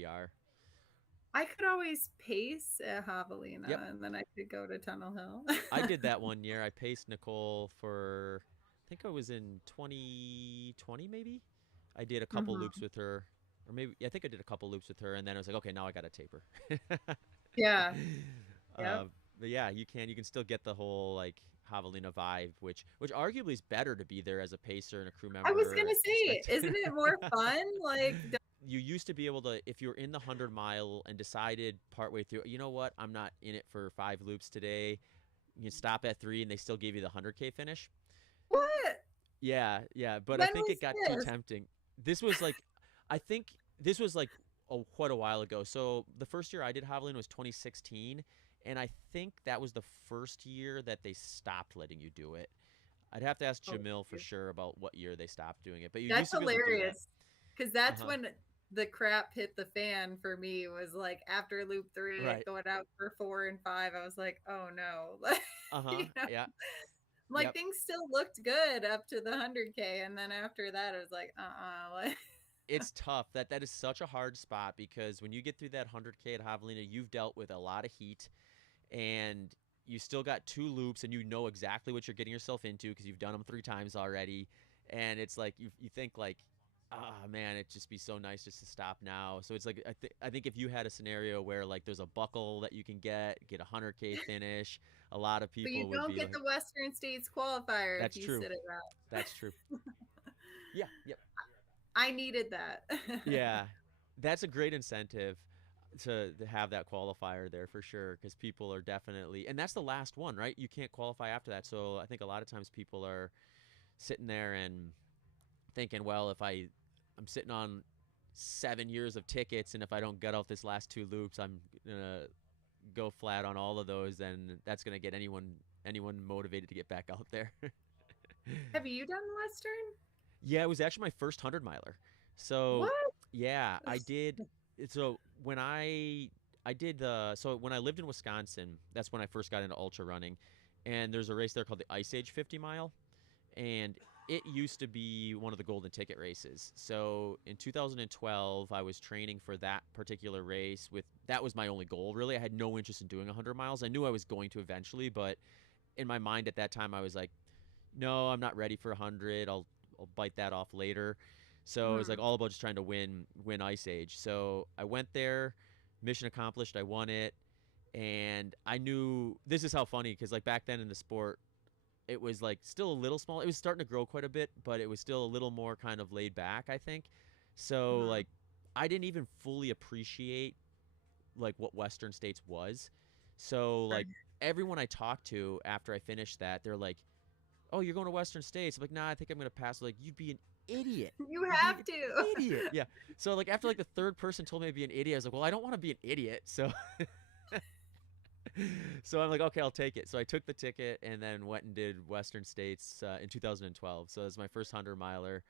PR. I could always pace at Yep. Javelina, and then I could go to Tunnel Hill. I did that one year. I paced Nicole for, I think I was in 2020 maybe. I did a couple loops Hmm. with her, or maybe yeah, I think I did a couple loops with her, and then I was like, okay, now I got to taper. Yeah. uh, Yep. but yeah, you can still get the whole like Javelina vibe, which arguably is better to be there as a pacer and a crew I was member gonna and say, isn't it more fun? Like, you used to be able to, if you were in the 100 mile and decided partway through, you know what, I'm not in it for 5 loops today. You can stop at 3, and they still gave you the 100K finish. what? Yeah, yeah, but I When think it was got too this? tempting. This was like, I think this was like quite a while ago. So the first year I did Javelin was 2016, and I think that was the first year that they stopped letting you do it. I'd have to ask Oh, Jamil for sure about what year they stopped doing it, but you that's used to be able to do that. hilarious. Because Uh that's huh. when the crap hit the fan for me, was like after loop three and Right. going out for 4 and 5. I was like, oh no. Uh you huh. know, Yeah. like Yep. things still looked good up to the 100K. And then after that, it was like, like, It's tough. That is such a hard spot because when you get through that 100K at Javelina, you've dealt with a lot of heat, and you still got 2 loops, and you know exactly what you're getting yourself into because you've done them 3 times already. And it's like you think like, ah, man, it'd just be so nice just to stop now. So it's like I think if you had a scenario where like there's a buckle that you can get a 100K finish, a lot of but you people would don't be get looking. the Western States qualifier if That's you true. sit it out. That's true. Yeah. Yep. I needed that. Yeah. That's a great incentive to have that qualifier there for sure because people are definitely, and that's the last one, right? You can't qualify after that. So I think a lot of times people are sitting there and thinking, well, if I'm sitting on 7 years of tickets, and if I don't get off this last 2 loops, I'm gonna go flat on all of those, then that's gonna get anyone motivated to get back out there. Have you done Western? Yeah, it was actually my first 100 miler. So What? yeah, I did. So when I did the so when I lived in Wisconsin, that's when I first got into ultra running, and there's a race there called the Ice Age 50 mile, and it used to be one of the golden ticket races. So in 2012, I was training for that particular race. With that was my only goal. Really, I had no interest in doing 100 miles. I knew I was going to eventually, but in my mind at that time, I was like, no, I'm not ready for 100. I'll bite that off later. So it was like Hmm. all about just trying to win Ice Age. So I went there, mission accomplished. I won it, and I knew this is how funny because like back then in the sport, it was like still a little small. It was starting to grow quite a bit, but it was still a little more kind of laid back, I think. So Hmm. like I didn't even fully appreciate like what Western States was. So Right. like everyone I talked to after I finished that, they're like, "Oh, you're going to Western States." I'm like, "Nah, I think I'm gonna pass." Like, "You'd be an idiot. You You'd be have an to. idiot." Yeah. So like after like the third person told me I'd be an idiot, I was like, "Well, I don't want to be an idiot." So so I'm like, "Okay, I'll take it." So I took the ticket and then went and did Western States in 2012. So it was my first 100 miler.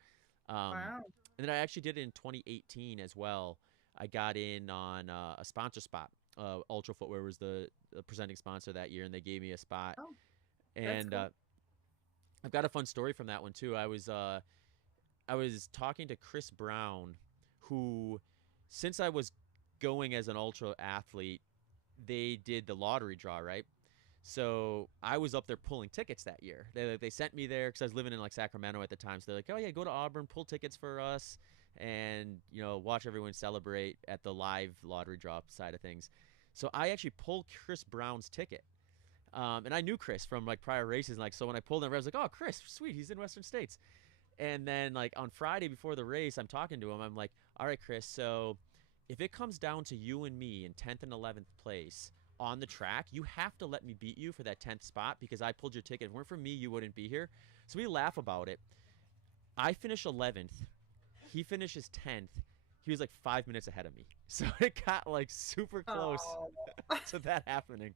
Um, Wow. and then I actually did it in 2018 as well. I got in on a sponsor spot. Ultra Footwear was the presenting sponsor that year, and they gave me a spot. Oh, that's And cool. I've got a fun story from that one too. I was talking to Chris Brown, who, since I was going as an ultra athlete, they did the lottery draw, right? So I was up there pulling tickets that year. They sent me there because I was living in like Sacramento at the time. So they're like, "Oh yeah, go to Auburn, pull tickets for us, and watch everyone celebrate at the live lottery draw side of things." So I actually pulled Chris Brown's ticket, and I knew Chris from like prior races. And like so when I pulled him, I was like, "Oh, Chris, sweet, he's in Western States." And then like on Friday before the race, I'm talking to him. I'm like, "All right, Chris, so if it comes down to you and me in 10th and 11th place on the track, you have to let me beat you for that 10th spot because I pulled your ticket. If it weren't for me, you wouldn't be here." So we laugh about it. I finish 11th. He finishes 10th. He was like 5 minutes ahead of me. So it got like super close Oh, to that happening.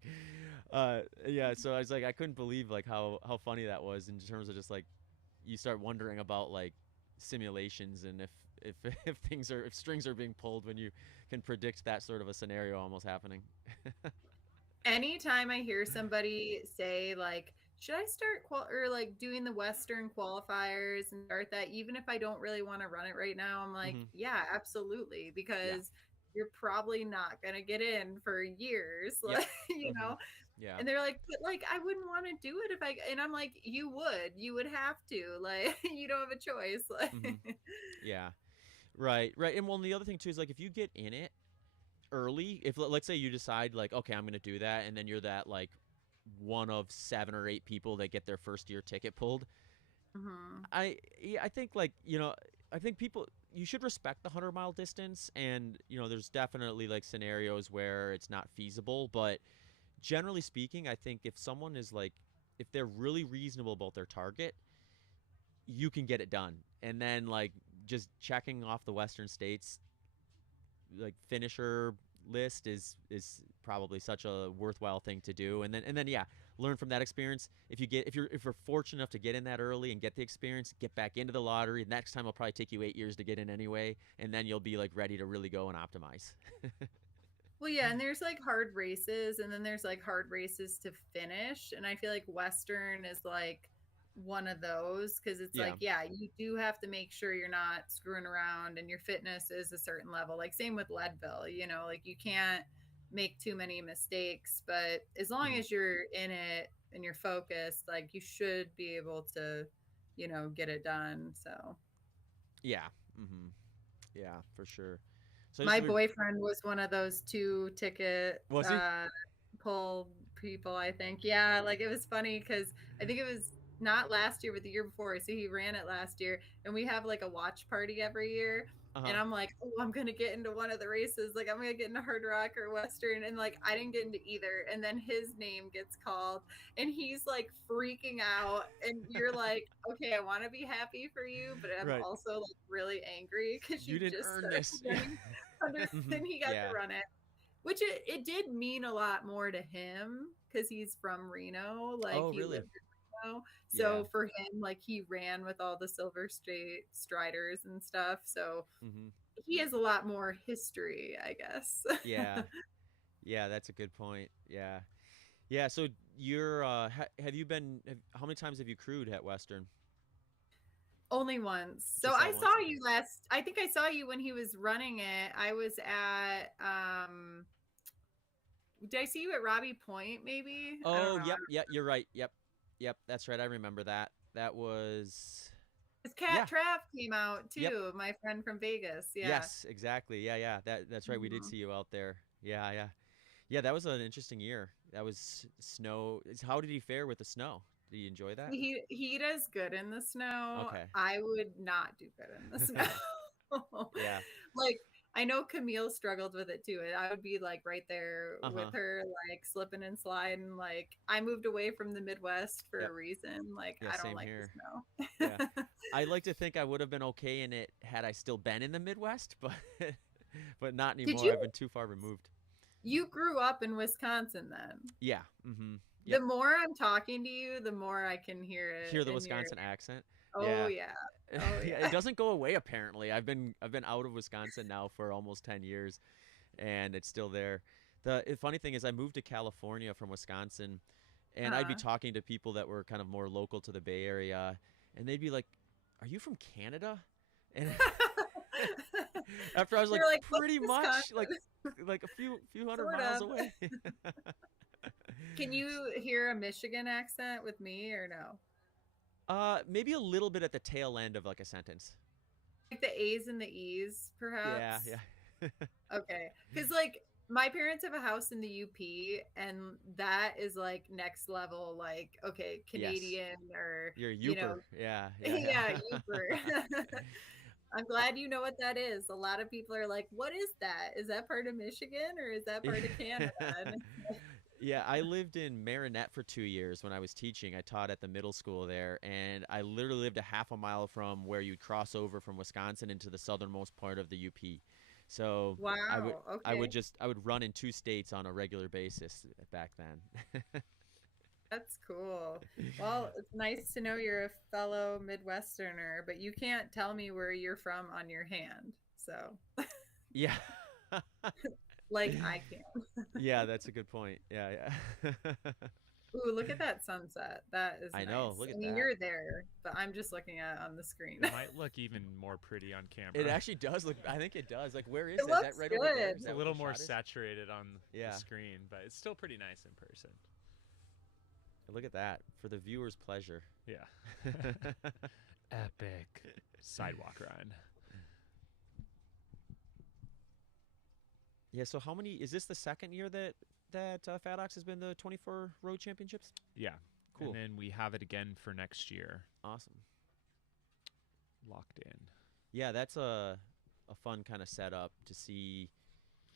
Yeah, so I was like, I couldn't believe like how funny that was in terms of just like you start wondering about like simulations and if if if strings are being pulled when you can predict that sort of a scenario almost happening. anytime I hear somebody say like, should I start or like doing the Western qualifiers and start that, even if I don't really want to run it right now, I'm like, Hmm. yeah, absolutely. Yeah. Because you're probably not going to get in for years. Yep. Like, Mm-hmm. Yeah. and they're like, but like, I wouldn't want to do it if and I'm like, you would have to, like, you don't have a choice. Mm-hmm. Like, Yeah. Right. Right. And well, and the other thing too is like if you get in it early, if let's say you decide like, okay, I'm gonna do that, and then you're that like one of 7 or 8 people that get their first year ticket pulled. mhm. I think like I think people you should respect the 100-mile distance, and there's definitely like scenarios where it's not feasible, but generally speaking, I think if someone is like if they're really reasonable about their target, you can get it done. And then like just checking off the Western states like finisher list is probably such a worthwhile thing to do. And then yeah, learn from that experience. If you're fortunate enough to get in that early and get the experience, get back into the lottery. Next time it'll probably take you 8 years to get in anyway, and then you'll be like ready to really go and optimize. Well, yeah, and there's like hard races, and then there's like hard races to finish. And I feel like Western is like one of those because it's Yeah. like, yeah, you do have to make sure you're not screwing around and your fitness is a certain level. Like, same with Leadville, like you can't make too many mistakes, but as long Hmm. as you're in it and you're focused, like you should be able to, get it done. So. Yeah. Hmm. Yeah, for sure. So I used My to be. boyfriend was one of those 2 ticket Was he? pull people, I think. Yeah, like it was funny because I think it was not last year, but the year before. So he ran it last year, and we have like a watch party every year. And Uh-huh. I'm like, oh, I'm gonna get into one of the races. Like I'm gonna get into Hard Rock or Western, and like I didn't get into either. And then his name gets called, and he's like freaking out. And you're like, okay, I want to be happy for you, but I'm Right. also like really angry because You you didn't just earn started this. Yeah. running under. Hmm. Then he got to Yeah. run it, which it did mean a lot more to him because he's from Reno, like Oh, he really? lived in Reno. Yeah. So for him, like he ran with all the Silver State Striders and stuff. So Hmm. he has a lot more history, I guess. Yeah. Yeah, that's a good point. Yeah. Yeah, so have you how many times have you crewed at Western? Only once. So Just I that once? saw Okay. you I think I saw you when he was running it. I was at did I see you at Robbie Point maybe? I don't Oh, know. yep, yep, you're right. Yep. Yep, that's right. I remember that. That was His Cat yeah. Trap came out Yep. too, my friend from Vegas. Yeah. Yes, exactly. Yeah, yeah. That's right. We did Mhm. see you out there. Yeah, yeah. Yeah, that was an interesting year. That was snow. How did he fare with the snow? Did you enjoy that? He does good in the snow. Okay. I would not do good in the snow. Yeah. Like I know Camille struggled with it too. And I would be like right there with Uh-huh. her, like slipping and sliding. Like I moved away from the Midwest for Yep. a reason. Like Yeah, I don't same like here. the Yeah. snow. I like to think I would have been okay in it had I still been in the Midwest, but but not Did anymore. you I've been too far removed. you grew up in Wisconsin then? Yeah. Mm-hmm. The Yep. more I'm talking to you, the more I can hear Hear it the in your Wisconsin accent. oh Yeah. yeah. Oh Yeah, it yeah. doesn't go away apparently. I've been out of Wisconsin now for almost 10 years, and it's still there. The funny thing is I moved to California from Wisconsin, and I'd be Huh. talking to people that were kind of more local to the Bay Area, and they'd be like, "Are you from Canada?" And after I was like, You're like, what's "Pretty much, Wisconsin? like a few hundred Sort miles of. away." Can you hear a Michigan accent with me or no? Maybe a little bit at the tail end of like a sentence. Like the A's and the E's, Yeah, perhaps? yeah. Okay. Because, like, my parents have a house in the UP, and that is like next level, like, okay, Yes. Canadian or, You're a you Youper. know, Yeah, yeah, yeah, yeah. Uber. I'm glad you know what that is. A lot of people are like, what is that? Is that part of Michigan or is that part of Canada? And Yeah, I lived in Marinette for 2 years when I was teaching. I taught at the middle school there, and I literally lived a half a mile from where you'd cross over from Wisconsin into the southernmost part of the UP. So I would wow. I would Okay. just I would run in two states on a regular basis back then. That's cool. Well, it's nice to know you're a fellow Midwesterner, but you can't tell me where you're from on your hand. So, Yeah. like I can. Yeah, that's a good point. Yeah, yeah. Ooh, look at that sunset. That is I know. nice. Look I at mean, that. you're there, but I'm just looking at it on the screen. It might look even more pretty on It camera. actually does look. I think it does. Like, where is It that? Is that looks right over there? good. Is It's a that what little the more shot is? saturated on the Yeah. screen, but it's still pretty nice in person. Look at that for the viewer's pleasure. Yeah. Epic sidewalk ride. Yeah. So how many? Is this the second year that Fat Ox has been the 24 road championships? Yeah. Cool. And then we have it again for next year. Awesome. Locked in. Yeah, that's a fun kind of setup to see.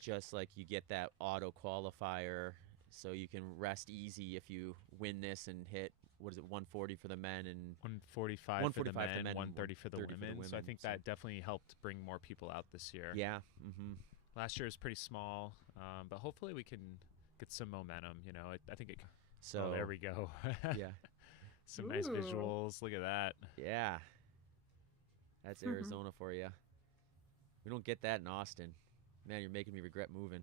Just like you get that auto qualifier, so you can rest easy if you win this and hit, what is it, 140 for the men and 145 for the 145 for men, the men, 130 for the 130 women. So I think that definitely helped bring more people out this year. yeah. Mm-hmm. Last year was pretty small, but hopefully we can get some momentum. You know, I think it. So Oh, there we go. yeah, Some nice Ooh. visuals. Look at that. yeah, that's Arizona for you. We don't get that in Austin. Man, you're making me regret moving.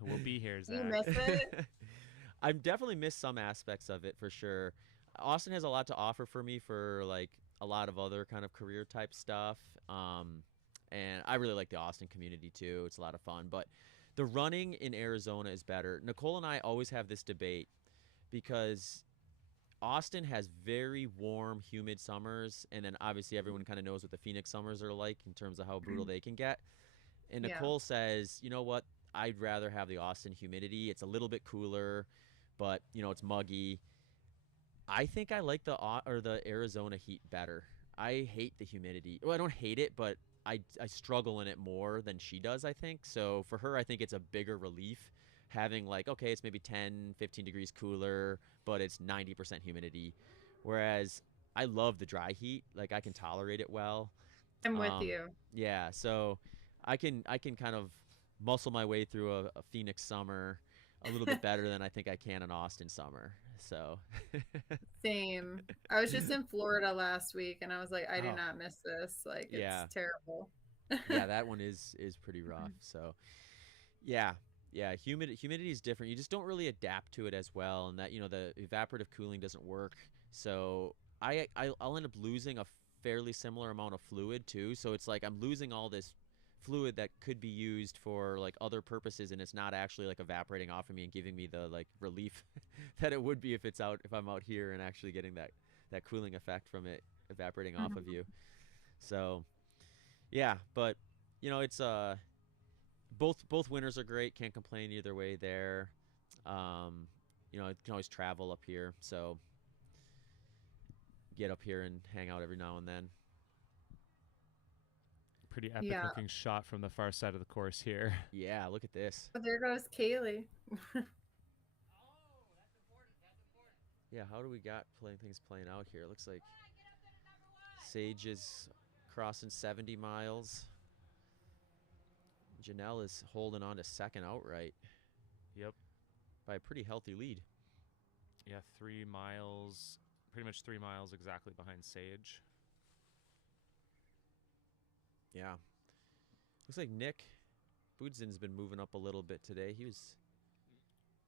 We'll be here, Do you Zach. miss it? I've definitely missed some aspects of it for sure. Austin has a lot to offer for me for like a lot of other kind of career type stuff. And I really like the Austin community too. It's a lot of fun. But the running in Arizona is better. Nicole and I always have this debate because Austin has very warm, humid summers, and then obviously everyone kind of knows what the Phoenix summers are like in terms of how brutal they can get. And Yeah. Nicole says, you know what? I'd rather have the Austin humidity. It's a little bit cooler, but it's muggy. I think I like the Arizona heat better. I hate the humidity. Well, I don't hate it, but I struggle in it more than she does, I think. So for her, I think it's a bigger relief having like, okay, it's maybe 10, 15 degrees cooler, but it's 90% humidity. Whereas I love the dry heat. Like I can tolerate it well. I'm with Um, you. yeah, so I can kind of muscle my way through a Phoenix summer a little bit better than I think I can an Austin summer. So Same. I was just in Florida last week and I was like, I do oh, not miss this. Like, it's yeah. terrible. Yeah, that one is pretty rough. So yeah. Yeah, humidity is different. You just don't really adapt to it as well, and that the evaporative cooling doesn't work. So I'll end up losing a fairly similar amount of fluid too. So it's like I'm losing all this fluid that could be used for like other purposes, and it's not actually like evaporating off of me and giving me the like relief that it would be if I'm out here and actually getting that cooling effect from it evaporating off of you. So yeah, but it's both winners are great. Can't complain either way there. I can always travel up here, so get up here and hang out every now and then. Pretty epic Yeah. looking shot from the far side of the course here. Yeah, look at this. Oh, there goes Kaylee. Yeah, how do we got things playing out here? Looks like Sage is crossing 70 miles. Janelle is holding on to second outright Yep. by a pretty healthy lead. Yeah, 3 miles, pretty much 3 miles exactly behind Sage. Yeah. Looks like Nick Budzin's been moving up a little bit today. He was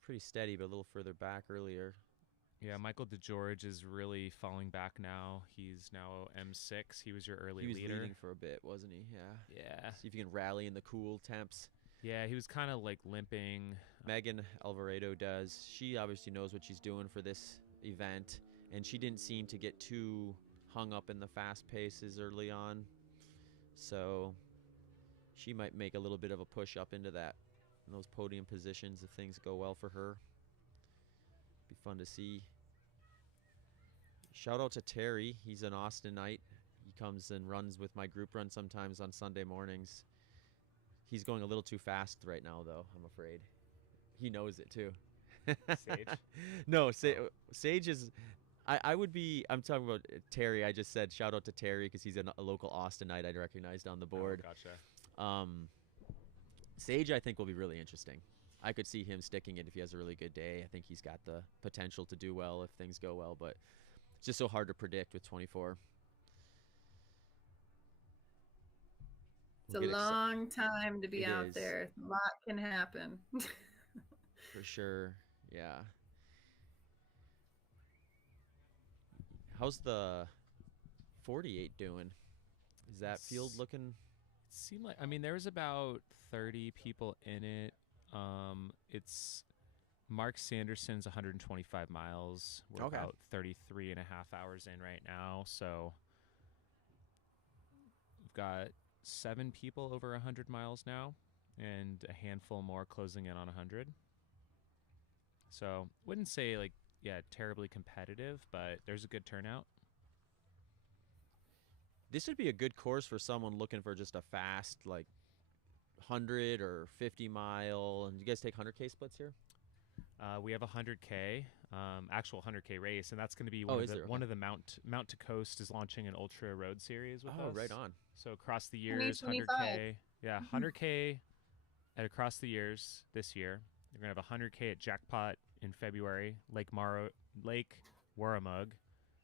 pretty steady, but a little further back earlier. Yeah, Michael DeGeorge is really falling back now. He's now M6. He was your early He was leader. leading for a bit, wasn't he? Yeah. Yeah. See if you can rally in the cool temps. Yeah, he was kind of like limping. Megan Alvarado does. She obviously knows what she's doing for this event, and she didn't seem to get too hung up in the fast paces early on. So she might make a little bit of a push up into those podium positions if things go well for her. Be fun to see. Shout out to Terry. He's an Austinite. He comes and runs with my group run sometimes on Sunday mornings. He's going a little too fast right now, though, I'm afraid. He knows it, too. Sage? No, Sage is... I'm talking about Terry. I just said shout out to Terry because he's a local Austinite I recognized on the board. Oh, gotcha. Sage, I think, will be really interesting. I could see him sticking it if he has a really good day. I think he's got the potential to do well if things go well, but it's just so hard to predict with 24. It's a long time to be It out is. there. A lot can happen. For sure. Yeah. How's the 48 doing? Is that field It's, looking? it seemed like, I mean, there was about 30 people in it. It's Mark Sanderson's 125 miles. We're Okay. about 33 and a half hours in right now. So we've got 7 people over 100 miles now and a handful more closing in on 100. So wouldn't say like, yeah, terribly competitive, but there's a good turnout. This would be a good course for someone looking for just a fast, like 100 or 50 mile. And you guys take 100K splits here? We have a 100K, actual 100K race, and that's going to be Oh, is there? one Okay. of the Mount to Coast is launching an ultra road series with Oh, us. right on. So across the years, 2025. 100K, yeah, 100K at across the years this year. They're going to have a 100K at Jackpot in February. Lake Warramug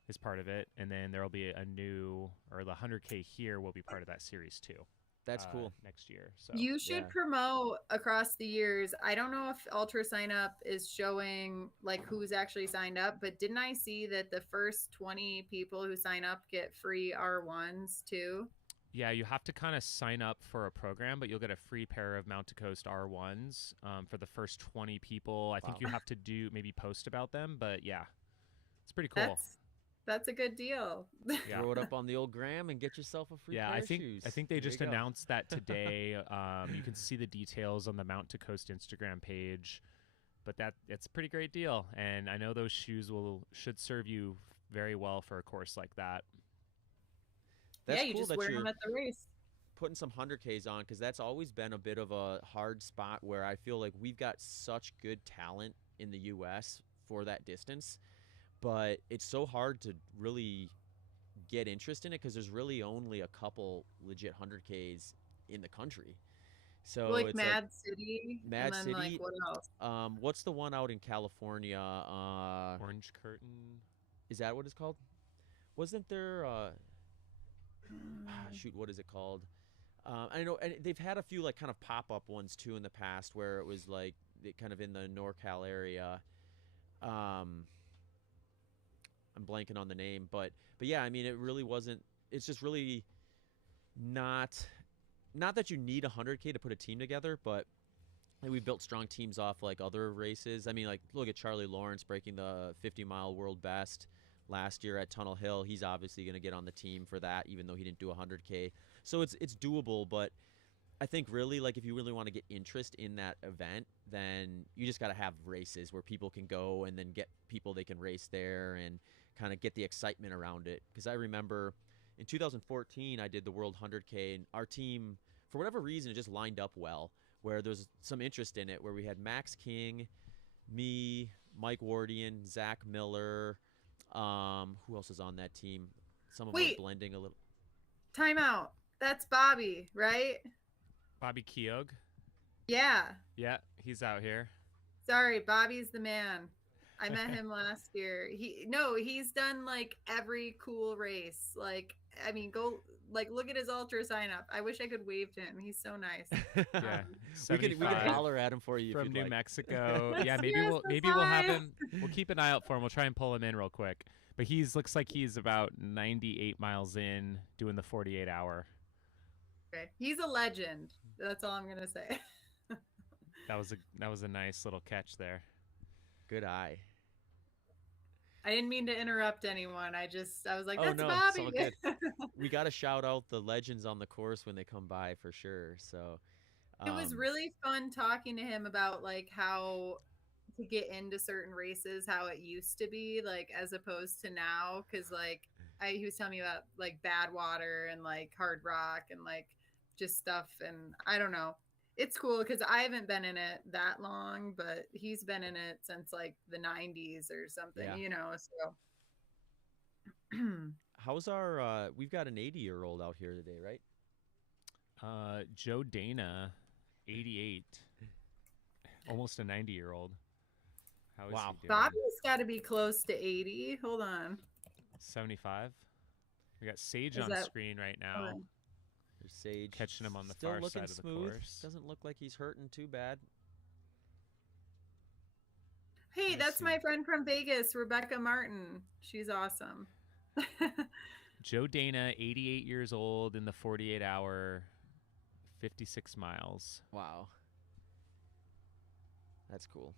is part of it, and then there will be a new, or the 100K here will be part of that series too. That's cool. Next year. So You should Yeah. promote across the years. I don't know if Ultra Sign Up is showing like who's actually signed up, but didn't I see that the first 20 people who sign up get free R1s too? yeah, you have to kind of sign up for a program, but you'll get a free pair of Mount to Coast R1s for the first 20 people. I think Wow. you have to maybe post about them, but yeah, it's pretty cool. That's a good deal. Yeah. Throw it up on the old gram and get yourself a free Yeah, pair I of think shoes. I think they There just you go. announced that today. You can see the details on the Mount to Coast Instagram page, but it's a pretty great deal, and I know those shoes should serve you very well for a course like that. Yeah, That's you cool just that wear them you're at the race. putting some 100Ks on because that's always been a bit of a hard spot where I feel like we've got such good talent in the US for that distance, but it's so hard to really get interest in it because there's really only a couple legit 100Ks in the country. So Like it's like Mad City, and Mad then like City. what else? What's the one out in California? Orange Curtain. Is that what it's called? Wasn't there? Mm, Shoot, what is it called? I know, and they've had a few like kind of pop up ones too in the past where it was like kind of in the NorCal area. Um, I'm blanking on the name, but yeah, I mean, it really wasn't. It's just really not not that you need 100K to put a team together, but like, we built strong teams off like other races. I mean, like look at Charlie Lawrence breaking the 50-mile world best last year at Tunnel Hill. He's obviously going to get on the team for that, even though he didn't do 100K. So it's doable, but I think really like if you really want to get interest in that event, then you just got to have races where people can go and then get people they can race there and kind of get the excitement around it. Because I remember in 2014 I did the World 100K and our team for whatever reason it just lined up well where there's some interest in it where we had Max King, me, Mike Wardian, Zach Miller. Who else is on that team? Some of them are Wait, blending a little. time out. That's Bobby, right? Bobby Keogh. Yeah. Yeah, he's out here. Sorry, Bobby's the man. I met him last year. He's done like every cool race. Like, I mean, go like look at his ultra sign up. I wish I could wave to him. He's so nice. Yeah, We can 75 holler at him for you if from you'd New like. Mexico. Yeah, Yes, maybe we'll have him. We'll keep an eye out for him. We'll try and pull him in real quick. But looks like he's about 98 miles in, doing the 48-hour. Okay. He's a legend. That's all I'm gonna say. That was a nice little catch there. Good eye. I didn't mean to interrupt anyone. I was like, Oh that's no, it's Bobby. all good. We got to shout out the legends on the course when they come by for sure. So, It was really fun talking to him about like how to get into certain races, how it used to be, like as opposed to now. Cause like he was telling me about like Badwater and like Hard Rock and like just stuff. And I don't know. It's cool because I haven't been in it that long, but he's been in it since like the 90s or something, yeah. you know. So How's our? We've got an 80-year-old out here today, right? Joe Dana, 88, almost a 90-year-old. How is Wow. he doing? Bobby's got to be close to 80. Hold on. 75. We got Sage Is on that- screen right now. on. There's Sage Catching him on the still far looking side of the smooth. course. Doesn't look like he's hurting too bad. Hey, Let's that's see. my friend from Vegas, Rebecca Martin. She's awesome. Joe Dana, 88 years old in the 48 hour, 56 miles. Wow, that's cool.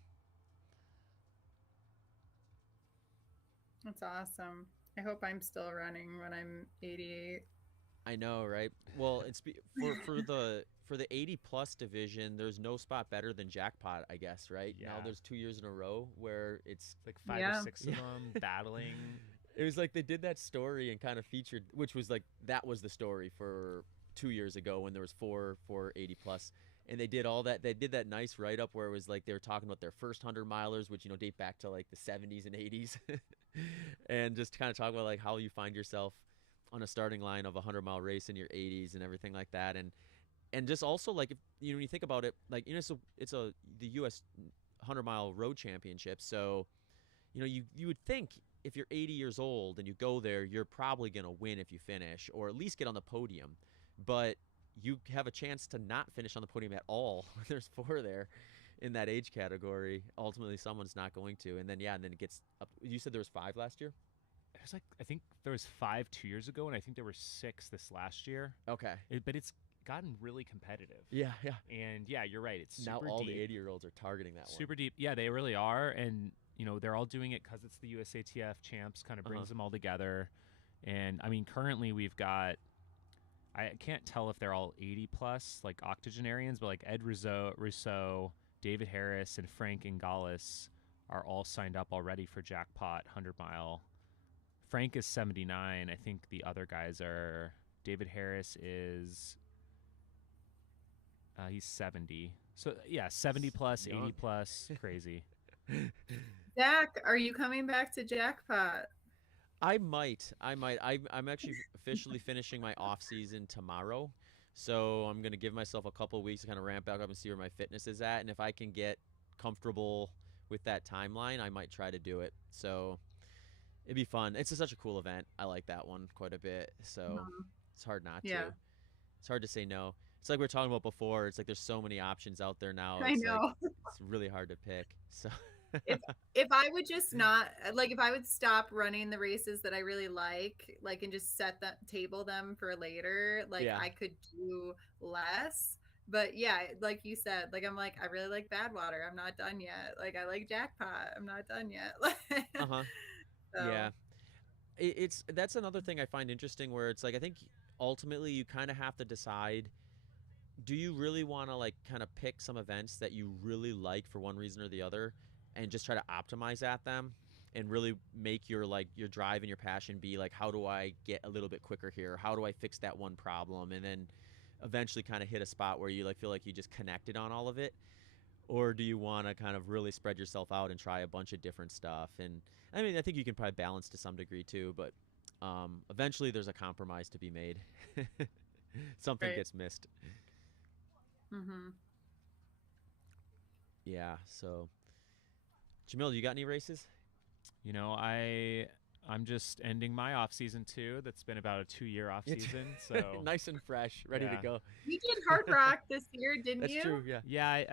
That's awesome. I hope I'm still running when I'm 88. I know, right? Well, for the 80 plus division, there's no spot better than jackpot, I guess, right? Now Yeah. there's 2 years in a row where it's Like five or Yeah. six of yeah. them battling. It was like they did that story and kind of featured, which was like that was the story for 2 years ago when there was four 80 plus, and they did all that. They did that nice write up where it was like they were talking about their first 100 milers, which date back to like the 70s and 80s, and just kind of talk about like how you find yourself on a starting line of a 100 mile race in your 80s and everything like that, and just also like if when you think about it, like it's a the U.S. 100 mile road championship, so you would think if you're 80 years old and you go there, you're probably going to win if you finish or at least get on the podium. But you have a chance to not finish on the podium at all. There's four there in that age category. Ultimately, someone's not going to. And then, yeah, and then it gets up. You said there was five last year? There's like, I think there was 5 2 years ago, and I think there were 6 this last year. Okay. But it's gotten really competitive. Yeah, yeah. And yeah, you're right. It's Now super all deep. the 80-year-olds are targeting that one. Super deep. Yeah, they really are. And, they're all doing it because it's the USATF champs, kind of brings them all together. And, I mean, currently we've got, I can't tell if they're all 80 plus, like octogenarians, but like Ed Rousseau, David Harris, and Frank Ingales are all signed up already for Jackpot 100 mile. Frank is 79. I think the other guys are, David Harris is, he's 70. So, yeah, 70 plus, Young. 80 plus, crazy. Zach, are you coming back to Jackpot? I might. I'm actually officially finishing my off season tomorrow, so I'm gonna give myself a couple of weeks to kind of ramp back up and see where my fitness is at, and if I can get comfortable with that timeline, I might try to do it. So it'd be fun. It's just such a cool event. I like that one quite a bit. So Mhm. it's hard not Yeah, to. It's hard to say no. It's like we were talking about before. It's like there's so many options out there now. I It's like know. it's really hard to pick. So if if I would just not like if I would stop running the races that I really like and just set that table them for later, like yeah. I could do less. But yeah, like you said, like I'm like I really like Badwater. I'm not done yet. Like I like Jackpot. I'm not done yet. Uh huh. So Yeah. It's that's another thing I find interesting where it's like I think ultimately you kind of have to decide, do you really want to like kind of pick some events that you really like for one reason or the other and just try to optimize at them and really make your drive and your passion be like, how do I get a little bit quicker here, how do I fix that one problem, and then eventually kind of hit a spot where you like feel like you just connected on all of it, or do you want to kind of really spread yourself out and try a bunch of different stuff? And I mean, I think you can probably balance to some degree too, but eventually there's a compromise to be made. Something right. gets missed. Mm-hmm. Yeah. So, Jamil, you got any races? I'm just ending my off season too. That's been about a 2-year off It's season. So nice and fresh, ready to yeah. go. You did Hard Rock this year, didn't That's you? true. Yeah.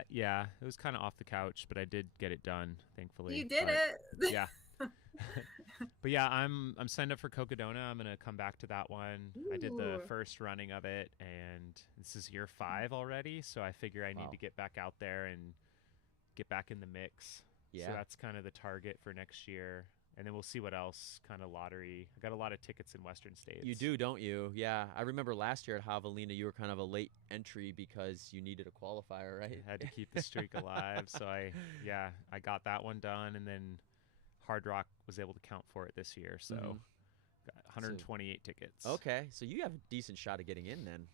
Yeah, it was kind of off the couch, but I did get it done, thankfully. You did But, it. Yeah. But yeah, I'm signed up for Cocodona. I'm gonna come back to that one. I did the Ooh. first running of it, and this is year 5 already. So I figure I need Wow. to get back out there and get back in the mix. So Yeah. that's kind of the target for next year, and then we'll see what else kind of lottery. I got a lot of tickets in Western states. You do, don't you? Yeah. I remember last year at Javelina, you were kind of a late entry because you needed a qualifier, right? I had to keep the streak alive, so I got that one done, and then Hard Rock was able to count for it this year, so Mhm. got 128 tickets. Okay, so you have a decent shot of getting in then.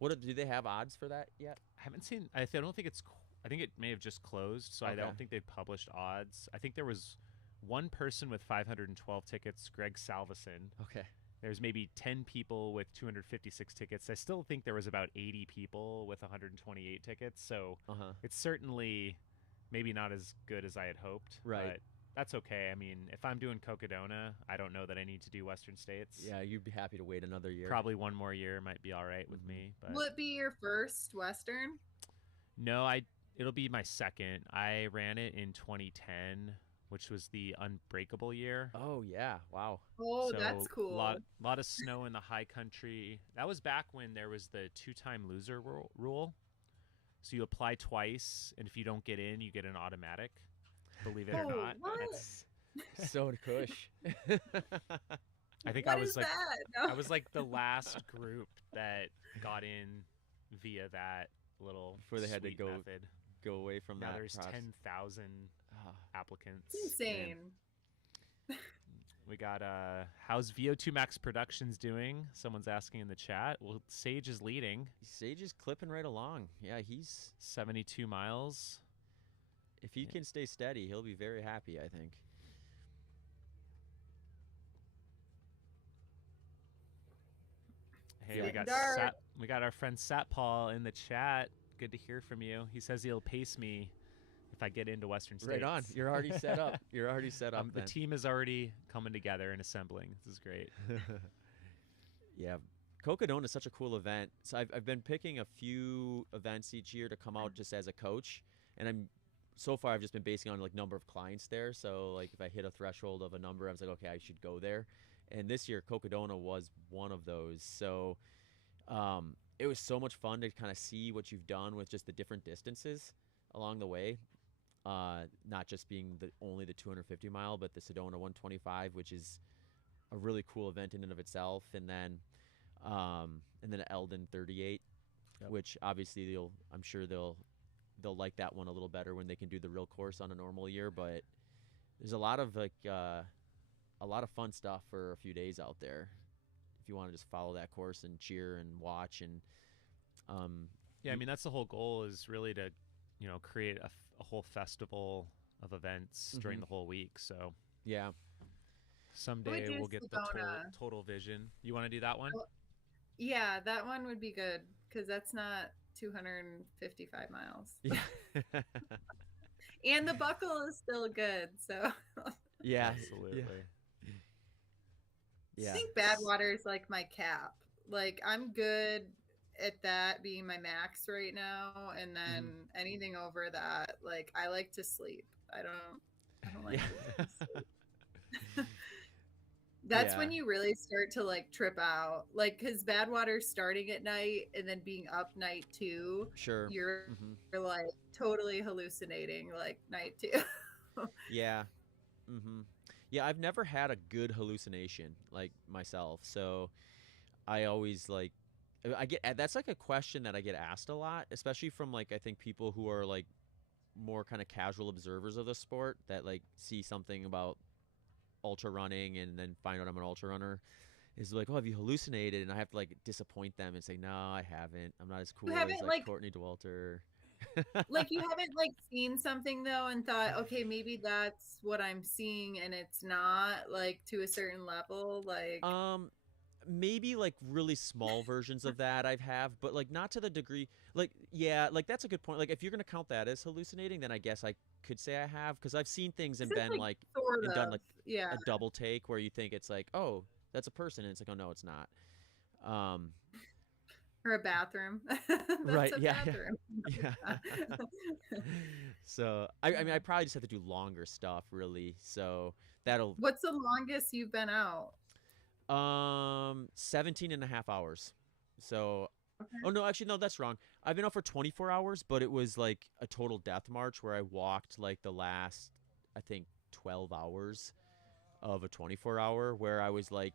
Do they have odds for that yet? I haven't seen. I don't think it's. I think it may have just closed, so I Okay. don't think they've published odds. I think there was one person with 512 tickets, Greg Salveson. Okay. There's maybe 10 people with 256 tickets. I still think there was about 80 people with 128 tickets, so Uh-huh. it's certainly maybe not as good as I had hoped. Right. But that's okay. I mean, if I'm doing Cocodona, I don't know that I need to do Western States. Yeah, you'd be happy to wait another year. Probably one more year might be all right with Mhm. me. But Will it be your first Western? no, It'll be my second. I ran it in 2010, which was the Unbreakable year. Oh yeah, wow. Oh, that's So cool. lot of snow in the high country. That was back when there was the two-time loser rule. So you apply twice, and if you don't get in, you get an automatic. Believe it or Oh, not. what? That's so cush. I think What is that? No. I was like the last group that got in via that little Before they had to sweet go method. go away from Now that there's process. 10,000 Ah, applicants. It's insane. We got how's VO2 Max Productions doing? Someone's asking in the chat. Well, Sage is leading, Sage is clipping right along. Yeah, he's 72 miles. if he Yeah. can stay steady, he'll be very happy, I think. Hey, It's we got getting dark. we got our friend Satpal in the chat. Good to hear from you. He says he'll pace me if I get into Western States. Right on. You're already set up. You're already set up. The team is already coming together and assembling. This is great. Yeah, Cocodona is such a cool event. So I've been picking a few events each year to come out just as a coach, and so far I've just been basing on like number of clients there. So like if I hit a threshold of a number, I was like, okay, I should go there. And this year Cocodona was one of those. So it was so much fun to kind of see what you've done with just the different distances along the way. Not just being only the 250 mile, but the Sedona 125, which is a really cool event in and of itself, and then Eldon 38, Yep. which obviously I'm sure they'll like that one a little better when they can do the real course on a normal year. But there's a lot of a lot of fun stuff for a few days out there if you want to just follow that course and cheer and watch and Yeah, I mean that's the whole goal is really to, create a whole festival of events during Mhm. the whole week. So yeah. someday do we'll get the Sedona. total vision. You want to do that one? Oh, yeah, that one would be good because that's not 255 miles. Yeah. And the buckle is still good. So Yeah. Absolutely. Yeah. I think Badwater is like my cap. Like I'm good at that being my max right now, and then anything over that, like I like to sleep. I don't like to sleep. That's Yeah. when you really start to like trip out, like because Badwater's starting at night and then being up night two. Sure. You're like totally hallucinating like night two. Yeah. Yeah, I've never had a good hallucination like myself. So I always like I get that's like a question that I get asked a lot, especially from like I think people who are like more kind of casual observers of the sport that like see something about ultra running and then find out I'm an ultra runner is like, "Oh, have you hallucinated?" And I have to like disappoint them and say, "No, I haven't. I'm not as cool as haven't, like like- Courtney Dauwalter." Like you haven't like seen something though and thought, okay, maybe that's what I'm seeing and it's not like to a certain level, like Maybe like really small versions of that I've have, but like not to the degree like yeah, like that's a good point. Like if you're gonna count that as hallucinating, then I guess I could say I have because I've seen things and this is, been like, like sort and of, done like yeah, a double take where you think it's like, oh, that's a person, and it's like, oh no, it's not. or a bathroom. Right, That's a yeah, bathroom. yeah. So I mean I probably just have to do longer stuff really. So that'll What's the longest you've been out? 17 and a half hours. So Okay. oh no, actually no, that's wrong. I've been out for 24 hours, but it was like a total death march where I walked like the last I think 12 hours of a 24 hour where I was like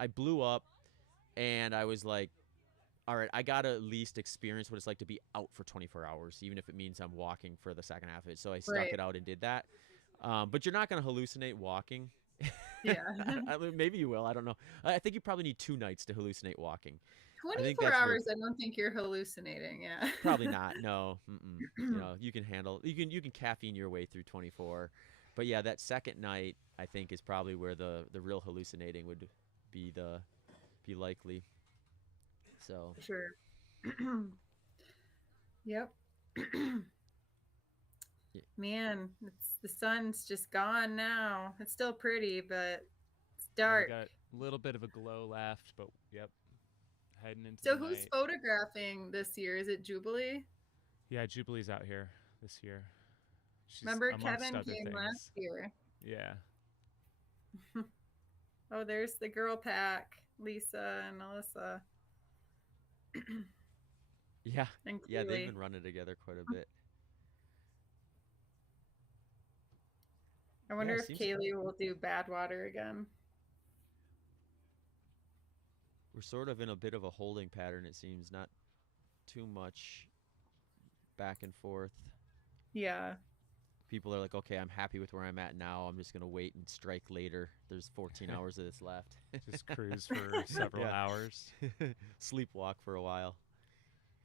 I blew up and I was like all right, I got to at least experience what it's like to be out for 24 hours, even if it means I'm walking for the second half of it. So I stuck Right. it out and did that. But you're not going to hallucinate walking. Yeah. I mean, maybe you will. I don't know. I think you probably need 2 nights to hallucinate walking. think 24 that's where- hours, I don't think you're hallucinating. Yeah. Probably not. No. You know, you can handle. You can caffeine your way through 24. But yeah, that second night I think is probably where the real hallucinating would be likely. So Sure. Yep. Yeah. Man, the sun's just gone now. It's still pretty, but it's Yeah, dark. we got a little bit of a glow left, but yep, heading into So the who's night. photographing this year? Is it Jubilee? Yeah, Jubilee's out here. this year. She's Remember amongst Kevin other came last things. year. Yeah. Oh, there's the girl pack, Lisa and Alyssa. Yeah. And Yeah, they've Kaylee. been running together quite a bit. I Yeah, wonder it if seems Kaylee will do Badwater again. we're sort of in a bit of a holding pattern, it seems. Not too much back and forth. Yeah. People are like, okay, I'm happy with where I'm at now. I'm just going to wait and strike later. There's 14 hours of this left. Just cruise for several Yeah. hours. Sleepwalk for a while.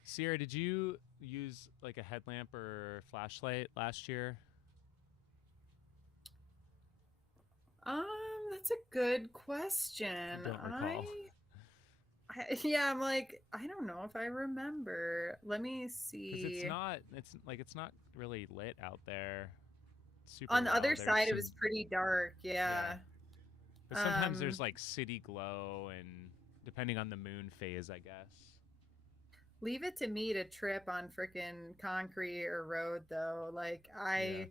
Sierra, did you use like a headlamp or flashlight last year? That's a good question. Don't recall. Yeah, I'm like, I don't know if I remember. Let me Because see. it's not really lit out there super On the well. other There's side, it some, was pretty dark. yeah. Yeah. But sometimes Um, there's like city glow and depending on the moon phase, I guess. leave it to me to trip on freaking concrete or road though. Like Yeah.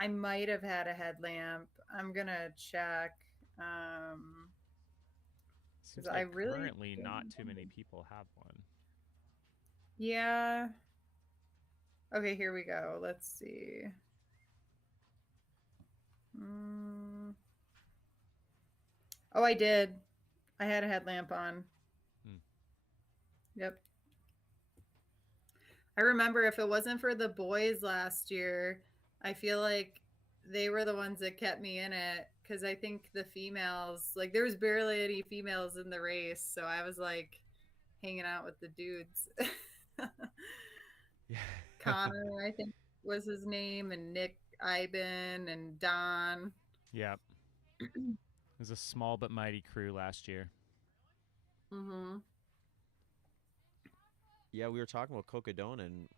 I might have had a headlamp. I'm gonna check. Um, Seems because I like really currently don't not too many remember. people have one. Yeah. Okay, here we go. Let's see. Mm. Oh, I did. I had a headlamp on. Hmm. Yep. I remember if it wasn't for the boys last year, I feel like they were the ones that kept me in it because I think the females, like, there was barely any females in the race. So I was like hanging out with the dudes. Yeah. Connor, I think was his name, and Nick Iben and Don. Yeah. It was a small but mighty crew last year. Mm-hmm. Yeah, we were talking about Cocodona, and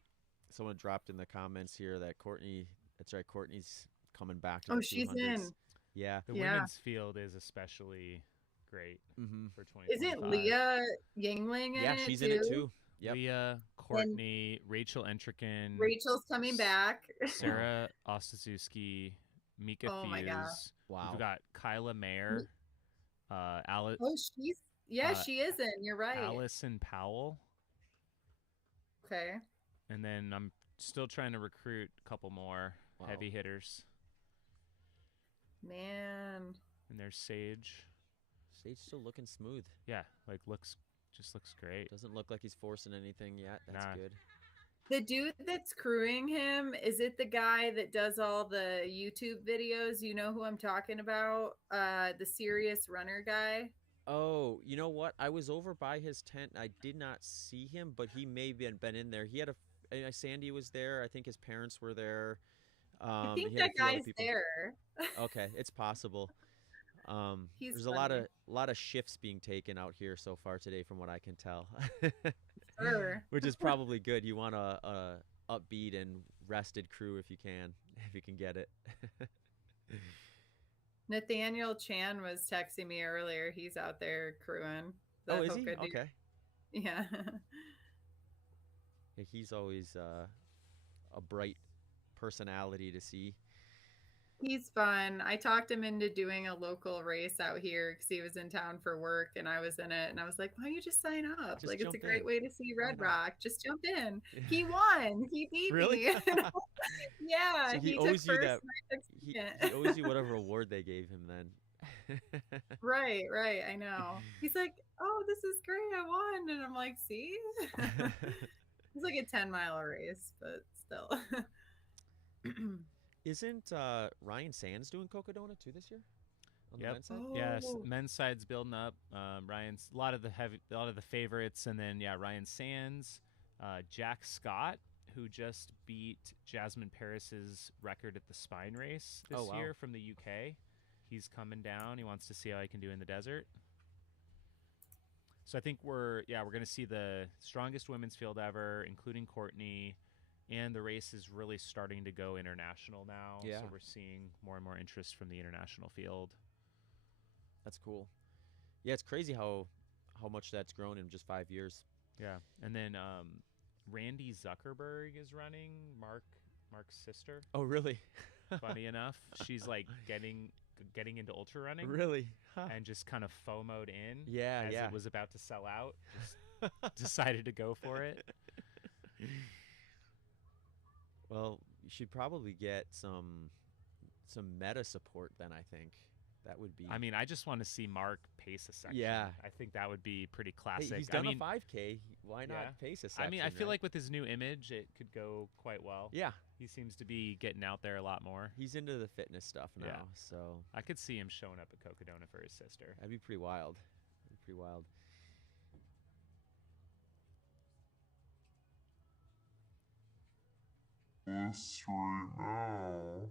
someone dropped in the comments here that Courtney, that's right, Courtney's coming back to Oh, the she's 200s. in. Yeah. The Yeah. women's field is especially great Mm-hmm. for Isn't 2025. Leah Yingling in Yeah, it she's too? in it too. Yep. Leah, And Courtney, Rachel Entrikin, Rachel's coming back. Sarah Ostaszewski, Mika Oh my god. Fuse. Wow. We've got Kyla Mayer, Oh, she is in. You're right. Allison Powell, Okay. and then I'm still trying to recruit a couple more Wow. heavy hitters. Man. And there's Sage. Sage's still looking smooth. Yeah, like looks great. Doesn't look like he's forcing anything yet. That's Nah. good. The dude that's crewing him, is it the guy that does all the YouTube videos? You know who I'm talking about? The serious runner guy. Oh, you know what? I was over by his tent. I did not see him, but he may have been in there. He had Sandy was there. I think his parents were there. I think He had a that few other guy's people. there. Okay, it's possible. He's There's funny. a lot of shifts being taken out here so far today, from what I can tell. Sure. Which is probably good. You want a upbeat and rested crew if you can get it. Nathaniel Chan was texting me earlier. He's out there crewing. Oh, is he? Hoka dude. Okay. Yeah. Yeah, he's always a bright personality to see. He's fun. I talked him into doing a local race out here because he was in town for work and I was in it. And I was like, why don't you just sign up? Just Like, it's a jump great in. way to see Red Why not? Rock. Just jump in. He won. He beat Really? me. Yeah. So he took owes you first that. and I took He second. owes you whatever award they gave him then. Right. I know. He's like, oh, this is great. I won. And I'm like, see? It's like a 10-mile race, but still. Isn't Ryan Sands doing Cocodona too this year? On the Yep. men's side? Yes, Oh. men's side's building up. Ryan's a lot of the favorites, and then Ryan Sands, Jack Scott, who just beat Jasmine Paris's record at the Spine Race this Oh, wow. year from the UK. He's coming down. He wants to see how he can do in the desert. So I think we're going to see the strongest women's field ever, including Courtney. And the race is really starting to go international now. Yeah. So we're seeing more and more interest from the international field. That's cool. Yeah, it's crazy how much that's grown in just 5 years. Yeah. And then Randy Zuckerberg is running. Mark Mark's sister. Oh, really? Funny enough, she's like getting into ultra running Really? Huh. and just kind of FOMO'd in Yeah, as yeah. it was about to sell out. Just decided to go for it. Well, you should probably get some meta support then, I think. That would be. I mean, I just want to see Mark pace a section. Yeah. I think that would be pretty Hey, classic. he's done I mean, a 5K. Why yeah. not pace a section? I mean, I feel right? like with his new image, it could go quite well. Yeah, He seems to be getting out there a lot more. he's into the fitness stuff now, Yeah. so I could see him showing up at Cocodona for his sister. that'd be pretty wild. That'd be pretty wild. Yes, right now.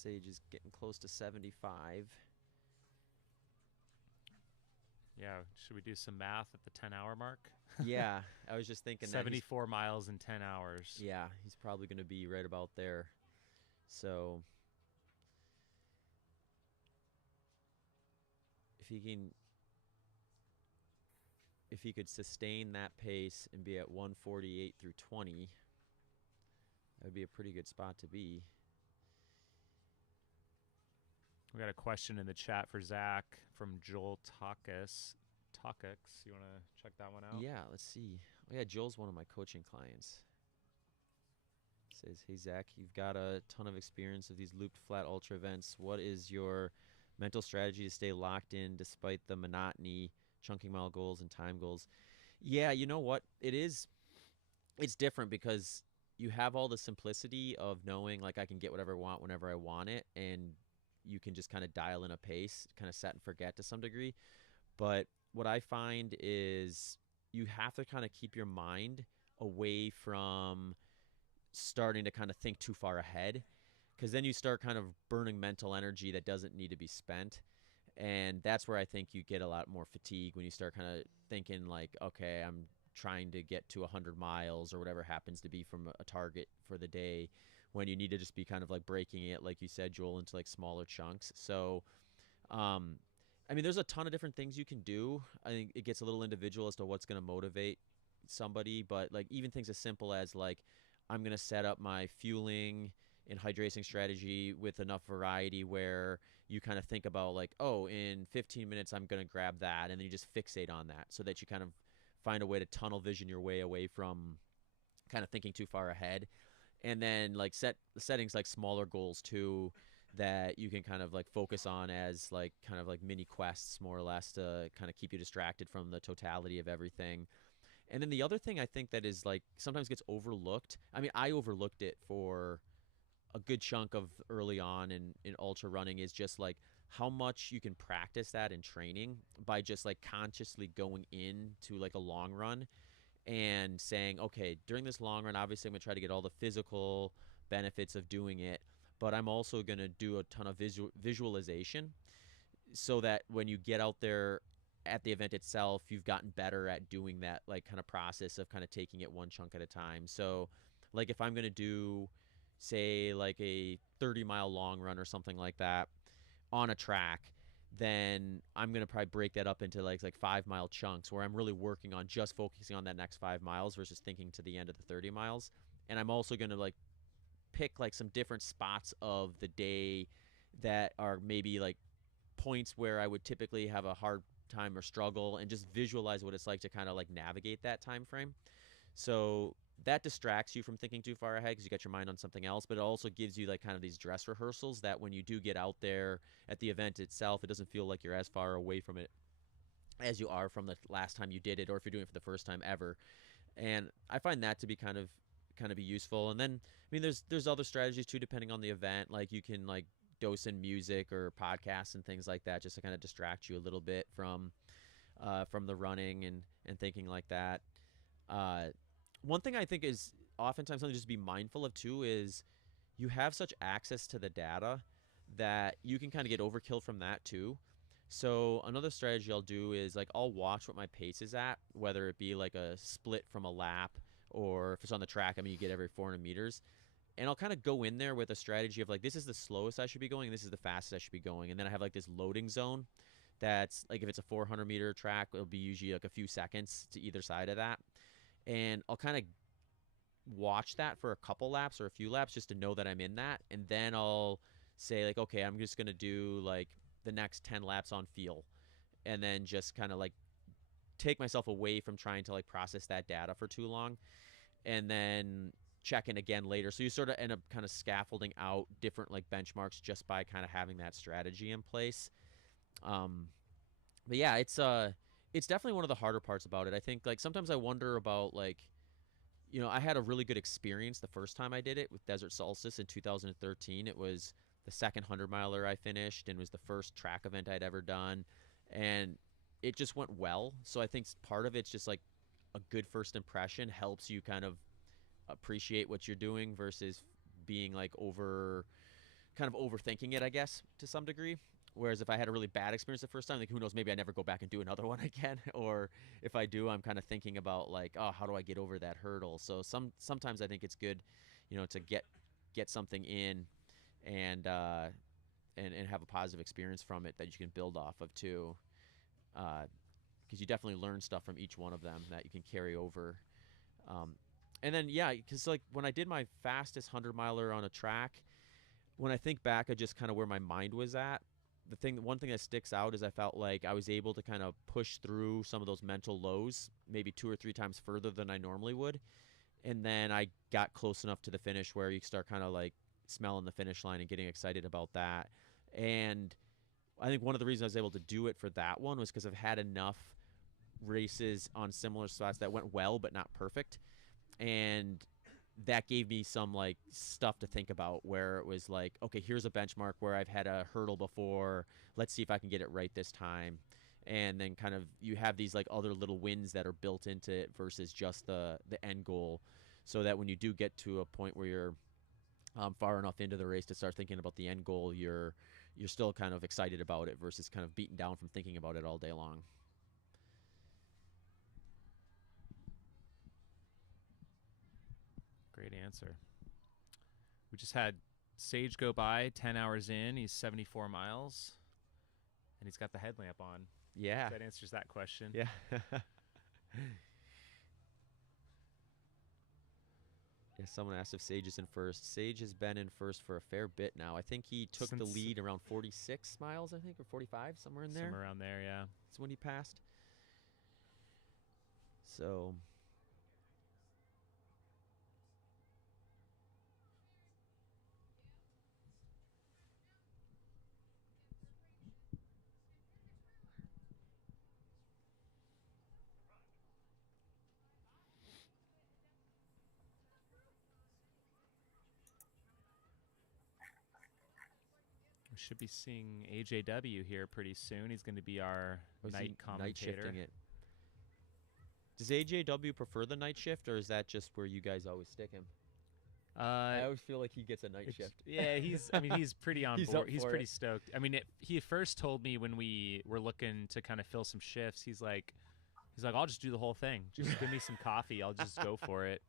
Sage is getting close to 75. Yeah, should we do some math at the 10-hour mark? Yeah, I was just thinking that. 74 miles in 10 hours. Yeah, he's probably going to be right about there. So if he could sustain that pace and be at 148 through 20, that would be a pretty good spot to be. We got a question in the chat for Zach from Joel Takis. You want to check that one out? Yeah, let's see. Oh, yeah, Joel's one of my coaching clients. Says, hey, Zach, you've got a ton of experience of these looped flat ultra events. What is your mental strategy to stay locked in despite the monotony, chunking mile goals, and time goals? Yeah, you know what? It's different because you have all the simplicity of knowing, like, I can get whatever I want whenever I want it, and you can just kind of dial in a pace, kind of set and forget to some degree. But what I find is you have to kind of keep your mind away from starting to kind of think too far ahead, because then you start kind of burning mental energy that doesn't need to be spent. And that's where I think you get a lot more fatigue, when you start kind of thinking like, okay, I'm trying to get to 100 miles or whatever happens to be from a target for the day, when you need to just be kind of like breaking it, like you said, Joel, into like smaller chunks. So I mean, there's a ton of different things you can do. I think it gets a little individual as to what's going to motivate somebody, but like even things as simple as like, I'm going to set up my fueling and hydration strategy with enough variety where you kind of think about like, oh, in 15 minutes I'm going to grab that, and then you just fixate on that, so that you kind of find a way to tunnel vision your way away from kind of thinking too far ahead. And then like settings like smaller goals too, that you can kind of like focus on as like kind of like mini quests, more or less, to kind of keep you distracted from the totality of everything. And then the other thing I think that is like sometimes gets overlooked. I mean, I overlooked it for a good chunk of early on in ultra running, is just like how much you can practice that in training by just like consciously going into like a long run and saying, okay, during this long run, obviously I'm going to try to get all the physical benefits of doing it, but I'm also going to do a ton of visualization, so that when you get out there at the event itself, you've gotten better at doing that like kind of process of kind of taking it one chunk at a time. So like if I'm going to do, say, like a 30-mile long run or something like that on a track, then I'm going to probably break that up into like 5-mile chunks, where I'm really working on just focusing on that next 5 miles versus thinking to the end of the 30 miles. And I'm also going to like pick like some different spots of the day that are maybe like points where I would typically have a hard time or struggle, and just visualize what it's like to kind of like navigate that time frame. So that distracts you from thinking too far ahead, because you got your mind on something else, but it also gives you like kind of these dress rehearsals that when you do get out there at the event itself, it doesn't feel like you're as far away from it as you are from the last time you did it, or if you're doing it for the first time ever. And I find that to be kind of be useful. And then I mean, there's other strategies too, depending on the event. Like you can like dose in music or podcasts and things like that, just to kind of distract you a little bit from the running and thinking like that. One thing I think is oftentimes something just to be mindful of too is you have such access to the data that you can kind of get overkill from that too. So another strategy I'll do is like I'll watch what my pace is at, whether it be like a split from a lap, or if it's on the track, I mean, you get every 400 meters. And I'll kind of go in there with a strategy of like, this is the slowest I should be going, and this is the fastest I should be going. And then I have like this loading zone that's like if it's a 400-meter track, it'll be usually like a few seconds to either side of that. And I'll kind of watch that for a couple laps or a few laps just to know that I'm in that. And then I'll say, like, okay, I'm just going to do like the next 10 laps on feel. And then just kind of like take myself away from trying to like process that data for too long. And then check in again later. So you sort of end up kind of scaffolding out different like benchmarks just by kind of having that strategy in place. But yeah, it's definitely one of the harder parts about it. I think like sometimes I wonder about like, you know, I had a really good experience the first time I did it with Desert Solstice in 2013. It was the second 100-miler I finished and was the first track event I'd ever done. And it just went well. So I think part of it's just like a good first impression helps you kind of appreciate what you're doing versus being like kind of overthinking it, I guess, to some degree. Whereas if I had a really bad experience the first time, like who knows, maybe I never go back and do another one again. Or if I do, I'm kind of thinking about like, oh, how do I get over that hurdle? So sometimes I think it's good, you know, to get something in and and have a positive experience from it that you can build off of too. Because you definitely learn stuff from each one of them that you can carry over. And then yeah, because like when I did my fastest 100-miler on a track, when I think back at just kind of where my mind was at, one thing that sticks out is I felt like I was able to kind of push through some of those mental lows, maybe 2 or 3 times further than I normally would. And then I got close enough to the finish where you start kind of like smelling the finish line and getting excited about that. And I think one of the reasons I was able to do it for that one was because I've had enough races on similar spots that went well but not perfect. And that gave me some like stuff to think about where it was like, okay, here's a benchmark where I've had a hurdle before. Let's see if I can get it right this time. And then kind of you have these like other little wins that are built into it versus just the end goal, so that when you do get to a point where you're far enough into the race to start thinking about the end goal, you're still kind of excited about it versus kind of beaten down from thinking about it all day long. Great answer. We just had Sage go by 10 hours in. He's 74 miles, and he's got the headlamp on. Yeah. That answers that question. Yeah. Yeah, someone asked if Sage is in first. Sage has been in first for a fair bit now. I think he took the lead around 46 miles, I think, or 45, somewhere in there. Somewhere around there, yeah. That's when he passed. So we should be seeing AJW here pretty soon. He's going to be our night commentator. Night shifting it. Does AJW prefer the night shift, or is that just where you guys always stick him? I always feel like he gets a night shift. Yeah, he's pretty on He's board. He's for pretty it. stoked. I mean, he first told me when we were looking to kind of fill some shifts, he's like, I'll just do the whole thing. Just give me some coffee. I'll just go for it.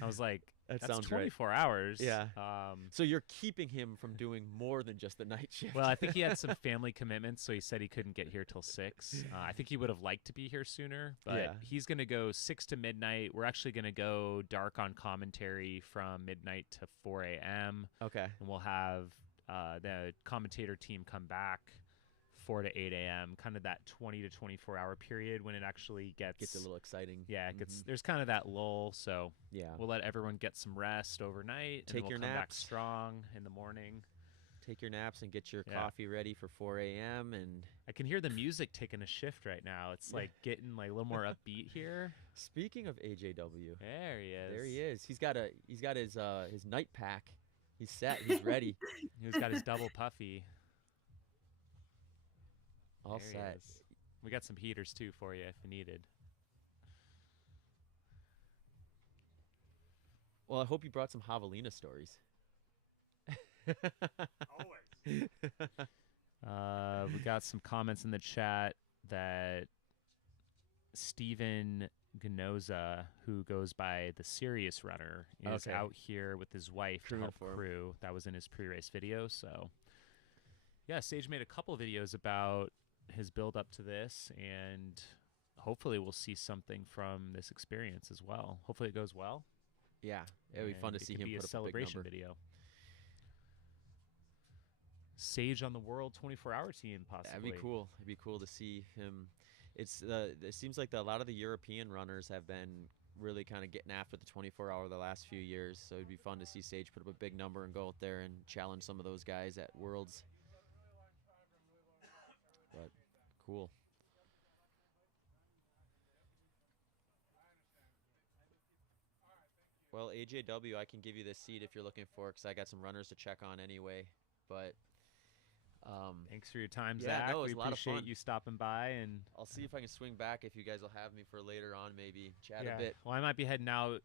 I was like, That that's sounds 24 hours. Yeah. So you're keeping him from doing more than just the night shift. Well, I think he had some family commitments, so he said he couldn't get here till 6. I think he would have liked to be here sooner, but Yeah. he's going to go 6 to midnight. We're actually going to go dark on commentary from midnight to 4 a.m. Okay. And we'll have the commentator team come back 4 to 8 a.m., kind of that 20 to 24-hour period when it actually gets a little exciting. Yeah, it gets there's kind of that lull, so Yeah. we'll let everyone get some rest overnight, Take and your we'll come back naps. strong in the morning. Take your naps and get your Yeah. coffee ready for 4 a.m. and I can hear the music taking a shift right now. It's like getting like a little more upbeat here. speaking of AJW, There he is. there he is. He's got his night pack. He's set. He's ready. He's got his double puffy. All There he set. is. We got some heaters too for you if you needed. Well, I hope you brought some javelina stories. Always. We got some comments in the chat that Steven Ganoza, who goes by the Serious Runner, is Okay. out here with his wife to Crewing help for him. crew. That was in his pre-race video. So, yeah, Sage made a couple videos about his build up to this, and hopefully we'll see something from this experience as well. Hopefully it goes well. Yeah, it would be fun to see him be put a up celebration a big number. video. Sage on the World 24-hour team, possibly. That'd be cool. It'd be cool to see him. It seems like a lot of the European runners have been really kind of getting after the 24-hour the last few years. So it'd be fun to see Sage put up a big number and go out there and challenge some of those guys at Worlds. But cool. Well, AJW, I can give you this seat if you're looking for it, because I got some runners to check on anyway. But thanks for your time, yeah, Zach. no, it was we a lot of appreciate fun. you stopping by, and I'll see if I can swing back if you guys will have me for later on, maybe chat yeah. a bit. Well, I might be heading out,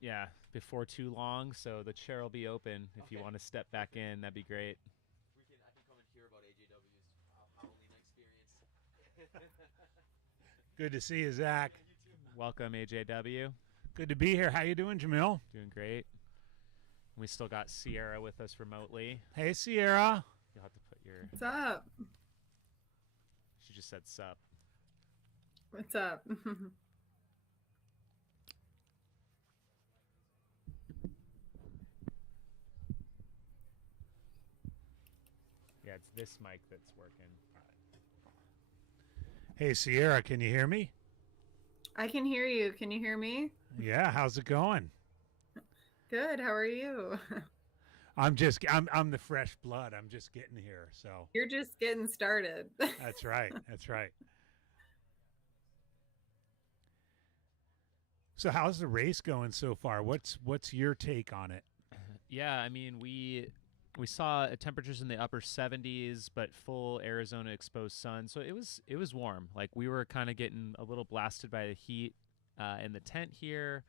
yeah, before too long, so the chair will be open. If you want to step back in, that'd be great. I can come and hear about AJW's Halloween experience. Good to see you, Zach. Welcome, AJW. Good to be here. How you doing, Jamil? Doing great. We still got Sierra with us remotely. Hey, Sierra. You'll have to put your... What's up? She just said sup. What's up? Yeah, it's this mic that's working. Hey, Sierra, can you hear me? I can hear you. Can you hear me? Yeah, how's it going? Good. How are you? I'm the fresh blood. I'm just getting here, so. You're just getting started. That's right. That's right. So how's the race going so far? What's your take on it? Yeah, I mean, we saw temperatures in the upper 70s, but full Arizona exposed sun, so it was warm. Like, we were kind of getting a little blasted by the heat in the tent here.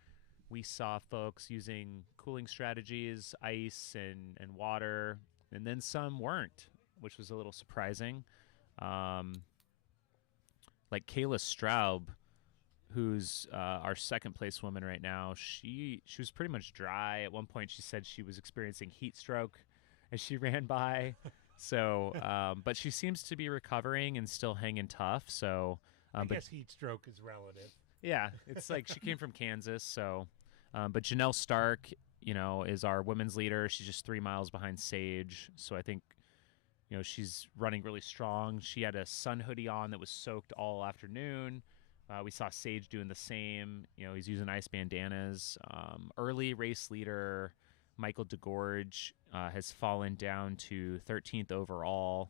We saw folks using cooling strategies, ice and water, and then some weren't, which was a little surprising. Like Kayla Straub, who's our second place woman right now, she was pretty much dry. At one point she said she was experiencing heat stroke as she ran by. So, but she seems to be recovering and still hanging tough. So, I guess heat stroke is relative. Yeah, it's like she came from Kansas. So, but Janelle Stark, is our women's leader. She's just 3 miles behind Sage. So I think, she's running really strong. She had a sun hoodie on that was soaked all afternoon. We saw Sage doing the same. He's using ice bandanas. Early race leader Michael DeGorge has fallen down to 13th overall.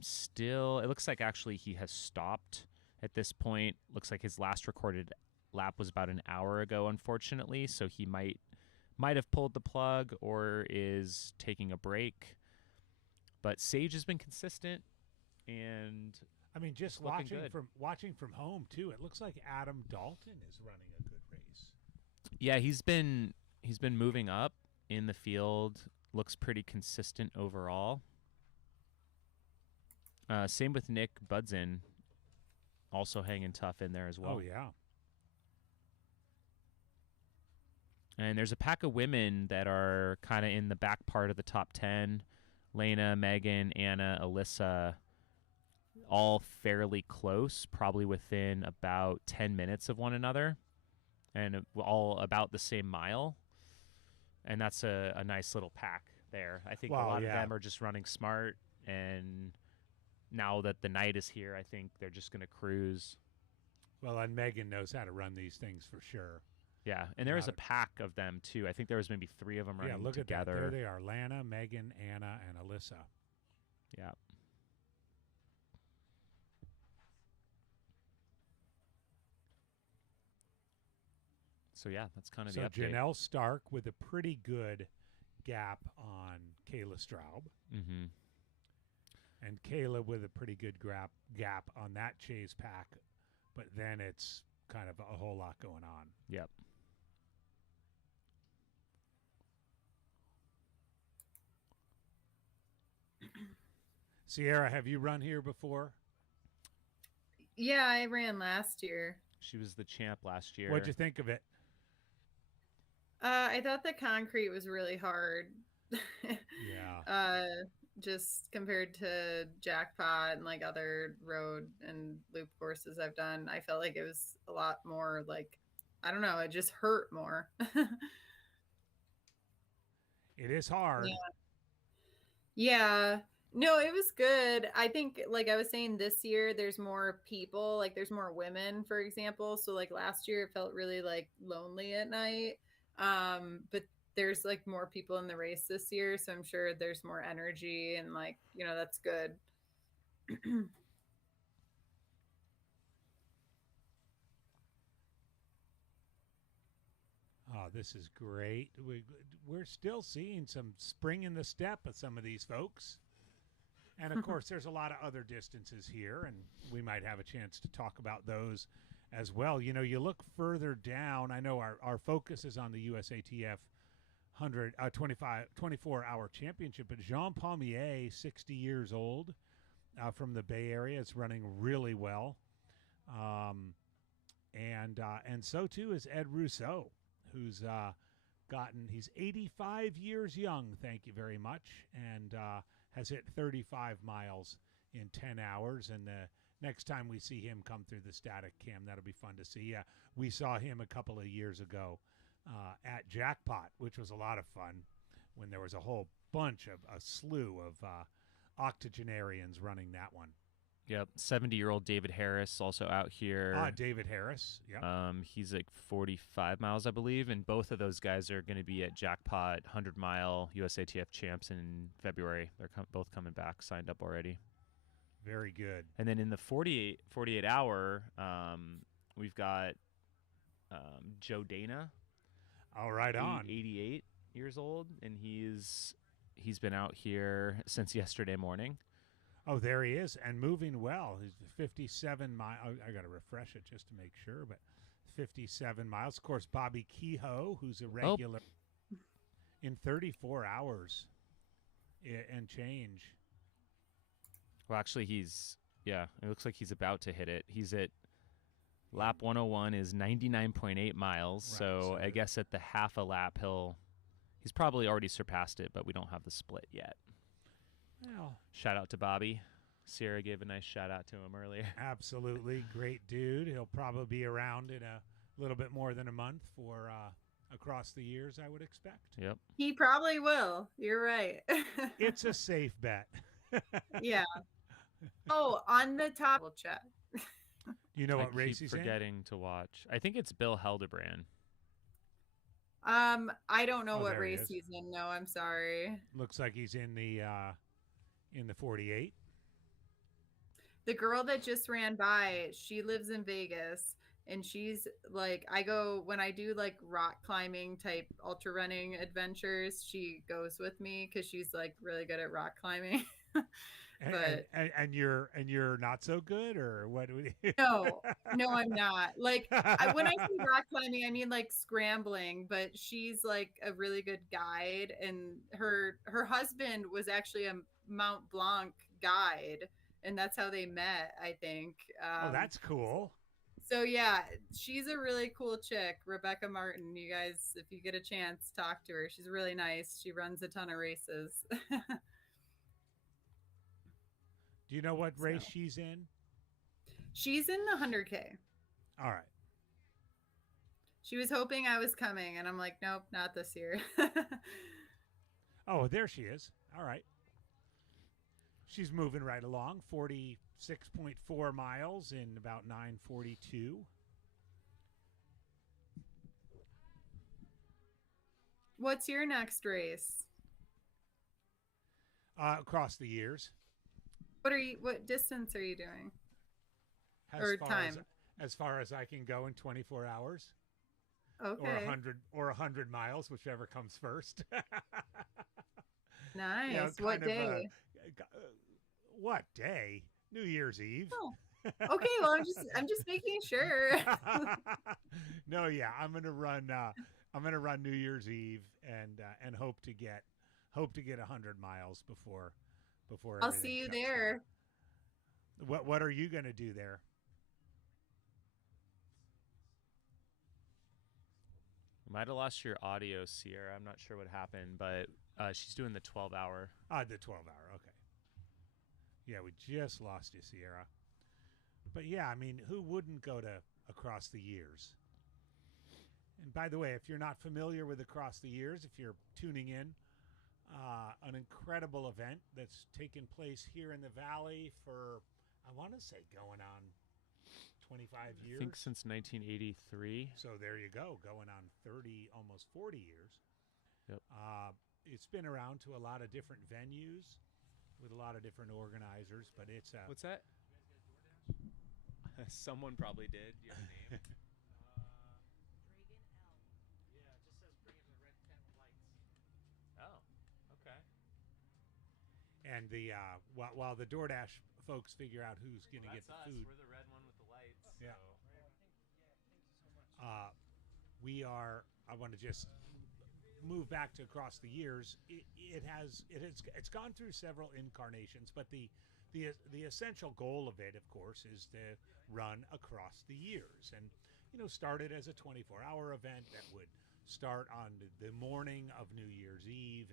Still, it looks like actually he has stopped at this point. Looks like his last recorded lap was about an hour ago, unfortunately. So he might have pulled the plug or is taking a break. But Sage has been consistent, and I mean, just watching from home too, it looks like Adam Dalton is running a good race. Yeah, he's been moving up in the field. Looks pretty consistent overall. Same with Nick Budson, also hanging tough in there as well. Oh yeah. And there's a pack of women that are kind of in the back part of the top 10. Lena, Megan, Anna, Alyssa, all fairly close, probably within about 10 minutes of one another, and all about the same mile. And that's a nice little pack there. I think a lot of them are just running smart, and now that the night is here, I think they're just going to cruise. Well, and Megan knows how to run these things for sure. Yeah, and there was a pack of them, too. I think there was maybe 3 of them running together. Yeah, look at that. There they are, Lana, Megan, Anna, and Alyssa. Yeah. So, yeah, that's kind of the update. So, Janelle Stark with a pretty good gap on Kayla Straub. Mm-hmm. And Kayla with a pretty good gap on that Chase pack. But then it's kind of a whole lot going on. Yep. Sierra, have you run here before? Yeah, I ran last year. She was the champ last year. What'd you think of it? I thought the concrete was really hard. Yeah. just compared to Jackpot and like other road and loop courses I've done. I felt like it was a lot more like, I don't know, it just hurt more. It is hard. Yeah. Yeah. No, it was good. I think, like I was saying, this year there's more people, like there's more women, for example. So like last year it felt really like lonely at night. But there's like more people in the race this year, so I'm sure there's more energy and like, that's good. Oh, this is great. We're still seeing some spring in the step of some of these folks. And of course, there's a lot of other distances here, and we might have a chance to talk about those as well. You know, you look further down. I know our focus is on the USATF 24-hour championship, but Jean Palmier, 60 years old, from the Bay Area, is running really well. And so too is Ed Rousseau, who's he's 85 years young, thank you very much, and has hit 35 miles in 10 hours. And the next time we see him come through the static cam, that'll be fun to see. We saw him a couple of years ago at Jackpot, which was a lot of fun when there was a whole bunch of a slew of octogenarians running that one. Yep, 70-year-old David Harris also out here. David Harris, yeah. He's like 45 miles, I believe, and both of those guys are going to be at Jackpot 100-mile USATF champs in February. They're both coming back, signed up already. Very good. And then in the 48-hour, we've got Joe Dana. All right, on 88 years old, and he's been out here since yesterday morning. Oh, there he is, and moving well. He's 57 miles. I got to refresh it just to make sure, but 57 miles. Of course, Bobby Kehoe, who's a regular, in 34 hours and change. Well, actually, it looks like he's about to hit it. He's at lap 101 is 99.8 miles, Right, so I guess at the half a lap he's probably already surpassed it, but we don't have the split yet. Well, shout out to Bobby. Sierra gave a nice shout out to him earlier. Absolutely. Great dude. He'll probably be around in a little bit more than a month for across the years, I would expect. Yep. He probably will. You're right. It's a safe bet. Yeah. Oh, on the top, we'll check. You know what race he's forgetting to watch. I think it's Bill Heldebrand. I don't know what race he's in. No, I'm sorry. Looks like he's in the 48. The girl that just ran by, she lives in Vegas, and she's like, when I do like rock climbing type ultra running adventures, she goes with me because she's like really good at rock climbing. And you're not so good, or what? No, I'm not. Like when I say rock climbing, I mean like scrambling. But she's like a really good guide, and her husband was actually a Mount Blanc guide, and that's how they met, I think. Oh, that's cool. So yeah, she's a really cool chick, Rebecca Martin. You guys, if you get a chance, talk to her. She's really nice. She runs a ton of races. Do you know what race she's in? She's in the 100K. All right. She was hoping I was coming, and I'm like, nope, not this year. Oh, there she is. All right. She's moving right along, 46.4 miles in about 9:42. What's your next race? Across the years. What distance are you doing? As far as I can go in 24 hours. Okay. Or 100 miles, whichever comes first. Nice. You know, what day? What day? New Year's Eve. Oh. Okay, well I'm just making sure. No, yeah, I'm gonna run New Year's Eve and hope to get 100 miles before I'll see you there. What are you gonna do there? Might have lost your audio, Sierra. I'm not sure what happened, but She's doing the 12-hour. The 12-hour. Okay. Yeah, we just lost you, Sierra. But yeah, I mean, who wouldn't go to Across the Years? And by the way, if you're not familiar with Across the Years, if you're tuning in, an incredible event that's taken place here in the Valley for, I want to say, going on 25 years. I think since 1983. So there you go, going on 30, almost 40 years. Yep. It's been around to a lot of different venues with a lot of different organizers, but it's a... What's that? Someone probably did. Do you have a name? Yeah, it just says bring in the red tent lights. Oh, okay. And the while the DoorDash folks figure out who's going to get the food. We're the red one with the lights. Yeah. So. We are. I want to just move back to Across the Years. It's gone through several incarnations, but the essential goal of it, of course, is to run across the years, and started as a 24-hour event that would start on the morning of New Year's Eve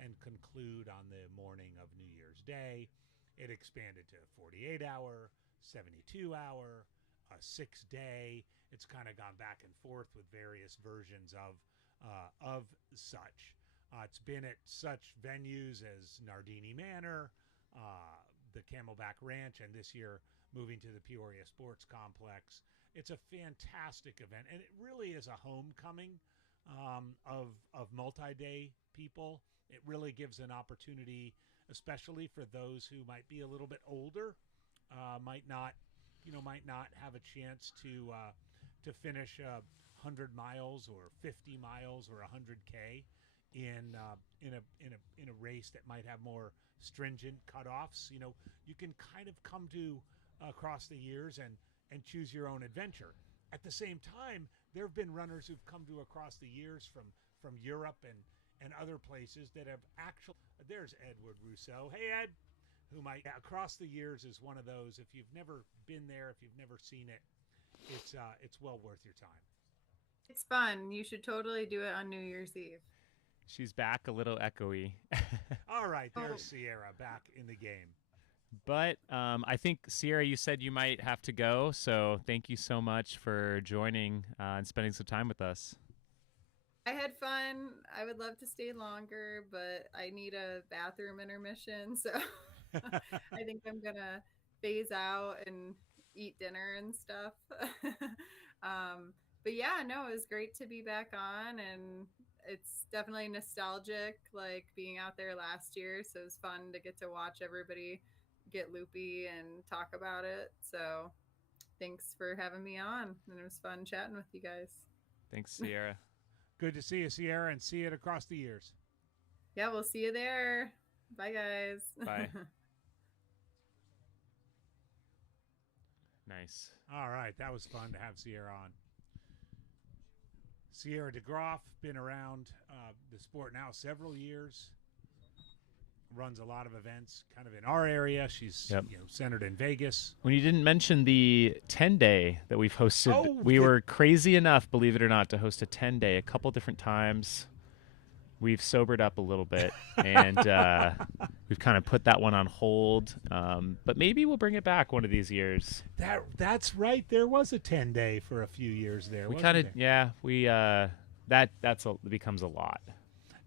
and conclude on the morning of New Year's Day. It expanded to 48-hour, 72-hour, a 6-day. It's kind of gone back and forth with various versions of such. It's been at such venues as Nardini Manor, the Camelback Ranch, and this year moving to the Peoria Sports Complex. It's a fantastic event, and it really is a homecoming of multi-day people. It really gives an opportunity, especially for those who might be a little bit older, might not have a chance to finish 100 miles or 50 miles or 100K in a race that might have more stringent cutoffs. You can kind of come to Across the Years and choose your own adventure. At the same time, there have been runners who've come to Across the Years from Europe and other places that have actually. There's Edward Rousseau. Hey, Ed. Across the Years is one of those. If you've never been there, if you've never seen it, it's well worth your time. It's fun. You should totally do it on New Year's Eve. She's back a little echoey. All right, there's Sierra back in the game. But I think, Sierra, you said you might have to go, so thank you so much for joining and spending some time with us. I had fun. I would love to stay longer, but I need a bathroom intermission, so I think I'm going to phase out and eat dinner and stuff. But yeah, no, it was great to be back on, and it's definitely nostalgic, like being out there last year. So it was fun to get to watch everybody get loopy and talk about it. So thanks for having me on, and it was fun chatting with you guys. Thanks, Sierra. Good to see you, Sierra, and see it Across the Years. Yeah, we'll see you there. Bye, guys. Bye. Nice. All right, that was fun to have Sierra on. Sierra DeGroff, been around the sport now several years. Runs a lot of events kind of in our area. She's centered in Vegas. When you didn't mention the 10-day that we've hosted, we were crazy enough, believe it or not, to host a 10-day a couple different times. We've sobered up a little bit, and we've kind of put that one on hold. But maybe we'll bring it back one of these years. That's right. There was a 10-day for a few years there. We kind of, that's becomes a lot.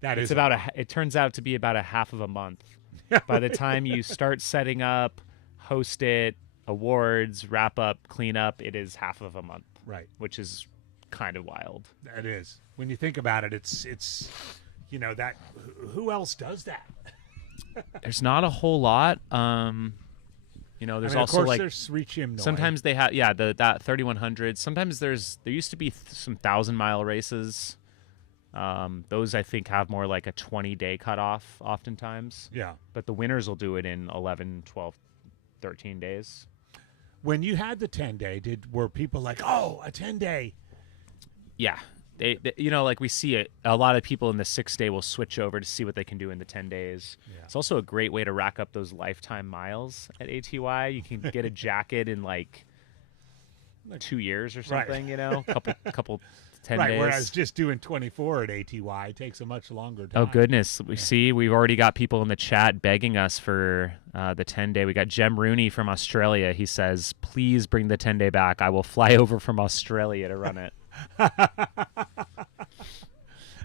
It turns out to be about a half of a month. By the time you start setting up, host it, awards, wrap up, clean up, it is half of a month. Right. Which is kind of wild. That is. When you think about it, it's that who else does that? There's not a whole lot. There's also of course there's Sri Chimnoy. Sometimes they have that 3100. Sometimes there used to be some 1,000-mile races. Those I think have more like a 20-day cutoff oftentimes. Yeah. But the winners will do it in 11, 12, 13 days. When you had the 10-day, were people like, oh, a 10-day? Yeah. They like we see it. A lot of people in the 6-day will switch over to see what they can do in the 10 days. Yeah. It's also a great way to rack up those lifetime miles at ATY. You can get a jacket in like 2 years or something, right. Couple 10 right. days. Whereas just doing 24 at ATY takes a much longer time. Oh, goodness. We see we've already got people in the chat begging us for the 10-day. We got Jem Rooney from Australia. He says, please bring the 10-day back. I will fly over from Australia to run it.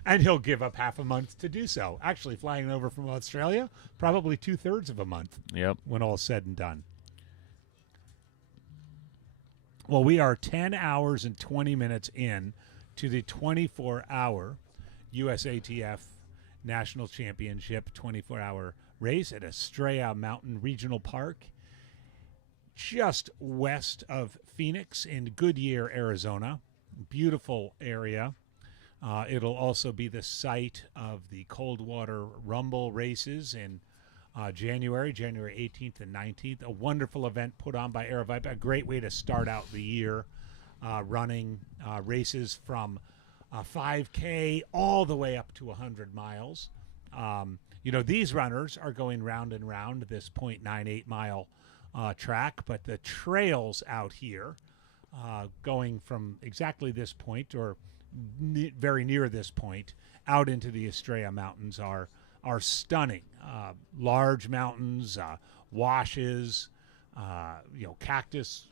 And he'll give up half a month to do so. Actually, flying over from Australia, probably 2/3 of a month. Yep. When all's said and done. Well, we are 10 hours and 20 minutes in to the 24-hour USATF National Championship 24-hour race at Estrella Mountain Regional Park, just west of Phoenix in Goodyear, Arizona. Beautiful area. It'll also be the site of the Coldwater Rumble races in January 18th and 19th. A wonderful event put on by Aravaipa. A great way to start out the year, running races from 5K all the way up to 100 miles. These runners are going round and round this 0.98 mile track, but the trails out here going from exactly this point or very near this point out into the Estrella Mountains are stunning. Large mountains, washes, cactus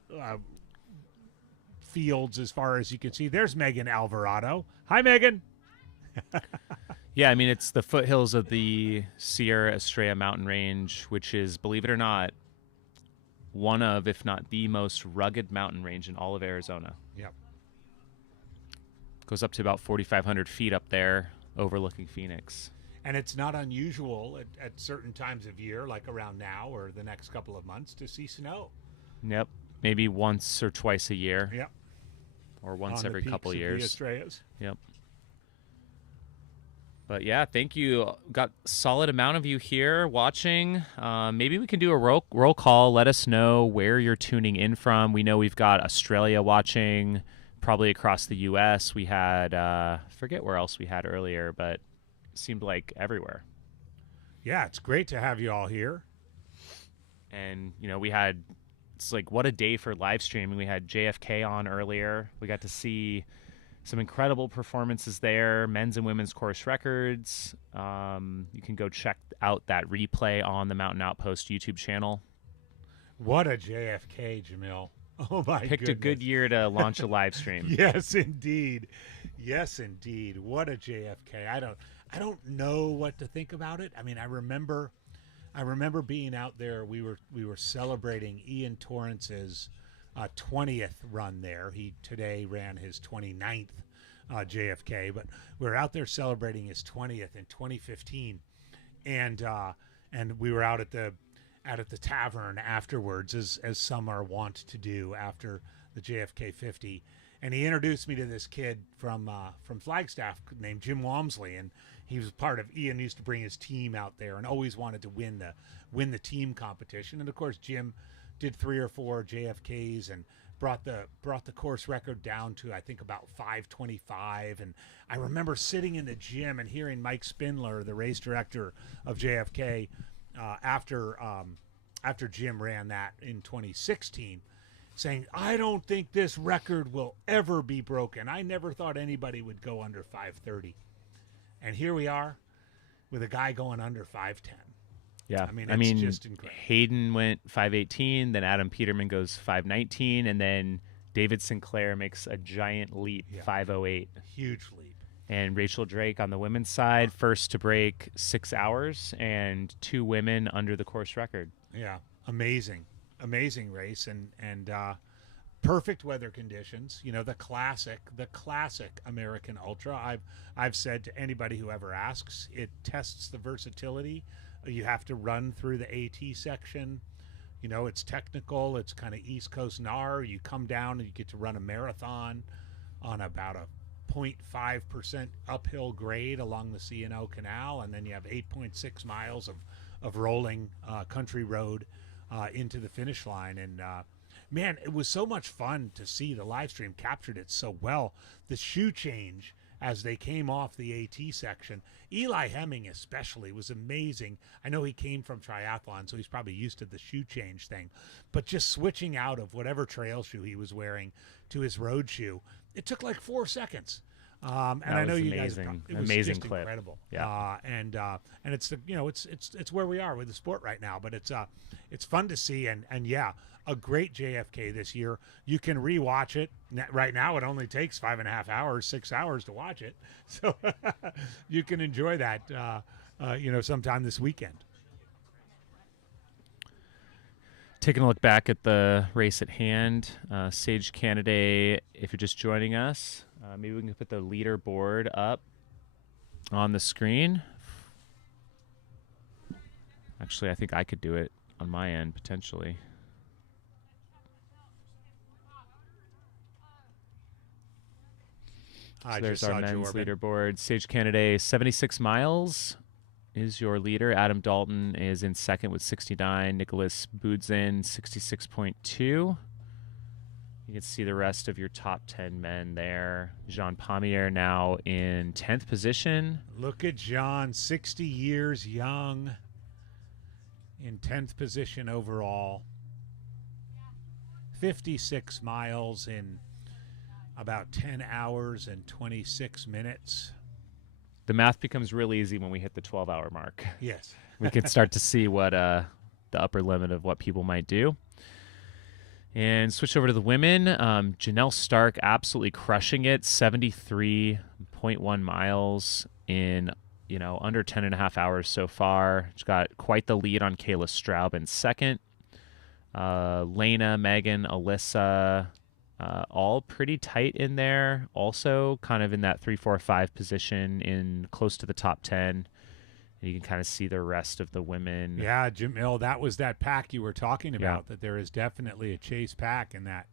fields as far as you can see. There's Megan Alvarado. Hi, Megan. Yeah, I mean, it's the foothills of the Sierra Estrella mountain range, which is, believe it or not, one of, if not the most rugged mountain range in all of Arizona. Yep. Goes up to about 4,500 feet up there, overlooking Phoenix. And it's not unusual at certain times of year, like around now or the next couple of months, to see snow. Yep. Maybe once or twice a year. Yep. Or once On the every peaks couple of years. The Estrellas. Yep. But yeah, thank you. Got a solid amount of you here watching. Maybe we can do a roll call. Let us know where you're tuning in from. We know we've got Australia watching, probably across the U.S. We had, forget where else we had earlier, but it seemed like everywhere. Yeah, it's great to have you all here. And, it's like, what a day for live streaming. We had JFK on earlier. We got to see some incredible performances there, men's and women's course records. You can go check out that replay on the Mountain Outpost YouTube channel. What a JFK, Jamil. Oh, my Picked goodness. a good year to launch a live stream. Yes, indeed. Yes, indeed. What a JFK. I don't know what to think about it. I mean, I remember being out there. We were celebrating Ian Torrance's 20th run there. He today ran his 29th JFK, but we were out there celebrating his 20th in 2015, and we were out at the tavern afterwards, as some are wont to do after the JFK 50. And he introduced me to this kid from Flagstaff named Jim Walmsley, and he was part of. Ian used to bring his team out there and always wanted to win the team competition. And of course, Jim did 3 or 4 JFKs and brought the course record down to, I think, about 5:25. And I remember sitting in the gym and hearing Mike Spindler, the race director of JFK, after Jim ran that in 2016, saying, I don't think this record will ever be broken. I never thought anybody would go under 5:30. And here we are with a guy going under 5:10. Yeah. I mean, it's just incredible. Hayden went 5:18, then Adam Peterman goes 5:19, and then David Sinclair makes a giant leap, 5:08. Huge leap. And Rachel Drake on the women's side, first to break 6 hours, and 2 women under the course record. Yeah, amazing race, and perfect weather conditions. The classic American Ultra. I've said to anybody who ever asks, it tests the versatility. You have to run through the AT section. It's technical. It's kind of East Coast NAR. You come down and you get to run a marathon on about a 0.5% uphill grade along the C&O Canal, and then you have 8.6 miles of rolling country road into the finish line. And man, it was so much fun to see. The live stream captured it so well. The shoe change as they came off the AT section. Eli Hemming especially was amazing. I know he came from triathlon, so he's probably used to the shoe change thing. But just switching out of whatever trail shoe he was wearing to his road shoe, it took like 4 seconds. And That I know was you guys. amazing. It was Amazing just clip. incredible. Yeah. And it's the it's where we are with the sport right now. But it's fun to see and yeah, a great JFK this year. You can rewatch it right now. It only takes 5.5 hours, 6 hours to watch it, so you can enjoy that. Sometime this weekend. Taking a look back at the race at hand, Sage Candidate, if you're just joining us, maybe we can put the leaderboard up on the screen. Actually, I think I could do it on my end, potentially. So there's our men's leaderboard. Sage Candidate, 76 miles is your leader. Adam Dalton is in second with 69. Nicholas Budzin, 66.2. You can see the rest of your top 10 men there. Jean Pommier now in 10th position. Look at Jean, 60 years young, in 10th position overall. 56 miles in about 10 hours and 26 minutes. The math becomes real easy when we hit the 12-hour mark. Yes. We can start to see what the upper limit of what people might do. And switch over to the women. Janelle Stark absolutely crushing it, 73.1 miles in under 10.5 hours so far. She's got quite the lead on Kayla Straub in second. Lena, Megan, Alyssa, all pretty tight in there. Also kind of in that 3, 4, 5 position in close to the top 10. And you can kind of see the rest of the women. Yeah, Jamil, that was that pack you were talking about, that there is definitely a chase pack in that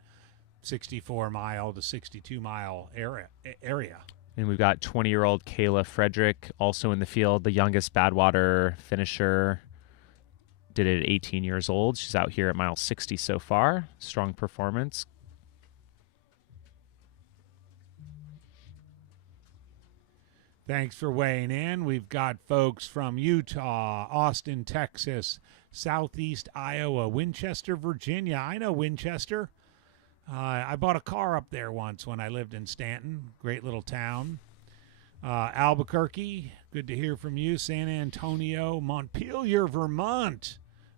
64-mile to 62-mile area. And we've got 20-year-old Kayla Frederick also in the field, the youngest Badwater finisher. Did it at 18 years old. She's out here at mile 60 so far. Strong performance. Thanks for weighing in. We've got folks from Utah, Austin, Texas, Southeast Iowa, Winchester, Virginia. I know Winchester. I bought a car up there once when I lived in Stanton. Great little town. Albuquerque, good to hear from you. San Antonio, Montpelier, Vermont.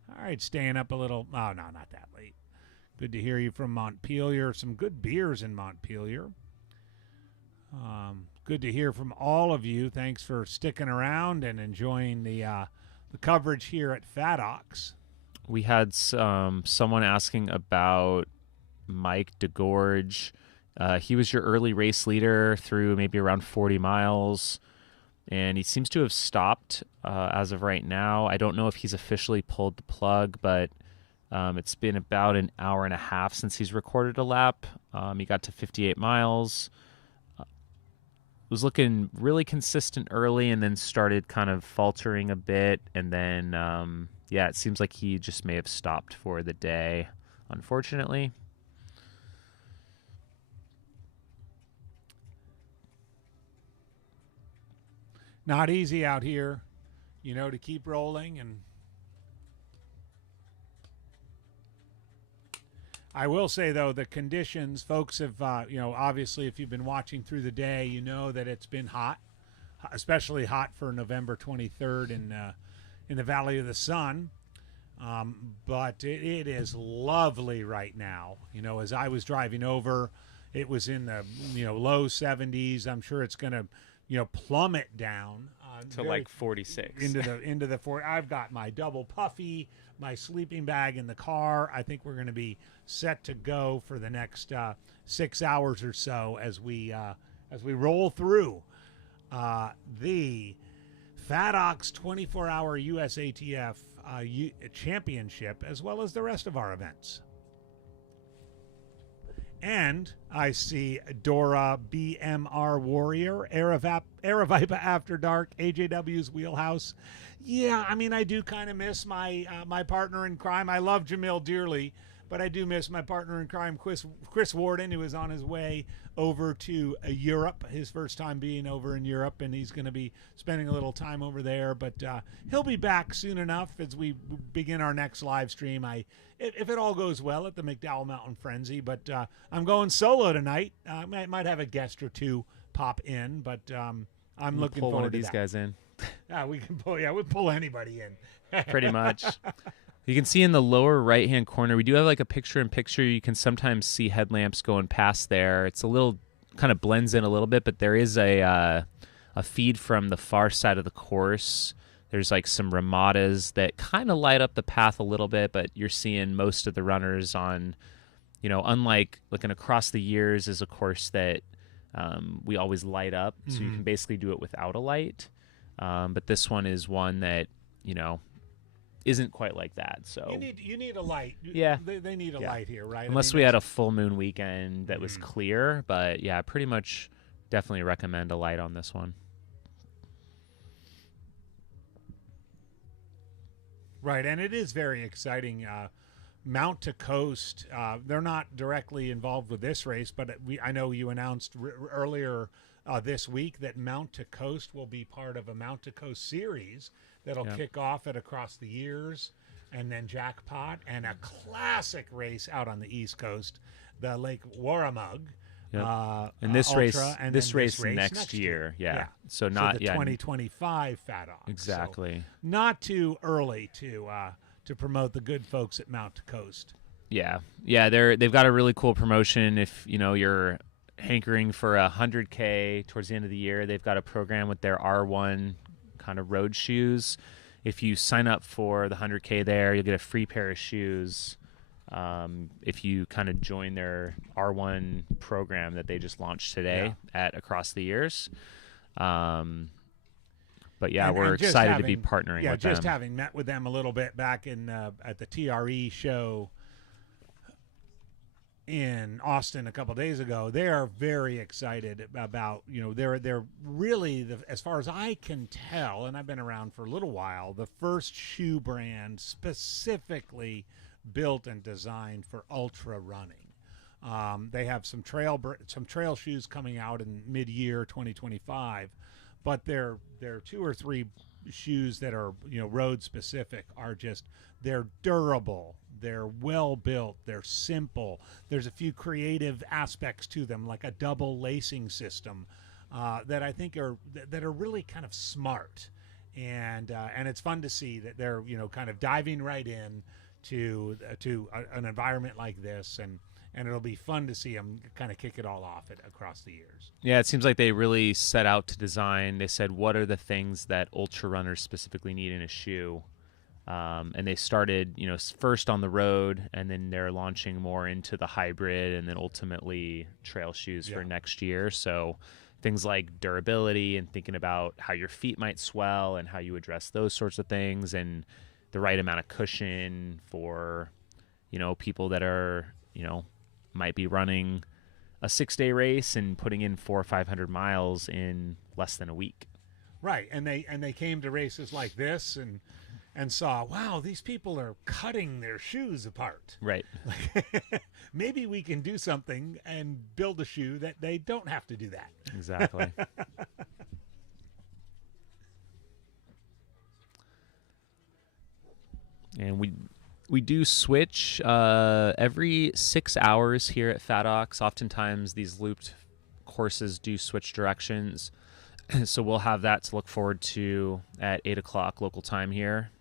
All right, staying up a little. Oh, no, not that late. Good to hear you from Montpelier. Some good beers in Montpelier. Good to hear from all of you. Thanks for sticking around and enjoying the coverage here at FatOx. We had someone asking about Mike DeGorge. He was your early race leader through maybe around 40 miles, and he seems to have stopped as of right now. I don't know if he's officially pulled the plug, but it's been about an hour and a half since he's recorded a lap. He got to 58 miles. Was looking really consistent early and then started kind of faltering a bit. And then, it seems like he just may have stopped for the day, unfortunately. Not easy out here, to keep rolling. And I will say, though, the conditions, folks have, obviously if you've been watching through the day, you know that it's been hot, especially hot for November 23rd in the Valley of the Sun. But it is lovely right now. As I was driving over, it was in the, low 70s. I'm sure it's going to, plummet down to like 46 into the 40. I've got my double puffy, my sleeping bag in the car. I think we're going to be set to go for the next 6 hours or so as we roll through the FatOx 24-hour USATF championship, as well as the rest of our events. And I see Dora BMR Warrior, Aravipa After Dark, AJW's Wheelhouse. Yeah, I do kind of miss my partner in crime. I love Jamil dearly, but I do miss my partner in crime, Chris Warden, who is on his way over to Europe, his first time being over in Europe, and he's going to be spending a little time over there. But he'll be back soon enough as we begin our next live stream. If it all goes well at the McDowell Mountain Frenzy, but I'm going solo tonight. I might have a guest or two pop in, but I'm We'll looking pull forward one of to these that. guys in. Yeah, we can pull. Yeah, we pull anybody in. Pretty much. You can see in the lower right-hand corner, we do have like a picture-in-picture. You can sometimes see headlamps going past there. It's a little, kind of blends in a little bit, but there is a feed from the far side of the course. There's like some ramadas that kind of light up the path a little bit, but you're seeing most of the runners on, unlike looking across the years is a course that we always light up. So you can basically do it without a light. But this one is one that, isn't quite like that. So you need a light. Yeah. They need a light here, right? Unless we had a full moon weekend that was clear, but yeah, pretty much definitely recommend a light on this one. Right, and it is very exciting. Mount to Coast, they're not directly involved with this race, but I know you announced earlier this week that Mount to Coast will be part of a Mount to Coast series that'll kick off at Across the Years and then Jackpot, and a classic race out on the East Coast, the Lake Warramug. Yep. And this Ultra, race, and this then race next year. Yeah. So not the 2025 Fat Ox. Exactly. So not too early to promote the good folks at Mount to Coast. Yeah. They've got a really cool promotion. If you're hankering for 100K towards the end of the year, they've got a program with their R1 kind of road shoes. If you sign up for the 100K there, you'll get a free pair of shoes. If you kind of join their R1 program that they just launched today at Across the Years. But we're excited to be partnering with them. Just having met with them a little bit back in at the TRE show in Austin a couple days ago, they are very excited about, they're really, as far as I can tell, and I've been around for a little while, the first shoe brand specifically built and designed for ultra running. They have some trail shoes coming out in mid-year 2025, but their 2 or 3 shoes that are road specific are they're durable, they're well built, they're simple. There's a few creative aspects to them, like a double lacing system that I think are really kind of smart, and it's fun to see that they're kind of diving right in to an environment like this, and it'll be fun to see them kind of kick it all off Across the Years. Yeah, it seems like they really set out to design. They said, what are the things that ultra runners specifically need in a shoe? And they started, first on the road, and then they're launching more into the hybrid, and then ultimately trail shoes for next year. So things like durability and thinking about how your feet might swell and how you address those sorts of things, and the right amount of cushion for, people that are, might be running a 6-day race and putting in 400 or 500 miles in less than a week. Right, and they came to races like this and saw, wow, these people are cutting their shoes apart. Right. Maybe we can do something and build a shoe that they don't have to do that. Exactly. And we do switch every 6 hours here at Fat Ox. Oftentimes these looped courses do switch directions. So we'll have that to look forward to at 8 o'clock local time here.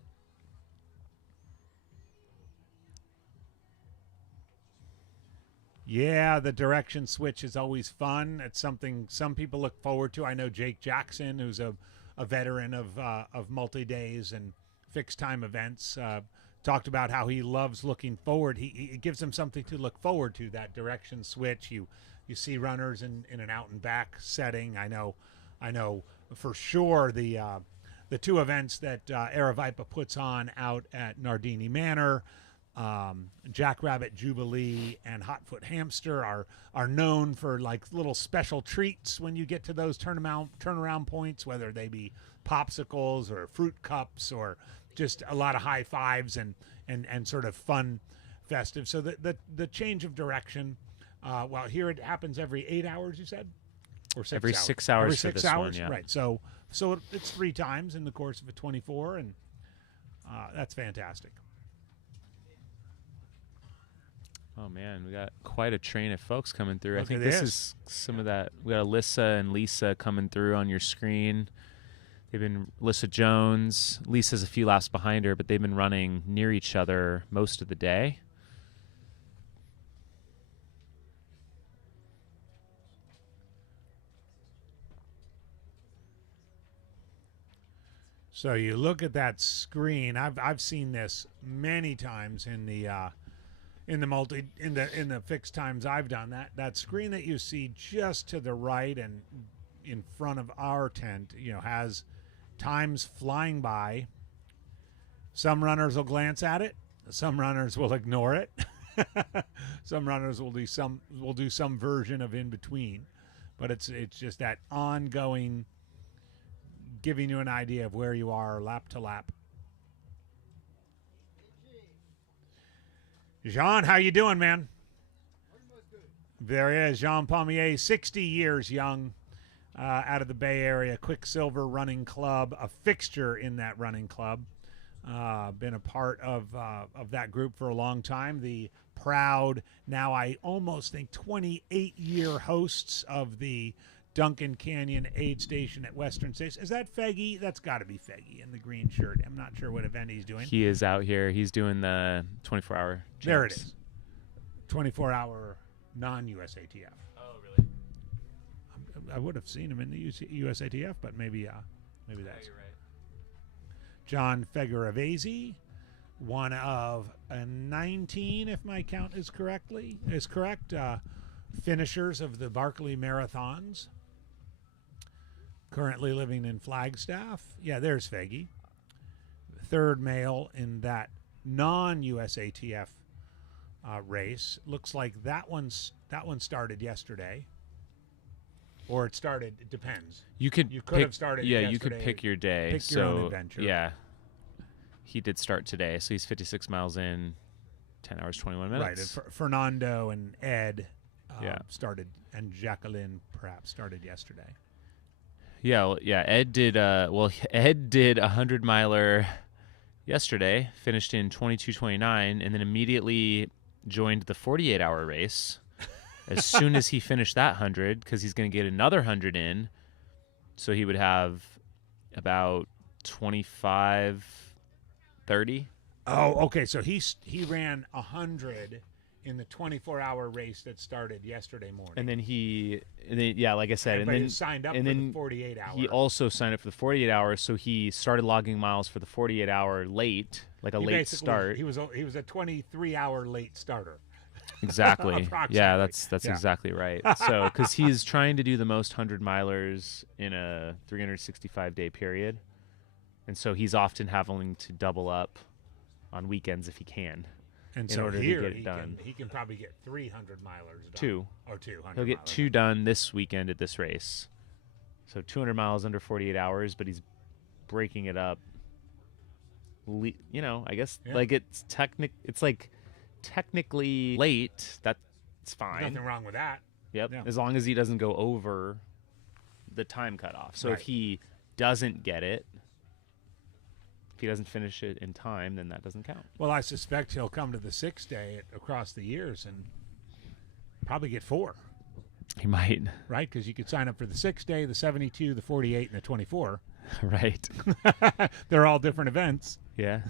Yeah, the direction switch is always fun. It's something some people look forward to. I know Jake Jackson, who's a veteran of multi-days and fixed time events, talked about how he loves looking forward. It gives him something to look forward to, that direction switch. You see runners in an out and back setting. I know for sure the 2 events that Aravipa puts on out at Nardini Manor, Jackrabbit Jubilee and Hotfoot Hamster are known for like little special treats when you get to those turnaround points, whether they be popsicles or fruit cups or just a lot of high fives and sort of fun, festive. So the change of direction, well, here it happens every 8 hours, you said, or 6 every hours? 6 hours Every for 6 this hours, one, yeah. right? So it's 3 times in the course of a 24, and that's fantastic. Oh man, we got quite a train of folks coming through. I Look think at this this. is some of that. We got Alyssa and Lisa coming through on your screen. They've been Alyssa Jones. Lisa's a few laps behind her, but they've been running near each other most of the day. So you look at that screen. I've seen this many times in the fixed times I've done. That screen that you see just to the right and in front of our tent, has times flying by. Some runners will glance at it. Some runners will ignore it. Some runners will do some version of in between. But it's just that ongoing, giving you an idea of where you are lap to lap. Jean, how you doing, man? There he is, Jean Pommier, 60 years young, out of the Bay Area, Quicksilver Running Club, a fixture in that running club. Been a part of that group for a long time. The proud, now I almost think 28-year hosts of the Duncan Canyon Aid Station at Western States. Is that Feggy? That's got to be Feggy in the green shirt. I'm not sure what event he's doing. He is out here. He's doing the 24-hour. There it is. 24-hour non-USATF. Oh, really? I would have seen him in the USATF, but maybe that's. You're right. John Fegaravese, one of 19, if my count is correct, finishers of the Barkley Marathons. Currently living in Flagstaff. Yeah, there's Feggy. Third male in that non-USATF race. Looks like that one started yesterday. Or it started, it depends. You could have started yesterday. You could pick your day. Pick your own adventure. Yeah. He did start today, so he's 56 miles in, 10 hours, 21 minutes. Right. Fernando and Ed started, and Jacqueline perhaps started yesterday. Yeah, Ed did a 100-miler yesterday, finished in 22:29, and then immediately joined the 48-hour race as soon as he finished that 100, because he's going to get another 100 in, so he would have about 25:30. Oh, okay. So he ran 100 in the 24-hour race that started yesterday morning. And then like I said, and then he signed up for the 48 hour. He also signed up for the 48 hours, so he started logging miles for the 48 hour late, like a late start. He was a 23-hour late starter. Exactly. Yeah, that's exactly right. So, because he's trying to do the most 100-milers in a 365-day period, and so he's often having to double up on weekends if he can. And in so order here to get it done. He can probably get 300 milers done. 2. Or 200. He'll get 2 done this weekend at this race. So 200 miles under 48 hours, but he's breaking it up. I guess like it's like technically late. That's fine. Nothing wrong with that. Yep. Yeah. As long as he doesn't go over the time cutoff. So if he doesn't get it, if he doesn't finish it in time, then that doesn't count. Well, I suspect he'll come to the 6 day across the years and probably get 4. He might. Right? Because you could sign up for the 6 day, the 72, the 48, and the 24. Right. They're all different events. Yeah.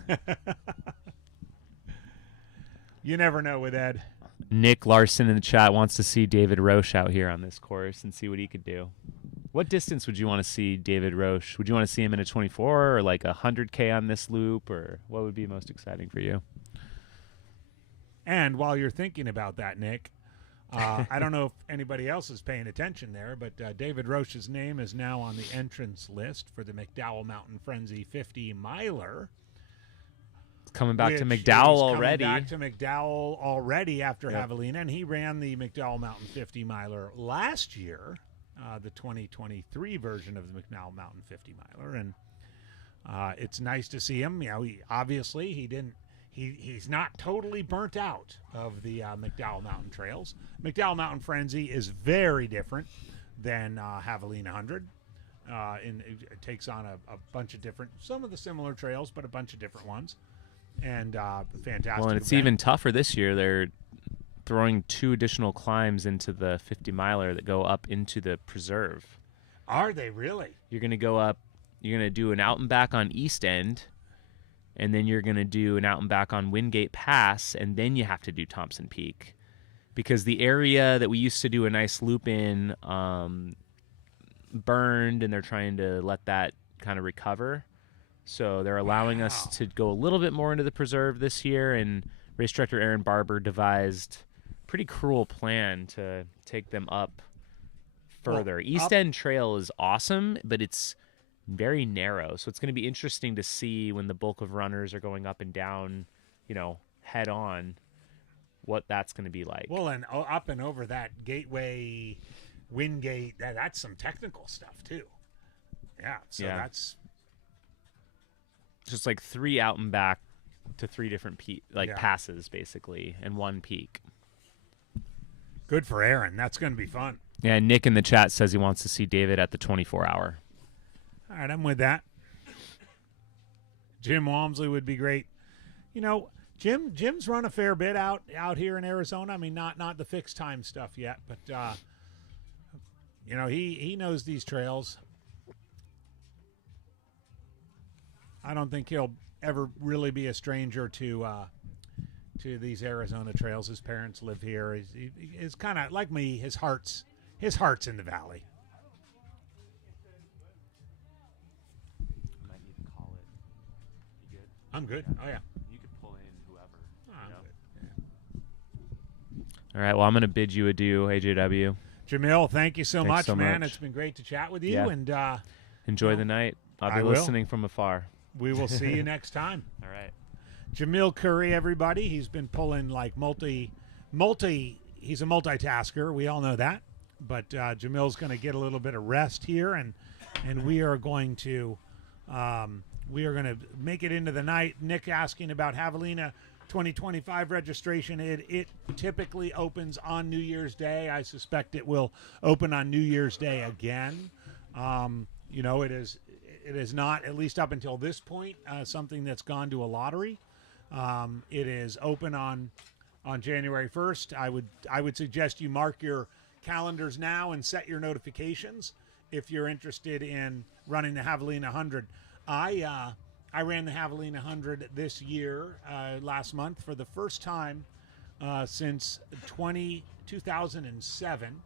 You never know with Ed. Nick Larson in the chat wants to see David Roche out here on this course and see what he could do. What distance would you want to see David Roche? Would you want to see him in a 24 or like 100K on this loop, or what would be most exciting for you? And while you're thinking about that, Nick, I don't know if anybody else is paying attention there, but David Roche's name is now on the entrance list for the McDowell Mountain Frenzy 50 miler. Coming back to McDowell already. Coming back to McDowell already after Javelina, and he ran the McDowell Mountain 50 miler last year. The 2023 version of the McDowell Mountain 50 miler, and it's nice to see him. He's not totally burnt out of the McDowell Mountain trails. McDowell Mountain Frenzy is very different than Javelina 100. It takes on a bunch of different, some of the similar trails, but a bunch of different ones, and fantastic. Well, and it's event. even tougher this year. They're throwing 2 additional climbs into the 50 miler that go up into the preserve. Are they really? You're going to go up, you're going to do an out and back on East End, and then you're going to do an out and back on Wingate Pass, and then you have to do Thompson Peak. Because the area that we used to do a nice loop in burned, and they're trying to let that kind of recover. So they're allowing us to go a little bit more into the preserve this year, and race director Aaron Barber devised a pretty cruel plan to take them up further. East End Trail is awesome, but it's very narrow. So it's going to be interesting to see when the bulk of runners are going up and down, head on, what that's going to be like. Well, and up and over that Gateway, Wingate, that's some technical stuff too. Yeah, so that's just like 3 out and back to 3 different passes basically, and 1 peak. Good for Aaron. That's going to be fun. Yeah, Nick in the chat says he wants to see David at the 24-hour. All right, I'm with that. Jim Walmsley would be great. Jim's run a fair bit out here in Arizona. I mean, not the fixed time stuff yet, but he knows these trails. I don't think he'll ever really be a stranger to these Arizona trails. His parents live here. He's kind of like me. His heart's in the valley. Might need to call it. You good? I'm good. Oh yeah. You could pull in whoever. I'm good. Yeah. All right. Well, I'm going to bid you adieu, AJW. Jamil, thank you so Thanks much, man. much. It's been great to chat with you. Yeah. And enjoy the night. I'll be listening from afar. We will see you next time. All right. Jamil Curry, everybody. He's been pulling like he's a multitasker. We all know that. But Jamil's going to get a little bit of rest here, and we are going to make it into the night. Nick asking about Javelina 2025 registration. It typically opens on New Year's Day. I suspect it will open on New Year's Day again. It is not, at least up until this point, something that's gone to a lottery. It is open on January 1st. I would suggest you mark your calendars now and set your notifications if you're interested in running the Javelina 100. I ran the Javelina 100 this year, last month, for the first time since 2007.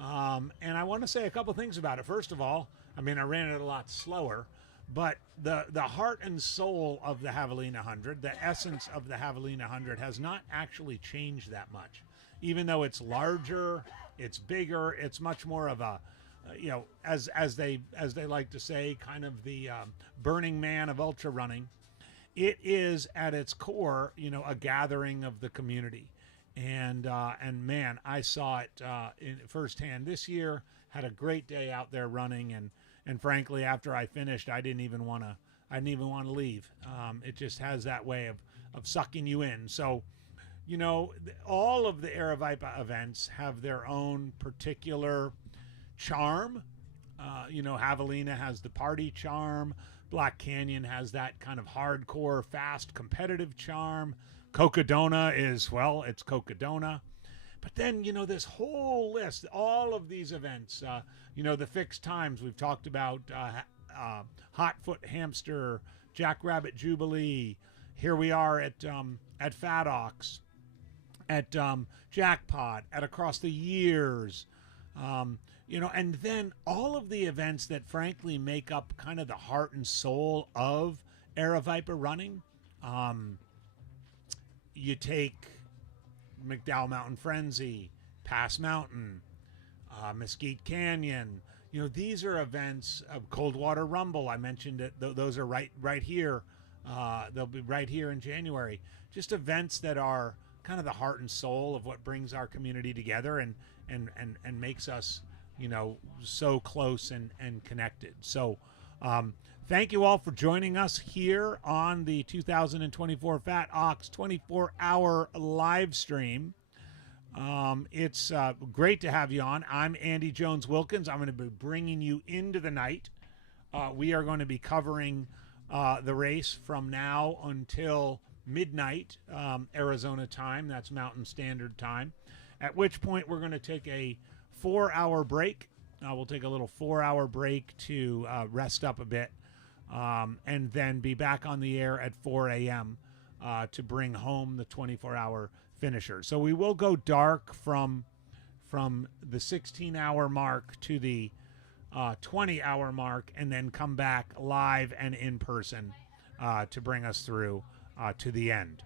And I want to say a couple things about it. First of all, I ran it a lot slower, but the heart and soul of the Javelina 100, the essence of the Javelina 100 has not actually changed that much. Even though it's larger, it's bigger, it's much more of a, as they like to say, kind of the Burning Man of ultra running. It is at its core, a gathering of the community. And man, I saw it in firsthand this year. Had a great day out there running, and frankly, after I finished, I didn't even want to leave. It just has that way of sucking you in. So, all of the Aravaipa events have their own particular charm. Javelina has the party charm. Black Canyon has that kind of hardcore, fast, competitive charm. Cocodona it's Cocodona. But then, this whole list, all of these events, the fixed times we've talked about, Hotfoot Hamster, Jackrabbit Jubilee. Here we are at Fat Ox, at Jackpot, at Across the Years, and then all of the events that frankly make up kind of the heart and soul of Aravaipa running. You take McDowell Mountain Frenzy, Pass Mountain, Mesquite Canyon. These are events of Coldwater Rumble. I mentioned it. Those are right here. They'll be right here in January. Just events that are kind of the heart and soul of what brings our community together and makes us, so close and connected. So, thank you all for joining us here on the 2024 Fat Ox 24-hour live stream. It's great to have you on. I'm Andy Jones Wilkins. I'm going to be bringing you into the night. We are going to be covering the race from now until midnight Arizona time. That's Mountain Standard Time. At which point we're going to take a 4-hour break. We'll take a little 4-hour break to rest up a bit, and then be back on the air at 4 a.m. To bring home the 24-hour finisher. So we will go dark from the 16-hour mark to the 20-hour mark, and then come back live and in person to bring us through to the end.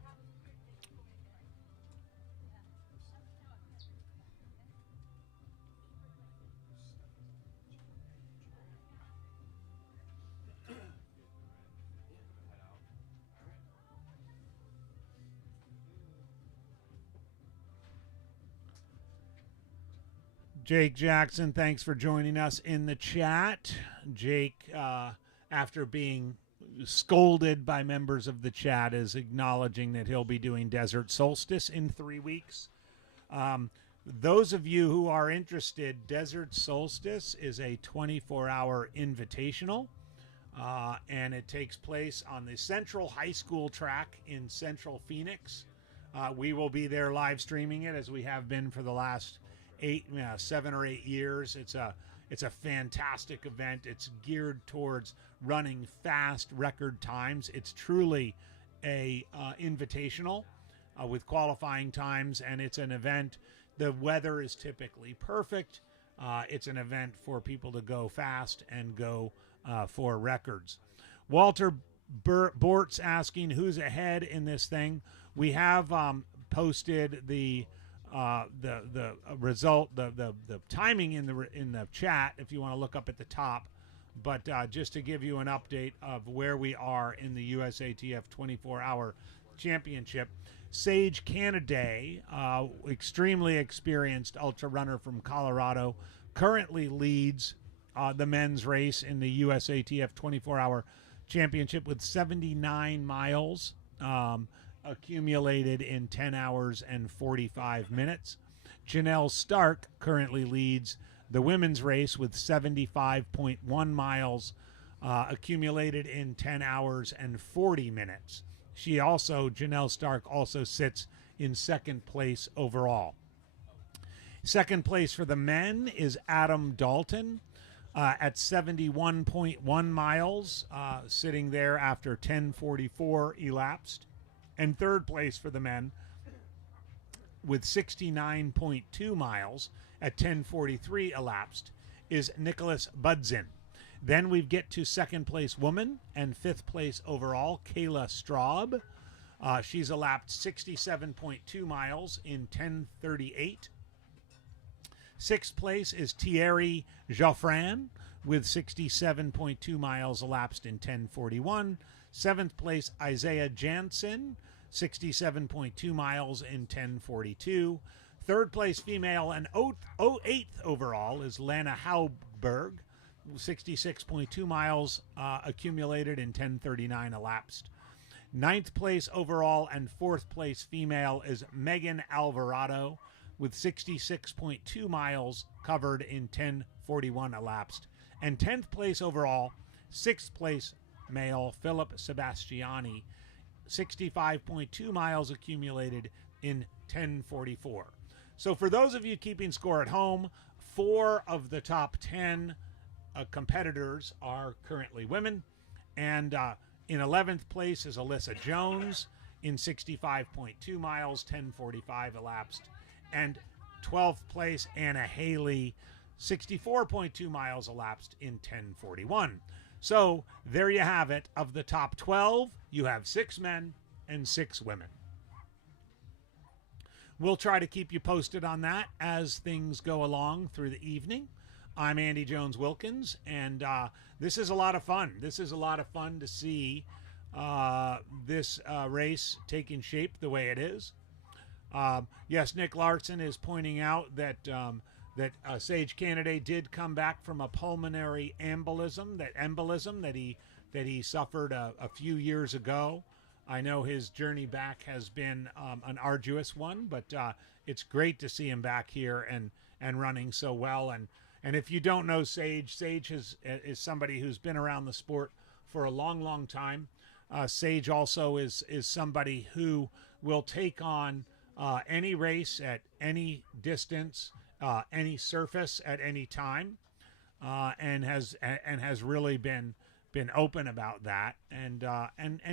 Jake Jackson, thanks for joining us in the chat. Jake, after being scolded by members of the chat, is acknowledging that he'll be doing Desert Solstice in 3 weeks. Those of you who are interested, Desert Solstice is a 24-hour invitational, and it takes place on the Central High School track in Central Phoenix. We will be there live streaming it, as we have been for the last 7 or 8 years. It's a fantastic event. It's geared towards running fast record times. It's truly a invitational with qualifying times, and it's an event. The weather is typically perfect. It's an event for people to go fast and go for records. Walter Bort's asking who's ahead in this thing. We have posted the result, the timing in the chat, if you want to look up at the top. But just to give you an update of where we are in the USATF 24-hour championship, Sage Canaday, extremely experienced ultra runner from Colorado, currently leads the men's race in the USATF 24-hour championship with 79 miles. Accumulated in 10 hours and 45 minutes. Janelle Stark currently leads the women's race with 75.1 miles accumulated in 10 hours and 40 minutes. Janelle Stark also sits in second place overall. Second place for the men is Adam Dalton at 71.1 miles, sitting there after 10:44 elapsed. And third place for the men with 69.2 miles at 10:43 elapsed is Nicholas Budzin. Then we get to second place woman and fifth place overall, Kayla Straub. She's elapsed 67.2 miles in 10:38. Sixth place is Thierry Joffran with 67.2 miles elapsed in 10:41. Seventh place, Isaiah Jansen, 67.2 miles in 10:42. Third place female and 8th overall is Lana Hauberg, 66.2 miles accumulated in 10:39 elapsed. Ninth place overall and fourth place female is Megan Alvarado with 66.2 miles covered in 10:41 elapsed. And 10th place overall, sixth place male Philip Sebastiani, 65.2 miles accumulated in 10:44. So for those of you keeping score at home, 4 of the top 10 competitors are currently women. And in 11th place is Alyssa Jones in 65.2 miles, 10:45 elapsed. And 12th place, Anna Haley, 64.2 miles elapsed in 10:41. So there you have it. Of the top 12, you have 6 men and 6 women. We'll try to keep you posted on that as things go along through the evening. I'm Andy Jones Wilkins, and this is a lot of fun. This is a lot of fun to see this race taking shape the way it is. Yes, Nick Larson is pointing out that Sage Canaday did come back from a pulmonary embolism that he suffered a few years ago. I know his journey back has been an arduous one, but it's great to see him back here and running so well. And if you don't know Sage is somebody who's been around the sport for a long, long time. Sage also is somebody who will take on any race at any distance, any surface at any time, and has really been open about that. And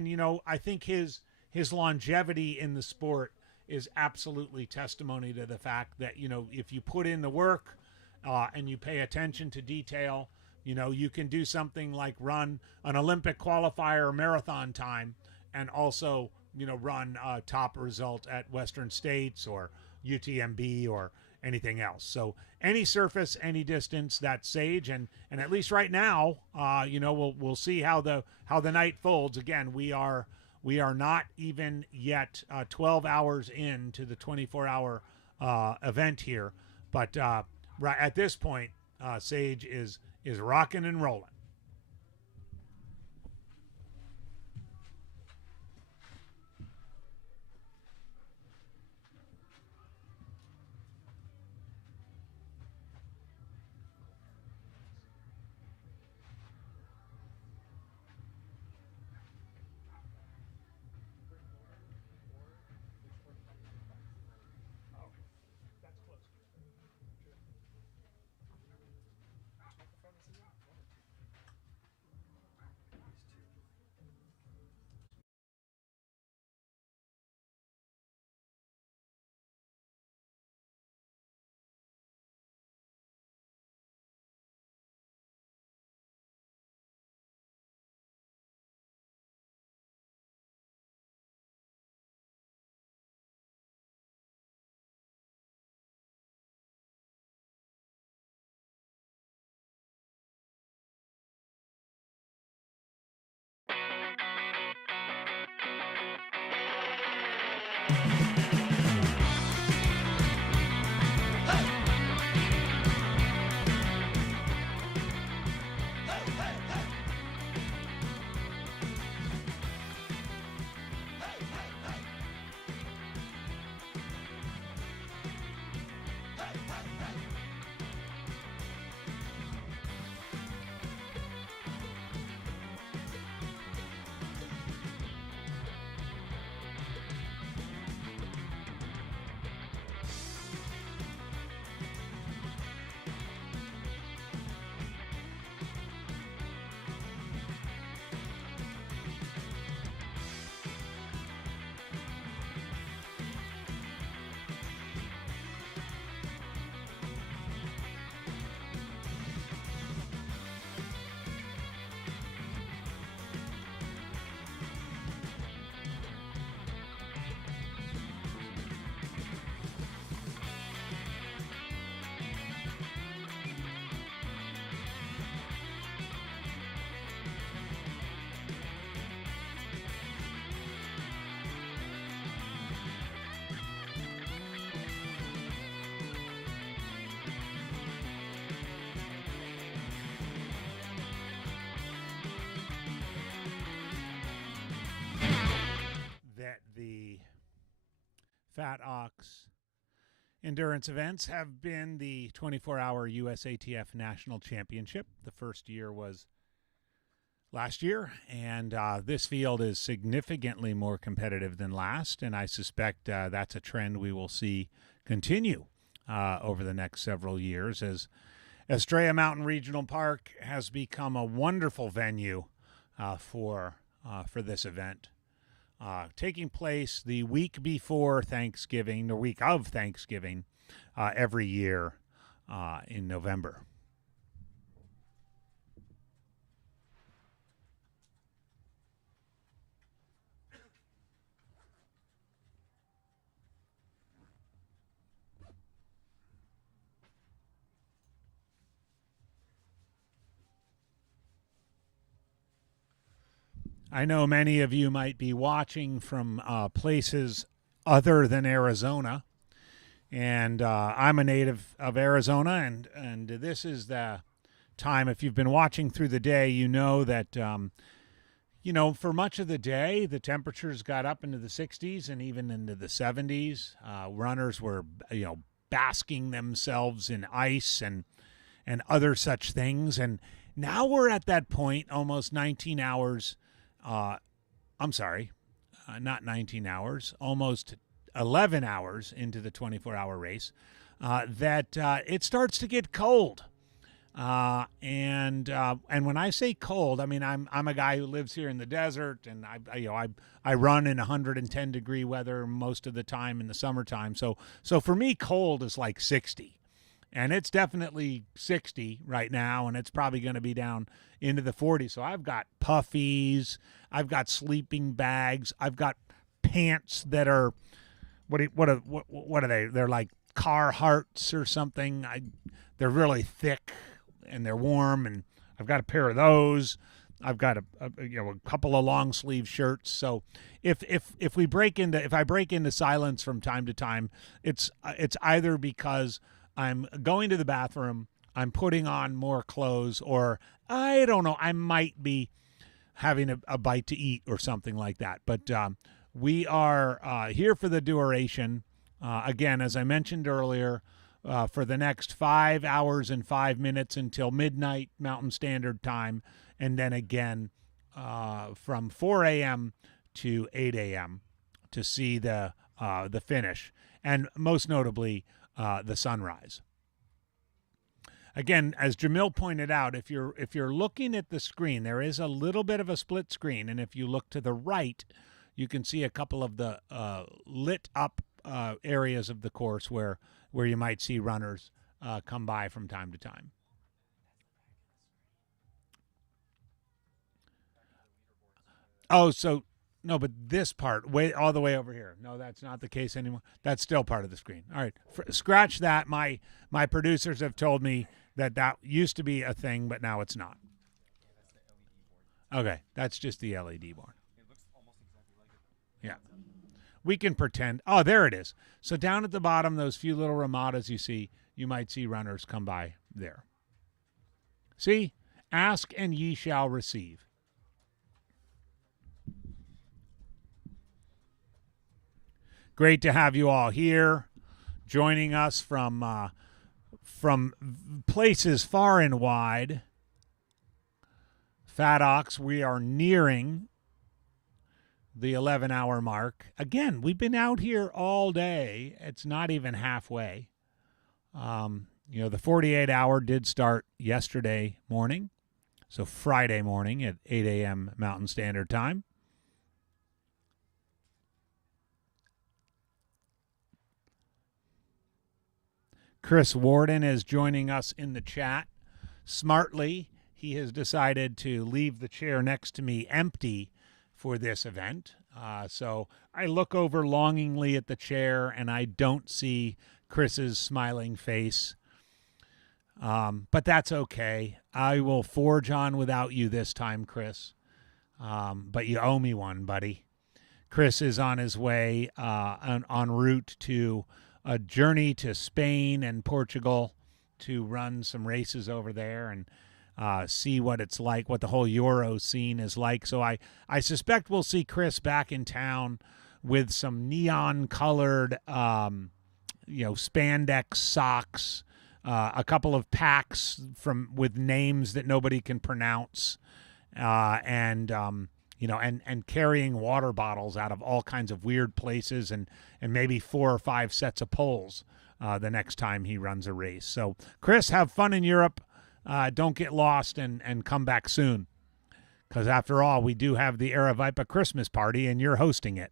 you know, I think his longevity in the sport is absolutely testimony to the fact that, you know, if you put in the work and you pay attention to detail, you know, you can do something like run an Olympic qualifier or marathon time and also, you know, run a top result at Western States or UTMB or anything else. So any surface, any distance, that's Sage. And at least right now, you know, we'll see how the night folds. Again, we are not even yet 12 hours into the 24-hour event here, but right at this point, Sage is rocking and rolling. That the Fat Ox endurance events have been the 24-hour USATF National Championship. The first year was last year, and this field is significantly more competitive than last, and I suspect that's a trend we will see continue over the next several years as Estrella Mountain Regional Park has become a wonderful venue for this event. Taking place the week before Thanksgiving, the week of Thanksgiving, every year in November. I know many of you might be watching from places other than Arizona, and I'm a native of Arizona, and this is the time, if you've been watching through the day, you know that, you know, for much of the day, the temperatures got up into the 60s and even into the 70s. Runners were, you know, basking themselves in ice and other such things, and now we're at that point, almost 19 hours I'm sorry, not 19 hours, almost 11 hours into the 24-hour race, that it starts to get cold. And when I say cold, I mean I'm a guy who lives here in the desert, and I run in 110-degree weather most of the time in the summertime. So for me, cold is like 60, and it's definitely 60 right now, and it's probably going to be down into the 40s. So I've got puffies, I've got sleeping bags, I've got pants that are what are they? They're like Carhartts or something. They're really thick and they're warm, and I've got a pair of those. I've got a couple of long sleeve shirts. So if I break into silence from time to time, it's either because I'm going to the bathroom, I'm putting on more clothes, or I don't know, I might be having a bite to eat or something like that. But we are here for the duration. Again, as I mentioned earlier, for the next 5 hours and 5 minutes until midnight Mountain Standard Time, and then again from 4 a.m. to 8 a.m. to see the finish, and most notably the sunrise. Again, as Jamil pointed out, if you're looking at the screen, there is a little bit of a split screen, and if you look to the right, you can see a couple of the lit up areas of the course where you might see runners come by from time to time. Oh, so no, but this part, all the way over here. No, that's not the case anymore. That's still part of the screen. All right, scratch that. My producers have told me that used to be a thing, but now it's not. Okay, that's just the LED board. Yeah. We can pretend. Oh, there it is. So down at the bottom, those few little ramadas you might see runners come by there. See? Ask and ye shall receive. Great to have you all here, joining us from places far and wide. Fat Ox, we are nearing the 11-hour mark. Again, we've been out here all day. It's not even halfway. The 48-hour did start yesterday morning, so Friday morning at 8 a.m. Mountain Standard Time. Chris Warden is joining us in the chat. Smartly, he has decided to leave the chair next to me empty for this event. So I look over longingly at the chair, and I don't see Chris's smiling face. But that's okay. I will forge on without you this time, Chris. But you owe me one, buddy. Chris is on his way en route to a journey to Spain and Portugal to run some races over there and see what it's like, what the whole Euro scene is like. So I suspect we'll see Chris back in town with some neon-colored, spandex socks, a couple of packs with names that nobody can pronounce, and carrying water bottles out of all kinds of weird places, and maybe 4 or 5 sets of poles the next time he runs a race. So, Chris, have fun in Europe. Don't get lost and come back soon. Because after all, we do have the Aravaipa Christmas party, and you're hosting it.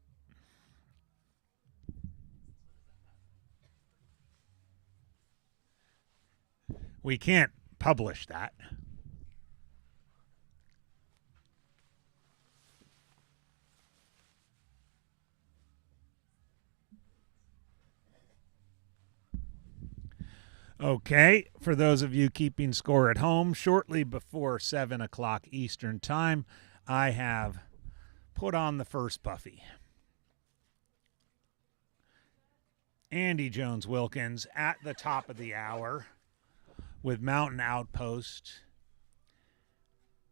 We can't publish that. Okay, for those of you keeping score at home, shortly before 7 o'clock Eastern Time, I have put on the first puffy. Andy Jones-Wilkins at the top of the hour with Mountain Outpost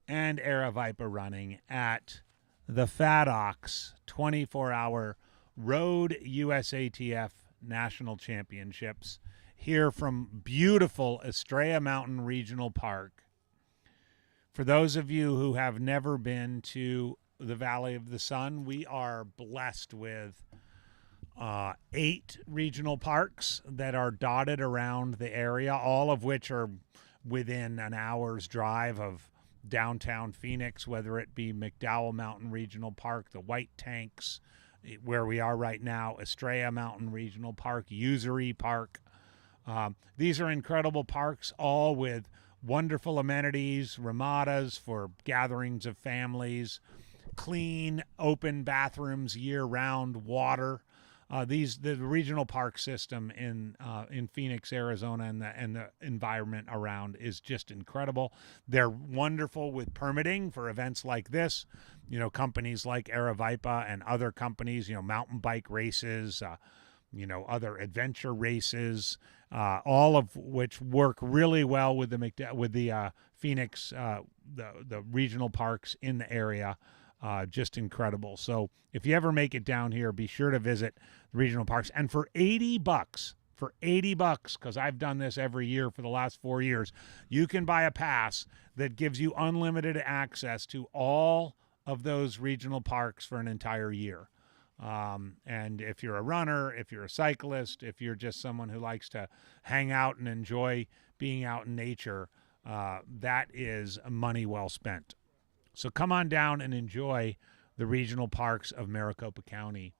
and Aravaipa running at the Fat Ox 24-hour Road USATF National Championships here from beautiful Estrella Mountain Regional Park. For those of you who have never been to the Valley of the Sun, we are blessed with 8 regional parks that are dotted around the area, all of which are within an hour's drive of downtown Phoenix, whether it be McDowell Mountain Regional Park, the White Tanks, where we are right now, Estrella Mountain Regional Park, Usery Park. These are incredible parks, all with wonderful amenities, ramadas for gatherings of families, clean, open bathrooms year-round, water. The regional park system in Phoenix, Arizona, and the environment around is just incredible. They're wonderful with permitting for events like this. You know, companies like Aravaipa and other companies, you know, mountain bike races, you know, other adventure races, all of which work really well with the Phoenix, the regional parks in the area. Just incredible. So if you ever make it down here, be sure to visit the regional parks. And for $80, because I've done this every year for the last 4 years, you can buy a pass that gives you unlimited access to all of those regional parks for an entire year. And if you're a runner, if you're a cyclist, if you're just someone who likes to hang out and enjoy being out in nature, that is money well spent. So come on down and enjoy the regional parks of Maricopa County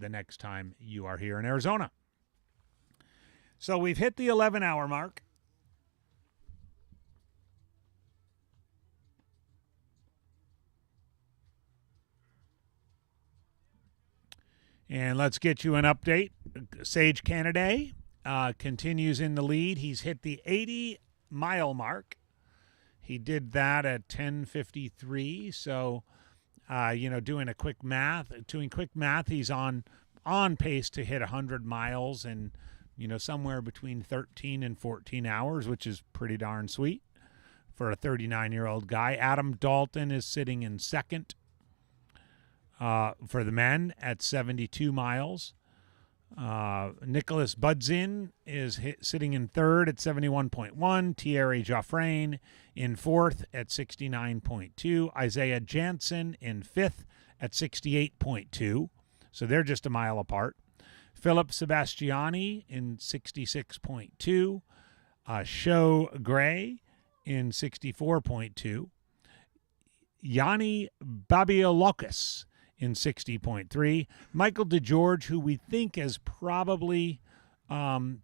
the next time you are here in Arizona. So we've hit the 11-hour mark. And let's get you an update. Sage Canaday continues in the lead. He's hit the 80-mile mark. He did that at 10:53. So, you know, doing quick math, he's on pace to hit 100 miles in, you know, somewhere between 13 and 14 hours, which is pretty darn sweet for a 39-year-old guy. Adam Dalton is sitting in second for the men at 72 miles. Nicholas Budzin is sitting in third at 71.1. Thierry Joffrain in fourth at 69.2. Isaiah Jansen in fifth at 68.2. So they're just a mile apart. Philip Sebastiani in 66.2. Sho Gray in 64.2. Yanni Babiolokis in 60.3. Michael DeGeorge, who we think has probably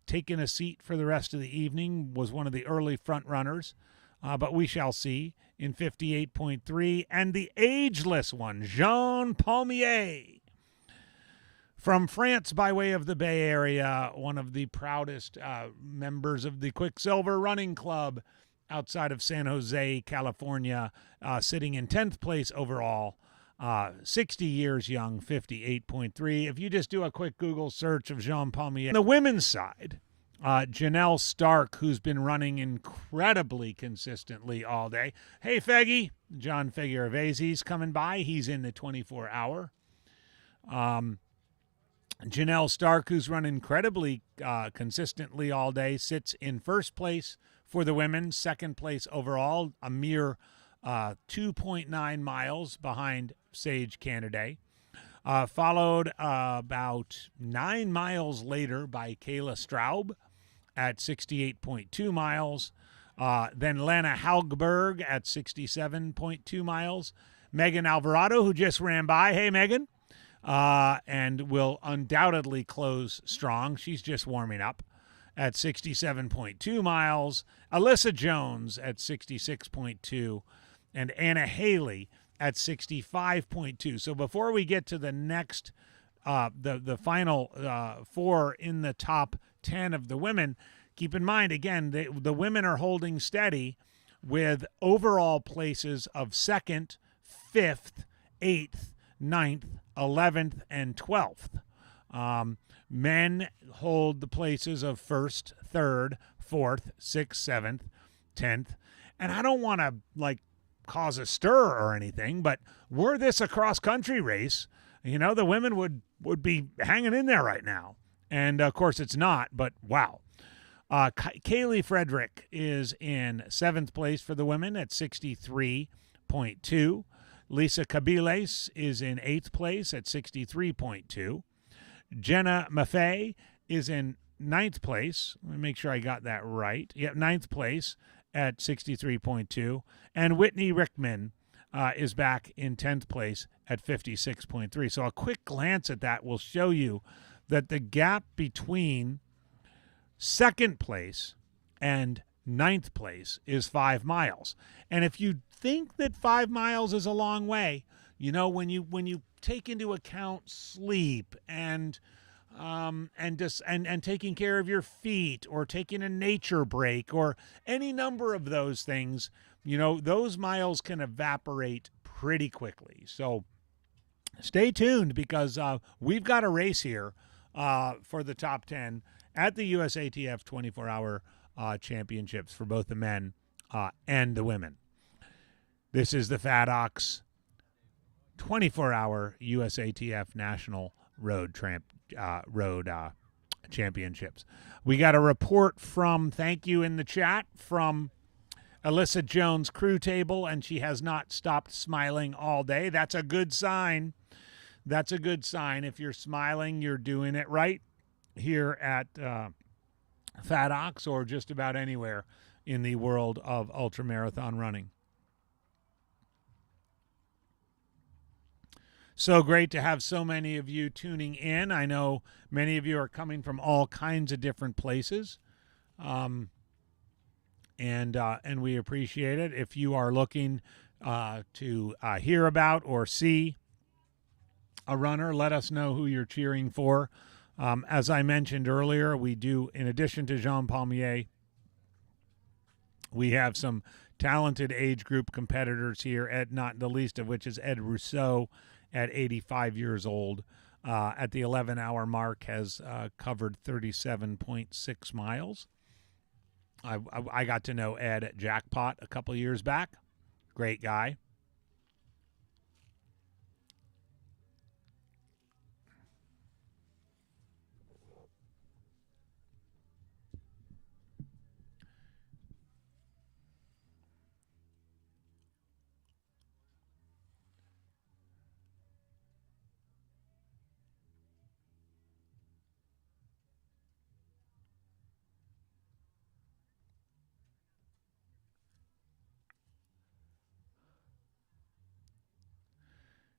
taken a seat for the rest of the evening, was one of the early front runners, but we shall see, in 58.3. And the ageless one, Jean Palmier, from France by way of the Bay Area, one of the proudest members of the Quicksilver Running Club outside of San Jose, California, sitting in 10th place overall. 60 years young, 58.3. If you just do a quick Google search of Jean Palmier. On the women's side, Janelle Stark, who's been running incredibly consistently all day. Hey, Feggy. John Figueroa's coming by. He's in the 24-hour. Janelle Stark, who's run incredibly consistently all day, sits in first place for the women, second place overall, a mere 2.9 miles behind Sage Canaday. Followed about 9 miles later by Kayla Straub at 68.2 miles. Then Lana Halgberg at 67.2 miles. Megan Alvarado, who just ran by. Hey, Megan. And will undoubtedly close strong. She's just warming up at 67.2 miles. Alyssa Jones at 66.2. And Anna Haley at 65.2. So before we get to the next, the final 4 in the top 10 of the women, keep in mind, again, the women are holding steady with overall places of 2nd, 5th, 8th, 9th, 11th, and 12th. Men hold the places of 1st, 3rd, 4th, 6th, 7th, 10th. And I don't want to, cause a stir or anything, but were this a cross-country race, the women would be hanging in there right now. And, of course, it's not, but wow. Kaylee Frederick is in 7th place for the women at 63.2. Lisa Cabiles is in 8th place at 63.2. Jenna Maffei is in 9th place. Let me make sure I got that right. Yep, 9th place at 63.2. And Whitney Rickman is back in 10th place at 56.3. So a quick glance at that will show you that the gap between 2nd place and 9th place is 5 miles. And if you think that 5 miles is a long way, you know, when you take into account sleep and taking care of your feet or taking a nature break or any number of those things, you know, those miles can evaporate pretty quickly. So stay tuned because we've got a race here for the top 10 at the USATF 24-hour championships for both the men and the women. This is the FADOX 24-hour USATF National Road Championships. We got a report from, thank you in the chat, from Alyssa Jones' crew table, and she has not stopped smiling all day. That's a good sign. That's a good sign. If you're smiling, you're doing it right here at FADOX or just about anywhere in the world of ultramarathon running. So great to have so many of you tuning in. I know many of you are coming from all kinds of different places, and we appreciate it. If you are looking to hear about or see a runner, let us know who you're cheering for. As I mentioned earlier, we do, in addition to Jean Palmier, we have some talented age group competitors here, not the least of which is Ed Rousseau at 85 years old. At the 11-hour mark has covered 37.6 miles. I got to know Ed at Jackpot a couple years back. Great guy.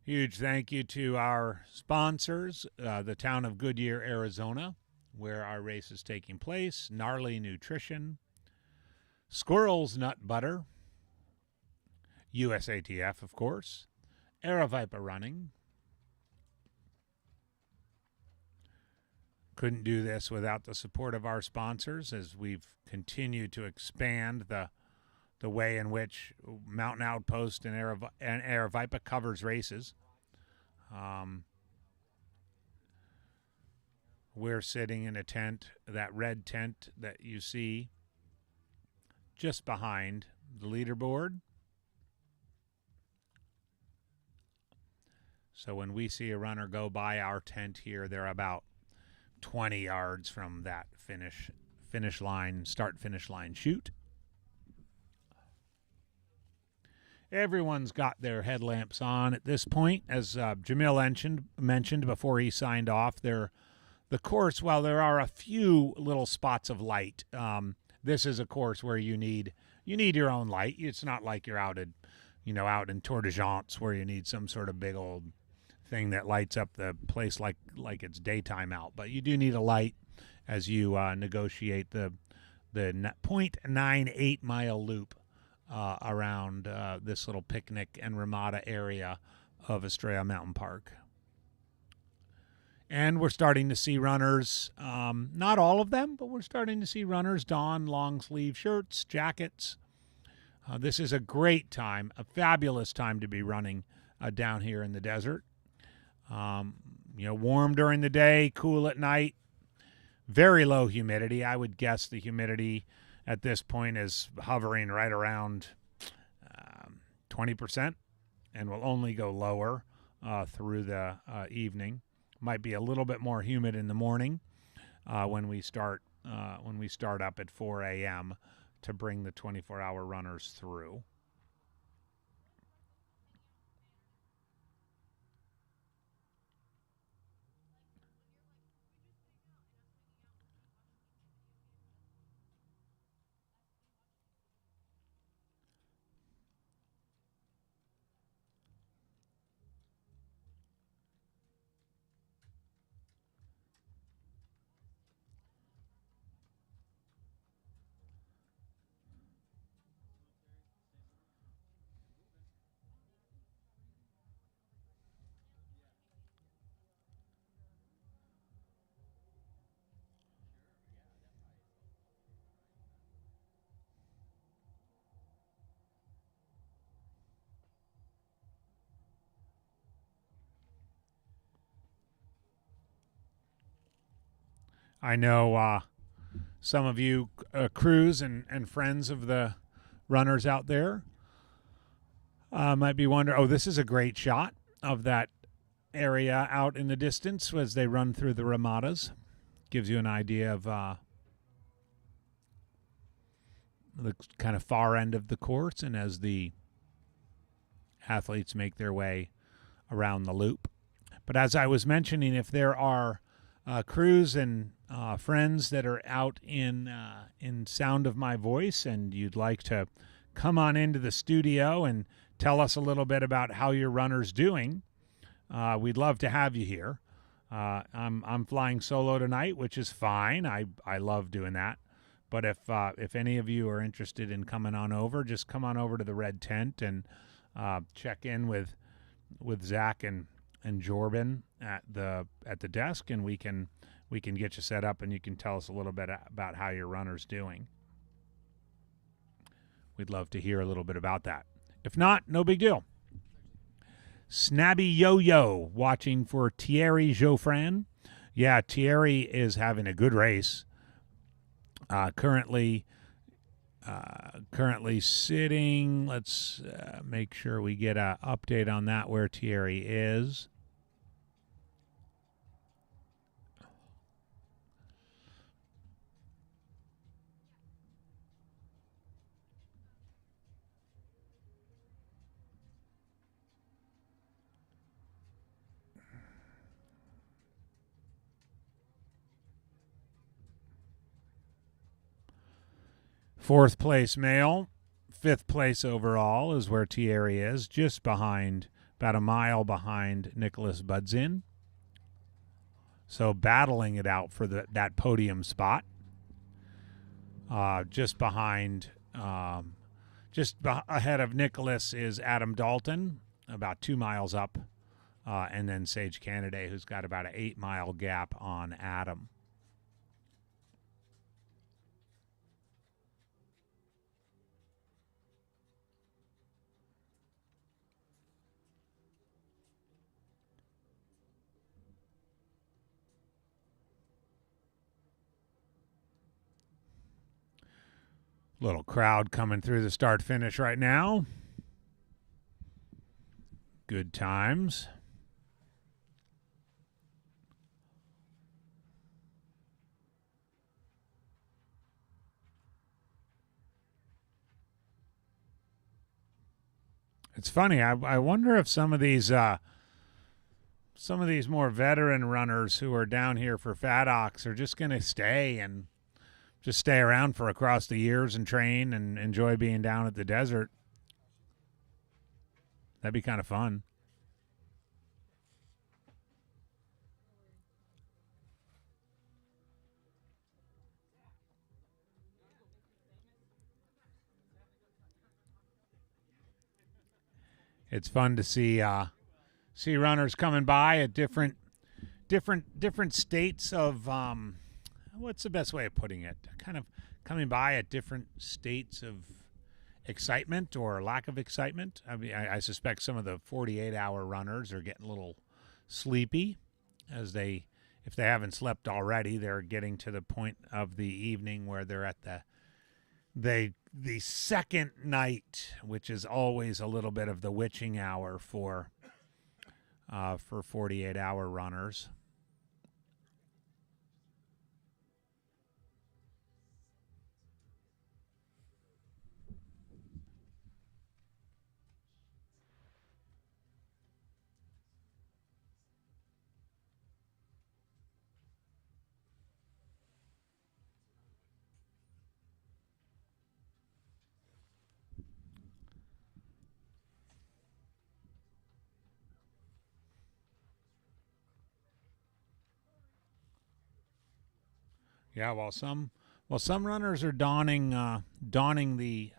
Huge thank you to our sponsors, the town of Goodyear, Arizona, where our race is taking place, Gnarly Nutrition, Squirrel's Nut Butter, USATF, of course, Aravaipa Running. Couldn't do this without the support of our sponsors as we've continued to expand the way in which Mountain Outpost and Aravaipa covers races. We're sitting in a tent, that red tent that you see just behind the leaderboard. So when we see a runner go by our tent here, they're about 20 yards from that finish line, start-finish line chute. Everyone's got their headlamps on at this point. As Jamil mentioned before he signed off, the course, while there are a few little spots of light, this is a course where you need your own light. It's not like you're out in Tour de France where you need some sort of big old thing that lights up the place like it's daytime out. But you do need a light as you negotiate the 0.98 mile loop around this little picnic and Ramada area of Estrella Mountain Park. And we're starting to see runners, not all of them, but we're starting to see runners don long sleeve shirts, jackets. This is a great time, a fabulous time to be running down here in the desert. Warm during the day, cool at night, very low humidity. I would guess the humidity at this point is hovering right around 20% and will only go lower through the evening. Might be a little bit more humid in the morning when we start up at 4 a.m. to bring the 24-hour runners through. I know some of you crews and friends of the runners out there might be wondering, oh, this is a great shot of that area out in the distance as they run through the ramadas. Gives you an idea of the kind of far end of the course, and as the athletes make their way around the loop. But as I was mentioning, if there are crews and friends that are out in sound of my voice, and you'd like to come on into the studio and tell us a little bit about how your runner's doing, we'd love to have you here. I'm flying solo tonight, which is fine. I love doing that. But if any of you are interested in coming on over, just come on over to the Red Tent and check in with Zach and Jorben at the desk, and we can get you set up, and you can tell us a little bit about how your runner's doing. We'd love to hear a little bit about that. If not, no big deal. Snabby Yo-Yo watching for Thierry Geoffran. Yeah, Thierry is having a good race. Currently sitting. Let's make sure we get an update on that, where Thierry is. Fourth place male, fifth place overall is where Thierry is, just behind, about a mile behind Nicholas Budzin. So battling it out for that podium spot. Just behind, ahead of Nicholas is Adam Dalton, about 2 miles up, and then Sage Canaday, who's got about an 8-mile gap on Adam. Little crowd coming through the start-finish right now. Good times. It's funny. I wonder if some of these more veteran runners who are down here for FADOX are just going to stay around for across the years and train and enjoy being down at the desert. That'd be kind of fun. It's fun to see runners coming by at different states of what's the best way of putting it? Kind of coming by at different states of excitement or lack of excitement. I mean, I suspect some of the 48-hour runners are getting a little sleepy, as if they haven't slept already, they're getting to the point of the evening where they're at the second night, which is always a little bit of the witching hour for 48-hour runners. Yeah, while some runners are donning the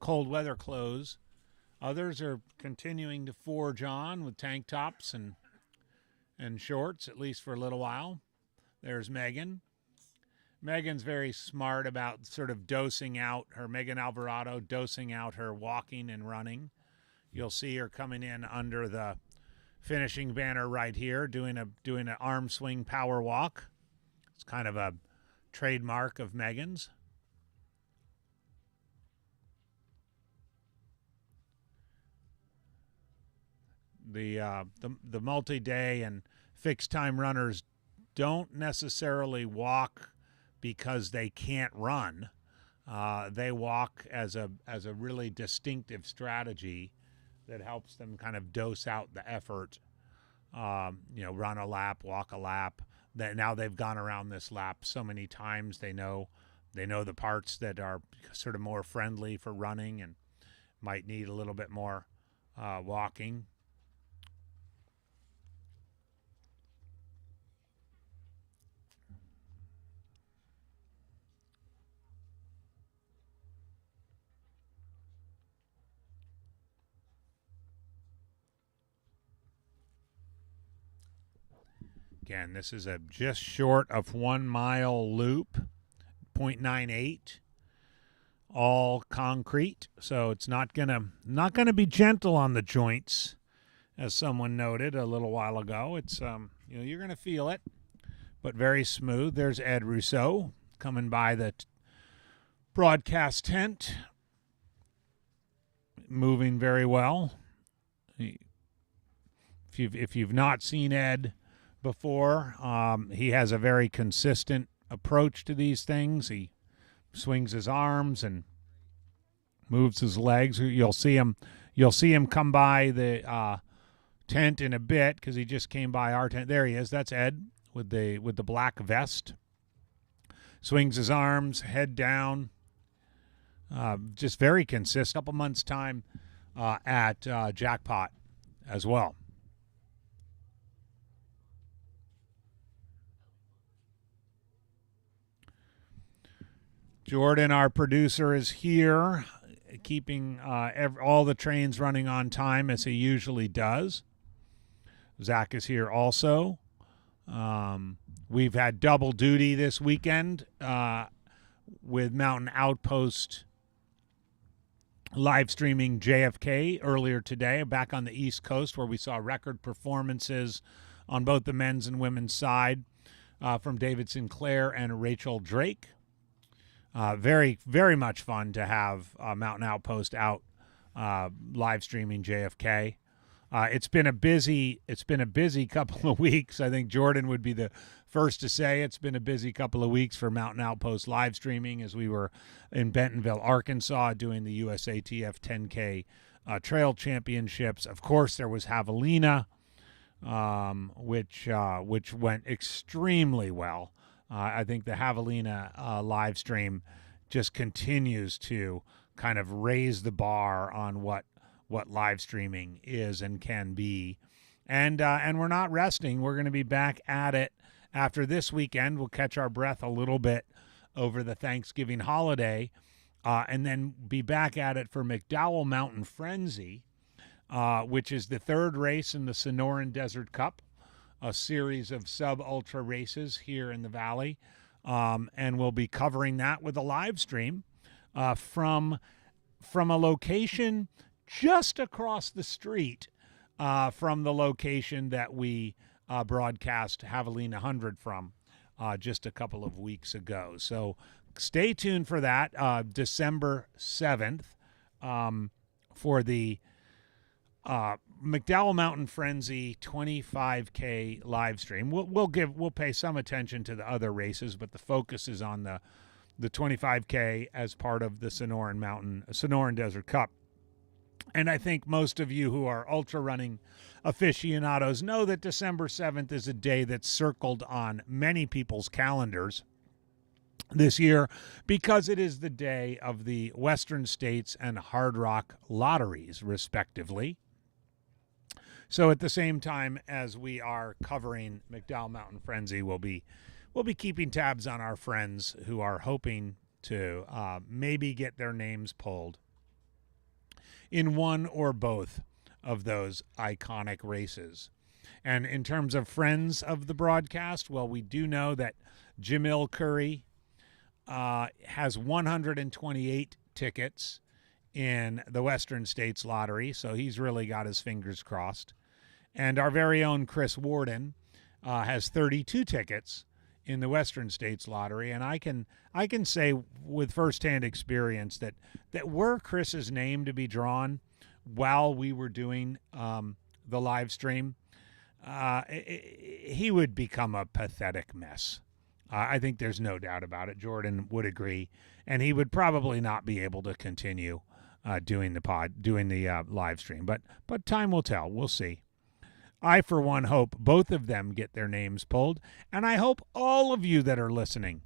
cold weather clothes, others are continuing to forge on with tank tops and shorts, at least for a little while. There's Megan. Megan's very smart about sort of Megan Alvarado dosing out her walking and running. You'll see her coming in under the finishing banner right here, doing an arm swing power walk. It's kind of a trademark of Megan's. The multi-day and fixed time runners don't necessarily walk because they can't run. They walk as a really distinctive strategy that helps them kind of dose out the effort. Run a lap, walk a lap. Now they've gone around this lap so many times, they know the parts that are sort of more friendly for running and might need a little bit more walking. Again, this is a just short of 1 mile loop, 0.98, all concrete. So it's not gonna be gentle on the joints, as someone noted a little while ago. It's you're gonna feel it, but very smooth. There's Ed Rousseau coming by the broadcast tent, moving very well. If you've not seen Ed before, he has a very consistent approach to these things. He swings his arms and moves his legs. You'll see him come by the tent in a bit because he just came by our tent. There he is. That's Ed with the black vest. Swings his arms, head down. Just very consistent. A couple months time at Jackpot as well. Jordan, our producer, is here, keeping all the trains running on time as he usually does. Zach is here also. We've had double duty this weekend with Mountain Outpost live streaming JFK earlier today, back on the East Coast, where we saw record performances on both the men's and women's side from David Sinclair and Rachel Drake. Very, very much fun to have Mountain Outpost out live streaming JFK. It's been a busy couple of weeks. I think Jordan would be the first to say it's been a busy couple of weeks for Mountain Outpost live streaming, as we were in Bentonville, Arkansas, doing the USATF 10K Trail Championships. Of course, there was Javelina, which went extremely well. I think the Javelina live stream just continues to kind of raise the bar on what live streaming is and can be. And we're not resting. We're going to be back at it after this weekend. We'll catch our breath a little bit over the Thanksgiving holiday, and then be back at it for McDowell Mountain Frenzy, which is the third race in the Sonoran Desert Cup, a series of sub-ultra races here in the Valley. And we'll be covering that with a live stream from a location just across the street from the location that we broadcast Javelina 100 from just a couple of weeks ago. So stay tuned for that, December 7th, for the McDowell Mountain Frenzy 25K live stream. We'll pay some attention to the other races, but the focus is on the 25K as part of the Sonoran Desert Cup. And I think most of you who are ultra running aficionados know that December 7th is a day that's circled on many people's calendars this year, because it is the day of the Western States and Hard Rock lotteries, respectively. So at the same time as we are covering McDowell Mountain Frenzy, we'll be keeping tabs on our friends who are hoping to maybe get their names pulled in one or both of those iconic races. And in terms of friends of the broadcast, well, we do know that Jamil Curry has 128 tickets in the Western States Lottery, so he's really got his fingers crossed. And our very own Chris Warden has 32 tickets in the Western States Lottery, and I can say with firsthand experience that were Chris's name to be drawn while we were doing the live stream, he would become a pathetic mess. I think there's no doubt about it. Jordan would agree, and he would probably not be able to continue doing the live stream. But time will tell. We'll see. I, for one, hope both of them get their names pulled, and I hope all of you that are listening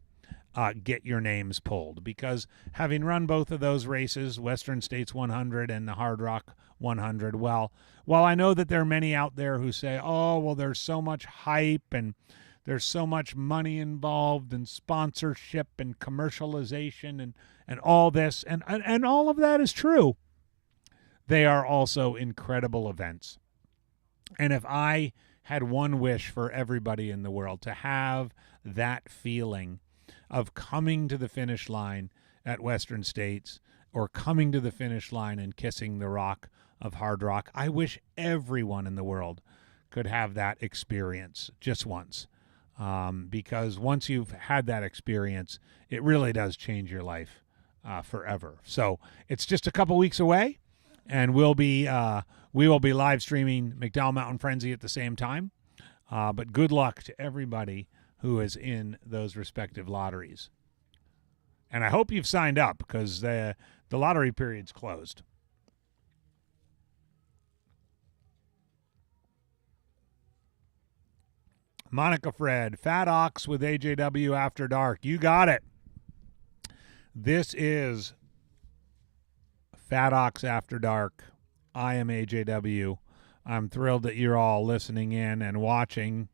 get your names pulled, because having run both of those races, Western States 100 and the Hard Rock 100, while I know that there are many out there who say, oh, well, there's so much hype and there's so much money involved and sponsorship and commercialization and all this, and all of that is true, they are also incredible events. And if I had one wish for everybody in the world, to have that feeling of coming to the finish line at Western States or coming to the finish line and kissing the rock of Hard Rock, I wish everyone in the world could have that experience just once. Because once you've had that experience, it really does change your life forever. So it's just a couple weeks away, and we will be live streaming McDowell Mountain Frenzy at the same time. But good luck to everybody who is in those respective lotteries. And I hope you've signed up, because the lottery period's closed. Monica Fred, Fat Ox with AJW After Dark. You got it. This is Fat Ox After Dark. I am AJW. I'm thrilled that you're all listening in and watching.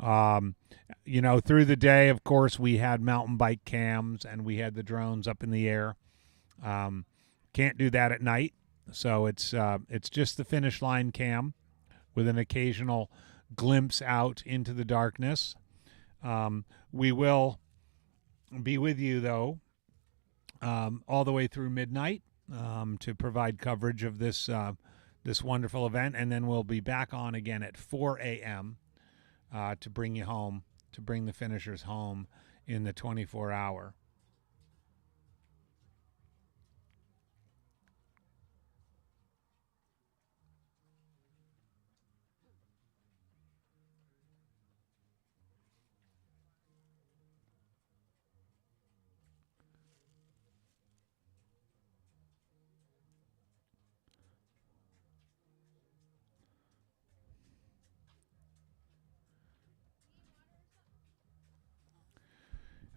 Through the day, of course, we had mountain bike cams and we had the drones up in the air. Can't do that at night, so it's just the finish line cam with an occasional glimpse out into the darkness. We will be with you, though, all the way through midnight to provide coverage of this wonderful event, and then we'll be back on again at 4 a.m. To bring you home, to bring the finishers home in the 24-hour.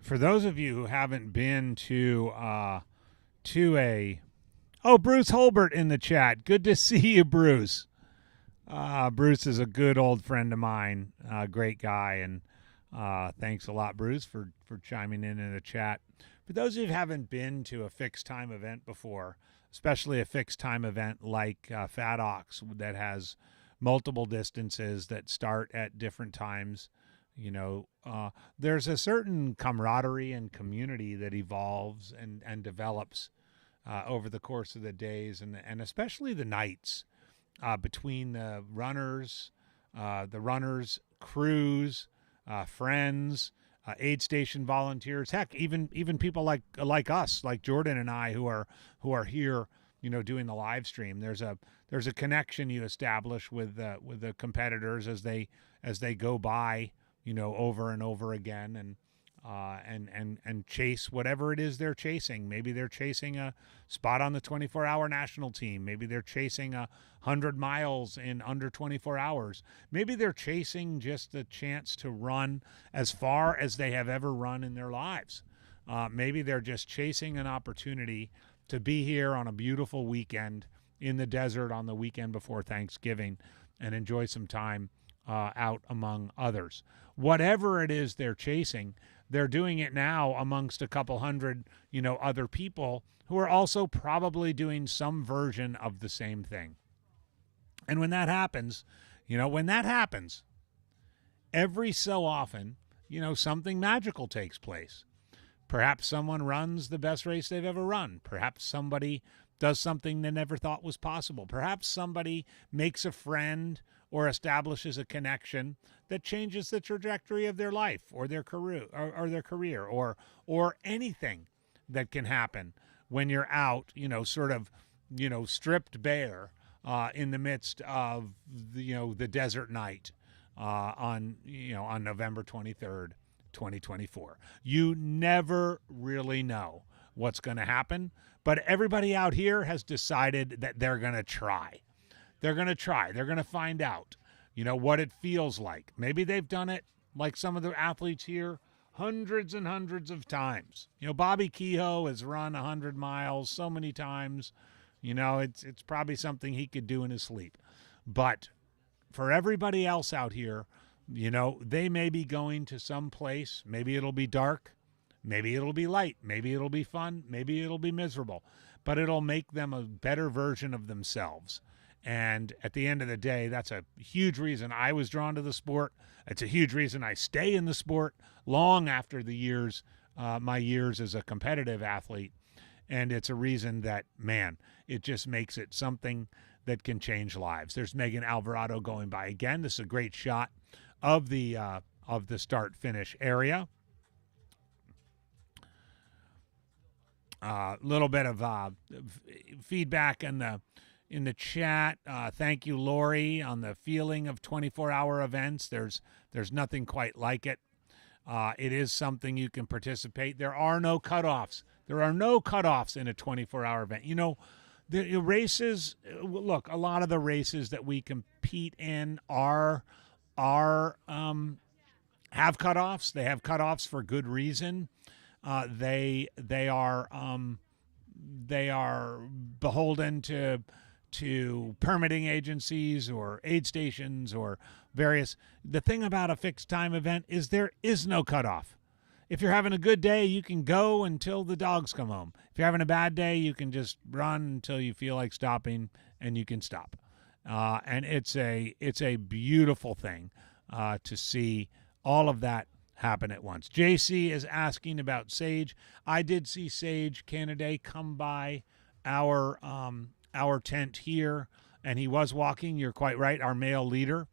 For those of you who haven't been to Bruce Holbert in the chat. Good to see you, Bruce. Bruce is a good old friend of mine, great guy, and thanks a lot, Bruce, for chiming in the chat. For those of you who haven't been to a fixed time event before, especially a fixed time event like Fat Ox that has multiple distances that start at different times, there's a certain camaraderie and community that evolves and develops over the course of the days and especially the nights between the runners, crews, friends, aid station volunteers, heck, even people like us, like Jordan and I, who are here, doing the live stream. There's a connection you establish with the competitors as they go by, over and over again, and chase whatever it is they're chasing. Maybe they're chasing a spot on the 24-hour national team. Maybe they're chasing 100 miles in under 24 hours. Maybe they're chasing just the chance to run as far as they have ever run in their lives. Maybe they're just chasing an opportunity to be here on a beautiful weekend in the desert on the weekend before Thanksgiving and enjoy some time out among others. Whatever it is they're chasing, they're doing it now amongst a couple hundred, other people who are also probably doing some version of the same thing. And when that happens, every so often, something magical takes place. Perhaps someone runs the best race they've ever run. Perhaps somebody does something they never thought was possible. Perhaps somebody makes a friend or establishes a connection that changes the trajectory of their life or their career or anything that can happen when you're out, sort of, stripped bare in the midst of the desert night on November 23rd, 2024. You never really know what's going to happen, but everybody out here has decided that they're going to try. They're going to try. They're going to find out, what it feels like. Maybe they've done it like some of the athletes here hundreds and hundreds of times. Bobby Kehoe has run 100 miles so many times. It's probably something he could do in his sleep. But for everybody else out here, they may be going to some place. Maybe it'll be dark. Maybe it'll be light. Maybe it'll be fun. Maybe it'll be miserable. But it'll make them a better version of themselves. And at the end of the day, that's a huge reason I was drawn to the sport. It's a huge reason I stay in the sport long after my years as a competitive athlete. And it's a reason that, man, it just makes it something that can change lives. There's Megan Alvarado going by again. This is a great shot of the start-finish area. A little bit of feedback in the chat. Thank you, Lori, on the feeling of 24-hour events. There's nothing quite like it. It is something you can participate. There are no cutoffs. There are no cutoffs in a 24-hour event. The races, look, a lot of the races that we compete in have cutoffs. They have cutoffs for good reason. They are beholden to permitting agencies or aid stations or various. The thing about a fixed time event is there is no cutoff. If you're having a good day, you can go until the dogs come home. If you're having a bad day, you can just run until you feel like stopping, and you can stop. And it's a beautiful thing to see all of that happen at once. JC is asking about Sage. I did see Sage Canaday come by our tent here, and he was walking. You're quite right. Our male leader.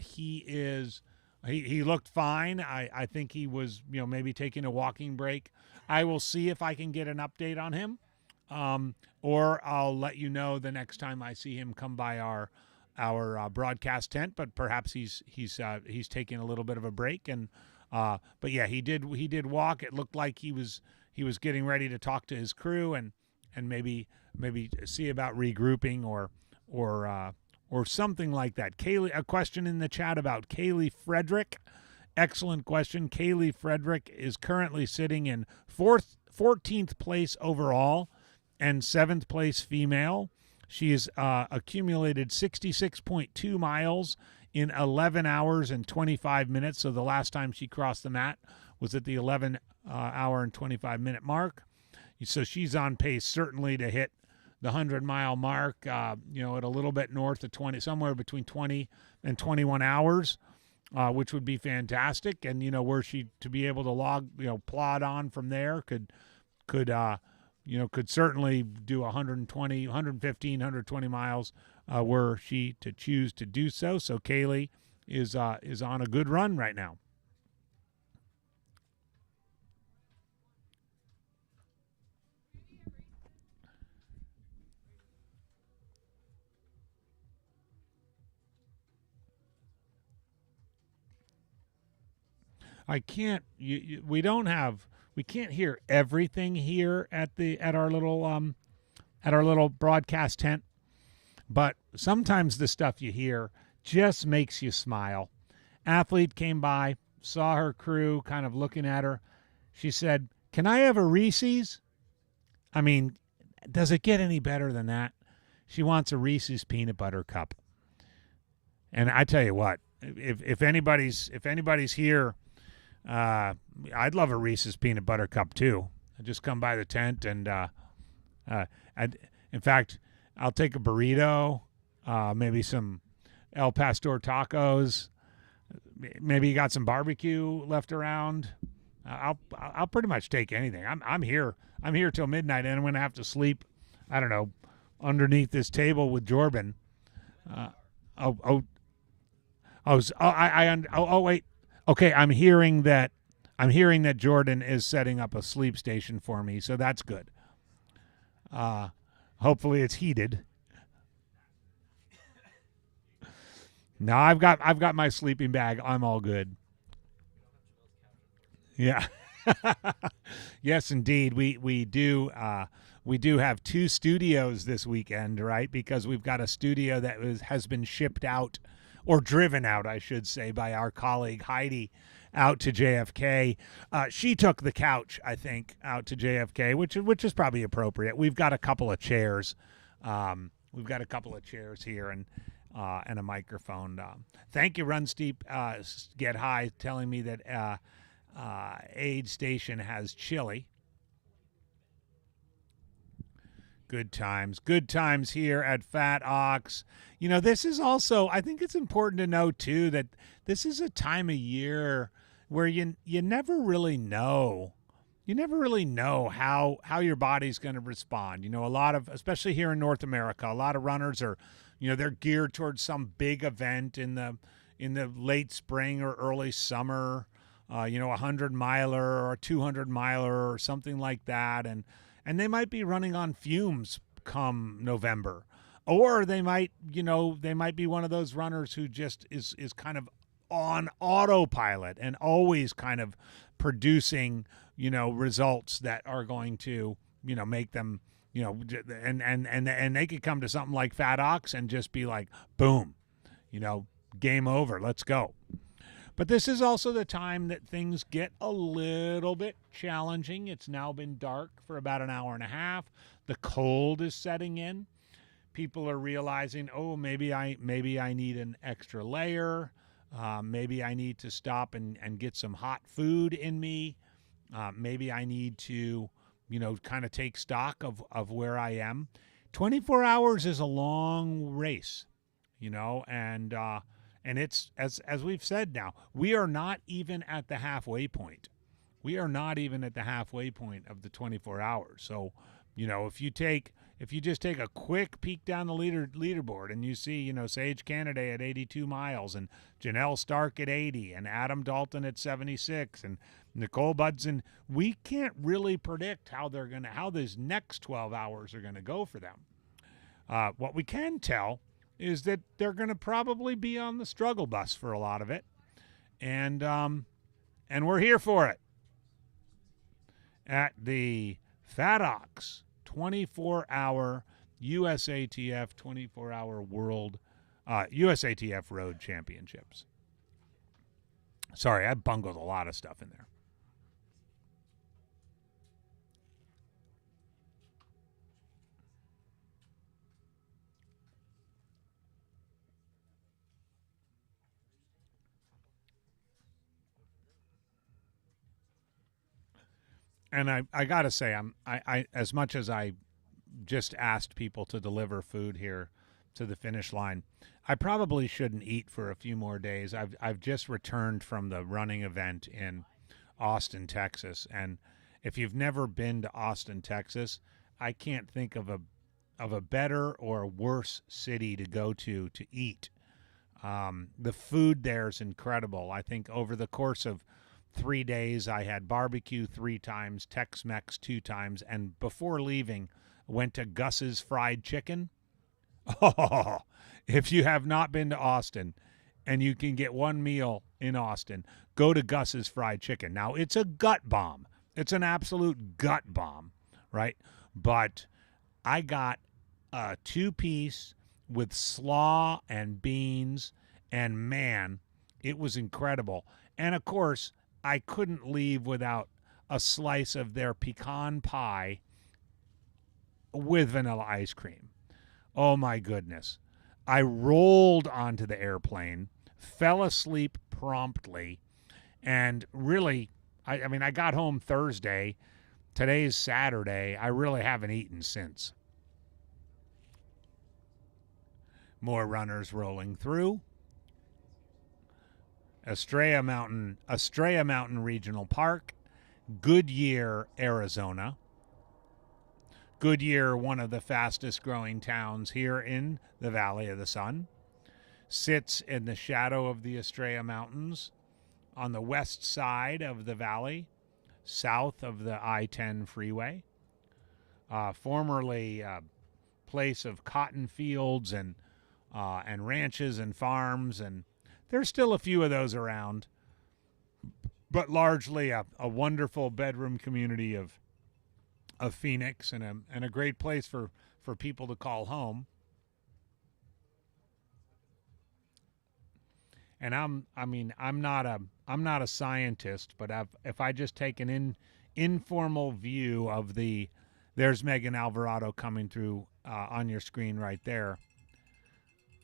He looked fine. I think he was, maybe taking a walking break. I will see if I can get an update on him, or I'll let you know the next time I see him come by our broadcast tent. But perhaps he's taking a little bit of a break. And but yeah, he did walk. It looked like he was getting ready to talk to his crew and maybe see about regrouping or something like that. Kaylee, a question in the chat about Kaylee Frederick. Excellent question. Kaylee Frederick is currently sitting in 14th place overall and 7th place female. She's accumulated 66.2 miles in 11 hours and 25 minutes. So the last time she crossed the mat was at the 11 hour and 25 minute mark. So she's on pace certainly to hit the 100-mile mark, at a little bit north of 20, somewhere between 20 and 21 hours, which would be fantastic. And, were she to be able to plod on from there, could certainly do 120, 115, 120 miles, were she to choose to do so. So Kaylee is on a good run right now. I can't. We can't hear everything here at our little broadcast tent, but sometimes the stuff you hear just makes you smile. Athlete came by, saw her crew, kind of looking at her. She said, "Can I have a Reese's?" I mean, does it get any better than that? She wants a Reese's peanut butter cup. And I tell you what, if anybody's here. I'd love a Reese's peanut butter cup too. I just come by the tent and in fact, I'll take a burrito, maybe some El Pastor tacos. Maybe you got some barbecue left around. I'll pretty much take anything. I'm here till midnight, and I'm gonna have to sleep. I don't know, underneath this table with Jordan. Wait. Okay, I'm hearing that Jordan is setting up a sleep station for me, so that's good. Hopefully it's heated. No, I've got my sleeping bag. I'm all good. Yeah. Yes, indeed. We do have two studios this weekend, right? Because we've got a studio that has been shipped out, or driven out, I should say, by our colleague Heidi out to JFK. She took the couch, I think, out to JFK, which is probably appropriate. We've got a couple of chairs. Here and a microphone. Thank you, Run Steep, Get High, telling me that Aid Station has chili. Good times here at Fat Ox. You know, this is also, I think it's important to know too that this is a time of year where you never really know. You never really know how your body's going to respond. You know, a lot of, especially here in North America, a lot of runners are, you know, they're geared towards some big event in the late spring or early summer. You know, a 100-miler or a 200-miler or something like that, and they might be running on fumes come November, or they might be one of those runners who just is kind of on autopilot and always kind of producing, you know, results that are going to, you know, make them, you know, and they could come to something like Fat Ox and just be like, boom, you know, game over, let's go. But this is also the time that things get a little bit challenging. It's now been dark for about an hour and a half. The cold is setting in. People are realizing, oh, maybe I need an extra layer. Maybe I need to stop and get some hot food in me. Maybe I need to, you know, kind of take stock of where I am. 24 hours is a long race, you know, and it's, as we've said now, we are not even at the halfway point. We are not even at the halfway point of the 24 hours. So, you know, if you just take a quick peek down the leaderboard and you see, you know, Sage Canaday at 82 miles and Janelle Stark at 80 and Adam Dalton at 76 and Nicole Budson, we can't really predict how these next 12 hours are going to go for them. What we can tell is that they're going to probably be on the struggle bus for a lot of it. And we're here for it. At the Fat Ox 24-hour USATF 24-hour World USATF Road Championships. Sorry, I bungled a lot of stuff in there. And I gotta say, I as much as I just asked people to deliver food here to the finish line, I probably shouldn't eat for a few more days. I've just returned from the running event in Austin, Texas, and if you've never been to Austin, Texas, I can't think of a better or a worse city to go to eat. The food there is incredible. I think over the course of 3 days, I had barbecue 3 times, Tex-Mex 2 times, and before leaving, went to Gus's Fried Chicken. Oh, if you have not been to Austin and you can get one meal in Austin, go to Gus's Fried Chicken. Now, it's a gut bomb. It's an absolute gut bomb, right? But I got a 2-piece with slaw and beans, and man, it was incredible. And of course, I couldn't leave without a slice of their pecan pie with vanilla ice cream. Oh my goodness. I rolled onto the airplane, fell asleep promptly, and really, I mean, I got home Thursday. Today's Saturday. I really haven't eaten since. More runners rolling through. Estrella Mountain Regional Park, Goodyear, Arizona. Goodyear, one of the fastest growing towns here in the Valley of the Sun. sits in the shadow of the Estrella Mountains on the west side of the valley, south of the I-10 freeway. Formerly a place of cotton fields and ranches and farms, and there's still a few of those around, but largely a wonderful bedroom community of Phoenix, and a great place for people to call home. And I'm not a scientist, but if I just take an informal view of there's Megan Alvarado coming through on your screen right there.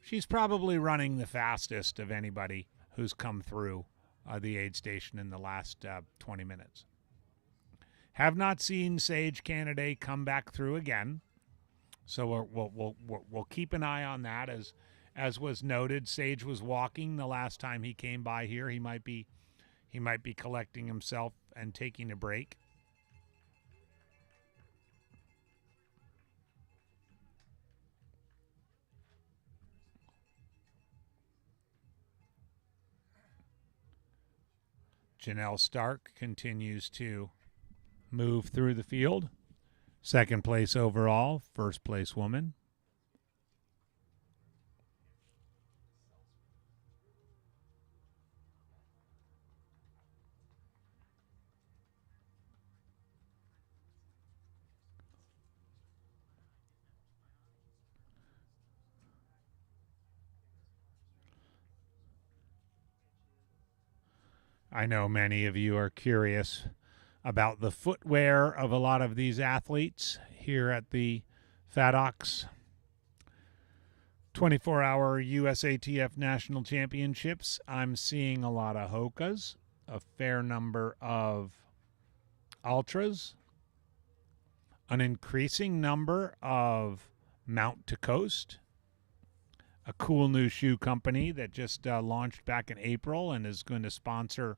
She's probably running the fastest of anybody who's come through the aid station in the last 20 minutes. Have not seen Sage Canaday come back through again, so we'll keep an eye on that. As was noted, Sage was walking the last time he came by here. He might be collecting himself and taking a break. Janelle Stark continues to move through the field. Second place overall, first place woman. I know many of you are curious about the footwear of a lot of these athletes here at the FADOX 24-hour USATF National Championships. I'm seeing a lot of Hokas, a fair number of Ultras, an increasing number of Mount to Coast, a cool new shoe company that just launched back in April and is going to sponsor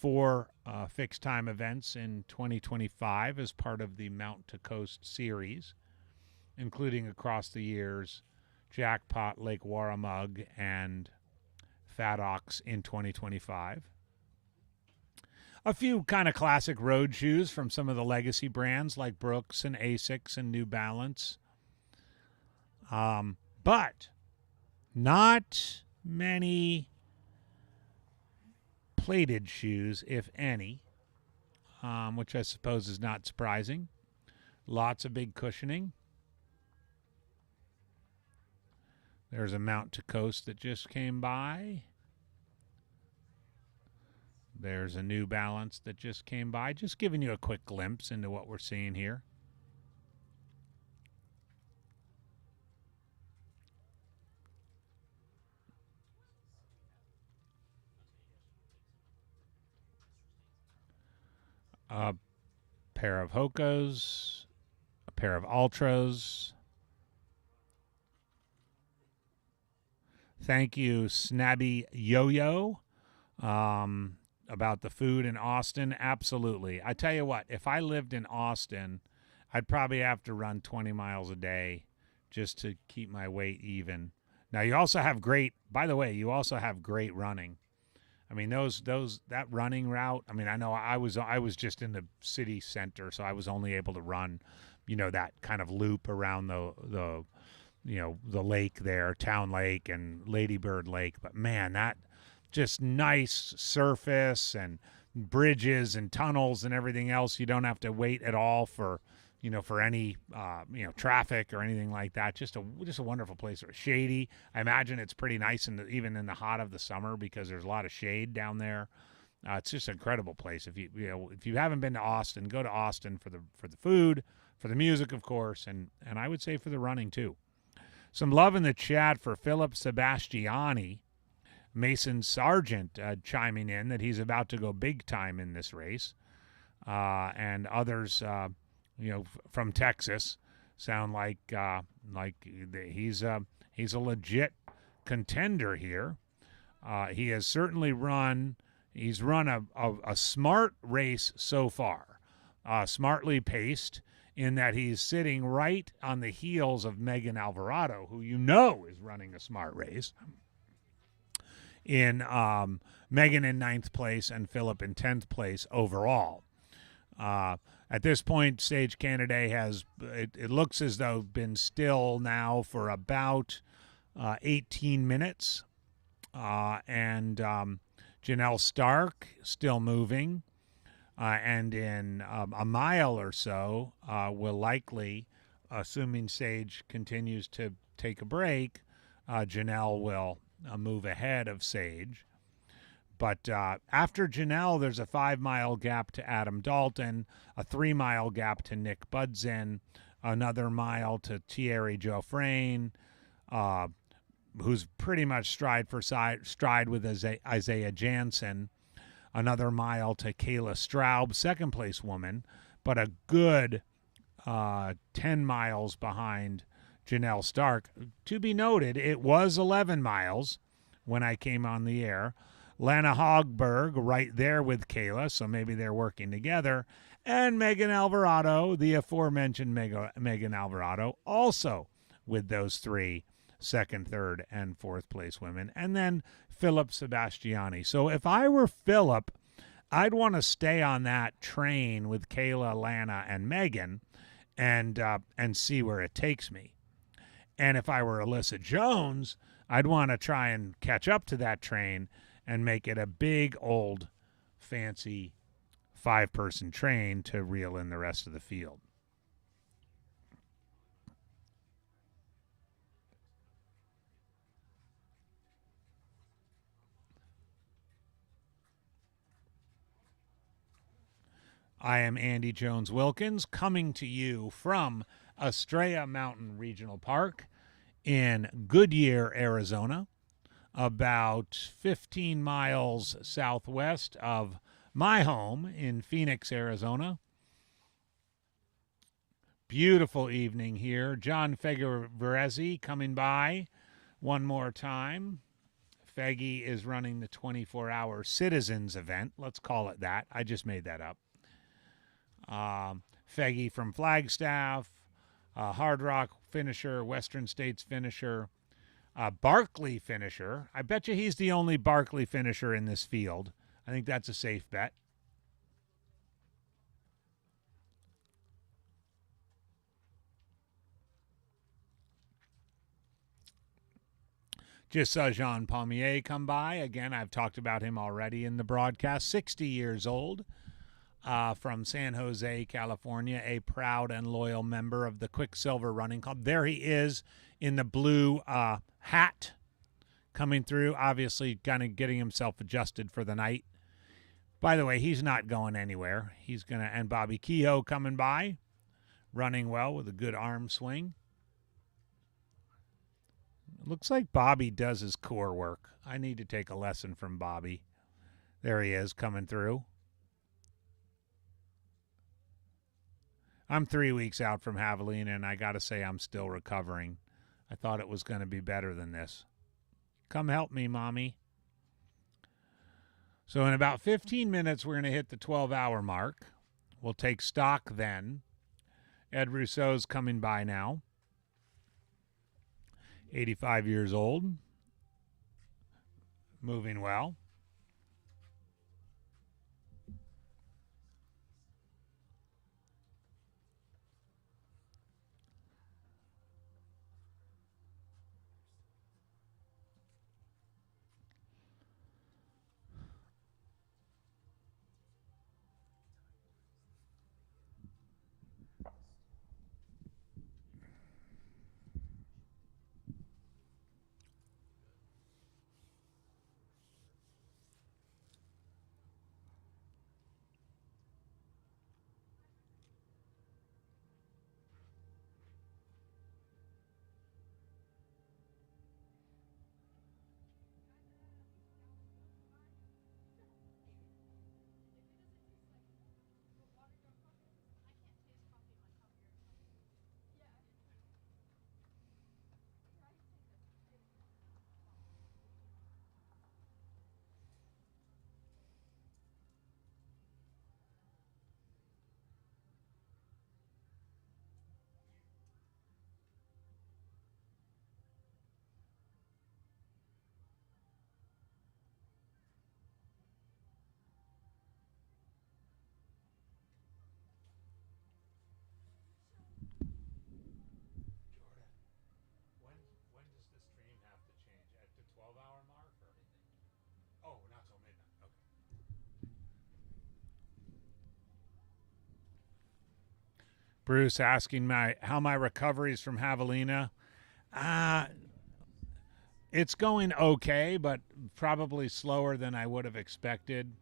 4 fixed-time events in 2025 as part of the Mount to Coast series, including across the years Jackpot, Lake Warramug, and FADOX in 2025. A few kind of classic road shoes from some of the legacy brands like Brooks and Asics and New Balance. But not many plated shoes, if any, which I suppose is not surprising. Lots of big cushioning. There's a Mount to Coast that just came by. There's a New Balance that just came by. Just giving you a quick glimpse into what we're seeing here. A pair of Hokas, a pair of Ultras. Thank you, Snabby Yo-Yo, about the food in Austin. Absolutely. I tell you what, if I lived in Austin, I'd probably have to run 20 miles a day just to keep my weight even. Now, you also have great, by the way, you also have great running. I mean, that running route, I mean, I know I was just in the city center, so I was only able to run, that kind of loop around the lake there, Town Lake and Lady Bird Lake. But man, that just nice surface and bridges and tunnels and everything else. You don't have to wait at all for any traffic or anything like that. Just a wonderful place. Shady. I imagine it's pretty nice even in the hot of the summer because there's a lot of shade down there. It's just an incredible place. If you haven't been to Austin, go to Austin for the food, for the music, of course, and I would say for the running too. Some love in the chat for Philip Sebastiani. Mason Sargent chiming in that he's about to go big time in this race, and others from Texas sound like he's a legit contender here. He has certainly run a smart race so far, smartly paced in that he's sitting right on the heels of Megan Alvarado, who you know is running a smart race, in Megan in 9th place and Philip in 10th place overall. At this point, Sage Canaday has, it looks as though, been still now for about 18 minutes. And Janelle Stark still moving. And in a mile or so, will likely, assuming Sage continues to take a break, Janelle will move ahead of Sage. But after Janelle, there's a 5-mile gap to Adam Dalton, a 3-mile gap to Nick Budzin, another mile to Thierry Geoffrain, who's pretty much stride for stride with Isaiah Jansen, another mile to Kayla Straub, second-place woman, but a good 10 miles behind Janelle Stark. To be noted, it was 11 miles when I came on the air. Lana Hogberg right there with Kayla, so maybe they're working together. And Megan Alvarado, the aforementioned Megan Alvarado, also with those 3 second, third, and fourth place women. And then Philip Sebastiani. So if I were Philip, I'd want to stay on that train with Kayla, Lana, and Megan and see where it takes me. And if I were Alyssa Jones, I'd want to try and catch up to that train and make it a big, old, fancy 5-person train to reel in the rest of the field. I am Andy Jones Wilkins, coming to you from Estrella Mountain Regional Park in Goodyear, Arizona, about 15 miles southwest of my home in Phoenix, Arizona. Beautiful evening here. John Fegerverezi coming by one more time. Feggy is running the 24-hour Citizens event. Let's call it that. I just made that up. Feggy from Flagstaff, Hard Rock finisher, Western States finisher, Barkley finisher. I bet you he's the only Barkley finisher in this field. I think that's a safe bet. Just saw Jean Pommier come by. Again, I've talked about him already in the broadcast. 60 years old, from San Jose, California, a proud and loyal member of the Quicksilver Running Club. There he is in the blue hat coming through, obviously kind of getting himself adjusted for the night. By the way, he's not going anywhere. He's going to, and Bobby Kehoe coming by, running well with a good arm swing. Looks like Bobby does his core work. I need to take a lesson from Bobby. There he is coming through. I'm 3 weeks out from Javelina, and I got to say I'm still recovering. I thought it was going to be better than this. Come help me, Mommy. So in about 15 minutes, we're going to hit the 12-hour mark. We'll take stock then. Ed Rousseau's coming by now. 85 years old. Moving well. Bruce asking how my recovery is from javelina. It's going okay, but probably slower than I would have expected.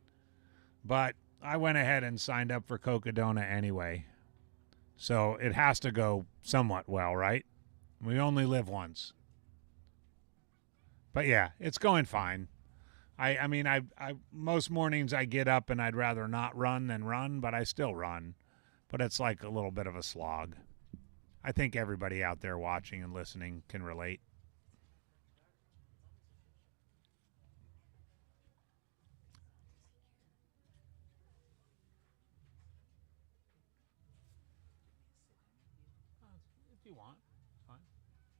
But I went ahead and signed up for Cocodona anyway. So it has to go somewhat well, right? We only live once. But yeah, it's going fine. I mean, I most mornings I get up and I'd rather not run than run, but I still run. But it's like a little bit of a slog. I think everybody out there watching and listening can relate. If you want, fine.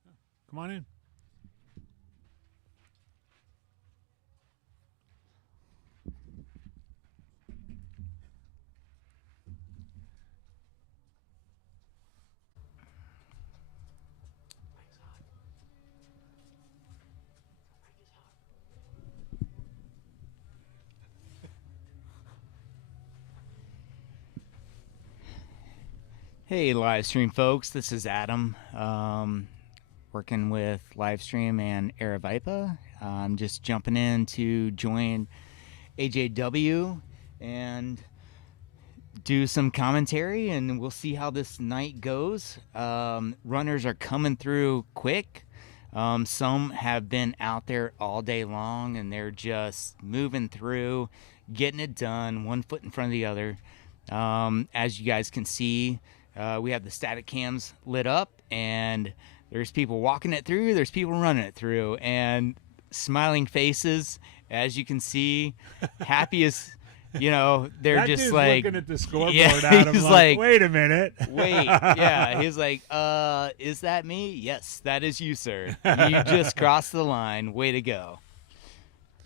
Yeah. Come on in. Hey, Livestream folks, this is Adam, working with Livestream and Aravipa. I'm just jumping in to join AJW and do some commentary, and we'll see how this night goes. Runners are coming through quick. Some have been out there all day long, and they're just moving through, getting it done, one foot in front of the other. As you guys can see, we have the static cams lit up, and there's people walking it through, there's people running it through, and smiling faces, as you can see, happy as, you know, they're that just dude's like looking at the scoreboard. yeah, Adam, he's like, like, wait a minute. wait, yeah, he's like, is that me? Yes, that is you, sir. You just crossed the line. Way to go.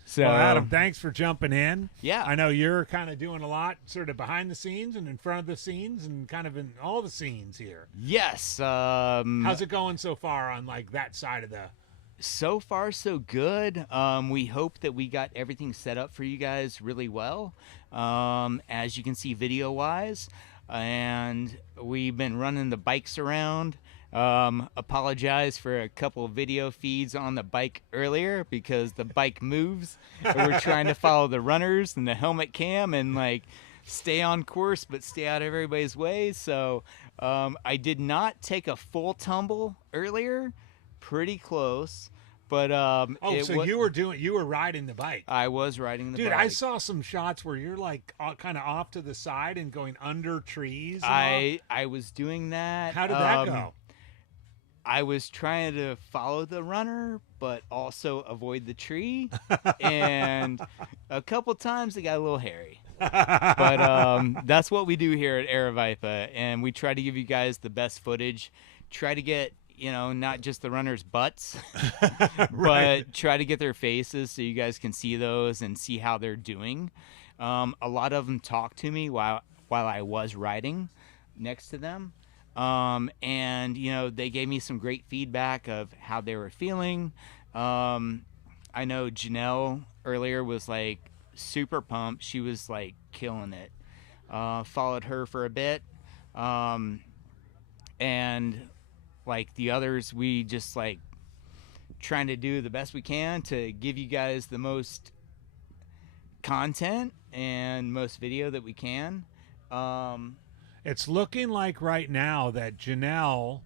So, Well, Adam, thanks for jumping in. Yeah. I know you're kind of doing a lot sort of behind the scenes and in front of the scenes and kind of in all the scenes here. Yes. How's it going so far on like that side of the... So far, so good. We hope that we got everything set up for you guys really well, as you can see video-wise. And we've been running the bikes around. Apologize for a couple of video feeds on the bike earlier because the bike moves. We're trying to follow the runners and the helmet cam and like stay on course but stay out of everybody's way. So I did not take a full tumble earlier. Pretty close, but you were riding the bike. I was riding the bike. Dude, I saw some shots where you're like kind of off to the side and going under trees. I was doing that. How did that go? I was trying to follow the runner, but also avoid the tree, and a couple times it got a little hairy. But that's what we do here at Aravipa, and we try to give you guys the best footage. Try to get, you know, not just the runners' butts, Right. but try to get their faces so you guys can see those and see how they're doing. A lot of them talked to me while I was riding next to them. And, you know, they gave me some great feedback of how they were feeling. I know Janelle earlier was like super pumped. She was like killing it. Followed her for a bit. And like the others, we just like trying to do the best we can to give you guys the most content and most video that we can. It's looking like right now that Janelle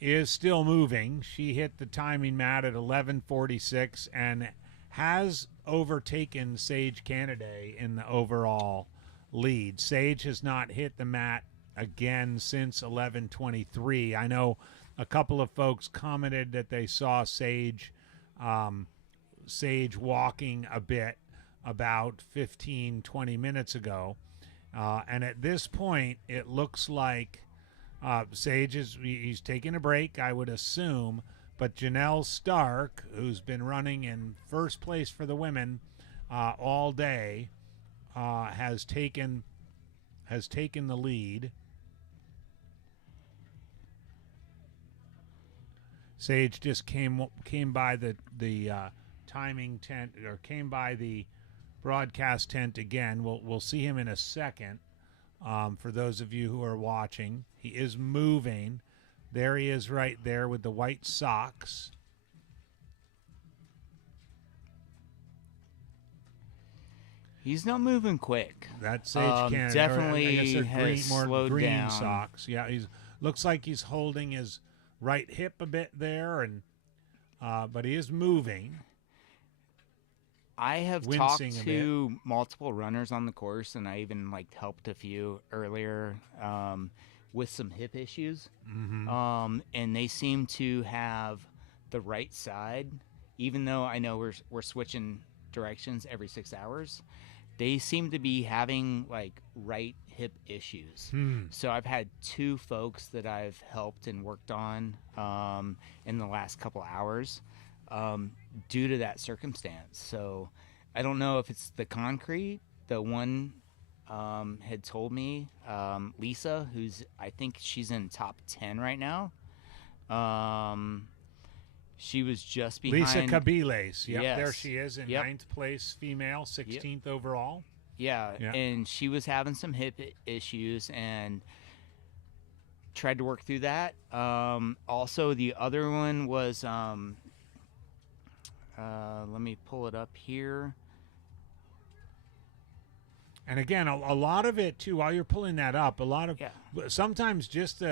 is still moving. She hit the timing mat at 11:46 and has overtaken Sage Canaday in the overall lead. Sage has not hit the mat again since 11:23. I know a couple of folks commented that they saw Sage walking a bit about 15-20 minutes ago. And at this point, it looks like Sage he's taking a break, I would assume. But Janelle Stark, who's been running in first place for the women all day, has taken the lead. Sage just came by the timing tent, or came by the broadcast tent again. We'll see him in a second. For those of you who are watching, he is moving. There he is right there with the white socks. He's not moving quick. That Sage Canada. Definitely I guess they're has more slowed green down. socks. Yeah, he's looks like he's holding his right hip a bit there, and but he is moving. I have Wincing talked a to multiple runners on the course, and I even helped a few earlier with some hip issues. Mm-hmm. And they seem to have the right side, even though I know we're switching directions every 6 hours. They seem to be having right hip issues. So I've had 2 folks that I've helped and worked on in the last couple hours due to that circumstance. So I don't know if it's the concrete. The one had told me, Lisa, I think she's in top 10 right now. She was just behind Lisa Cabiles. Yep, Yes. there she is in Yep. 9th place, female, 16th overall. Yeah, Yeah. and she was having some hip issues and tried to work through that. Also, the other one was, let me pull it up here. And again, a lot of it too. While you're pulling that up, a lot of Yeah. sometimes just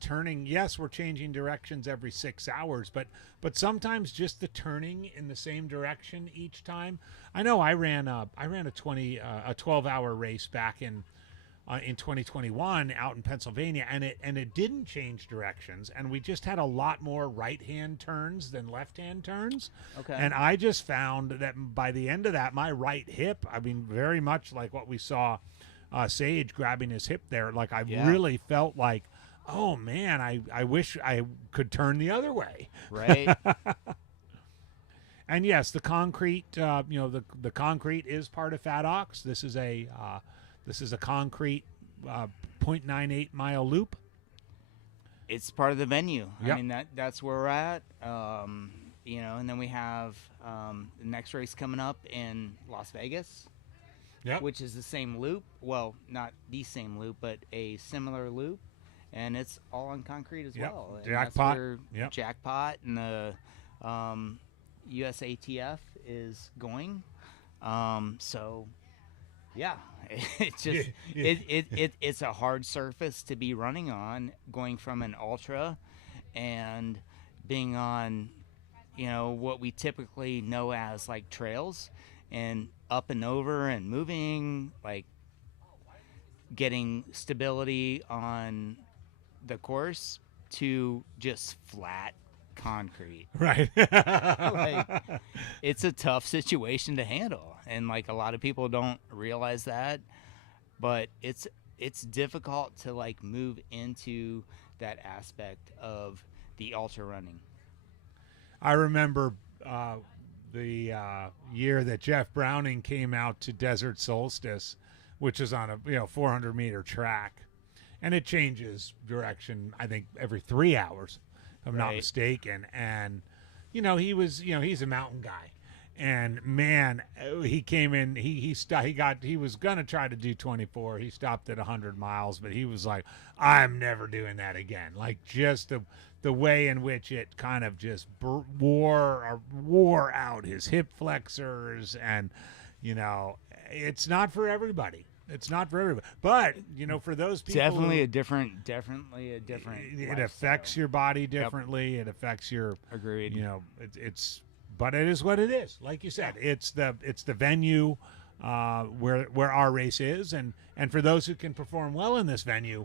turning. Yes, we're changing directions every 6 hours, but sometimes just the turning in the same direction each time. I know I ran a 12-hour race back in 2021 out in Pennsylvania, and it didn't change directions, and we just had a lot more right-hand turns than left-hand turns. Okay. And I just found that by the end of that, my right hip, I mean, very much like what we saw Sage grabbing his hip there, I Yeah. really felt like, oh man, I wish I could turn the other way. Right. And yes, the concrete, the concrete is part of Fat Ox. This is a concrete 0.98 mile loop. It's part of the venue. Yep. I mean, that's where we're at. And then we have the next race coming up in Las Vegas, Yep. which is the same loop. Well, not the same loop, but a similar loop, and it's all on concrete as Yep. well. And Jackpot. That's where Yep. Jackpot and the USATF is going. So yeah, it's just it's a hard surface to be running on, going from an ultra and being on what we typically know as trails, and up and over and moving, getting stability on the course to just flat concrete. Right. It's a tough situation to handle, and a lot of people don't realize that, but it's difficult to move into that aspect of the ultra running. I remember the year that Jeff Browning came out to Desert Solstice, which is on a 400-meter track, and it changes direction I think every 3 hours, if I'm not Right. mistaken. And he was he's a mountain guy, and man, he came in. He was gonna try to do 24. He stopped at 100 miles, but he was like, I'm never doing that again. Just the way in which it kind of just wore out his hip flexors, and it's not for everybody. It's not for everybody, but for those people, Definitely a different. It affects your body differently. It affects your. Agreed. But it is what it is. Like you said, it's the venue where our race is, and for those who can perform well in this venue,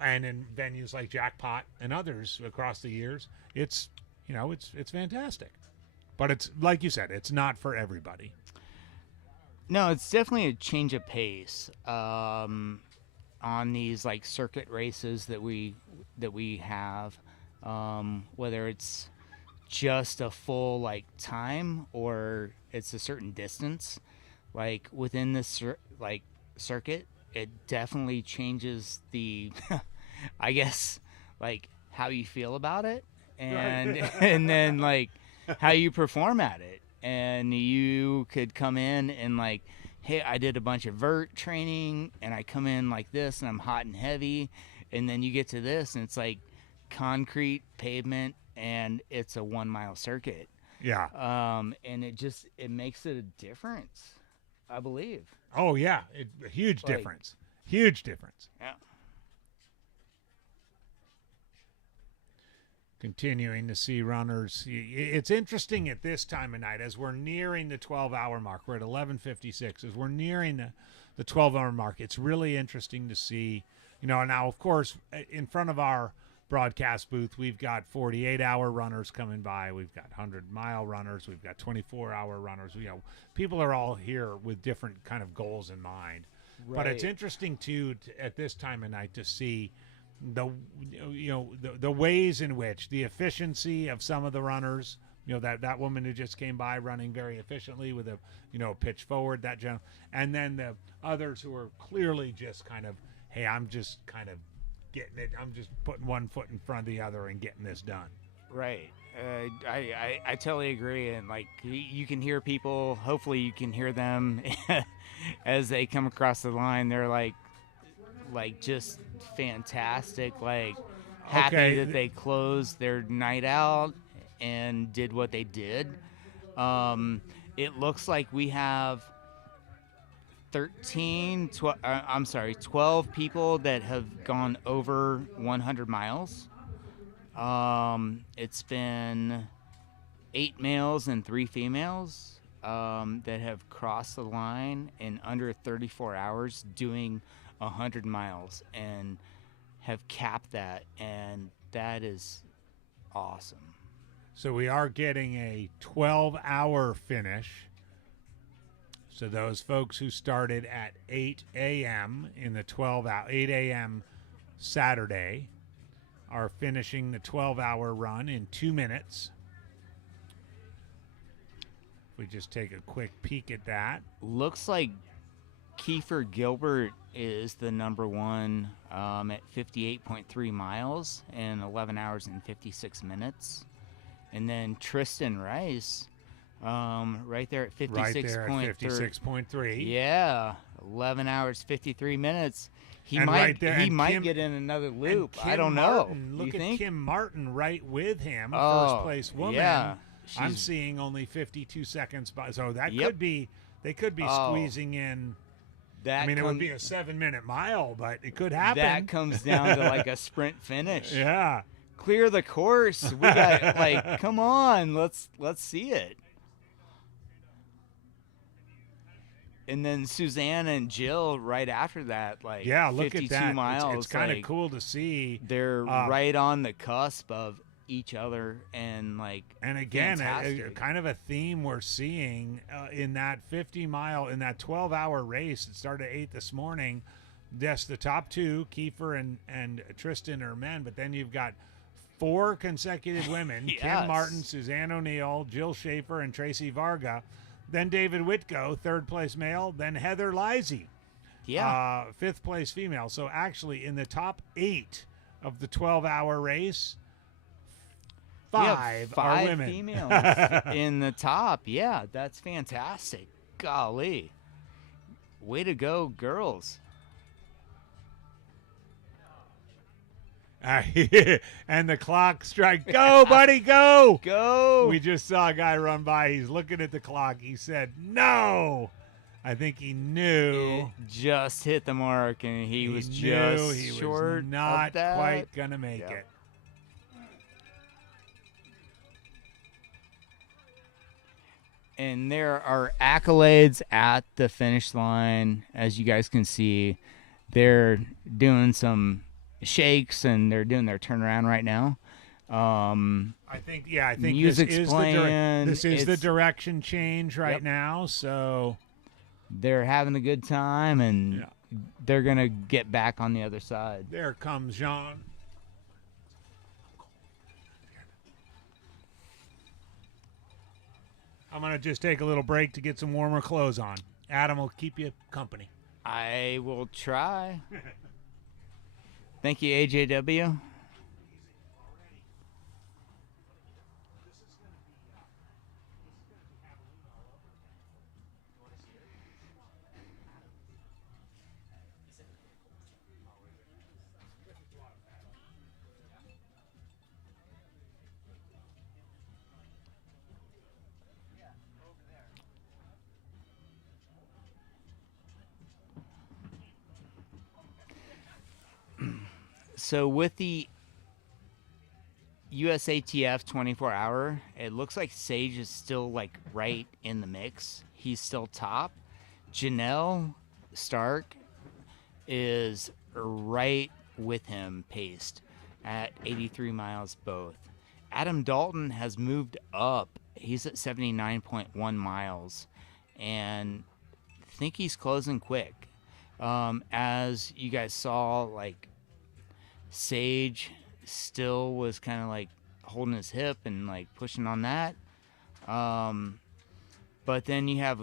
and in venues like Jackpot and others across the years, it's fantastic. But it's like you said, it's not for everybody. No, it's definitely a change of pace on these circuit races that we have, whether it's just a full time or it's a certain distance. Within this circuit, it definitely changes the I guess how you feel about it, and and then how you perform at it. And you could come in and hey, I did a bunch of vert training and I come in like this and I'm hot and heavy, and then you get to this and it's like concrete pavement and it's a 1 mile circuit. Yeah. And it makes it a difference, I believe. Oh yeah, a huge Like- difference. Huge difference. Yeah. Continuing to see runners. It's interesting at this time of night as we're nearing the 12-hour mark. We're at 11:56. As we're nearing the 12-hour mark, it's really interesting to see. Now, of course, in front of our broadcast booth, we've got 48-hour runners coming by. We've got 100-mile runners. We've got 24-hour runners. People are all here with different kind of goals in mind. But it's interesting, too, at this time of night to see the ways in which the efficiency of some of the runners, that woman who just came by running very efficiently with a pitch forward, and then the others who are clearly just kind of, hey, I'm just kind of getting it, I'm just putting one foot in front of the other and getting this done. Right. I totally agree. And like you can hear people, hopefully you can hear them as they come across the line. They're like just fantastic, like happy that they closed their night out and did what they did. It looks like we have 12 people that have gone over 100 miles. It's been 8 males and 3 females that have crossed the line in under 34 hours doing 100 miles and have capped that, and that is awesome. So we are getting a 12-hour finish. So those folks who started at 8 a.m. in the 8 a.m. Saturday are finishing the 12-hour run in 2 minutes. If we just take a quick peek at that. Looks like Kiefer Gilbert is the number one at 58.3 miles in 11 hours and 56 minutes. And then Tristan Rice, right there at 56.3. Right there at 56.3. Yeah, 11 hours, 53 minutes. He And might right there- and might Kim- get in another loop. And I don't Kim know. Martin, You look at think? Kim Martin right with him, Oh, first place woman. yeah. I'm She's- seeing only 52 seconds by. So that Yep. could be, they could be Oh. squeezing in. That I mean, it would comes- be a 7-minute mile, but it could happen. That comes down to like a sprint finish. Yeah. Clear the course. We got like, come on, let's see it. And then Suzanne and Jill right after that, like Yeah, look 52 at that. miles. It's kind of like, cool to see. They're right on the cusp of each other, and like, And again, fantastic. kind of a theme we're seeing in that 50-mile, in that 12-hour race that started at 8 this morning. Yes, the top two, Kiefer and Tristan, are men, but then you've got 4 consecutive women, Yes. Kim Martin, Suzanne O'Neill, Jill Schaefer, and Tracy Varga. Then David Whitko, 3rd place male. Then Heather Lizey, yeah, 5th place female. So actually in the top 8 of the 12-hour race, we have 5 are five women. females in the top. Yeah, that's fantastic. Golly, way to go, girls. And the clock strike. Go, buddy, go. Go. We just saw a guy run by. He's looking at the clock. He said, no. I think he knew. It just hit the mark, and he was knew just he short was not of that. quite going to make Yep. it. And there are accolades at the finish line, as you guys can see. They're doing some shakes, and they're doing their turnaround right now. I think Music's this is playing. this is the It's- direction change right Yep. now. So They're having a good time, and Yeah. they're going to get back on the other side. there comes Jean. I'm going to just take a little break to get some warmer clothes on. Adam will keep you company. I will try. Thank you, AJW. So with the USATF 24 hour, it looks like Sage is still like right in the mix. He's still top. Janelle Stark is right with him paced at 83 miles both. Adam Dalton has moved up. He's at 79.1 miles and I think he's closing quick. As you guys saw, like Sage still was kind of like holding his hip and like pushing on that. But then you have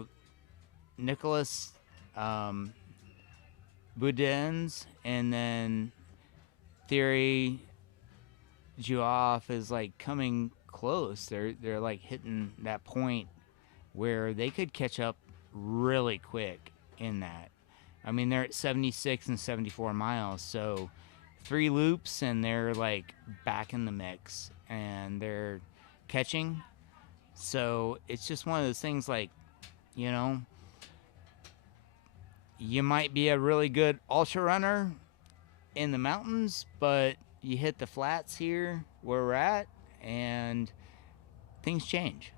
Nicholas Boudins, and then Theory Juoff is like coming close. They're like hitting that point where they could catch up really quick in that. I mean, they're at 76 and 74 miles, so 3 loops and they're like back in the mix and they're catching. So it's just one of those things like, you know, you might be a really good ultra runner in the mountains, but you hit the flats here where we're at and things change.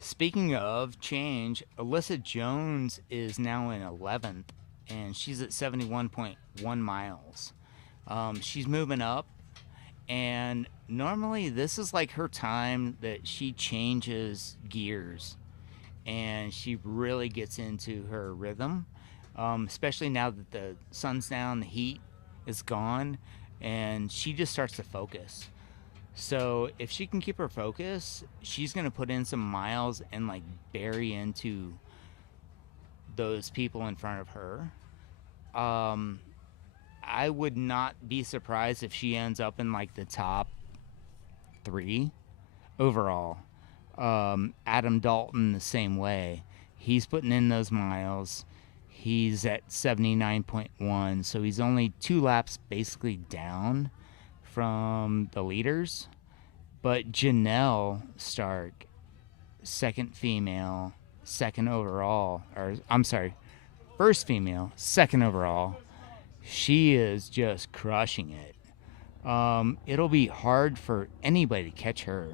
Speaking of change, Alyssa Jones is now in 11th, and she's at 71.1 miles. She's moving up, and normally this is like her time that she changes gears, and she really gets into her rhythm, especially now that the sun's down, the heat is gone, and she just starts to focus. So if she can keep her focus, she's going to put in some miles and like bury into those people in front of her. I would not be surprised if she ends up in like the top 3 overall. Adam Dalton the same way. He's putting in those miles. He's at 79.1, so he's only 2 laps basically down from the leaders. But Janelle Stark, second female, second overall, or I'm sorry, first female, second overall. She is just crushing it. It'll be hard for anybody to catch her.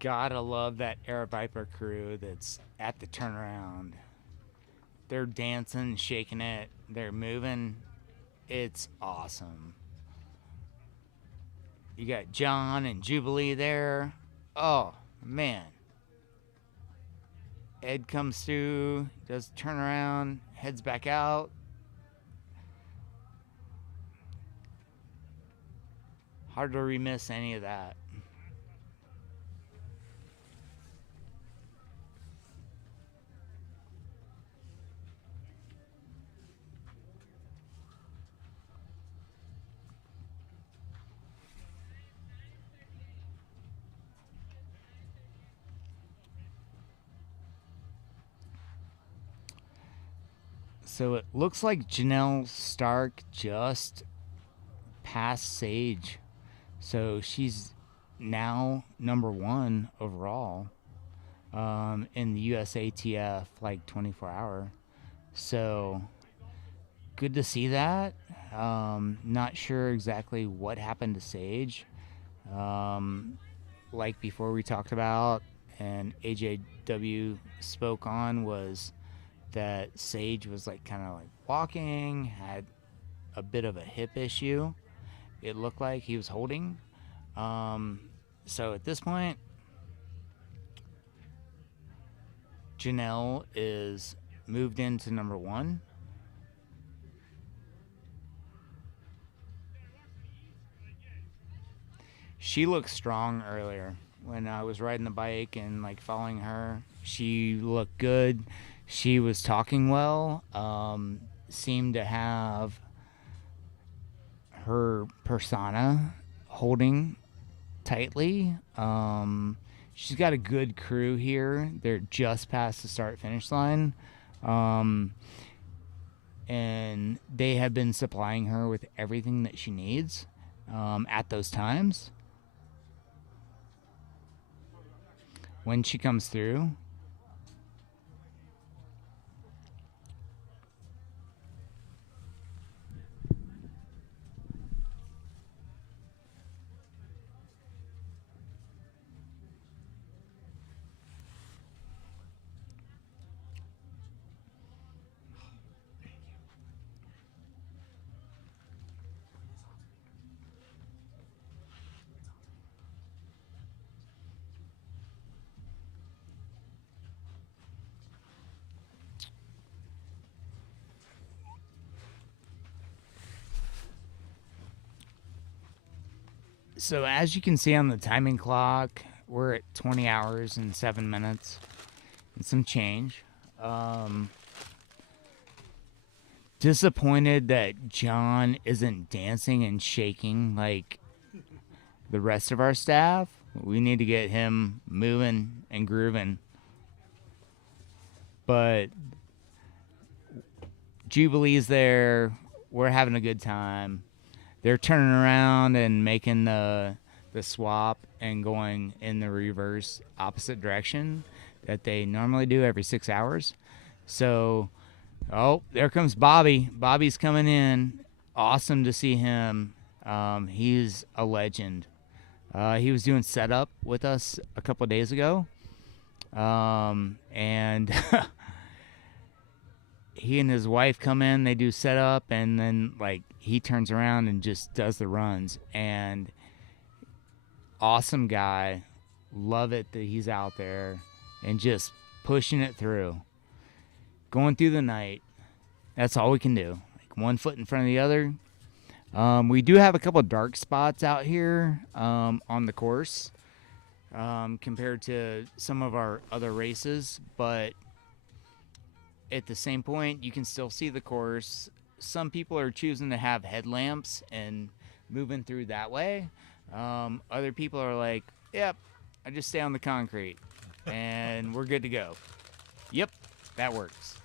Gotta love that Air Viper crew that's at the turnaround. They're dancing, shaking it, they're moving. It's awesome. You got John and Jubilee there. Oh, man. Ed comes through, does the turnaround, heads back out. Hard to remiss any of that. So it looks like Janelle Stark just passed Sage. So she's now number 1 overall in the USATF like 24 hour. So good to see that. Not sure exactly what happened to Sage. Like before we talked about and AJW spoke on was that Sage was like kind of like walking, had a bit of a hip issue. It looked like he was holding. So at this point, Janelle is moved into number 1. She looked strong earlier when I was riding the bike and like following her. She looked good. She was talking well. Seemed to have her persona holding tightly. She's got a good crew here. They're just past the start-finish line. And they have been supplying her with everything that she needs at those times. When she comes through, so as you can see on the timing clock, we're at 20 hours and 7 minutes and some change. Disappointed that John isn't dancing and shaking like the rest of our staff. We need to get him moving and grooving. But Jubilee's there. We're having a good time. They're turning around and making the swap and going in the reverse opposite direction that they normally do every 6 hours. So, oh, there comes Bobby. Bobby's coming in. Awesome to see him. He's a legend. He was doing setup with us a couple of days ago. And he and his wife come in, they do setup, and then like he turns around and just does the runs. And awesome guy. Love it that he's out there and just pushing it through. Going through the night. That's all we can do. Like one foot in front of the other. We do have a couple of dark spots out here on the course compared to some of our other races, but at the same point, you can still see the course. Some people are choosing to have headlamps and moving through that way. Other people are like, yep, I just stay on the concrete and we're good to go. Yep, that works.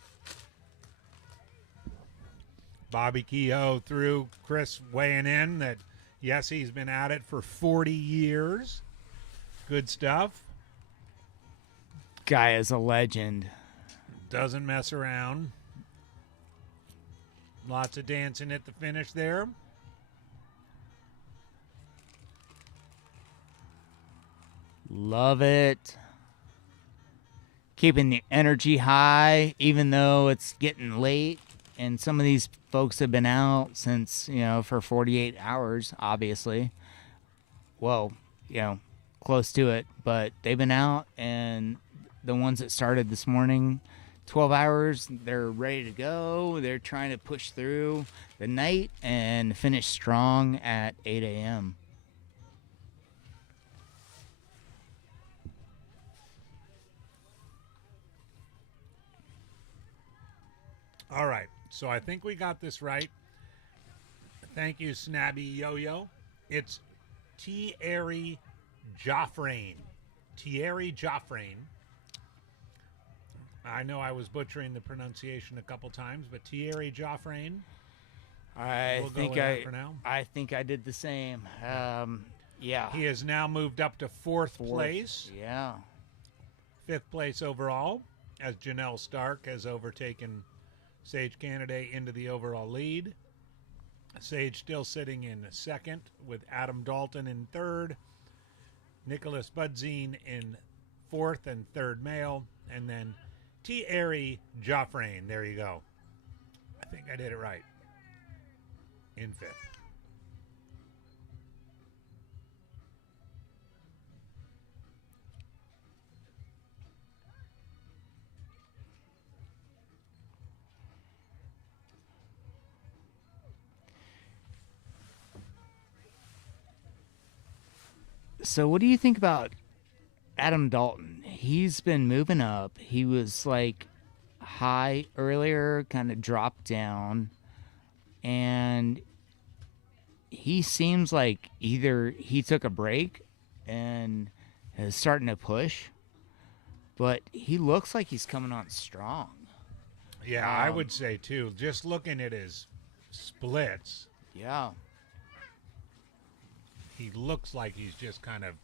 Bobby Kehoe through, Chris weighing in that, yes, he's been at it for 40 years. Good stuff. Guy is a legend. Doesn't mess around. Lots of dancing at the finish there. Love it. Keeping the energy high, even though it's getting late. And some of these folks have been out since, for 48 hours, obviously. Well, close to it. But they've been out, and the ones that started this morning, 12 hours, they're ready to go. They're trying to push through the night and finish strong at 8 a.m. All right, so I think we got this right. Thank you, Snabby Yo-Yo. It's Thierry Joffrain. Thierry Joffrain. I know I was butchering the pronunciation a couple times, but Thierry Joffrain. I think I did the same. Yeah. He has now moved up to fourth place. Yeah. Fifth place overall, as Janelle Stark has overtaken Sage Canaday into the overall lead. Sage still sitting in second with Adam Dalton in third. Nicholas Budzine in fourth and third male. And then Thierry Joffrain. There you go. I think I did it right. In fifth. So what do you think about Adam Dalton? He's been moving up. He was like high earlier, kind of dropped down, and he seems like either he took a break and is starting to push, but he looks like he's coming on strong. Yeah, I would say too. Just looking at his splits, Yeah. he looks like he's just kind of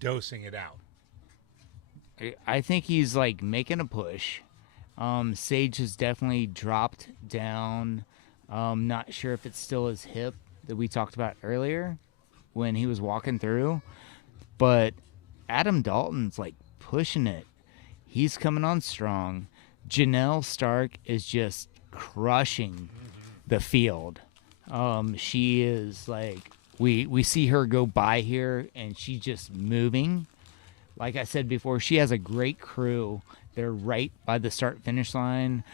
dosing it out. I think he's like making a push. Sage has definitely dropped down. Not sure if it's still his hip that we talked about earlier when he was walking through, but Adam Dalton's like pushing it. He's coming on strong. Janelle Stark is just crushing the field. She is like, we see her go by here and she's just moving. Like I said before, she has a great crew. They're right by the start finish line,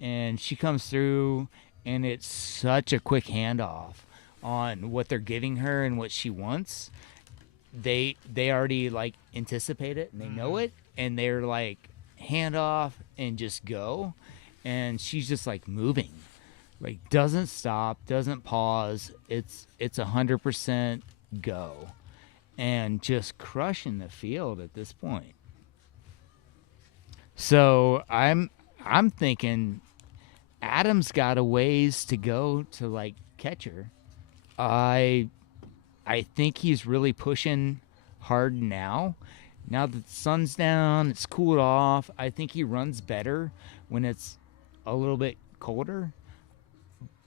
and she comes through, and it's such a quick handoff on what they're giving her and what she wants. They already like anticipate it and they know it, and they're like hand off and just go, and she's just like moving, like doesn't stop, doesn't pause. It's 100% go, and just crushing the field at this point. So I'm thinking Adam's got a ways to go to like catch her. I think he's really pushing hard now. Now that the sun's down, it's cooled off. I think he runs better when it's a little bit colder.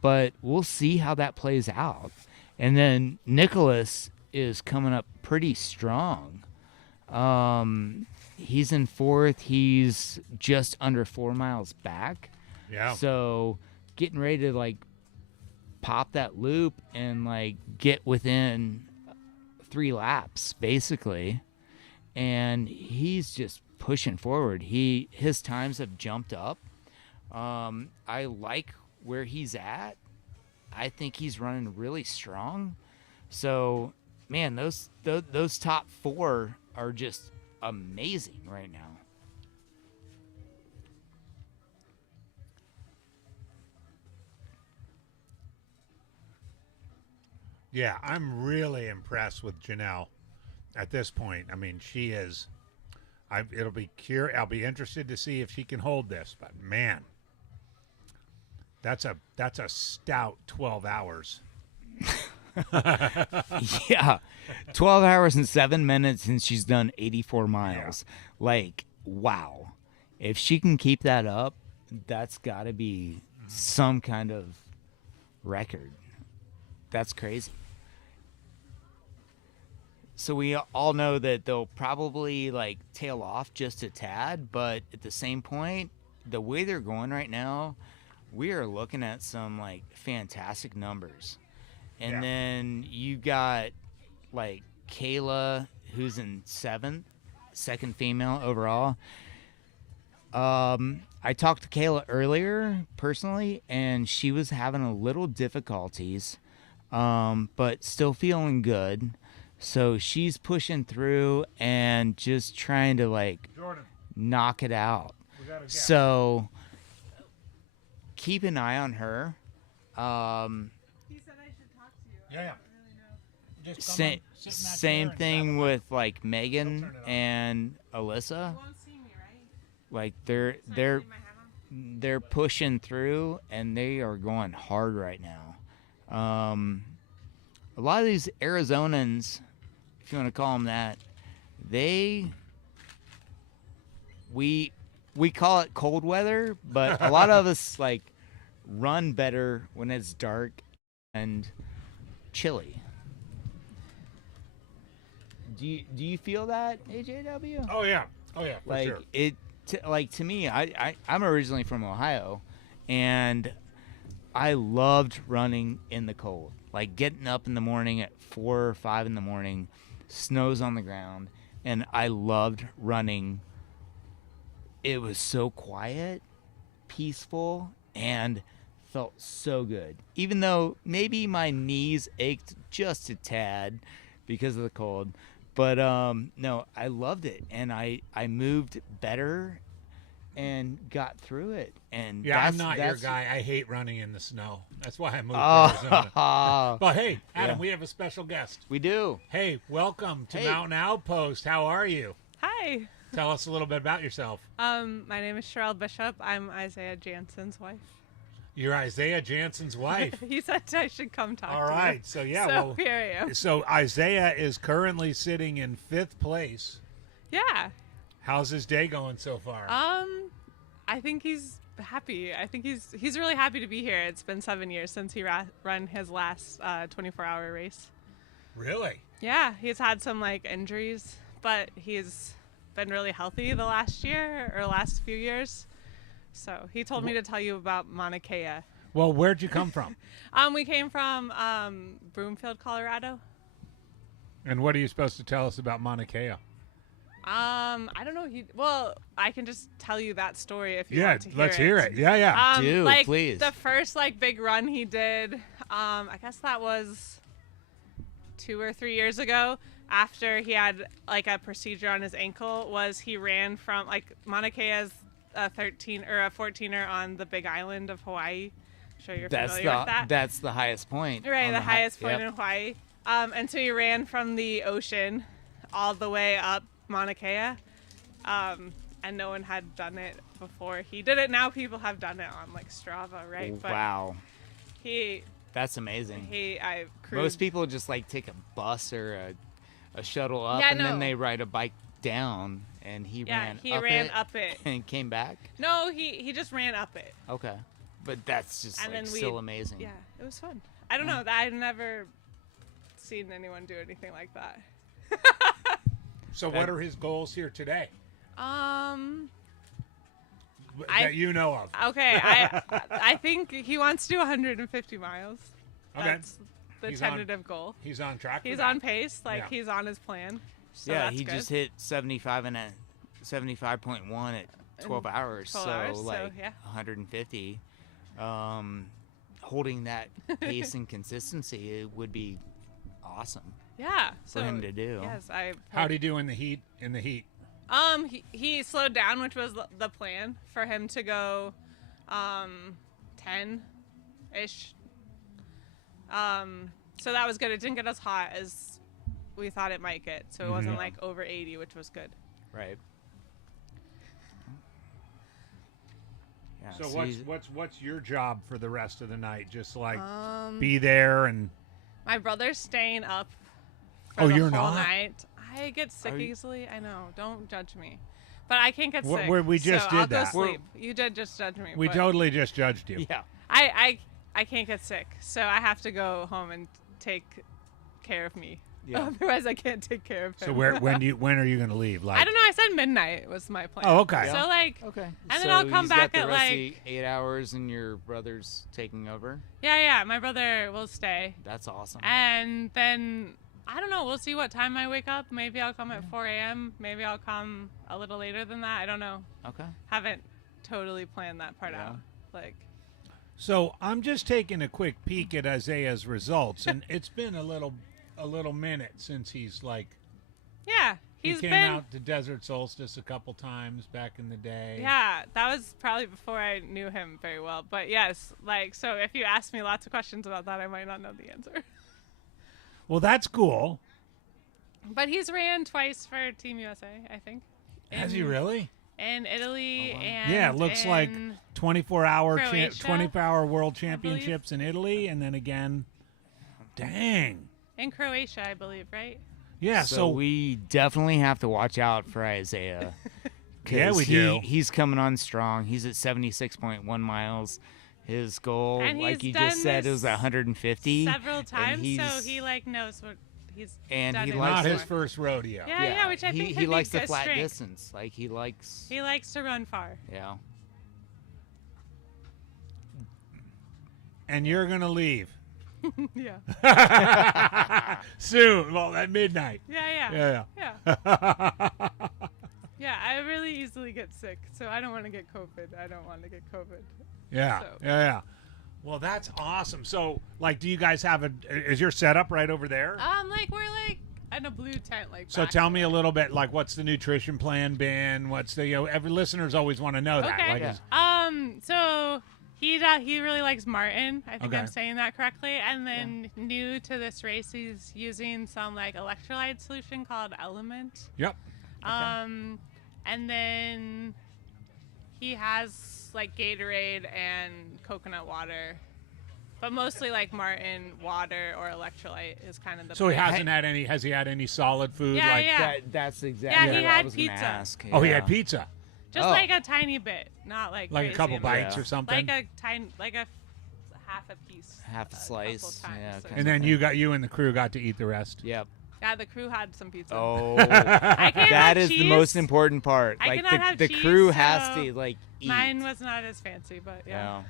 But we'll see how that plays out. And then Nicholas is coming up pretty strong. He's in fourth. He's just under 4 miles back. Yeah. So getting ready to like pop that loop and like get within 3 laps basically. And he's just pushing forward. His times have jumped up. I like where he's at. I think he's running really strong. So, man, those top 4 are just amazing right now. Yeah, I'm really impressed with Janelle at this point. I mean, she is. I'll be interested to see if she can hold this. But man, that's a stout 12 hours. Yeah, 12 hours and 7 minutes, and she's done 84 miles. Yeah. Like, wow. If she can keep that up, that's got to be some kind of record. That's crazy. So we all know that they'll probably like tail off just a tad, but at the same point, the way they're going right now, we are looking at some like fantastic numbers. And then you got like Kayla, who's in 7th, second female overall. I talked to Kayla earlier personally, and she was having a little difficulties, but still feeling good. So she's pushing through and just trying to like knock it out. So keep an eye on her. He said I should talk to you. Yeah. I really know. Just same thing with like Megan and Alyssa. You won't see me, right? Like Sorry, leave my hat on. they're pushing through and they are going hard right now. A lot of these Arizonans, if you want to call them that, we call it cold weather, but a lot of us like run better when it's dark and chilly. Do you feel that, AJW? Oh yeah, for Like sure. to me, I'm originally from Ohio, and I loved running in the cold. Like getting up in the morning at 4 or 5 in the morning, snow's on the ground, and I loved running. It was so quiet, peaceful, and felt so good. Even though maybe my knees ached just a tad because of the cold. But no, I loved it, and I moved better and got through it. And Yeah, I'm not your guy. I hate running in the snow. That's why I moved to Arizona. But hey, Adam, we have a special guest. We do. Hey, welcome to Mountain Outpost. How are you? Hi. Tell us a little bit about yourself. My name is Sherelle Bishop. I'm Isaiah Jansen's wife. You're Isaiah Jansen's wife. He said I should come talk All to right. you. So, yeah. So well, here I am. So, Isaiah is currently sitting in 5th place. Yeah. How's his day going so far? I think he's happy. I think he's really happy to be here. It's been 7 years since he run his last 24-hour race. Really? Yeah, he's had some injuries, but he's been really healthy the last few years. So he told me to tell you about Mauna Kea. Well, where'd you come from? We came from Broomfield, Colorado. And what are you supposed to tell us about Mauna Kea? I don't know. Well, I can just tell you that story if you want to hear let's hear it. Yeah, yeah. Do, please. The first big run he did, I guess that was 2 or 3 years ago. After he had a procedure on his ankle, was he ran from Mauna Kea is a 13 or a 14er on the Big Island of Hawaii. I'm sure you're familiar with that. That's the highest point. Right, the highest point in Hawaii. And so he ran from the ocean all the way up Mauna Kea, and no one had done it before he did it. Now people have done it on Strava, right? Wow. But that's amazing. I crewed. Most people just take a bus or a shuttle up, and then they ride a bike down, and he ran up it and came back. No, he just ran up it. Okay, but that's just still amazing. Yeah, it was fun. I don't know. I've never seen anyone do anything like that. So what are his goals here today? That you know of. Okay, I think he wants to do 150 miles. Okay. That's the tentative goal. He's on track. He's on pace. He's on his plan. So yeah, that's he good. just hit 75.1 at 12 hours. 12 hours, so 150. Holding that pace and consistency, it would be awesome. Yeah, for him to do. Yes, How'd he do in the heat? He slowed down, which was the plan for him to go 10-ish. So that was good. It didn't get as hot as we thought it might get. So it wasn't over 80, which was good. Right. Yeah, so what's your job for the rest of the night? Just be there and. My brother's staying up for the whole night. I get sick easily. I know. Don't judge me. But I can't get sick. We just did I'll that. Go sleep. You did just judge me. We totally just judged you. Yeah. I can't get sick, so I have to go home and take care of me. Yeah. Otherwise, I can't take care of him. So when are you going to leave? I don't know. I said midnight was my plan. Oh, okay. So okay. And then I'll come back at 8 hours, and your brother's taking over. Yeah. My brother will stay. That's awesome. And then I don't know. We'll see what time I wake up. Maybe I'll come at 4 a.m. Maybe I'll come a little later than that. I don't know. Okay. Haven't totally planned that part out. So I'm just taking a quick peek at Isaiah's results, and it's been a little minute since he came out to Desert Solstice a couple times back in the day. Yeah, that was probably before I knew him very well. But yes, so if you ask me lots of questions about that, I might not know the answer. Well, that's cool. But he's ran twice for Team USA, I think. Has he really? In Italy and it looks like 24-hour World Championships in Italy, and then again. Dang. In Croatia, I believe, right? Yeah, so we definitely have to watch out for Isaiah. Yeah, we do. He's coming on strong. He's at 76.1 miles. His goal, like you just said, it was 150. Several times, so he knows what he's and done. He not his first rodeo. Yeah, which I think he likes the his flat strength. distance. He likes to run far. Yeah. And you're gonna leave. Yeah. Soon. Well, at midnight. Yeah. Yeah, I really easily get sick, so I don't want to get COVID. Yeah. Well, that's awesome. So, do you guys have is your setup right over there? We're and a blue tent like. So tell me a little bit, like, what's the nutrition plan been? What's the every listeners always want to know that. Okay. Like, So he really likes Martin. I think Okay. I'm saying that correctly. And then new to this race, he's using some like electrolyte solution called Element. Yep. And then he has like Gatorade and coconut water, but mostly like Martin water or electrolyte is kind of the. So he plan. hasn't had any. Has he had any solid food? Yeah, like yeah. That's exactly Yeah, he what I had was gonna pizza. ask. Oh, he Yeah. had pizza, Just Oh. like a tiny bit, not like like a crazy couple amount. bites Yeah. or something. Like a tiny, like a half a piece. Half a couple slice, times yeah, or kinda. and then you and the crew got to eat the rest. Yep. Yeah, the crew had some pizza. Oh, I can't that have is the cheese. most important part. I Like cannot have the cheese, crew has so to like eat. Mine was not as fancy, but yeah.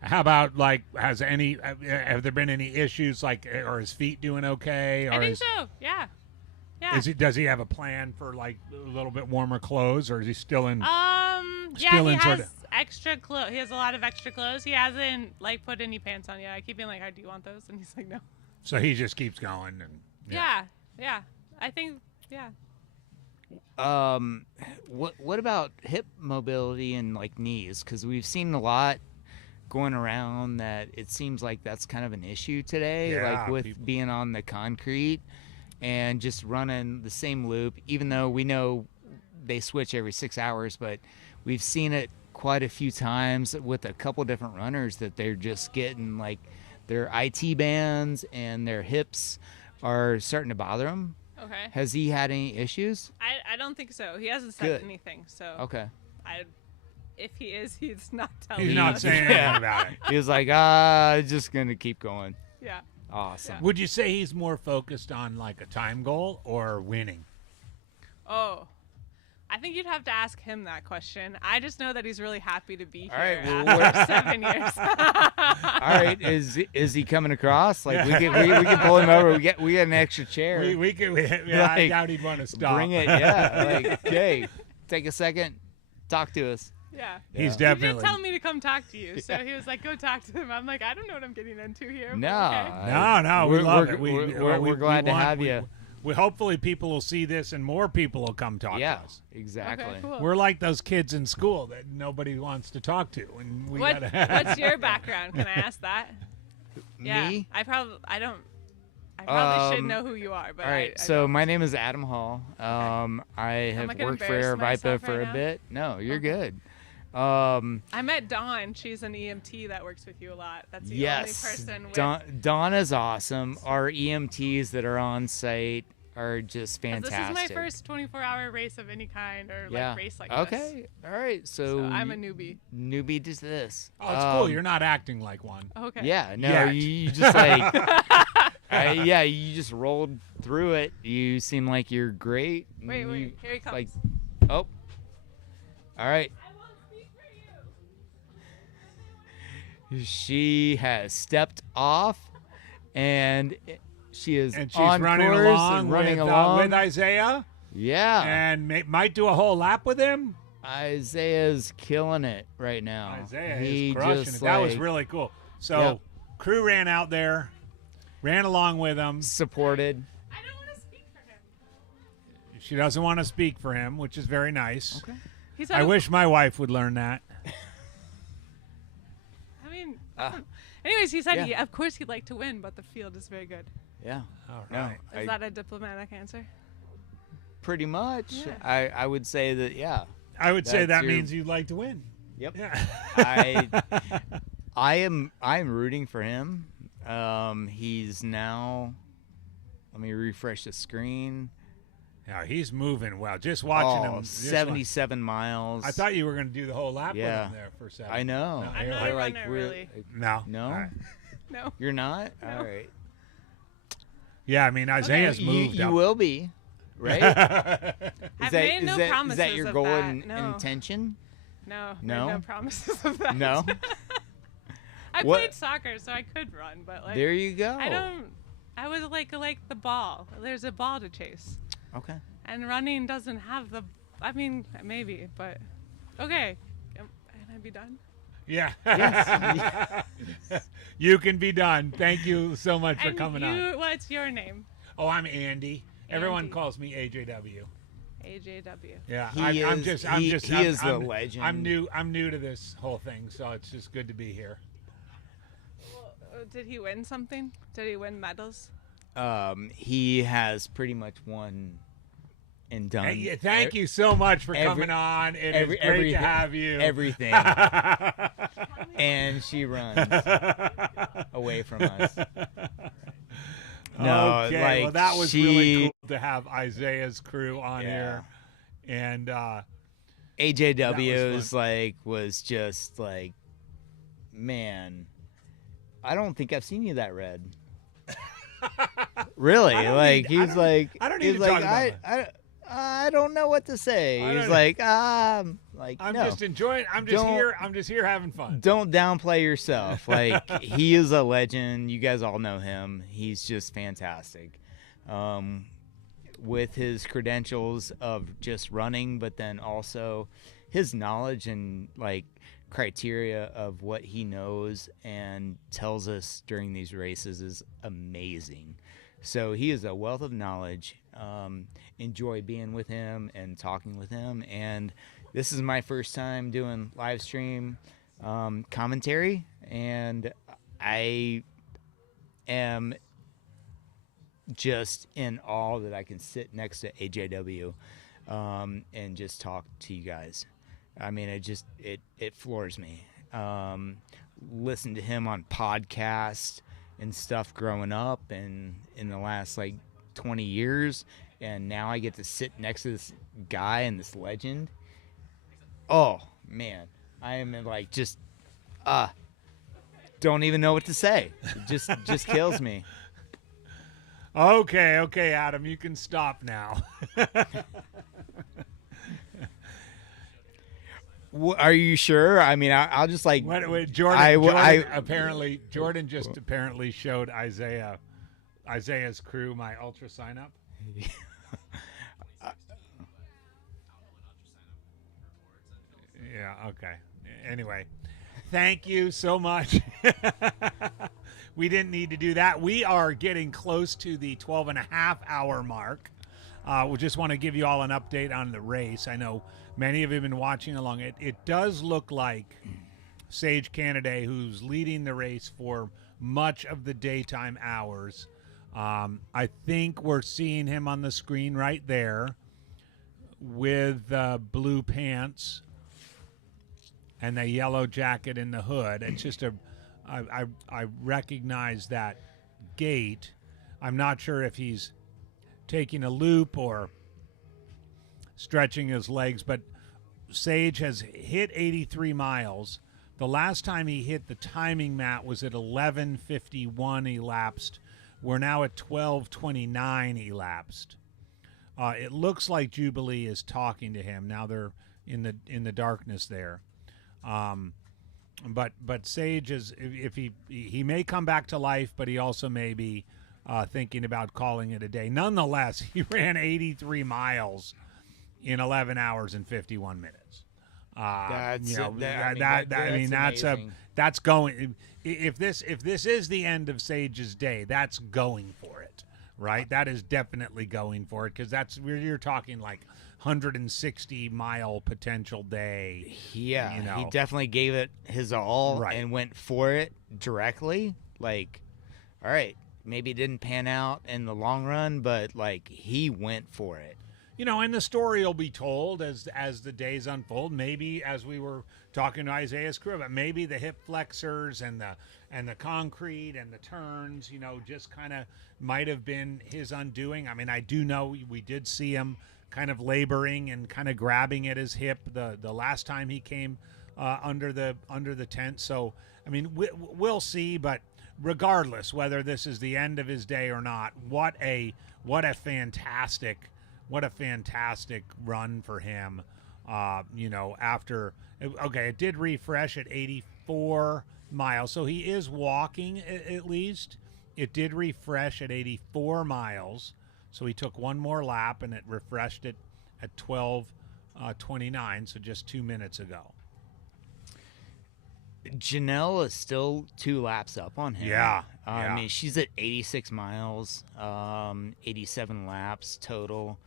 How about like have there been any issues like are his feet doing okay? Or I think so. Yeah. Yeah. does he have a plan for like a little bit warmer clothes, or is he still in? Yeah, Still he in sort has of- extra clothes. He has a lot of extra clothes. He hasn't like put any pants on yet. I keep being like, "Oh, do you want those?" And he's like, "No." So he just keeps going. And Yeah. I think. Yeah. What about hip mobility and like knees? Because we've seen a lot going around that it seems like that's kind of an issue today, Yeah, like with people- being on the concrete and just running the same loop. Even though we know they switch every 6 hours, but we've seen it quite a few times with a couple different runners that they're just getting like their IT bands and their hips are starting to bother them. Okay. Has he had any issues? I don't think so. He hasn't said Good. anything. So Okay. if he is, he's not telling. He's not us. saying anything about it. He was like, just gonna keep going. Yeah. Awesome. Would you say he's more focused on like a time goal or winning? Oh. I think you'd have to ask him that question. I just know that he's really happy to be here All right, well, after 7 years. All right, is he coming across? Like we can pull him over. We get an extra chair. I I doubt he'd want to stop. Bring it. Yeah. Like, okay, take a second, talk to us. Yeah. He's He definitely. did tell me to come talk to you, so he was like, "Go talk to them." I'm like, "I don't know what I'm getting into here." but No, okay. No, we love it. We're glad to have you. We hopefully people will see this and more people will come talk Yeah, to us. exactly. Okay, cool. We're like those kids in school that nobody wants to talk to, and we What, gotta. what's your background? Can I ask that? Yeah, Me? I probably should know who you are, but All right, I so don't. my name is Adam Hall. I have I gonna worked for embarrass Aravaipa myself for right a now? bit. No, you're Okay. good. I met Dawn. She's an EMT that works with you a lot. That's the Yes, only person with. Donna's awesome. Our EMTs that are on site are just 'Cause fantastic. This is my first 24-hour race of any kind or like race like this. Okay, all right. So I'm a newbie. Newbie to this. Oh, it's cool. You're not acting like one. Okay. Yeah, no, Yet. you just like. You just rolled through it. You seem like you're great. Wait, You, here he comes. like, oh. All right. I won't speak for you. She has stepped off, and she is And she's on running course along, and running with, along with Isaiah, yeah, and might do a whole lap with him. Isaiah's killing it right now. Isaiah he is crushing just it. That was like, really cool. So, Yep. crew ran out there, ran along with him. supported. I don't want to speak for him. She doesn't want to speak for him, which is very nice. Okay. He said, I wish my wife would learn that. I mean, anyways, he said, yeah. of course he'd like to win, but the field is very good. Yeah, All no, right. Is that a diplomatic answer? pretty much. Yeah. I would say that. Yeah, I would say That's that your- means you'd like to win. Yep. Yeah. I'm rooting for him. He's now. Let me refresh the screen. Yeah, he's moving well. Just watching him. just 77 miles. I thought you were going to do the whole lap Yeah. with him there for a second. I know. No, I'm you're not like- a like runner, we're- really. No. No? All right. No. You're not. No. All right. Yeah, I mean, Isaiah's You- moved you up. will be, right? I've made no promises is that your of goal that. and No. intention? No. No? No promises of that. No. I What- played soccer, so I could run, but like There you go. I don't. I was like the ball. There's a ball to chase, Okay. and running doesn't have the. I mean, maybe, but okay. Can I be done? Yeah. Yes. You can be done. Thank you so much for And coming you, on. what's your name? Oh, I'm Andy. Everyone Andy. calls me AJW. AJW. Yeah, He is the legend. I'm new to this whole thing, so it's just good to be here. Well, did he win something? Did he win medals? He has pretty much won and done. Hey, thank you so much for coming on. It is great to have you. Everything. And she runs away from us. No, okay, like well, that was really cool to have Isaiah's crew on here, and AJW's was just like, man, I don't think I've seen you that red. Really, I don't know what to say. He's like, I'm no. Just enjoying. I'm just here having fun. Don't downplay yourself. Like, he is a legend. You guys all know him. He's just fantastic. With his credentials of just running, but then also his knowledge and criteria of what he knows and tells us during these races is amazing. So he is a wealth of knowledge. Enjoy being with him and talking with him. And this is my first time doing live stream commentary, and I am just in awe that I can sit next to AJW and just talk to you guys. I mean, it floors me. Listen to him on podcasts and stuff growing up and in the last 20 years, and now I get to sit next to this guy and this legend. Oh man, I am just don't even know what to say. It just kills me. Okay, Adam, you can stop now. Are you sure? I mean, I'll just wait, Jordan just apparently showed Isaiah's crew my ultra sign up. Yeah, okay. Anyway, thank you so much. We didn't need to do that. We are getting close to the 12.5-hour mark. We just want to give you all an update on the race. I know many of you have been watching along. It does look like Sage Canaday, who's leading the race for much of the daytime hours. I think we're seeing him on the screen right there with blue pants and the yellow jacket in the hood. It's just I recognize that gait. I'm not sure if he's taking a loop or stretching his legs, but Sage has hit 83 miles. The last time he hit the timing mat was at 11:51 elapsed. We're now at 12:29 elapsed. It looks like Jubilee is talking to him. Now they're in the darkness there. But Sage is, if he may come back to life, but he also may be thinking about calling it a day. Nonetheless, he ran 83 miles in 11 hours and 51 minutes. That's going. If this is the end of Sage's day, that's going for it, right? That is definitely going for it, because you're talking 160-mile potential day. Yeah, he definitely gave it his all, right, and went for it directly. All right, maybe it didn't pan out in the long run, but he went for it. And the story will be told as the days unfold. Maybe, as we were talking to Isaiah's crew, but maybe the hip flexors and the concrete and the turns, just kind of might have been his undoing. I mean, I do know we did see him kind of laboring and kind of grabbing at his hip the last time he came under the tent. So, I mean, we'll see. But regardless, whether this is the end of his day or not, what a fantastic run for him. It did refresh at 84 miles, so he is walking at least. It did refresh at 84 miles, so he took one more lap, and it refreshed it at 12:29, so just 2 minutes ago. Janelle is still 2 laps up on him. Yeah, I yeah. mean, she's at 86 miles, 87 laps total.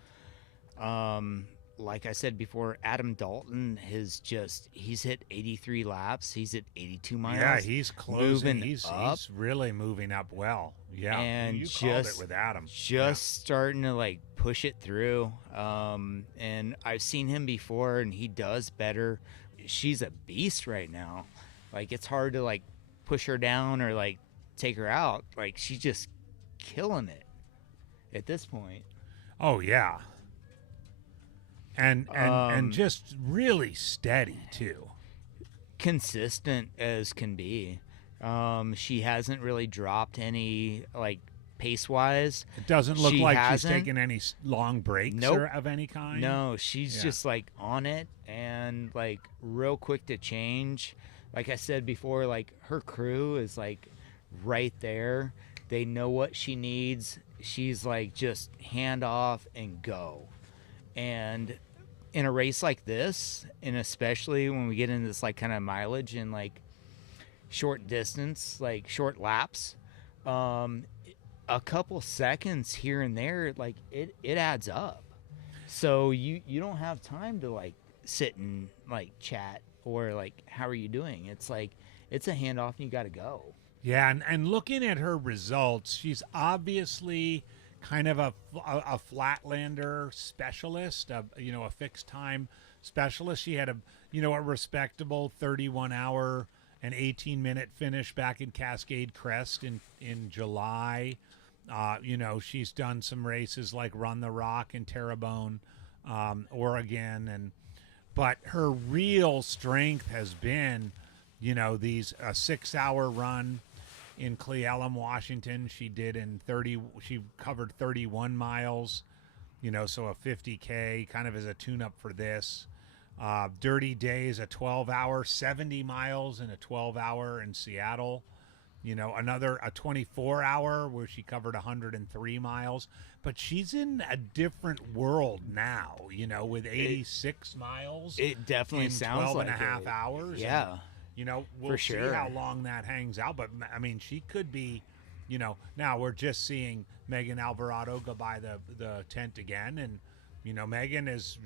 Like I said before, Adam Dalton he's hit 83 laps. He's at 82 miles. Yeah, he's closing. Moving He's really moving up well. Yeah, and you called it with Adam. Starting to like push it through. And I've seen him before, and he does better. She's a beast right now. Like, it's hard to like push her down or like take her out. Like, she's just killing it at this point. Oh yeah. And just really steady too. Consistent as can be. She hasn't really dropped any like pace wise. It doesn't look like she's taking any long breaks Nope. of any kind. No, she's just like on it and like real quick to change. Like I said before, like her crew is like right there. They know what she needs. She's like just hand off and go. And in a race like this, and especially when we get into this like kind of mileage and like short distance, like short laps, a couple seconds here and there, like it adds up. So you don't have time to like sit and like chat or like how are you doing. It's like it's a handoff and you got to go. Yeah, and looking at her results, she's obviously kind of a flatlander specialist, a fixed time specialist. She had a respectable 31 hour and 18-minute finish back in Cascade Crest in July. She's done some races like Run the Rock in Terrebonne, Oregon, but her real strength has been, these 6-hour run in Cle Elum, Washington. She covered 31 miles, so a 50K kind of as a tune-up for this. Dirty Days, a 12-hour, 70 miles in a 12-hour in Seattle. Another a 24-hour where she covered 103 miles. But she's in a different world now, with 86 miles. It definitely in sounds 12 like and a half it. hours. Yeah. And, we'll for see sure. how long that hangs out. But, I mean, she could be, now we're just seeing Megan Alvarado go by the tent again. And, Megan's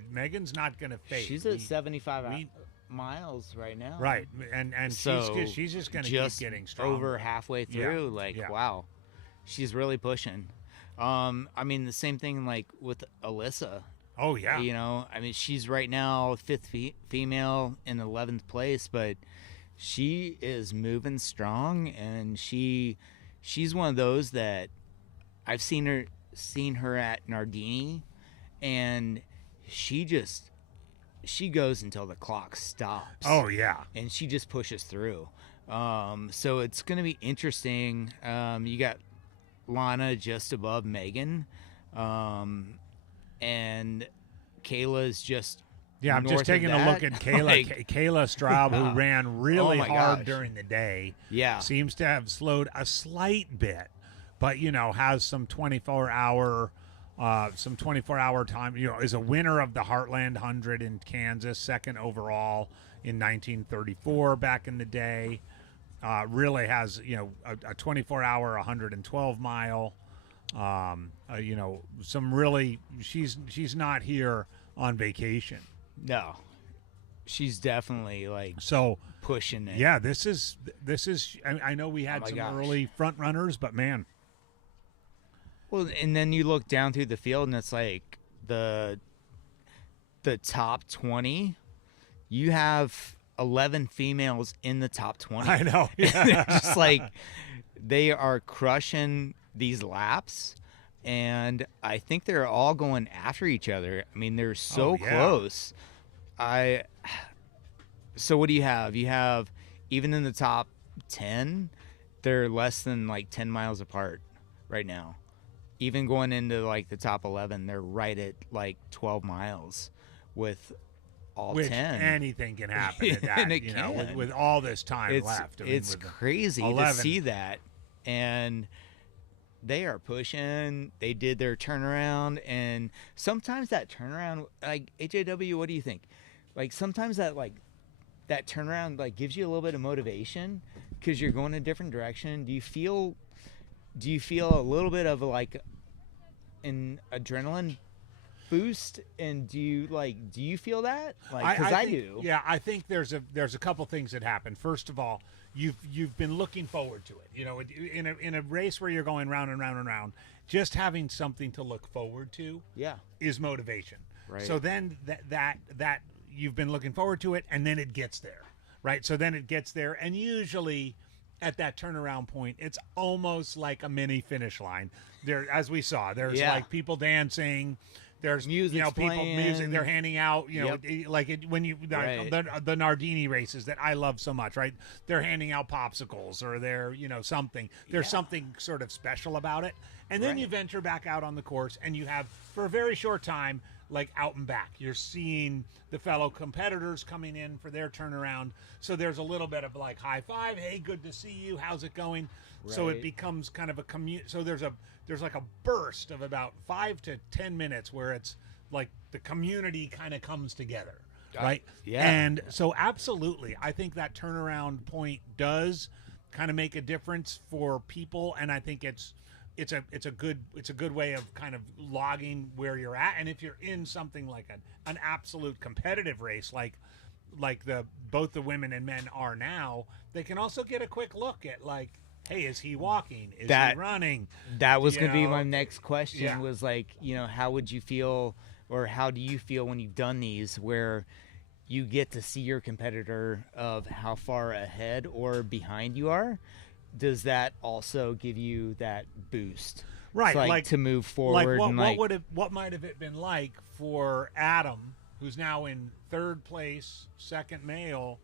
not going to fade. She's at 75 miles right now. Right. And so she's just going to keep getting stronger. Over halfway through. Wow. She's really pushing. I mean, the same thing like with Alyssa. Oh, yeah. I mean, she's right now 5th female in 11th place, but she is moving strong, and she's one of those that I've seen her at Nardini, and she goes until the clock stops. Oh, yeah. And she just pushes through. So it's going to be interesting. You got Lana just above Megan. And Kayla's just Yeah, I'm just taking a look at Kayla. Kayla Straub, who ran really hard during the day. Yeah. Seems to have slowed a slight bit, but, has some 24-hour time, is a winner of the Heartland 100 in Kansas, second overall in 1934 back in the day. Really has, a 24-hour, 112-mile. Some really, she's not here on vacation. No, she's definitely like pushing it. Yeah, this is. I know we had some early front runners, but man. Well, and then you look down through the field, and it's like the top 20. You have 11 females in the top 20. I know. They're just like they are crushing these laps, and I think they're all going after each other. I mean, they're so close. So what do you have? You have, even in the top 10, they're less than like 10 miles apart right now. Even going into like the top 11, they're right at like 12 miles with all 10. Anything can happen at that, And it can. with all this time left. It's crazy to see that. And they are pushing. They did their turnaround, and sometimes that turnaround, like AJW, what do you think? Like sometimes that that turnaround like gives you a little bit of motivation because you're going a different direction? Do you feel a little bit of like an adrenaline boost, and do you feel that? Like, because I do. Yeah, I think there's a couple things that happen. First of all, you've been looking forward to it. You know, in a race where you're going round and round and round, just having something to look forward to, is motivation. Right. So then that you've been looking forward to it, and then it gets there, right? So then it gets there, and usually at that turnaround point, it's almost like a mini finish line. There, as we saw, there's like people dancing. There's music, people music. They're handing out, when you the Nardini races that I love so much, right? They're handing out popsicles or they're something. There's something sort of special about it, and then you venture back out on the course, and you have for a very short time, like out and back, you're seeing the fellow competitors coming in for their turnaround. So there's a little bit of like high five, hey, good to see you, how's it going? Right. So it becomes kind of a commute. So there's like a burst of about 5 to 10 minutes where it's like the community kind of comes together, right? Yeah. And so absolutely, I think that turnaround point does kind of make a difference for people, and I think it's a good way of kind of logging where you're at. And if you're in something like an absolute competitive race, like both the women and men are now, they can also get a quick look at like, hey, is he walking? Is he running? That was going to be my next question. Was like, how would you feel, or how do you feel when you've done these where you get to see your competitor of how far ahead or behind you are? Does that also give you that boost? Right, like to move forward. What might have it been like for Adam, who's now in third place, second male,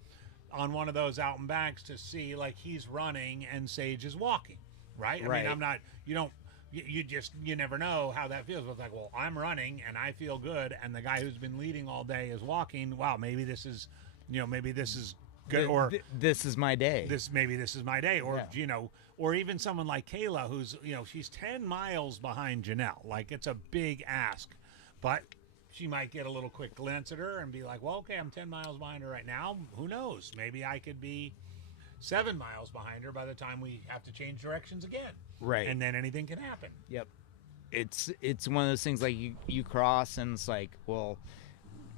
on one of those out and backs, to see like he's running and Sage is walking, right? I mean, I'm not. You never know how that feels. But it's like, well, I'm running and I feel good, and the guy who's been leading all day is walking. Wow, maybe this is good, or this is my day. This is my day, or or even someone like Kayla, who's she's 10 miles behind Janelle. Like, it's a big ask, but she might get a little quick glance at her and be like, well, okay, I'm 10 miles behind her right now. Who knows? Maybe I could be 7 miles behind her by the time we have to change directions again. Right, and then anything can happen. Yep. It's one of those things like you cross and it's like, well,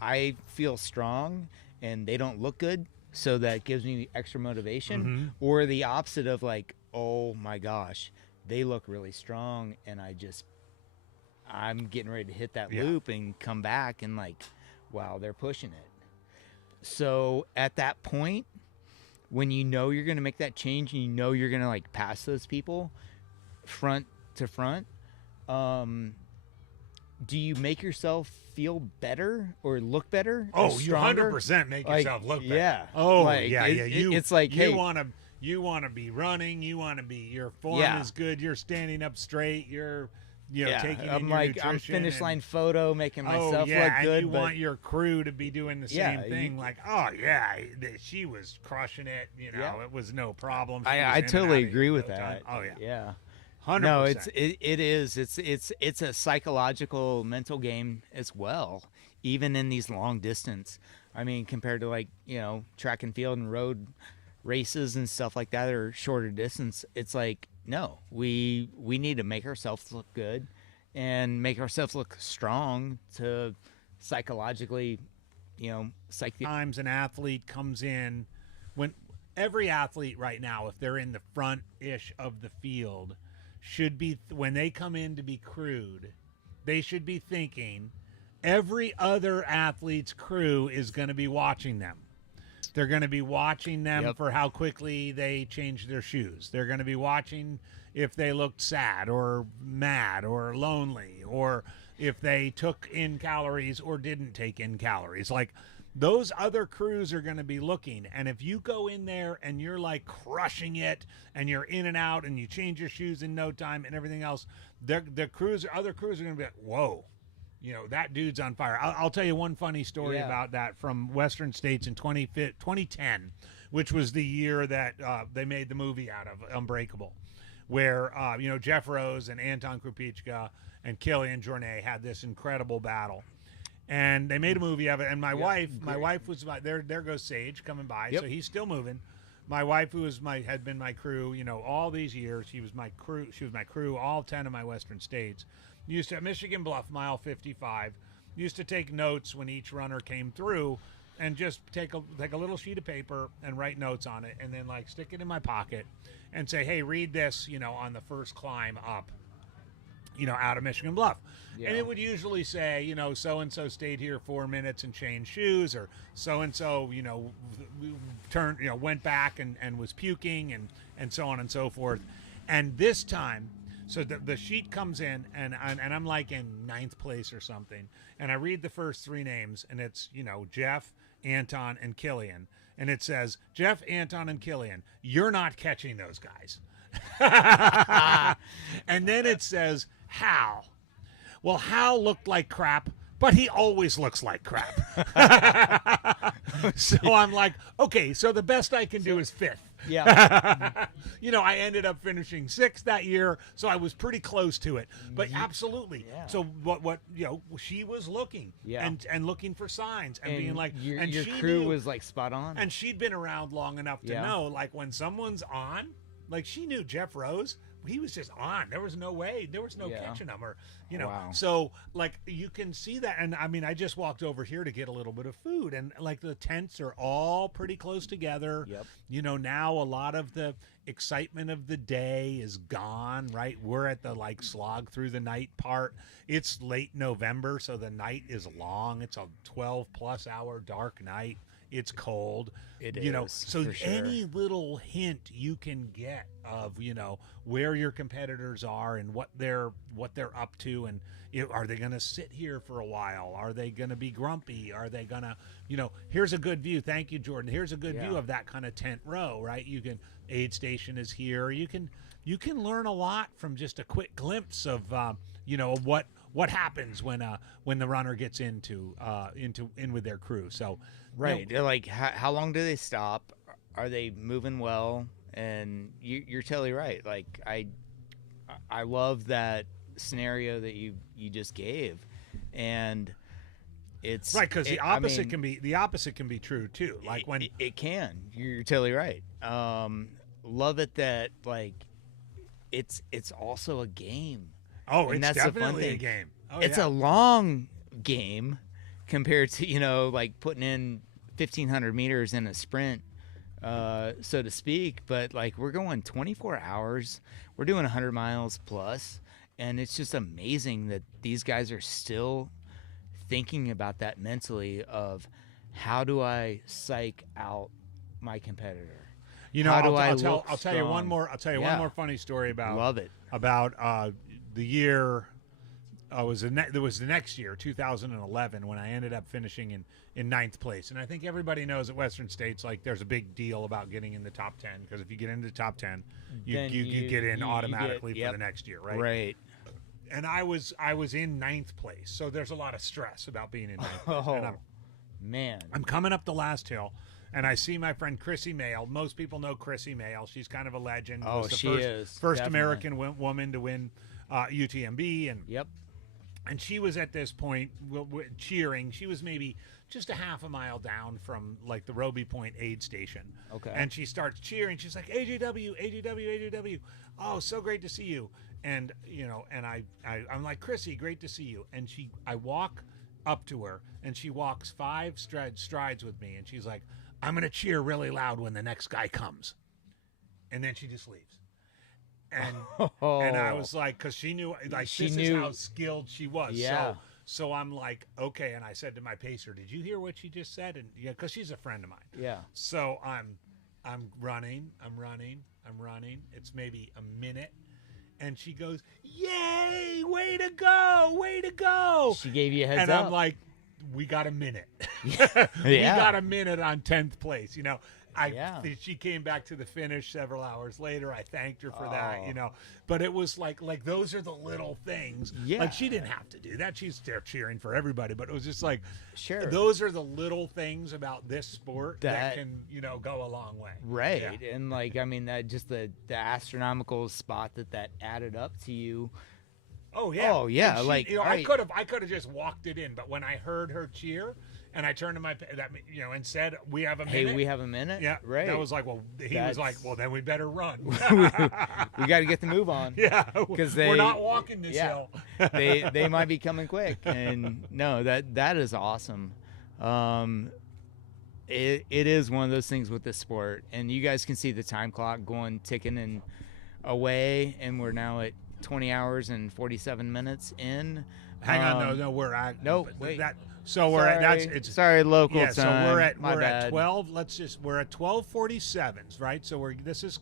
I feel strong and they don't look good, so that gives me extra motivation. Mm-hmm. Or the opposite of like, oh my gosh, they look really strong, and I'm getting ready to hit that loop and come back, and like, wow, they're pushing it. So at that point, when you're going to make that change and you're going to like pass those people front to front, do you make yourself feel better or look better? Oh, you 100% make yourself look better. Yeah. Oh, like, yeah. It's like, you want to be running. You want to be, your form is good. You're standing up straight. You're, taking in your nutrition. I'm finish line photo, making myself look good. And you want your crew to be doing the same thing. Like, she was crushing it. It was no problem. I totally agree with that. Oh yeah. Yeah. 100%. No, it is. It's a psychological, mental game as well. Even in these long distance, I mean, compared to like track and field and road races and stuff like that, or shorter distance, it's like, no, we need to make ourselves look good and make ourselves look strong to psychologically, times an athlete comes in, when every athlete right now, if they're in the front-ish of the field, should be, when they come in to be crewed, they should be thinking every other athlete's crew is going to be watching them. They're going to be watching them for how quickly they change their shoes. They're going to be watching if they looked sad or mad or lonely, or if they took in calories or didn't take in calories. Like, those other crews are going to be looking. And if you go in there and you're like crushing it and you're in and out and you change your shoes in no time and everything else, other crews are going to be like, whoa, that dude's on fire. I'll tell you one funny story about that from Western States in 2010, which was the year that they made the movie out of, Unbreakable, where, Jeff Rose and Anton Krupicka and Kilian Jornet had this incredible battle. and they made a movie of it. And my wife was there goes Sage coming by, so he's still moving. My wife, who was had been my crew, all these years, she was my crew, all 10 of my western states. Used to at Michigan Bluff, mile 55. Used to take notes when each runner came through, and just take a little sheet of paper and write notes on it, and then like stick it in my pocket, and say, hey, read this, on the first climb up, out of Michigan Bluff. Yeah. And it would usually say, so-and-so stayed here 4 minutes and changed shoes, or so-and-so, turned, went back and was puking, and so on and so forth. And this time, so the sheet comes in, and I'm like in 9th place or something, and I read the first 3 names, and it's, Jeff, Anton, and Killian. And it says, Jeff, Anton, and Killian, you're not catching those guys. And then it says, Hal. Well, Hal looked like crap, but he always looks like crap. So I'm like, okay, so the best I can do is 5th. Yeah. I ended up finishing 6th that year, so I was pretty close to it. But absolutely. Yeah. So what she was looking and looking for signs and being like, your she crew knew, was like spot on. And she'd been around long enough to know, like, when someone's on, like, she knew Jeff Rose, he was just on. There was no way. There was no catching him, or Wow. So like you can see that. And I mean, I just walked over here to get a little bit of food, and like the tents are all pretty close together. Yep. Now a lot of the excitement of the day is gone, right? We're at the like slog through the night part. It's late November, so the night is long. It's a 12+ hour dark night. It's cold. It is. So for sure. any little hint you can get of, where your competitors are and what they're up to, and are they going to sit here for a while? Are they going to be grumpy? Are they going to, here's a good view. Thank you, Jordan. Here's a good view of that kind of tent row, right? Aid station is here. You can learn a lot from just a quick glimpse of, what happens when the runner gets in with their crew. So, right. Like, how long do they stop? Are they moving well? And you're totally right. Like, I love that scenario that you just gave, and it's right, because the opposite can be true too. Like when it can. You're totally right. Love it that like it's also a game. Oh, and it's that's definitely a game. Oh, it's a long game compared to like putting in 1,500 meters in a sprint, so to speak. But like we're going 24 hours. We're doing 100 miles plus, and it's just amazing that these guys are still thinking about that mentally of how do I psych out my competitor. I'll tell you one more. I'll tell you one more funny story about. Love it. About the year. There was the next year, 2011, when I ended up finishing in 9th place. And I think everybody knows at Western States, like, there's a big deal about getting in the top 10, because if you get into the top 10, you get in automatically for the next year, right? Right. And I was in 9th place, so there's a lot of stress about being in 9th place. Oh, man. I'm coming up the last hill, and I see my friend Chrissy Mail. Most people know Chrissy Mail. She's kind of a legend. Oh, was the she is. First Definitely. American woman to win UTMB. And Yep. And she was at this point cheering. She was maybe just a half a mile down from like the Roby Point aid station. Okay. And she starts cheering. She's like, AJW, AJW, AJW. Oh, so great to see you. And, and I'm like, Chrissy, great to see you. And I walk up to her, and she walks 5 strides with me. And she's like, I'm going to cheer really loud when the next guy comes. And then she just leaves. And I was like, because she knew, like, this is how skilled she was. Yeah. So I'm like, okay. And I said to my pacer, did you hear what she just said? And yeah, because she's a friend of mine. Yeah. So I'm running. It's maybe a minute. And she goes, yay, way to go, way to go. She gave you a heads up. And I'm like, we got a minute. Yeah. We got a minute on 10th place, She came back to the finish several hours later. I thanked her for that, But it was like those are the little things. Yeah. Like, she didn't have to do that. She's there cheering for everybody. But it was just like, sure, those are the little things about this sport that can, go a long way. Right. Yeah. And like, I mean, that just the astronomical spot that added up to you Oh yeah. Oh, yeah, And she, like, I could have just walked it in, but when I heard her cheer and I turned to and said, "We have a minute." Hey, we have a minute. Yeah, right. That was like, well, he was like, well, then we better run. We got to get the move on. Yeah, because we're not walking this hill. they might be coming quick, and no, that is awesome. It is one of those things with this sport, and you guys can see the time clock going ticking and away, and we're now at 20 hours and 47 minutes in. Hang on, no, we're at wait. So we're at sorry, local yeah. time. So we're at My bad. 12. We're at 12:47s, right? So this is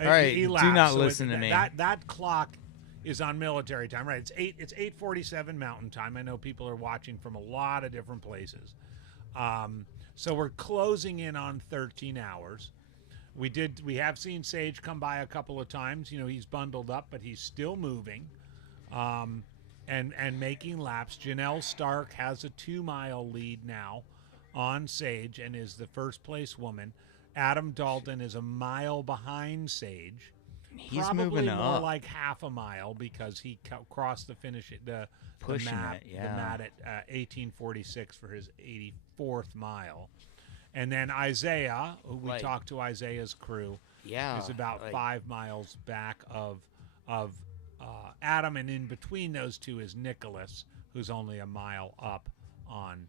all right. elapsed. Do not So listen to me. That clock is on military time, right? It's 8:47 Mountain Time. I know people are watching from a lot of different places. So we're closing in on 13 hours. We have seen Sage come by a couple of times. He's bundled up, but he's still moving. And making laps. Janelle Stark has a 2-mile lead now on Sage and is the first place woman. Adam Dalton is a mile behind Sage. He's Probably moving more up. like half a mile because he crossed the finish the Pushing mat, it, yeah. the mat at 18:46 for his 84th mile. And then Isaiah, who we talked to, Isaiah's crew, is about 5 miles back of Adam, and in between those two is Nicholas, who's only a mile up on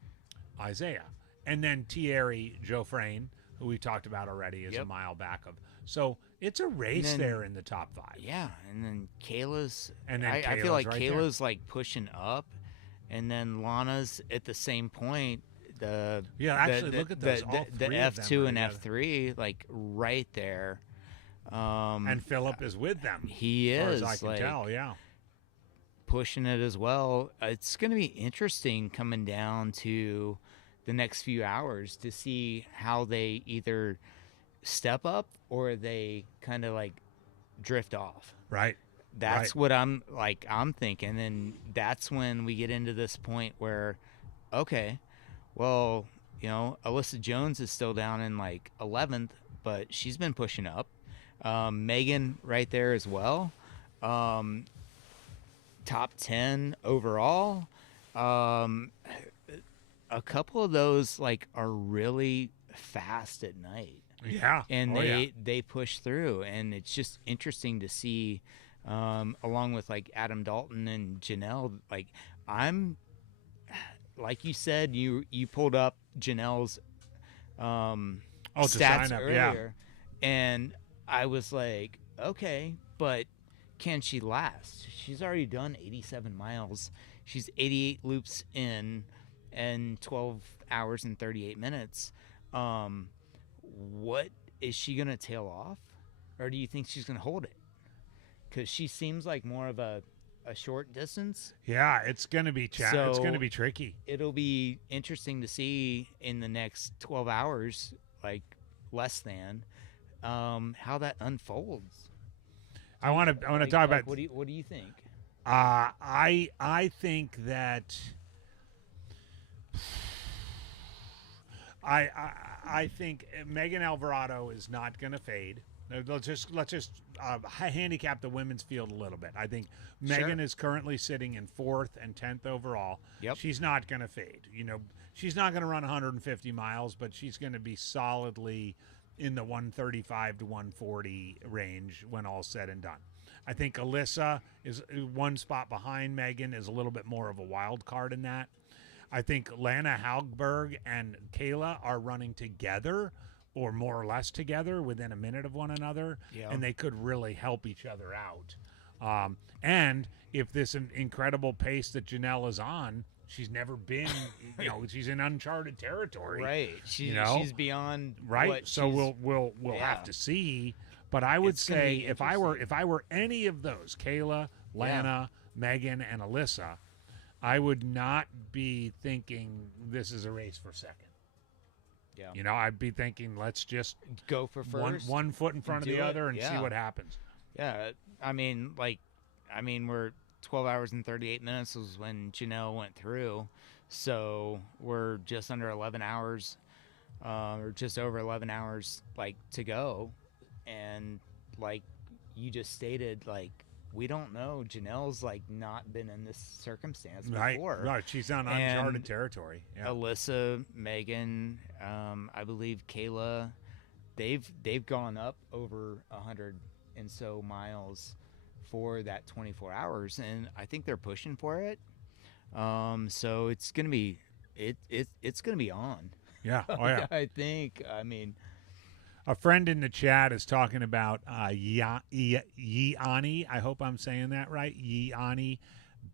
Isaiah. And then Thierry Geoffrain, who we talked about already, is a mile back of. So it's a race there in the top 5. Yeah, and then Kayla's. And then I feel like right Kayla's like pushing up, and then Lana's at the same point. Look at those. All The three of them F2 are and together. F3, like right there. And Philip is with them. He as is, far as I can tell, yeah. pushing it as well. It's going to be interesting coming down to the next few hours to see how they either step up or they kind of like drift off. Right. That's what I'm thinking. And that's when we get into this point where, okay, well, Alyssa Jones is still down in like 11th, but she's been pushing up. Megan right there as well. Top 10 overall. A couple of those like are really fast at night. Yeah. And they push through, and it's just interesting to see, along with like Adam Dalton and Janelle. Like like you said, you pulled up Janelle's stats earlier, and I was like, okay, but can she last? She's already done 87 miles. She's 88 loops in and 12 hours and 38 minutes. What is she going to tail off? Or do you think she's going to hold it? Because she seems like more of a short distance. Yeah, it's going to be it's going to be tricky. It'll be interesting to see in the next 12 hours, like less than, how that unfolds. I want to talk about. What do you think? I think that I think Megan Alvarado is not going to fade. Let's just handicap the women's field a little bit. I think Megan is currently sitting in 4th and 10th overall. Yep. She's not going to fade. She's not going to run 150 miles, but she's going to be solidly in the 135 to 140 range when all's said and done. I think Alyssa is one spot behind Megan, is a little bit more of a wild card in that. I think Lana Hagberg and Kayla are running together, or more or less together, within a minute of one another, and they could really help each other out. And if this incredible pace that Janelle is on, she's never been, she's in uncharted territory. Right. She's beyond. Right. So we'll have to see. But I would say if I were any of those, Kayla, Lana, Megan, and Alyssa, I would not be thinking this is a race for second. Yeah. I'd be thinking let's just go for first, one foot in front of the other, and see what happens. Yeah. I mean, we're 12 hours and 38 minutes was when Janelle went through, so we're just under 11 hours, or just over 11 hours, to go. And like you just stated, we don't know. Janelle's like not been in this circumstance Right. before. Right. She's on And uncharted territory. Yeah. Alyssa, Megan, I believe Kayla, they've gone up over 100 and so miles for that 24 hours, and I think they're pushing for it. So it's gonna be it's gonna be on. Yeah. Oh yeah. I think. I mean, A friend in the chat is talking about Yiani. I hope I'm saying that right. Yiani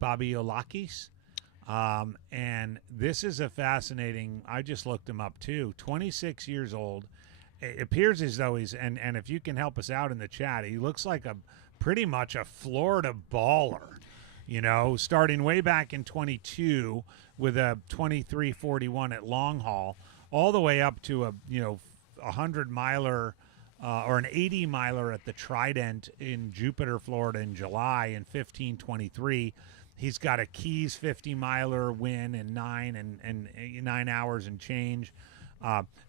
Babiolakis. And this is a fascinating, I just looked him up too. 26 years old. It appears as though he's, and if you can help us out in the chat, he looks like pretty much a Florida baller. You know, starting way back in 22 with a 23:41 at long haul, all the way up to a 100-miler or an 80-miler at the Trident in Jupiter, Florida in July in 15:23. He's got a Keys 50-miler win in 9 hours and change.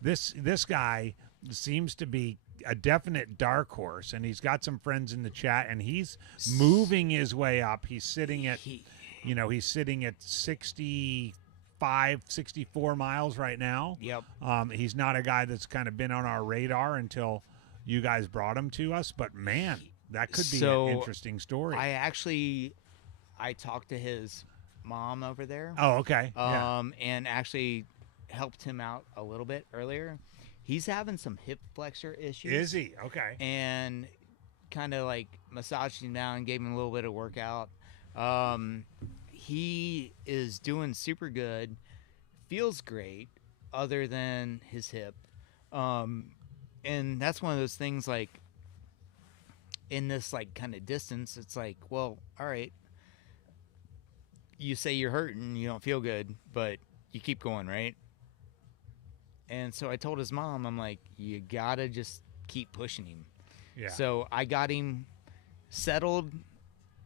This guy seems to be a definite dark horse, and he's got some friends in the chat, and he's moving his way up. He's sitting at, he's sitting at 65, 64 miles right now. Yep. He's not a guy that's kind of been on our radar until you guys brought him to us, but man, that could be an interesting story. I talked to his mom over there. Oh, okay. And actually helped him out a little bit earlier. He's having some hip flexor issues. Is he? Okay. And kind of like massaged him down and gave him a little bit of workout. He is doing super good. Feels great other than his hip. And that's one of those things, like, in this like kind of distance, it's like, well, all right, you say you're hurting, you don't feel good, but you keep going, right? And so I told his mom, I'm like, you gotta just keep pushing him. Yeah. So I got him settled.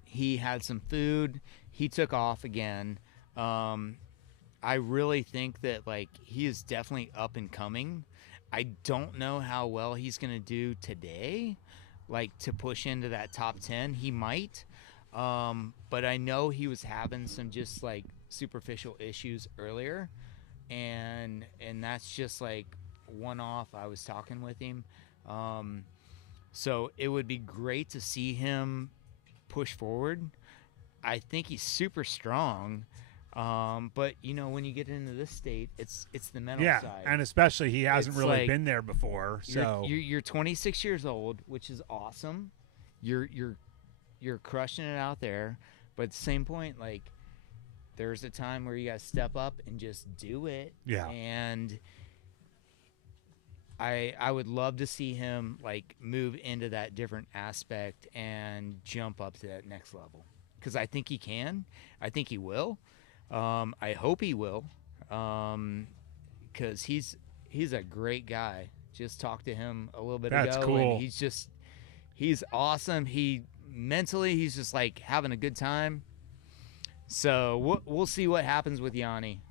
He had some food. He took off again. I really think that, like, he is definitely up and coming. I don't know how well he's gonna do today, like, to push into that top 10. He might. But I know he was having some just like superficial issues earlier, and that's just like one off. I was talking with him, so it would be great to see him push forward. I think he's super strong, but when you get into this state, it's the mental side. Yeah, and especially he hasn't It's really like, been there before. So you're 26 years old, which is awesome. You're crushing it out there, but at the same point, like, there's a time where you gotta step up and just do it. Yeah. And I would love to see him like move into that different aspect and jump up to that next level, because I think he can. I think he will. I hope he will, because he's a great guy. Just talked to him a little bit That's ago, cool. and he's awesome. Mentally, he's just like having a good time. So we'll see what happens with Yanni.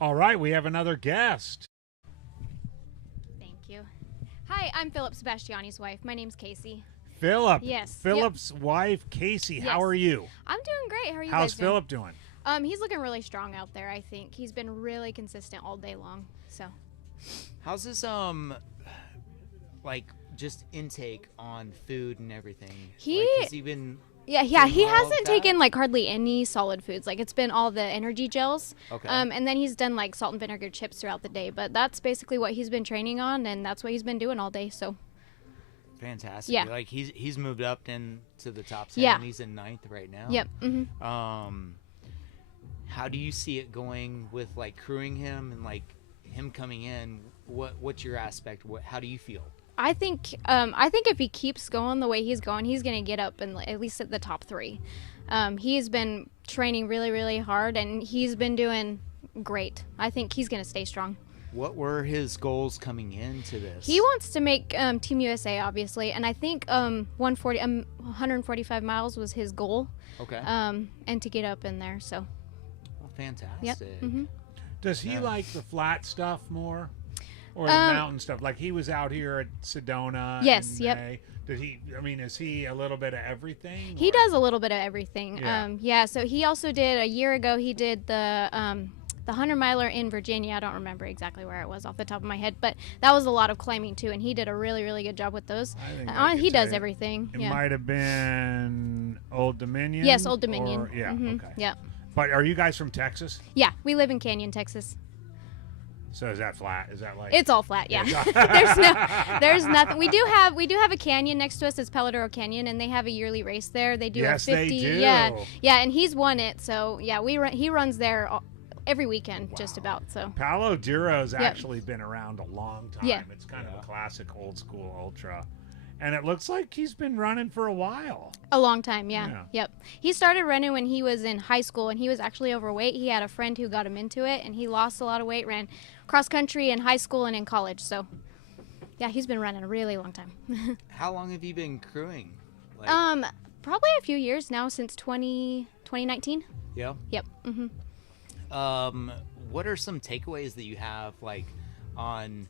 all right, we have another guest. Thank you. Hi, I'm Philip Sebastiani's wife. My name's Casey. Philip. Yes. Philip's wife, Casey. How Yes. are you? I'm doing great. How are you How's guys doing? Philip doing? He's looking really strong out there, I think. He's been really consistent all day long. So How's his like just intake on food and everything? He- like, has he been yeah, he doing all hasn't of that? taken like hardly any solid foods. Like, it's been all the energy gels. Okay. And then he's done like salt and vinegar chips throughout the day. But that's basically what he's been training on, and that's what he's been doing all day. So Fantastic. Yeah. Like he's moved up into the top 10. Yeah. He's in 9th right now. yep. Mm-hmm. How do you see it going with like crewing him and like him coming in? What's your aspect? How do you feel? I think if he keeps going the way he's going, he's going to get up and at least at the top 3. He's been training really, really hard, and he's been doing great. I think he's going to stay strong. What were his goals coming into this? He wants to make Team USA, obviously, and I think 145 miles was his goal. Okay. And to get up in there, so. Well, fantastic. Yep. Mm-hmm. Does he Yeah. like the flat stuff more? or the mountain stuff? Like he was out here at Sedona. Yes, in yep. May. Did he? I mean, is he a little bit of everything? He or- does a little bit of everything. Yeah. So he also did, a year ago, he did the 100-miler in Virginia. I don't remember exactly where it was off the top of my head, but that was a lot of climbing too, and he did a really, really good job with those. I think I He could does say everything. It Yeah. might have been Old Dominion. Yes, Old Dominion. or- yeah. Mhm. Okay. Yeah. But are you guys from Texas? Yeah, we live in Canyon, Texas. So is that flat? Is that like? It's all flat, yeah. there's nothing. We do have a canyon next to us. It's Peladero Canyon, and they have a yearly race there. They do Yes, a 50. they do. Yeah, and he's won it. So yeah, he runs there every weekend, just about. So Palo Duro's actually been around a long time. Yeah. It's kind of a classic old school ultra. And it looks like he's been running for a while. a long time, yeah. Yeah. Yep. He started running when he was in high school, and he was actually overweight. He had a friend who got him into it, and he lost a lot of weight. Ran cross country in high school and in college. So yeah, he's been running a really long time. How long have you been crewing? Like, Probably a few years now, since 2019. yeah. Yep. What are some takeaways that you have, like, on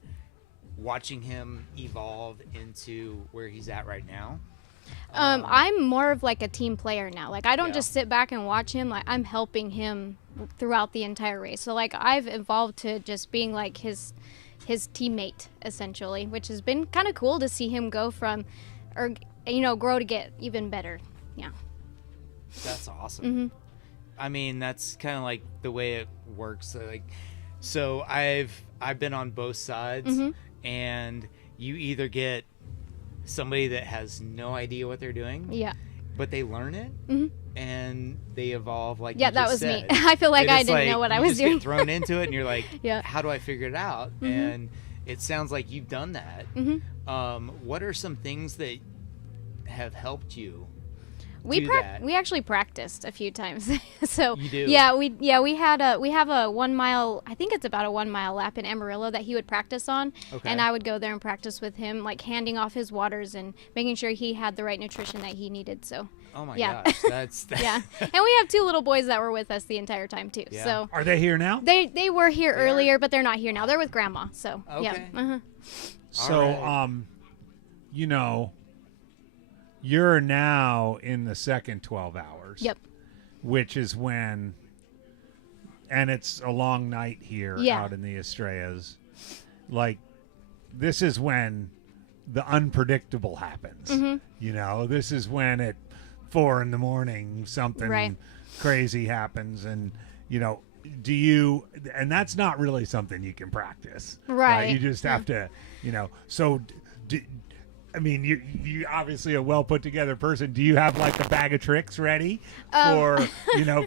watching him evolve into where he's at right now? I'm more of like a team player now. Like I don't Yeah. just sit back and watch him. Like I'm helping him throughout the entire race. So like I've evolved to just being like his teammate essentially, which has been kind of cool to see him go from, or grow to get even better. Yeah. That's awesome. Mm-hmm. I mean, that's kind of like the way it works. So I've been on both sides, Mhm. and you either get somebody that has no idea what they're doing, Yeah. but they learn it, Mhm. and they evolve. Like Yeah, you that just was me. said. I feel like And I it's didn't know what I you was just doing. Get thrown into it, and you're like, Yeah. how do I figure it out? Mhm. And it sounds like you've done that. Mhm. What are some things that have helped you? We do that? we actually practiced a few times. So You do? we have a 1 mile, I think it's about a 1 mile lap in Amarillo that he would practice on. Okay. And I would go there and practice with him, like handing off his waters and making sure he had the right nutrition that he needed. So Oh my yeah. gosh, that's yeah. And we have 2 little boys that were with us the entire time too. Yeah. So Are they here now? they were here They are? earlier, but they're not here now. They're with grandma. So yeah. Okay. Uh-huh. So, All you're now in the second 12 hours. Yep. Which is when, and it's a long night here Yeah. out in the Estrellas. Like, this is when the unpredictable happens. Mhm. This is when at 4 a.m. something Right. crazy happens, and do you? And that's not really something you can practice. Right. You just have to, So, I mean, you obviously a well put together person. Do you have like a bag of tricks ready for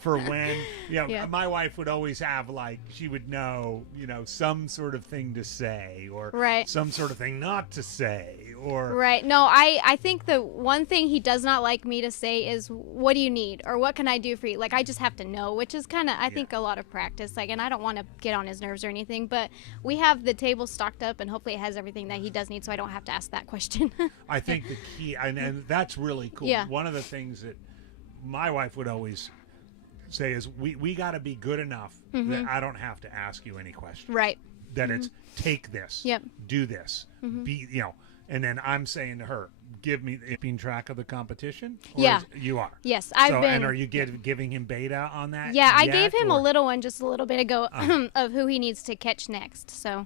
for when Yeah. My wife would always have like she would know some sort of thing to say or Right. some sort of thing not to say or Right. No, I think the one thing he does not like me to say is, what do you need? Or what can I do for you? Like, I just have to know, which is kind of, I think, a lot of practice. Like, and I don't want to get on his nerves or anything, but we have the table stocked up, and hopefully it has everything that he does need, so I don't have to ask that question. I think the key, and that's really cool. Yeah. One of the things that my wife would always say is, we got to be good enough that I don't have to ask you any questions. Right. That it's take this, Yep. do this, be and then I'm saying to her, give me keeping track of the competition. Or Yeah. you are. Yes, I've So, been. and are you giving him beta on that? Yeah, I yet, gave him or a little one just a little bit ago of who he needs to catch next. So,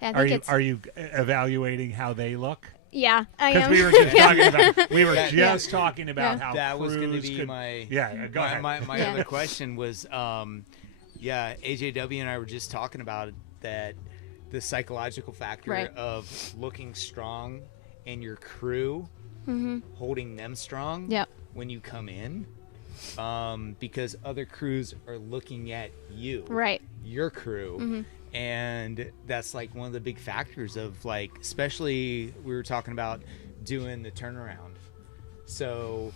yeah, I think Are you evaluating how they look? Yeah, I Because am. we were just Yeah. talking about Yeah. talking about Yeah. how That was going to crews be could, my go ahead. my Yeah. other question was AJW and I were just talking about it, that the psychological factor Right. of looking strong and your crew holding them strong Yep. when you come in, because other crews are looking at you, Right. your crew. And that's like one of the big factors of, like, especially we were talking about doing the turnaround. So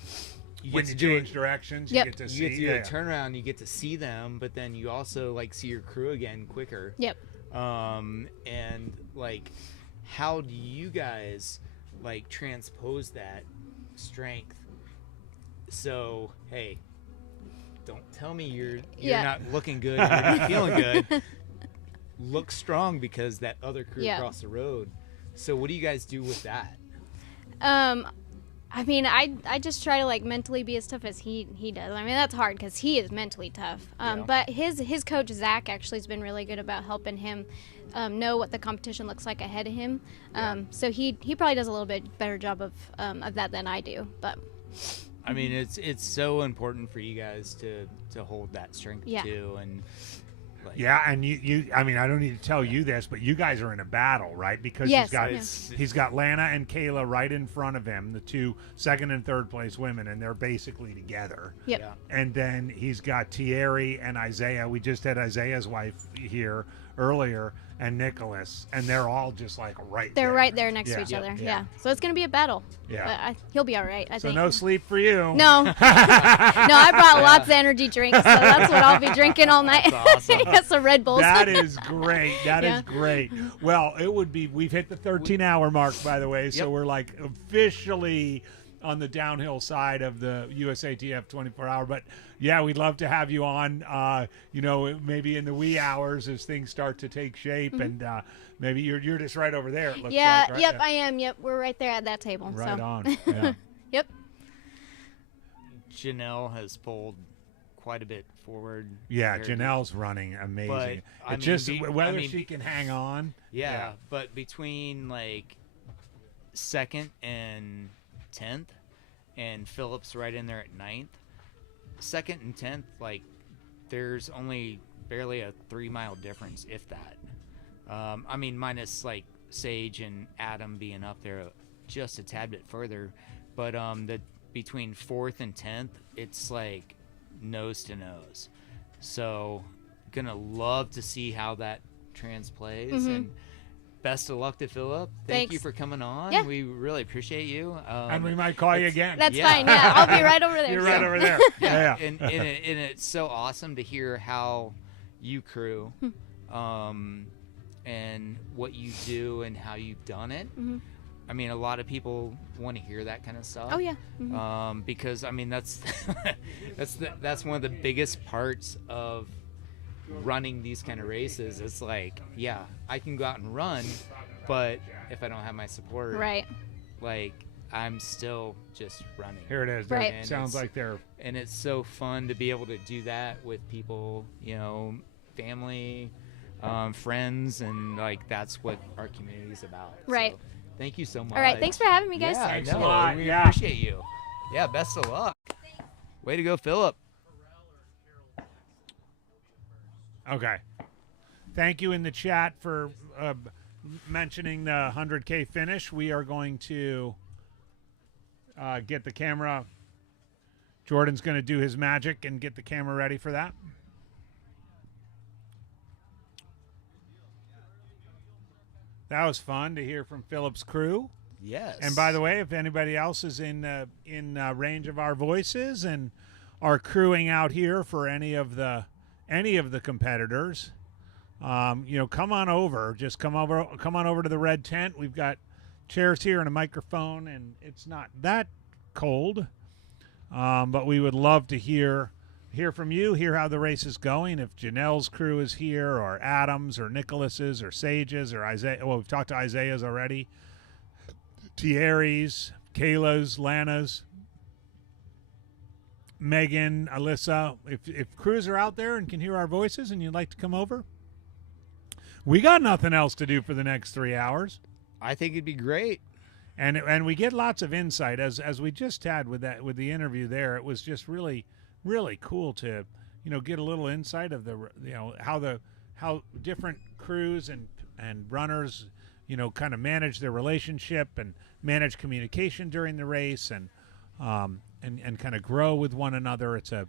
you when get you to do change it, directions, Yep. you get to you see. get to do a turnaround, you get to see them, but then you also like see your crew again quicker. Yep. And like, how do you guys like transpose that strength? So hey, don't tell me you're Yeah. not looking good, you're not feeling good. look strong because that other crew Yeah. across the road. So what do you guys do with that? I mean, I just try to like mentally be as tough as he does. I mean, that's hard because he is mentally tough. Yeah. But his coach Zach actually has been really good about helping him know what the competition looks like ahead of him. So he probably does a little bit better job of that than I do. But I mean, it's so important for you guys to hold that strength Yeah. too, and like, Yeah, and you I mean, I don't need to tell you this, but you guys are in a battle, right? Because Yes, he's got Lana and Kayla right in front of him, the two second and third place women, and they're basically together. Yep. Yeah. And then he's got Thierry and Isaiah. We just had Isaiah's wife here earlier, and Nicholas, and they're all just like right they're there. right there next to Yeah. each other. Yeah. Yeah. So it's gonna be a battle. Yeah. But he'll be all right. I So think. no sleep for you. No. No, I brought lots of energy drinks, so that's what I'll be drinking all night. That's awesome. Get some Red Bulls. That is great. That is Yeah. great. Well, it would be. We've hit the 13-hour mark, by the way, so Yep. we're like officially on the downhill side of the USATF 24-hour. But yeah, we'd love to have you on. Maybe in the wee hours as things start to take shape, and maybe you're just right over there. It looks Yeah. like, right? Yep. I am. Yep. We're right there at that table. Right so. on. Yeah. Yep. Janelle has pulled quite a bit forward. Yeah, compared to- Janelle's running amazing. But, I It's mean, just whether she can hang on. Yeah, but between like 2nd and 10th, and Phillips right in there at 9th, 2nd and 10th, like there's only barely a 3-mile difference, if that. I mean, minus like Sage and Adam being up there just a tad bit further, but between 4th and 10th, it's like nose to nose. So gonna love to see how that transplays, and best of luck to Philip. Thank you Thanks. for coming on. Yeah. We really appreciate you. And we might call you again. That's Yeah. fine. Yeah. I'll be right over there. You're right over there. yeah, Yeah. and it's so awesome to hear how you crew, and what you do and how you've done it. I mean, a lot of people want to hear that kind of stuff. Oh yeah. Because I mean that's that's one of the biggest parts of running these kind of races. It's like, yeah, I can go out and run, but if I don't have my support, Right. like I'm still just running. Here it is. Right. There- Sounds like they're. And it's so fun to be able to do that with people, family, friends, and like that's what our community is about. Right. So, thank you so much. All right. Thanks for having me, guys. Yeah, Thanks no, a lot. we Yeah. appreciate you. Yeah, best of luck. Way to go, Philip. Okay. Thank you in the chat for mentioning the 100K finish. We are going to get the camera. Jordan's going to do his magic and get the camera ready for that. That was fun to hear from Philip's crew. Yes. And by the way, if anybody else is in range of our voices and are crewing out here for any of the competitors, come on over. Just come on over to the red tent. We've got chairs here and a microphone, and it's not that cold. But we would love to hear from you, hear how the race is going. If Janelle's crew is here, or Adam's, or Nicholas's, or Sage's, or Isaiah. Well, we've talked to Isaiah's already. Thierry's, Kayla's, Lana's, Megan, Alyssa. If crews are out there and can hear our voices and you'd like to come over, we got nothing else to do for the next 3 hours. I think it'd be great. And we get lots of insight as we just had with the interview there. It was just really cool to get a little insight of the how different crews and runners kind of manage their relationship and manage communication during the race and kind of grow with one another. It's a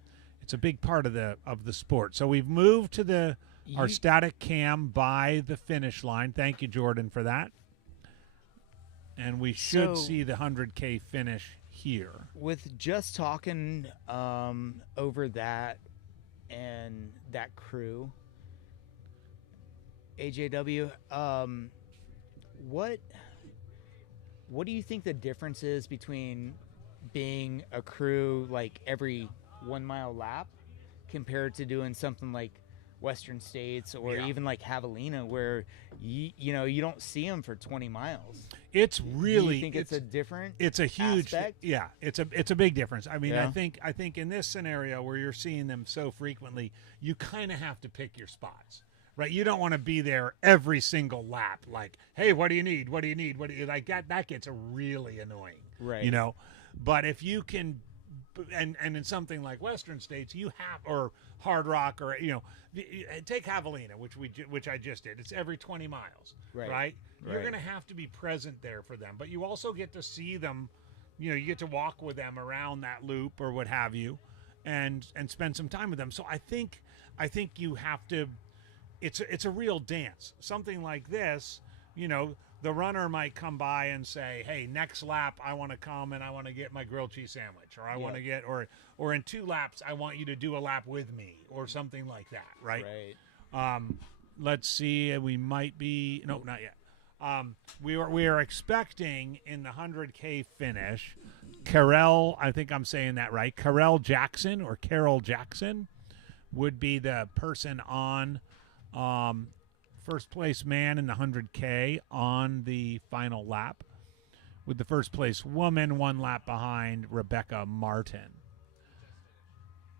big part of the sport. So we've moved to our static cam by the finish line. Thank you, Jordan, for that. And we should see the 100K finish here. With just talking over that and that crew, AJW, what do you think the difference is between being a crew like every 1 mile lap compared to doing something like Western states or Yeah. even like Javelina, where you don't see them for 20 miles. It's Do really you think it's a different? it's a huge aspect? yeah, it's a big difference. I mean, Yeah. I think in this scenario where you're seeing them so frequently, you kind of have to pick your spots. Right? You don't want to be there every single lap like, "Hey, what do you need? What do you need? What do you like that gets really annoying." Right. You know? But if you can and in something like Western states, you have or Hard Rock or take Javelina, which I just did. It's every 20 miles, right? You're Right. going to have to be present there for them, but you also get to see them. You get to walk with them around that loop or what have you, and spend some time with them. So I think you have to. It's a real dance. Something like this, the runner might come by and say, "Hey, next lap, I want to come and I want to get my grilled cheese sandwich, or I want to get, or in 2 laps, I want you to do a lap with me, or something like that." Right. Right. Let's see. We might be no, not yet. We are expecting in the 100K finish, Carol. I think I'm saying that right. Carol Jackson or Carol Jackson would be the person on. First place man in the 100K on the final lap, with the first place woman 1 lap behind Rebecca Martin.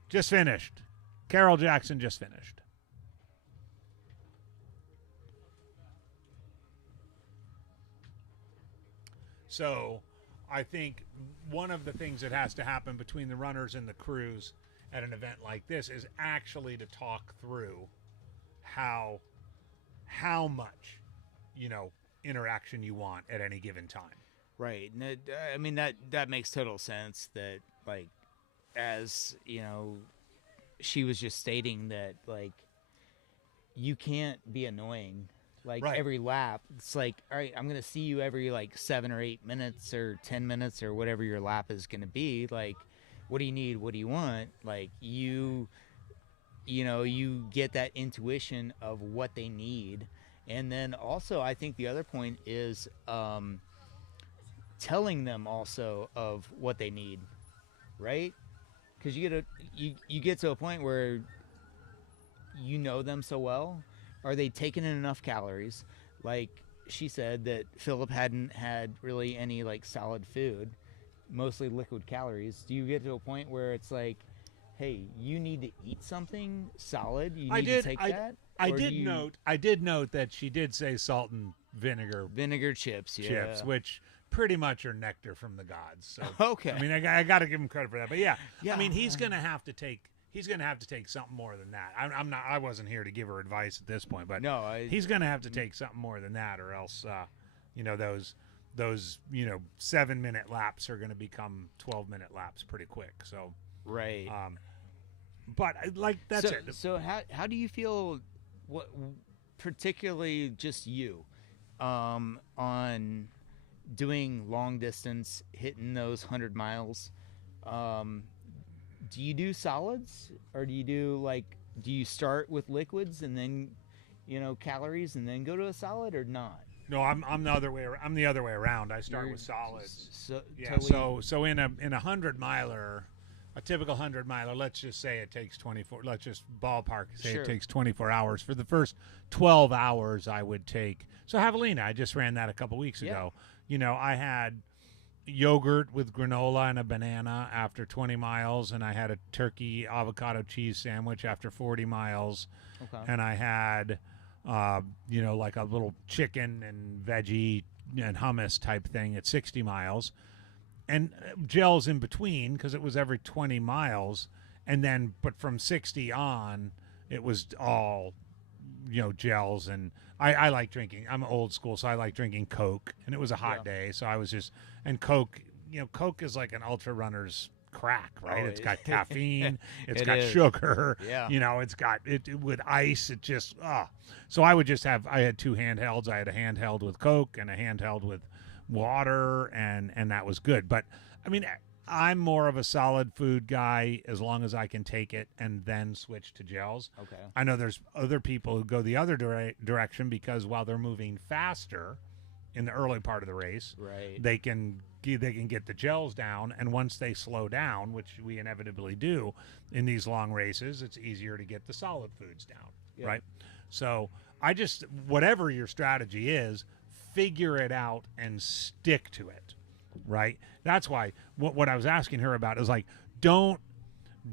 Just finished. Carol Jackson just finished. So I think one of the things that has to happen between the runners and the crews at an event like this is actually to talk through how much interaction you want at any given time. Right. And I mean that makes total sense. That like, as she was just stating that like you can't be annoying like every lap. It's like, all right, I'm gonna see you every like 7 or 8 minutes or 10 minutes or whatever your lap is gonna be. Like, what do you need? What do you want? Like you get that intuition of what they need. And then also I think the other point is telling them also of what they need, right? Because you get to a point where you know them so well. Are they taking in enough calories? Like she said that Philip hadn't had really any like solid food, mostly liquid calories. Do you get to a point where it's like, hey, you need to eat something solid. You need to take that. I did note that she did say salt and vinegar chips, which pretty much are nectar from the gods. So okay. I mean, I got to give him credit for that. But yeah. I mean, he's gonna have to take something more than that. I wasn't here to give her advice at this point, but no, he's gonna have to take something more than that, or else those 7-minute laps are gonna become 12-minute laps pretty quick. So right. But like that's it. So how do you feel? What particularly just you on doing long distance, hitting those 100 miles? Do you do solids, or do you start with liquids and then calories and then go to a solid, or not? No, I'm the other way. I'm the other way around. I start with solids. So yeah. totally. So in a 100-miler. A typical 100-miler, let's just say it takes 24. Let's just ballpark say Sure. It takes 24 hours. For the first 12 hours, I would take. So Javelina, I just ran that a couple weeks ago. I had yogurt with granola and a banana after 20 miles, and I had a turkey avocado cheese sandwich after 40 miles, and I had, like a little chicken and veggie and hummus type thing at 60 miles. And gels in between, because it was every 20 miles, and then but from 60 on, it was all, gels. And I like drinking. I'm old school, so I like drinking Coke. And it was a hot day, so I was just Coke. Coke is like an ultra runner's crack, right? It's got caffeine, it's got sugar. It's got it with ice. It just So I had 2 handhelds. I had a handheld with Coke and a handheld with water, and that was good. But I mean, I'm more of a solid food guy as long as I can take it and then switch to gels. Okay. I know there's other people who go the other direction, because while they're moving faster in the early part of the race, right, they can get the gels down, and once they slow down, which we inevitably do in these long races, it's easier to get the solid foods down. right? So I just, whatever your strategy is, figure it out and stick to it, right? That's why what I was asking her about is like, don't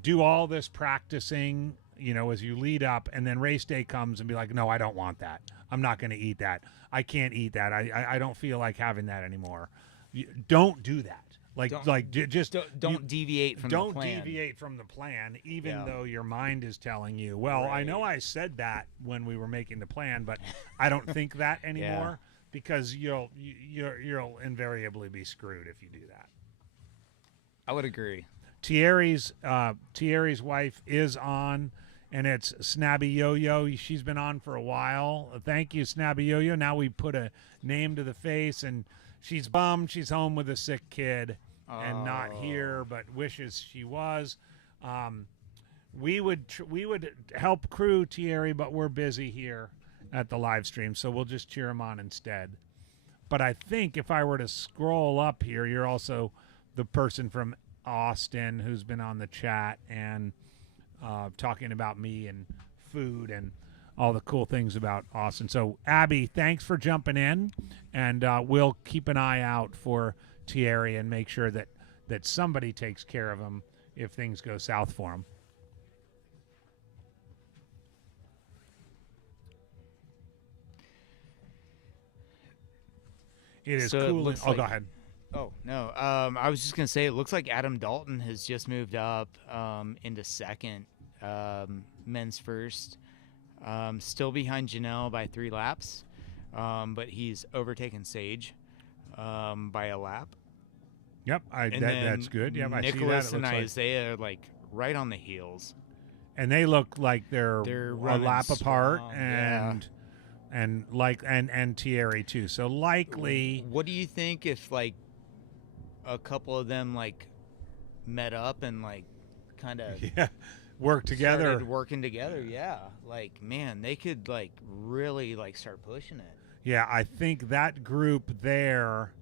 do all this practicing, as you lead up, and then race day comes and be like, no, I don't want that. I'm not going to eat that. I can't eat that. I don't feel like having that anymore. Don't do that. Don't deviate from the plan. Don't deviate from the plan, even though your mind is telling you, well, I know I said that when we were making the plan, but I don't think that anymore, because you'll invariably be screwed if you do that. I would agree. Thierry's wife is on, and it's Snabby Yo-Yo. She's been on for a while. Thank you, Snabby Yo-Yo. Now we put a name to the face, and she's bummed she's home with a sick kid and not here, but wishes she was. We would help crew Thierry, but we're busy here at the live stream, so we'll just cheer him on instead. But I think if I were to scroll up here, you're also the person from Austin who's been on the chat and talking about me and food and all the cool things about Austin. So Abby, thanks for jumping in, and we'll keep an eye out for Thierry and make sure that somebody takes care of him if things go south for him. It is cooling. Go ahead. Oh, no. I was just going to say, it looks like Adam Dalton has just moved up into second, men's first. Still behind Janelle by 3 laps, but he's overtaken Sage by a lap. Yep, that's good. Yep, Nicholas I see that. And Isaiah are like right on the heels. And they look like they're a lap apart, strong. and Thierry too. So likely. What do you think if like a couple of them like met up and like kind of work together, started working together? Yeah, like man, they could like really like start pushing it. Yeah, I think that group there.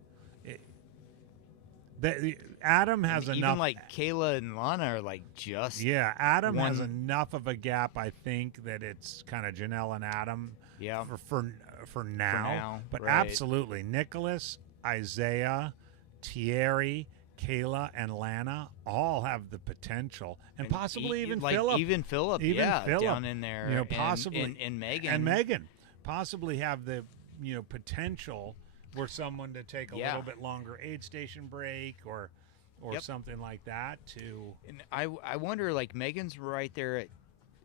Adam has enough. Even like Kayla and Lana are like just. Yeah, Adam has enough of a gap. I think that it's kind of Janelle and Adam. Yeah. For now. But right. Absolutely, Nicholas, Isaiah, Thierry, Kayla, and Lana all have the potential, and possibly even like Phillip. Even Phillip, down in there. Possibly and Megan. And Megan possibly have the potential for someone to take a little bit longer aid station break or something like that too. And I wonder, like Megan's right there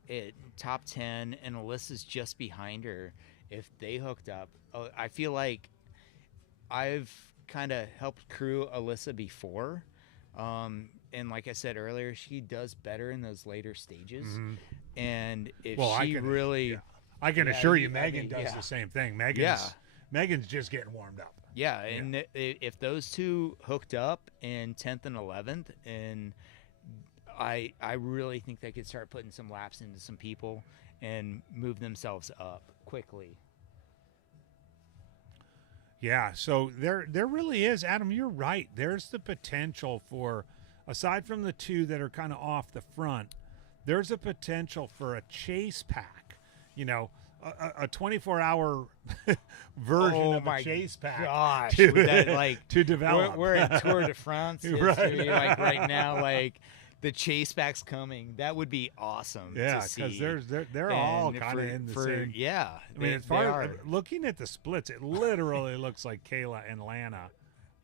at top 10 and Alyssa's just behind her. If they hooked up, I feel like I've kind of helped crew Alyssa before, and like I said earlier, she does better in those later stages. Mm-hmm. And if I can assure you, Megan does the same thing. Megan's just getting warmed up. Yeah, and if those two hooked up in 10th and 11th, and I really think they could start putting some laps into some people and move themselves up quickly. Yeah, so there really is, Adam, you're right. There's the potential for, aside from the two that are kind of off the front, there's a potential for a chase pack, a 24-hour version of a chase pack. Gosh, to develop. We're at Tour de France history, like right now, like the chase pack's coming. That would be awesome. Yeah, because they're all kind of in the same. Yeah, I mean, as far as looking at the splits, it literally looks like Kayla and Lana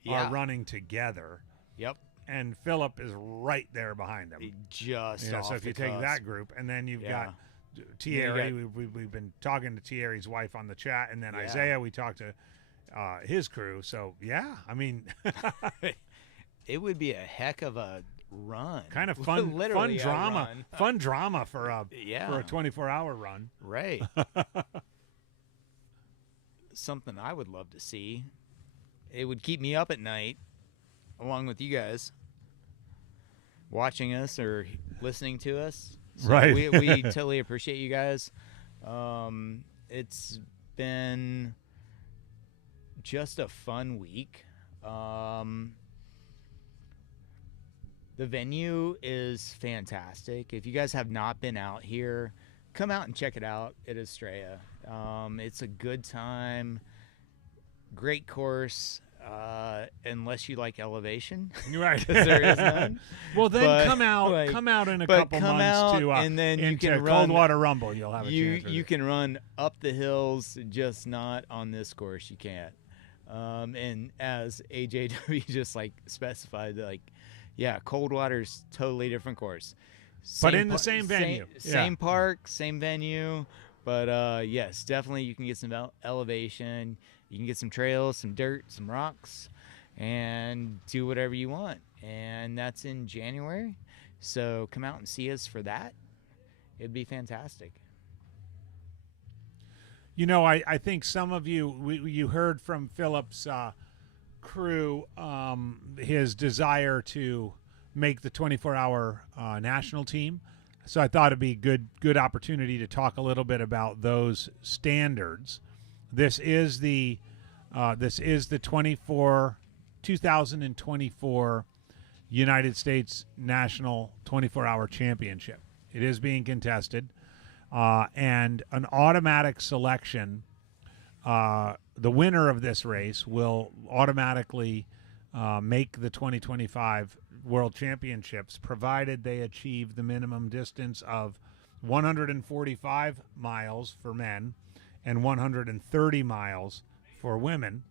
are running together. Yep. And Phillip is right there behind them. Just so if you take that group, and then you've got Thierry, we've been talking to Thierry's wife on the chat, and then Isaiah, we talked to his crew. So I mean, it would be a heck of a run. Kind of fun drama for a 24-hour run. Right. Something I would love to see. It would keep me up at night, along with you guys, watching us or listening to us. So right. We totally appreciate you guys. It's been just a fun week. The venue is fantastic. If you guys have not been out here, come out and check it out at Estrella. It's a good time, great course, unless you like elevation, Right? 'cause there is none. Well, then But, come out in a couple months to and then you into can run Coldwater Rumble. You'll have a chance. you can run up the hills, just not on this course. You can't. And as AJW just like specified, like, yeah, Coldwater's totally different course. But in the same venue. Same park, same venue. But yes, definitely you can get some elevation. You can get some trails, some dirt, some rocks, and do whatever you want. And that's in January. So come out and see us for that. It'd be fantastic. You know, I think some of you heard from Philip's crew his desire to make the 24-hour national team. So I thought it'd be good opportunity to talk a little bit about those standards. This is the 2024 United States National 24-Hour Championship. It is being contested, and an automatic selection. The winner of this race will automatically make the 2025 World Championships, provided they achieve the minimum distance of 145 miles for men and 130 miles for women,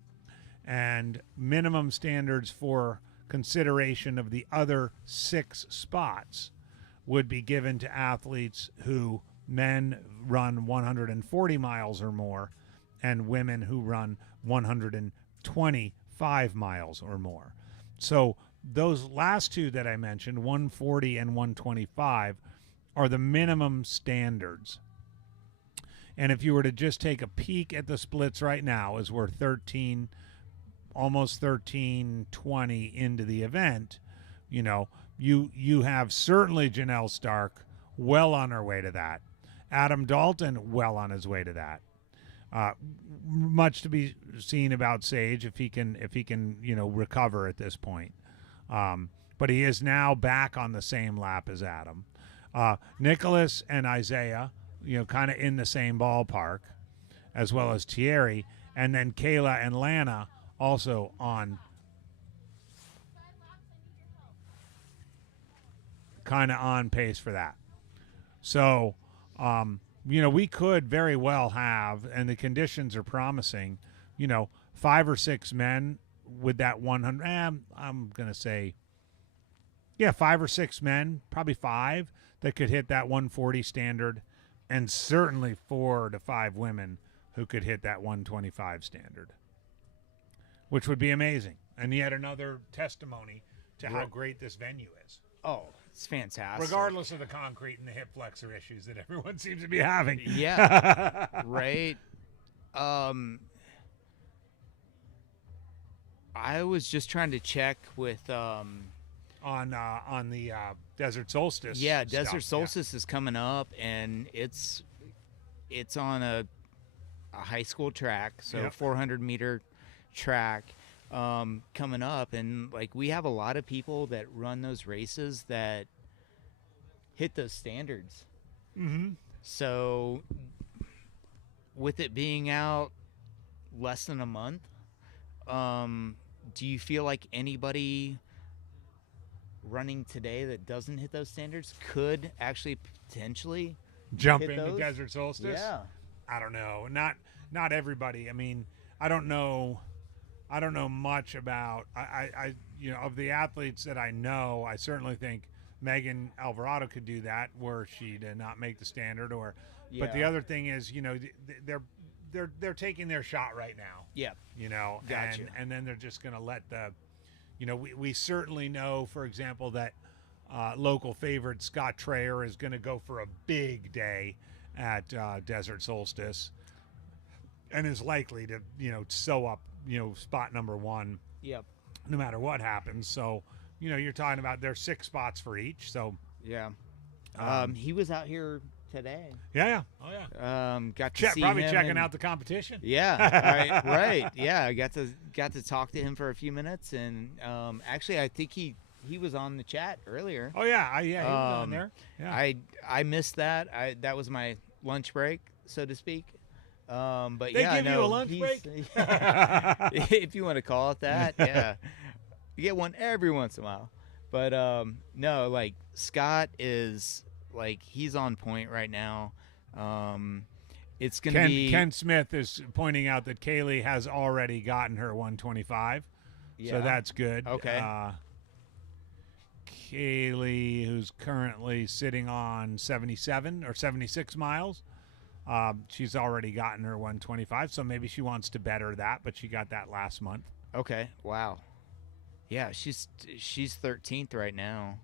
and minimum standards for consideration of the other 6 spots would be given to athletes who men run 140 miles or more and women who run 125 miles or more. So those last two that I mentioned, 140 and 125, are the minimum standards. And if you were to just take a peek at the splits right now, as we're almost 13:20 into the event, you know, you have certainly Janelle Stark well on her way to that. Adam Dalton well on his way to that. Much to be seen about Sage if he can recover at this point. But he is now back on the same lap as Adam. Nicholas and Isaiah, kind of in the same ballpark, as well as Thierry, and then Kayla and Lana also on pace for that. So, we could very well have, and the conditions are promising, 5 or 6 men with that 100. I'm going to say, 5 or 6 men, probably 5 that could hit that 140 standard, and certainly 4 to 5 women who could hit that 125 standard, which would be amazing. And yet another testimony to how great this venue is. Oh, it's fantastic. Regardless of the concrete and the hip flexor issues that everyone seems to be having. Yeah. Right. I was just trying to check with on the Desert Solstice. Yeah, Desert Solstice is coming up, and it's on a high school track, so 400-meter track coming up, and like we have a lot of people that run those races that hit those standards. Mm-hmm. So with it being out less than a month, do you feel like anybody running today that doesn't hit those standards could actually potentially jump hit into those? Desert Solstice? Yeah. I don't know. Not everybody. I mean, I don't know much about I of the athletes that I know. I certainly think Megan Alvarado could do that were she to not make the standard. But the other thing is, they're taking their shot right now. Yeah. Gotcha. And then they're just going to let we certainly know, for example, that local favorite Scott Traer is going to go for a big day at Desert Solstice and is likely to, sew up, spot number 1. Yep. No matter what happens. So, you're talking about there's 6 spots for each. So, yeah. He was out here today. Yeah. Oh, yeah. Got to see probably him checking out the competition. Yeah. Right. Yeah. I got to talk to him for a few minutes, and actually, I think he was on the chat earlier. Oh yeah. He was on there. Yeah. I missed that. That was my lunch break, so to speak. But They yeah, give you no, a lunch break? if you want to call it that, yeah. You get one every once in a while. But no, like Scott is like he's on point right now. It's gonna be Ken Smith is pointing out that Kaylee has already gotten her 125, so that's good. Okay. Kaylee, who's currently sitting on 77 or 76 miles, she's already gotten her 125, so maybe she wants to better that, but she got that last month. Okay. Wow. Yeah, she's 13th right now.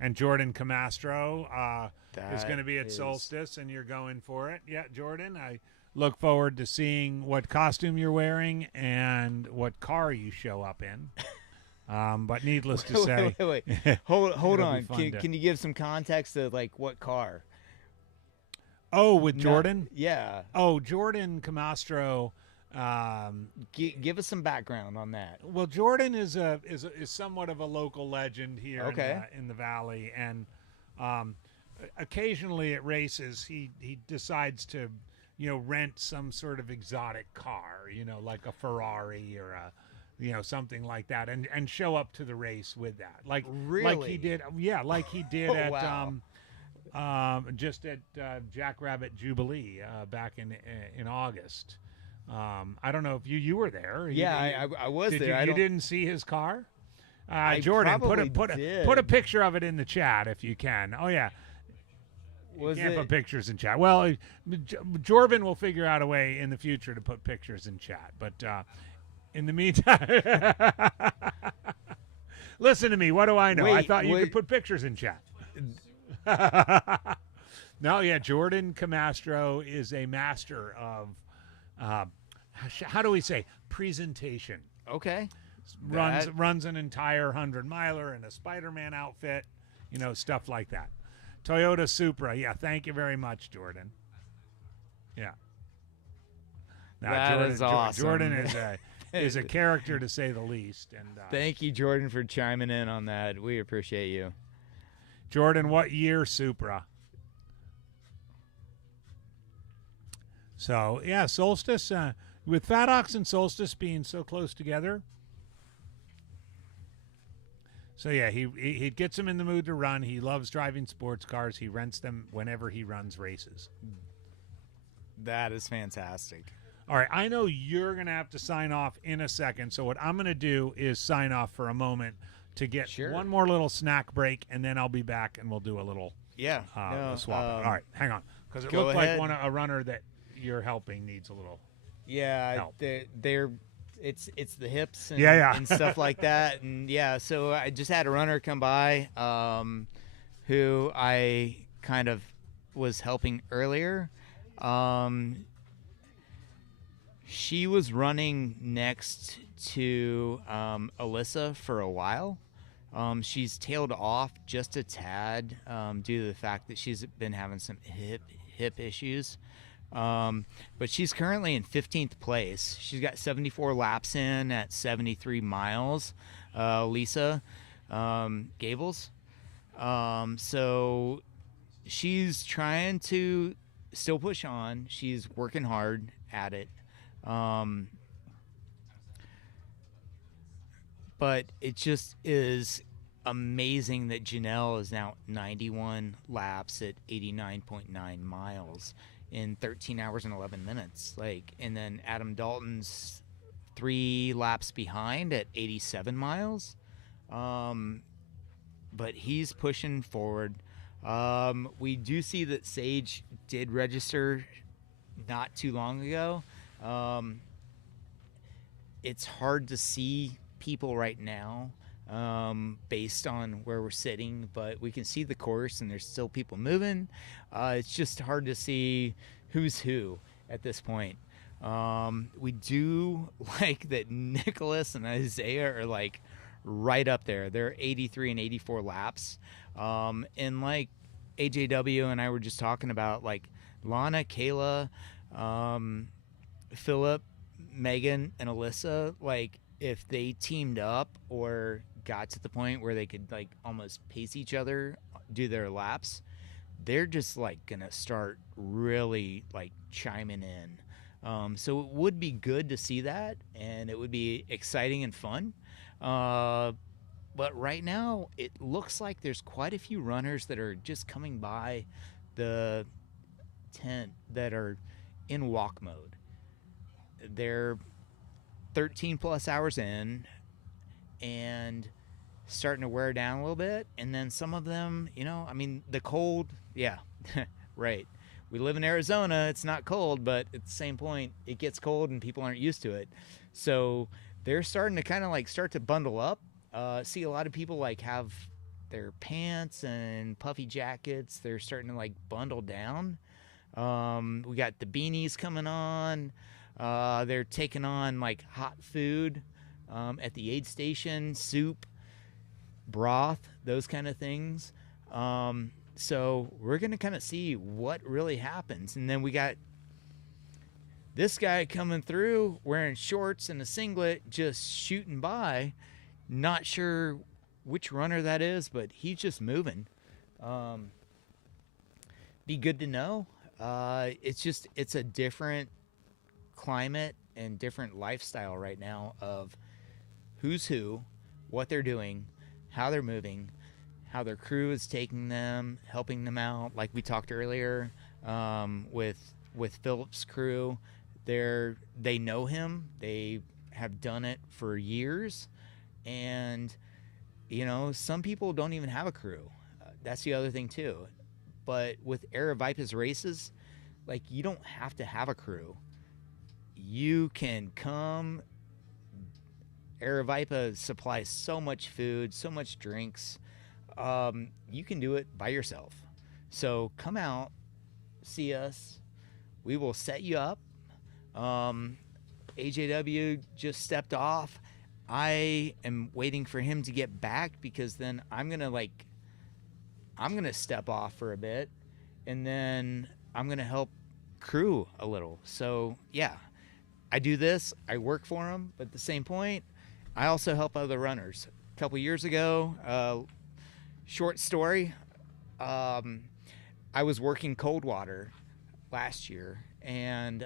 And Jordan Camastro is going to be at is- Solstice, and you're going for it. Yeah, Jordan, I look forward to seeing what costume you're wearing and what car you show up in. But needless to say, wait. Hold it'll be on. fun Can you give some context of like what car? Oh, with Jordan? Yeah. Oh, Jordan Camastro. Give us some background on that. Well, Jordan is somewhat of a local legend here Okay. in the valley, and occasionally at races he decides to rent some sort of exotic car, like a Ferrari or a something like that, and show up to the race with that, like he did Oh, at wow. just at Jackrabbit Jubilee back in August. I don't know if you were there. Yeah, I was did there. You didn't see his car? I Jordan, probably put did. a picture of it in the chat if you can. Oh yeah. Was You can't it? put pictures in chat. Well, Jordan will figure out a way in the future to put pictures in chat. But in the meantime, listen to me. What do I know? I Wait, thought you wait. could put pictures in chat. No, yeah, Jordan Camastro is a master of, how do we say, presentation. Okay. Runs an entire 100-miler in a Spider-Man outfit, stuff like that. Toyota Supra, yeah. Thank you very much, Jordan. Yeah. That Jordan, is awesome. Jordan is a character to say the least, and Thank you, Jordan, for chiming in on that. We appreciate you. Jordan, what year Supra? So yeah, Solstice with Fat Ox and Solstice being so close together. So yeah, he gets him in the mood to run. He loves driving sports cars. He rents them whenever he runs races. That is fantastic. All right, I know you're going to have to sign off in a second. So what I'm going to do is sign off for a moment to get one more little snack break, and then I'll be back and we'll do a little swap. All right, hang on, because it looked like a runner that you're helping needs a little help. They're it's the hips and, and stuff like that, and so I just had a runner come by who I kind of was helping earlier. She was running next to Alyssa for a while. She's tailed off just a tad due to the fact that she's been having some hip issues. But she's currently in 15th place. She's got 74 laps in at 73 miles. Lisa Gables. So she's trying to still push on. She's working hard at it. But it just is amazing that Janelle is now 91 laps at 89.9 miles in 13 hours and 11 minutes. And then Adam Dalton's 3 laps behind at 87 miles. But he's pushing forward. We do see that Sage did register not too long ago. It's hard to see people right now based on where we're sitting, but we can see the course and there's still people moving. It's just hard to see who's who at this point. We do like that Nicholas and Isaiah are right up there. They're 83 and 84 laps. And like AJW and I were just talking about, Lana, Kayla, Philip, Megan, and Alyssa, if they teamed up or got to the point where they could almost pace each other, do their laps, they're just like gonna start really like chiming in. So it would be good to see that, and it would be exciting and fun. But right now, it looks like there's quite a few runners that are just coming by the tent that are in walk mode. They're 13 plus hours in and starting to wear down a little bit. And then some of them, I mean, the cold, yeah, right. We live in Arizona, it's not cold, but at the same point, it gets cold and people aren't used to it. So they're starting to kind of like start to bundle up. See a lot of people like have their pants and puffy jackets. They're starting to like bundle down. We got the beanies coming on. They're taking on like hot food at the aid station, soup, broth, those kind of things. So we're going to kind of see what really happens. And then we got this guy coming through wearing shorts and a singlet, just shooting by. Not sure which runner that is, but he's just moving. Be good to know. It's a different climate and different lifestyle right now of who's who, what they're doing, how they're moving, how their crew is taking them, helping them out. Like we talked earlier with Philip's crew, they know him. They have done it for years, and some people don't even have a crew. That's the other thing too. But with Aravaipa's races, like, you don't have to have a crew. You can come. Aravaipa supplies so much food, so much drinks. You can do it by yourself. So come out, see us. We will set you up. AJW just stepped off. I am waiting for him to get back, because then I'm gonna step off for a bit, and then I'm gonna help crew a little. So yeah, I do this. I work for him, but at the same point, I also help other runners. A couple years ago, short story, I was working Coldwater last year, and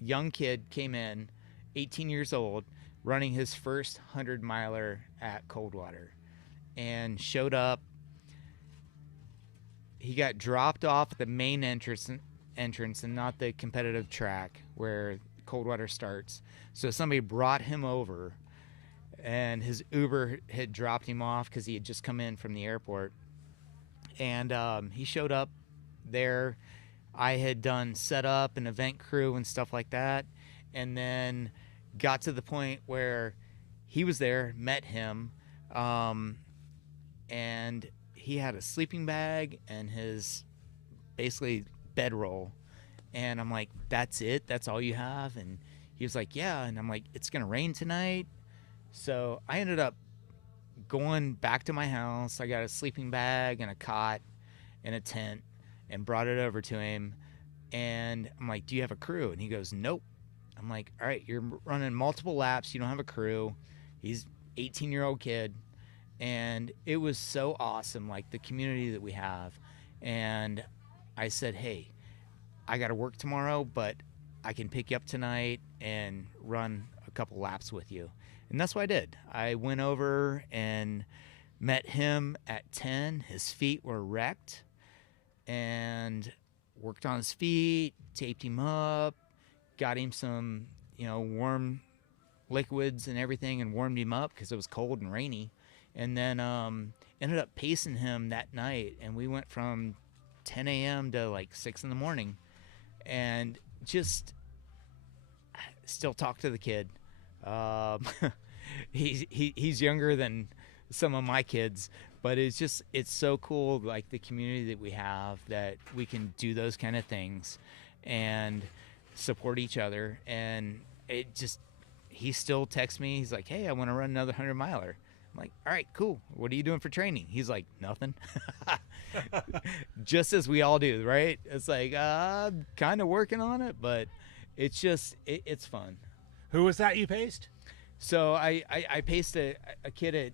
young kid came in, 18 years old, running his first 100-miler at Coldwater, and showed up. He got dropped off at the main entrance and not the competitive track where Coldwater starts. So somebody brought him over, and his Uber had dropped him off because he had just come in from the airport. And he showed up there. I had done setup and event crew and stuff like that, and then got to the point where he was there, met him, and he had a sleeping bag and his basically bedroll. And I'm like, that's it? That's all you have? And he was like, yeah. And I'm like, it's going to rain tonight. So I ended up going back to my house. I got a sleeping bag and a cot and a tent and brought it over to him. And I'm like, do you have a crew? And he goes, nope. I'm like, all right, you're running multiple laps. You don't have a crew. He's 18-year-old kid. And it was so awesome, like the community that we have. And I said, hey, I got to work tomorrow, but I can pick you up tonight and run a couple laps with you. And that's what I did. I went over and met him at 10. His feet were wrecked, and worked on his feet, taped him up, got him some, warm liquids and everything, and warmed him up because it was cold and rainy. And then ended up pacing him that night, and we went from 10 a.m. to like 6 in the morning, and just still talk to the kid. He's younger than some of my kids, but it's so cool, like the community that we have, that we can do those kind of things and support each other. And he still texts me. He's like, hey, I want to run another 100-miler. I'm like, all right, cool. What are you doing for training? He's like, nothing. Just as we all do, right? It's like, I'm kind of working on it, but it's it's fun. Who was that you paced? So I paced a kid at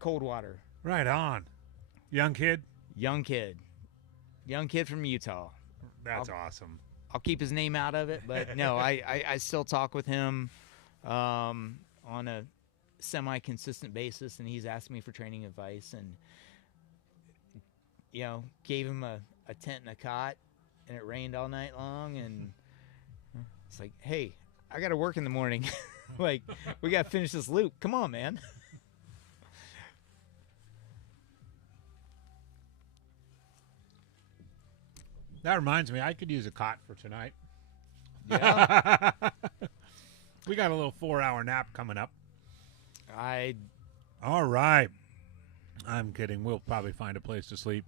Coldwater. Right on. Young kid? Young kid from Utah. That's awesome. I'll keep his name out of it, but no, I still talk with him on a semi-consistent basis, and he's asking me for training advice, and gave him a tent and a cot, and it rained all night long, and it's like, hey, I got to work in the morning. Like, we got to finish this loop. Come on, man. That reminds me, I could use a cot for tonight. Yeah. We got a little 4-hour nap coming up. All right. I'm kidding. We'll probably find a place to sleep.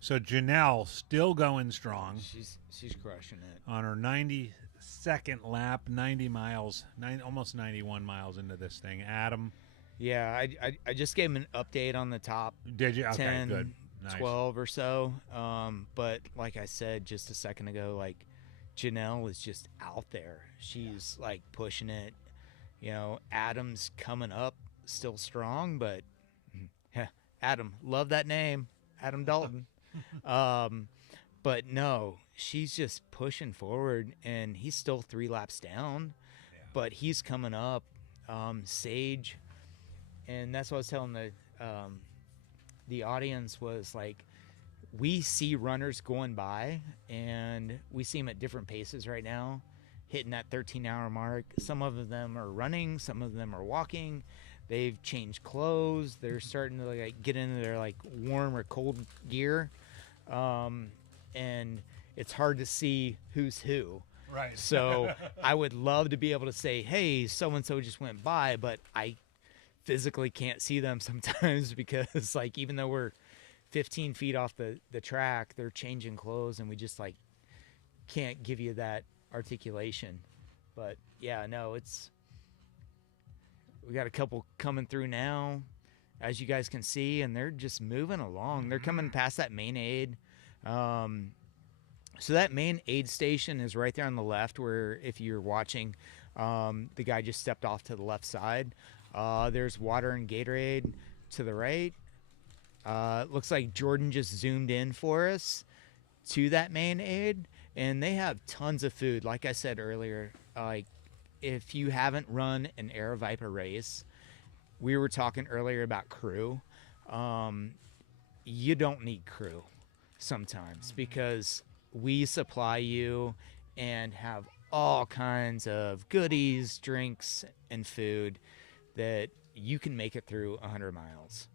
So Janelle still going strong. She's crushing it. On her 92nd lap, 90 miles, almost 91 miles into this thing. Adam. Yeah, I just gave him an update on the top. Did you? Okay, 10, good. Nice. 12 or so. But like I said just a second ago, like, Janelle is just out there. She's like pushing it. Adam's coming up still strong, but Adam, love that name, Adam Dalton. But no, she's just pushing forward, and he's still 3 laps down, but he's coming up. Sage, and that's what I was telling the audience was like, we see runners going by, and we see them at different paces right now, hitting that 13-hour mark. Some of them are running, some of them are walking. They've changed clothes. They're starting to like get into their like warm or cold gear, and it's hard to see who's who. Right. So I would love to be able to say, hey, so-and-so just went by, but I physically can't see them sometimes because like even though we're 15 feet off the track, they're changing clothes, and we just like can't give you that articulation. But yeah, no, we got a couple coming through now, as you guys can see, and they're just moving along. They're coming past that main aid. So that main aid station is right there on the left, where if you're watching, the guy just stepped off to the left side. There's water and Gatorade to the right. Looks like Jordan just zoomed in for us to that main aid, and they have tons of food. Like I said earlier, like if you haven't run an Aravaipa race, we were talking earlier about crew. You don't need crew sometimes, because we supply you and have all kinds of goodies, drinks, and food that you can make it through 100 miles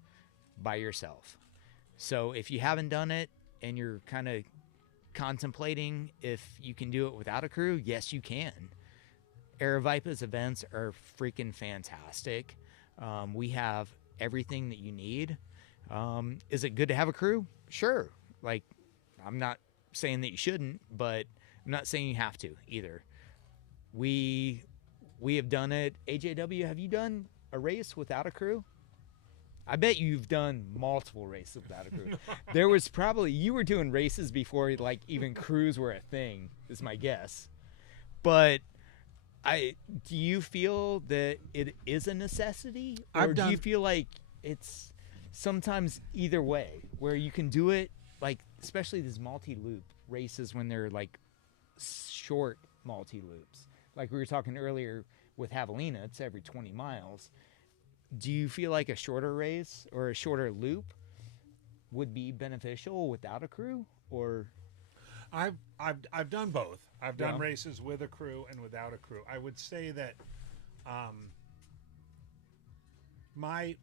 by yourself. So if you haven't done it and you're kind of contemplating if you can do it without a crew, yes, you can. Aravaipa's events are freaking fantastic. We have everything that you need. Is it good to have a crew? Sure. Like, I'm not saying that you shouldn't, but I'm not saying you have to either. We have done it. AJW, have you done a race without a crew? I bet you've done multiple races without a crew. There was probably, you were doing races before like even crews were a thing, is my guess. But do you feel that it is a necessity, or do you feel like it's sometimes either way, where you can do it, like especially these multi-loop races when they're like short multi-loops, like we were talking earlier with Javelina, it's every 20 miles. Do you feel like a shorter race or a shorter loop would be beneficial without a crew? Or I've done both. I've done races with a crew and without a crew. I would say that my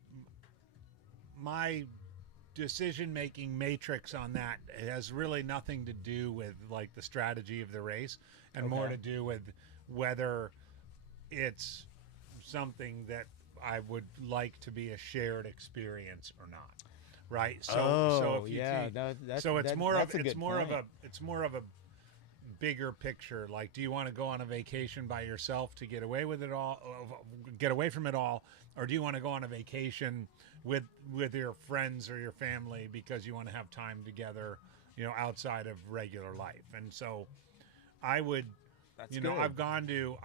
decision-making matrix on that has really nothing to do with like the strategy of the race, and more to do with whether it's something that I would like to be a shared experience or not, right? So if you it's more of a bigger picture. Like, do you want to go on a vacation by yourself to get away with it all, get away from it all, or do you want to go on a vacation with your friends or your family because you want to have time together, outside of regular life? And so, I would. I've gone to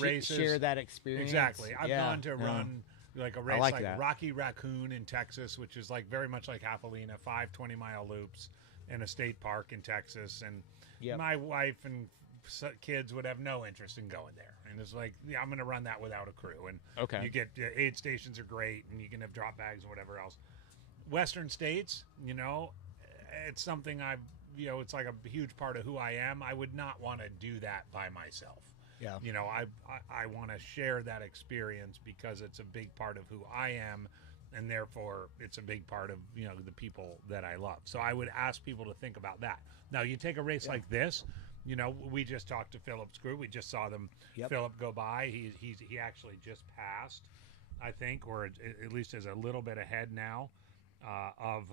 races. Share that experience. Exactly. I've gone to like a race like like that. Rocky Raccoon in Texas, which is like very much like Hallucinations, 5 20-mile loops in a state park in Texas. And Yep. my wife and kids would have no interest in going there. And it's like, yeah, I'm going to run that without a crew. And Okay. you get aid stations are great, and you can have drop bags and whatever else. Western states, you know, it's something it's like a huge part of who I am. I would not want to do that by myself. Yeah. You know, I want to share that experience because it's a big part of who I am, and therefore it's a big part of, you know, the people that I love. So I would ask people to think about that. Now, you take a race like this, you know, we just talked to Philip's crew. We just saw them, Philip go by. He actually just passed, I think, or at least is a little bit ahead now of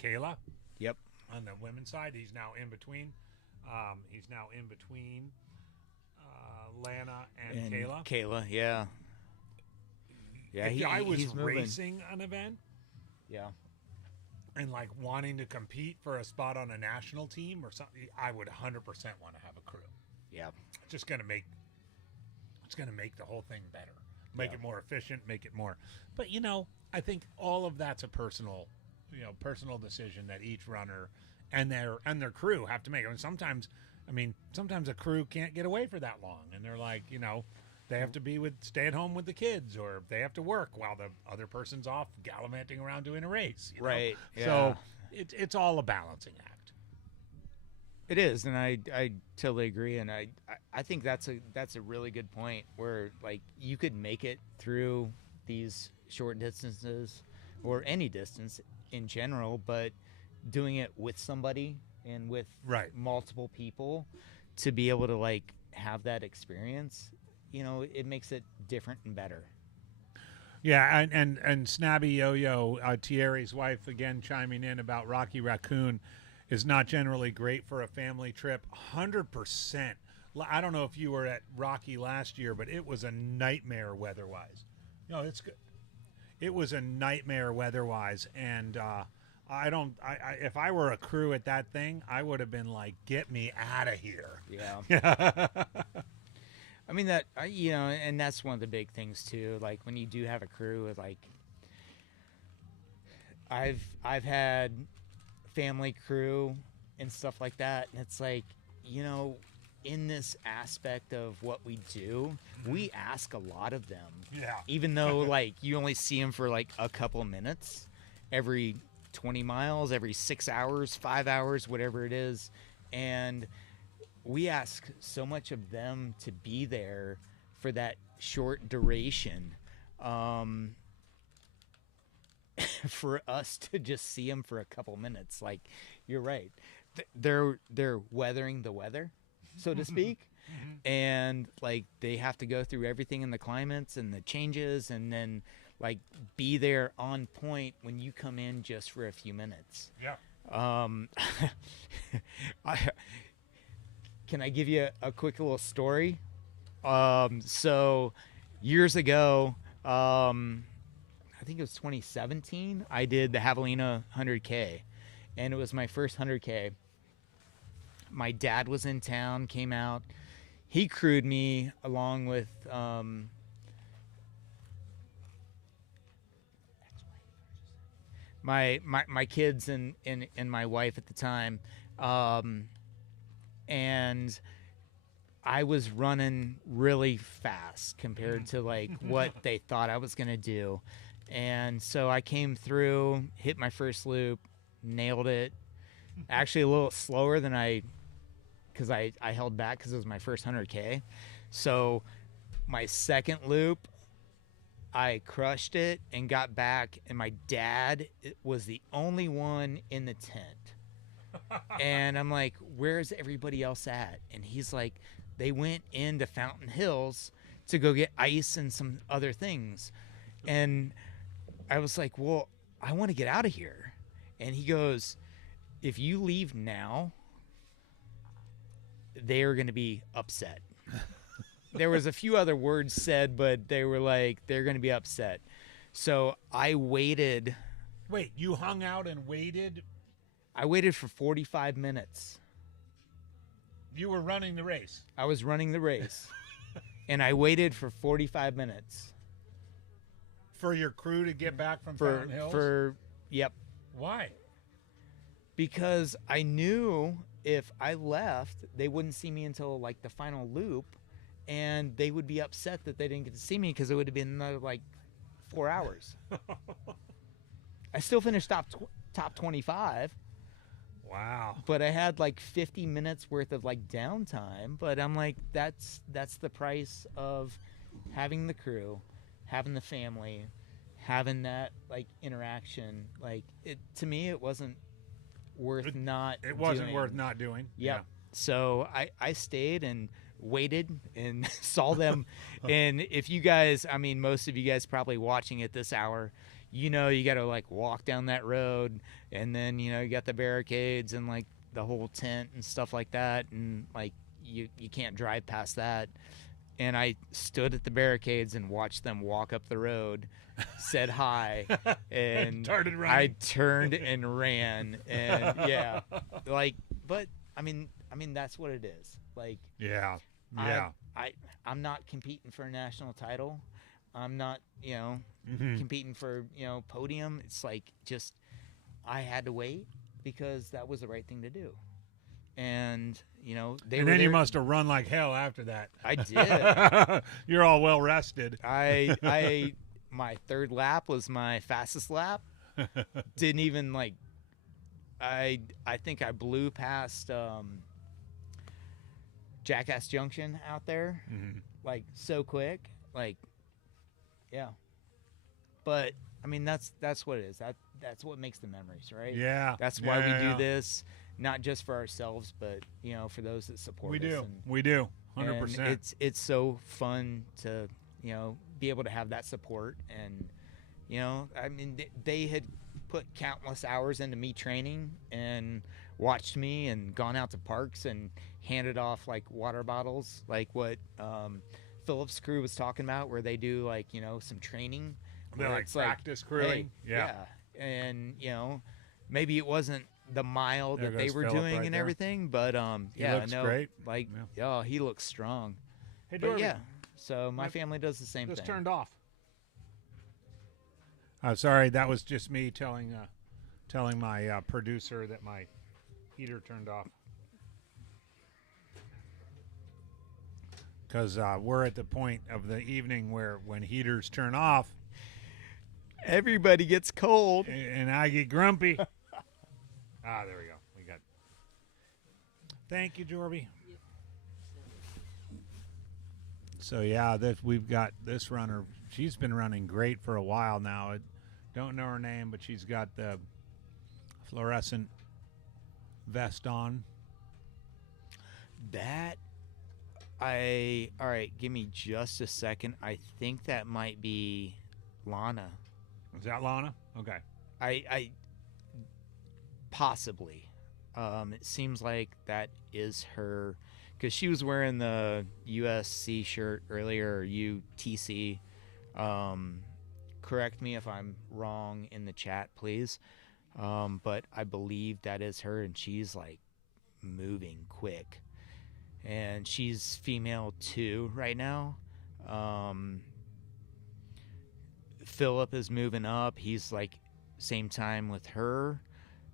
Kayla. Yep. On the women's side, he's now in between. Lana and Kayla. Kayla, yeah. Yeah, If I was he's moving. racing an event, Yeah. and like wanting to compete for a spot on a national team or something, I would 100% want to have a crew. Yeah. It's just gonna make the whole thing better, make it more efficient, make it more. But you know, I think all of that's a personal decision that each runner and their crew have to make. I mean, sometimes a crew can't get away for that long, and they're like, you know, they have to stay at home with the kids, or they have to work while the other person's off gallivanting around doing a race. You know? Right. Yeah. So it's all a balancing act. It is, and I totally agree, and I think that's a really good point where like you could make it through these short distances or any distance in general, but doing it with somebody and with multiple people to be able to like have that experience, you know, it makes it different and better. Yeah, and Snabby Yo-Yo, Thierry's wife, again chiming in about Rocky Raccoon, is not generally great for a family trip. 100%. I don't know if you were at Rocky last year, but it was a nightmare weather-wise. No, it's good. It was a nightmare weather-wise, and if I were a crew at that thing, I would have been like, get me out of here. Yeah. I mean, you know, and that's one of the big things too. Like when you do have a crew, like I've had family crew and stuff like that, and it's like, you know, in this aspect of what we do, we ask a lot of them. Yeah. Even though like you only see them for like a couple of minutes every 20 miles, every 6 hours, 5 hours, whatever it is, and we ask so much of them to be there for that short duration, for us to just see them for a couple minutes. Like, you're right, they're weathering the weather, so to speak. And like they have to go through everything in the climates and the changes, and then like be there on point when you come in just for a few minutes. Yeah. Can I give you a quick little story? So years ago, I think it was 2017, I did the Javelina 100K, and it was my first 100K. My dad was in town, came out. He crewed me along with my kids and my wife at the time. And I was running really fast compared to like what they thought I was going to do. And so I came through, hit my first loop, nailed it. Actually a little slower than because I held back because it was my first 100K. So my second loop, I crushed it and got back, and my dad was the only one in the tent. And I'm like, where's everybody else at? And he's like, they went into Fountain Hills to go get ice and some other things. And I was like, well, I want to get out of here. And he goes, if you leave now, they are going to be upset. There was a few other words said, but they were like, they're going to be upset. So I waited. Wait, you hung out and waited? I waited for 45 minutes. You were running the race. I was running the race. and I waited for 45 minutes For your crew to get back from for Fountain Hills? Yep. Why? Because I knew if I left, they wouldn't see me until like the final loop, and they would be upset that they didn't get to see me because it would have been another like 4 hours. I still finished top 25, Wow. but I had like 50 minutes worth of like downtime. But I'm like, that's the price of having the crew, having the family, having that like interaction. Like it to me, it wasn't worth not. It wasn't doing. worth not doing. Yep. So I stayed and waited and saw them. And if you guys, I mean, most of you guys probably watching at this hour, you know, you got to like walk down that road, and then, you know, you got the barricades and like the whole tent and stuff like that. And like, you can't drive past that. And I stood at the barricades and watched them walk up the road, said hi, and Started running. I turned and ran. And yeah, like, but I mean, that's what it is. Like, Yeah. Yeah. I'm not competing for a national title. I'm not, you know, Mhm. competing for, you know, podium. It's like, just, I had to wait because that was the right thing to do. And, you know, they And were then you there- must have run like hell after that. I did. You're all well rested. I my third lap was my fastest lap. Didn't even like, I think I blew past Jackass Junction out there, Mhm. like so quick, like, yeah. But I mean, that's what it is. That's what makes the memories, right? Yeah. That's why Yeah, we do yeah. this, not just for ourselves, but, you know, for those that support We us. do. And, We do. and 100%. it's so fun to, you know, be able to have that support. And, you know, I mean, they had put countless hours into me training and watched me and gone out to parks and handed off like water bottles, like what Philip's crew was talking about, where they do like, you know, some training. They're where like it's practice crewing. hey, Yeah. and, you know, maybe it wasn't the mile There that they goes were Phillip doing right and there. everything, but He yeah, looks no, great. like, Yeah. oh, he looks strong. Hey, But Jordan, yeah, so my my- family does the same just thing. turned off. Sorry, that was just me telling my producer that my heater turned off. Because we're at the point of the evening where when heaters turn off Everybody gets cold. and I get grumpy. There we go. We got. Thank you, Jorby. So yeah, we've got this runner. She's been running great for a while now. I don't know her name, but she's got the fluorescent vest on. All right, give me just a second. I think that might be Lana. Is that Lana? Okay. I possibly. It seems like that is her, because she was wearing the USC shirt earlier, or UTC. Correct me if I'm wrong in the chat, please. But I believe that is her, and she's like moving quick. And she's female too right now. Philip is moving up. He's like same time with her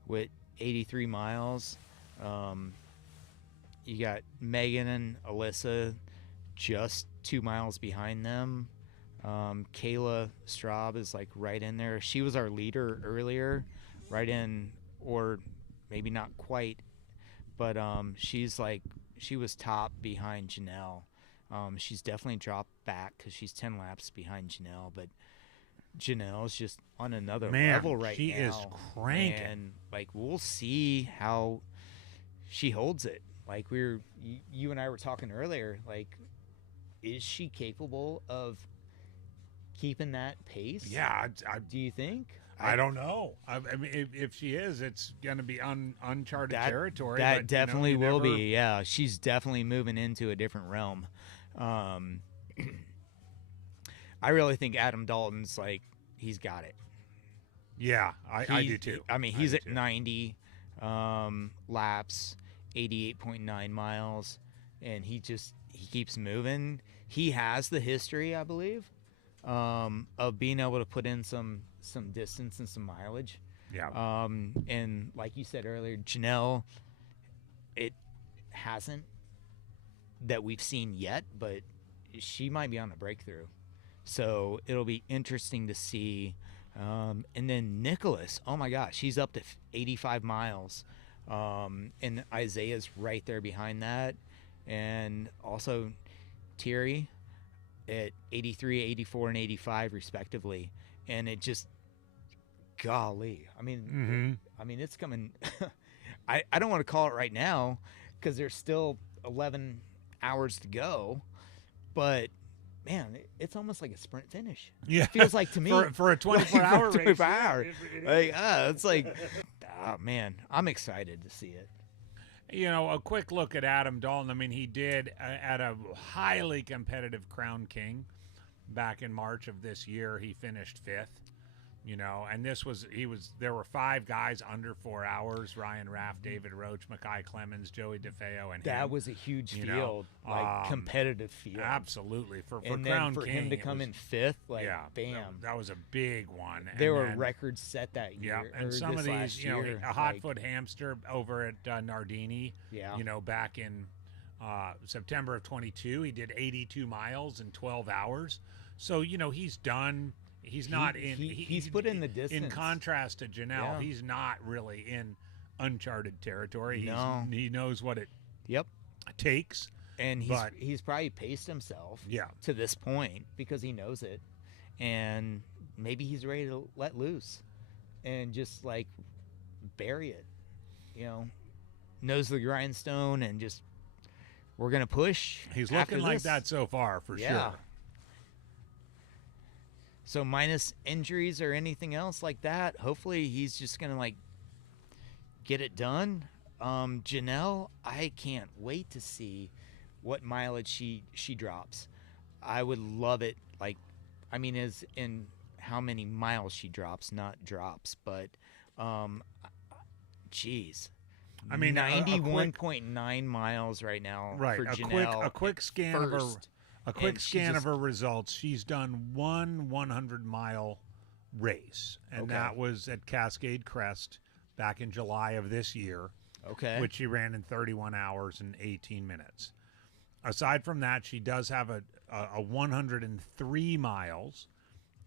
with 83 miles. You got Megan and Alyssa just 2 miles behind them. Kayla Straub is like right in there. She was our leader earlier, right in, or maybe not quite, but she was top behind Janelle. She's definitely dropped back because she's 10 laps behind Janelle, but Janelle's just on another level right she now. is cranking. And like, we'll see how she holds it. Like you and I were talking earlier, like, is she capable of keeping that pace? Yeah, Do you think? I don't know. I mean, if she is, it's going to be uncharted territory. That but, you know, definitely you will never- be. Yeah, she's definitely moving into a different realm. I really think Adam Dalton's like, he's got it. Yeah, I do too. I mean, I he's do at too. 90 laps, 88.9 miles, and he keeps moving. he has the history, I believe, of being able to put in some distance and some mileage. Yeah. And like you said earlier, Janelle, it hasn't that we've seen yet, but she might be on a breakthrough. So it'll be interesting to see. And then Nicholas, oh my gosh, he's up to 85 miles. And Isaiah's right there behind that. And also Thierry at 83, 84, and 85 respectively. And it just, golly, I mean, it's coming. I don't want to call it right now because there's still 11 hours to go, but man, it's almost like a sprint finish. Yeah, it feels like to me for a 24-hour race. 24 hour. Like, it's like, oh man, I'm excited to see it. You know, a quick look at Adam Dalton. I mean, he did at a highly competitive Crown King back in March of this year. He finished 5th. You know, and there were 5 guys under 4 hours: Ryan Raff, David Roach, Mackay Clemens, Joey DeFeo, and that him. was a huge You field, know, like competitive field. Absolutely. For and Crown then for King, him to come in 5th, like, yeah, bam. that was a big one. There And were then, records set that year. yeah, and or some this of these, last you know, year, a hot foot hamster over at Nardini, yeah. you know, back in September of 22, he did 82 miles in 12 hours. So, you know, he's done. He's not in. He's put in the distance. In contrast to Janelle, Yeah. he's not really in uncharted territory. No. He knows what it Yep. takes. And But- he's probably paced himself Yeah. to this point because he knows it. And maybe he's ready to let loose and just like bury it. You know, knows the grindstone and just we're gonna push. He's after looking like this. that so far for Yeah. sure. So minus injuries or anything else like that, hopefully he's just gonna like get it done. Janelle, I can't wait to see what mileage she drops. I would love it. Like, I mean, as in how many miles she drops, not drops, but geez. I mean, 91.9 miles right now Right. for A Janelle. quick scan of her. first. A quick And she scan of just- her results. She's done one 100-mile race, and Okay. that was at Cascade Crest back in July of this year, Okay. which she ran in 31 hours and 18 minutes. Aside from that, she does have a 103 miles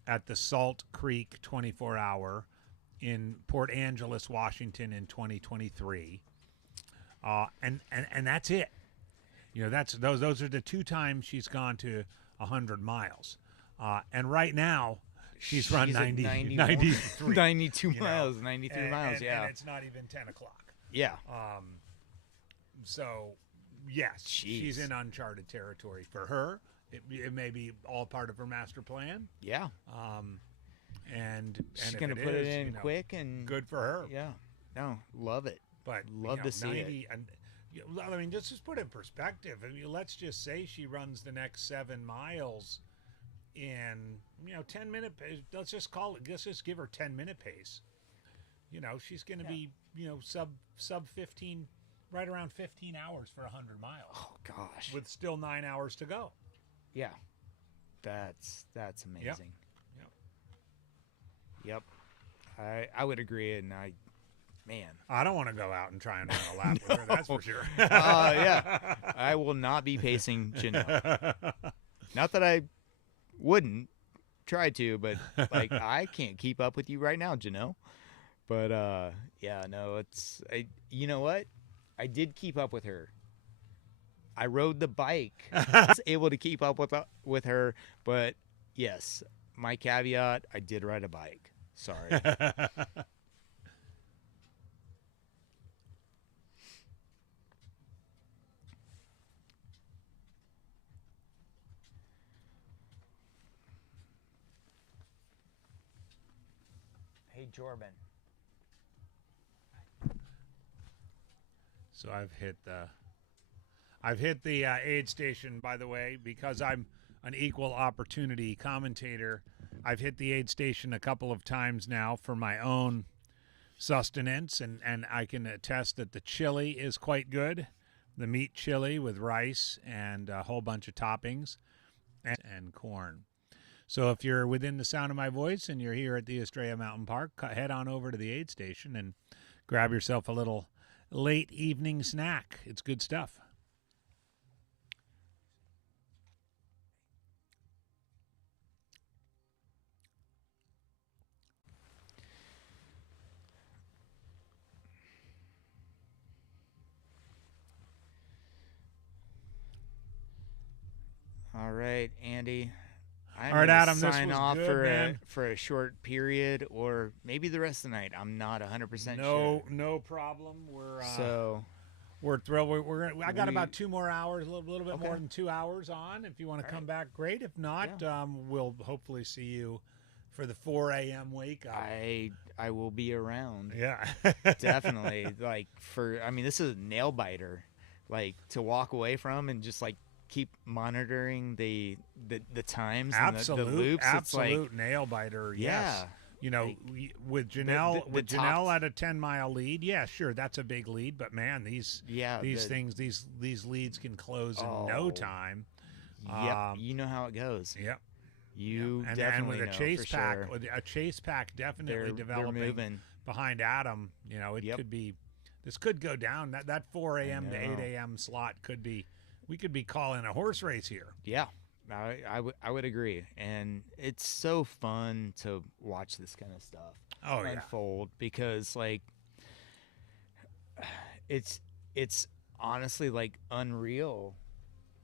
at the Salt Creek 24-hour in Port Angeles, Washington in 2023. And that's it. You know, those are the 2 times she's gone to 100 miles. And right now, she's run at 93. 92 you know. miles, 93 miles, yeah. And it's not even 10 o'clock. Yeah. So, yes, she's Jeez. in uncharted territory. For her, it may be all part of her master plan. Yeah. And She's if going to put is, it in you know, quick and good for her. Yeah. No, love it. But Love to see it. 90, and I mean, just put it in perspective. I mean, let's just say she runs the next 7 miles in 10-minute pace. Let's just give her 10-minute pace. You know, she's going to be sub 15, right around 15 hours for 100 miles. Oh gosh. With still 9 hours to go. Yeah. That's amazing. Yep. I would agree, and I don't want to go out and try and run a lap with her, that's for sure. Yeah. I will not be pacing Janelle. Not that I wouldn't try to, but like I can't keep up with you right now, Janelle. But yeah, no, you know what? I did keep up with her. I rode the bike. I was able to keep up with her, but yes, my caveat, I did ride a bike. Sorry. Hey, Jordan. So I've hit the aid station, by the way, because I'm an equal opportunity commentator. I've hit the aid station a couple of times now for my own sustenance, and I can attest that the chili is quite good. The meat chili with rice and a whole bunch of toppings. and corn. So if you're within the sound of my voice and you're here at the Estrella Mountain Park, head on over to the aid station and grab yourself a little late evening snack. It's good stuff. All right, Andy. I'm All right, gonna Adam, this sign was off good, for man. for a short period, or maybe the rest of the night. I'm not 100% No, sure. no problem. We're thrilled. I got about 2 more hours, a little bit more than 2 hours on. If you want to come back, great. If not, we'll hopefully see you for the 4 a.m. wake up. I will be around. Yeah, Definitely. This is a nail biter, like to walk away from and just like keep monitoring the times and the loops. Absolute It's like, nail biter. yeah. Yes. With Janelle, Janelle at a 10-mile lead, yeah, sure, that's a big lead. But man, these leads can close in no time. Yep, you know how it goes. Yep. Definitely with a know chase for pack, sure. with a chase pack definitely They're developing moving. behind Adam. It could be. This could go down. That 4 a.m. to 8 a.m. slot could be. We could be calling a horse race here. Yeah, I would agree, and it's so fun to watch this kind of stuff unfold because like it's honestly like unreal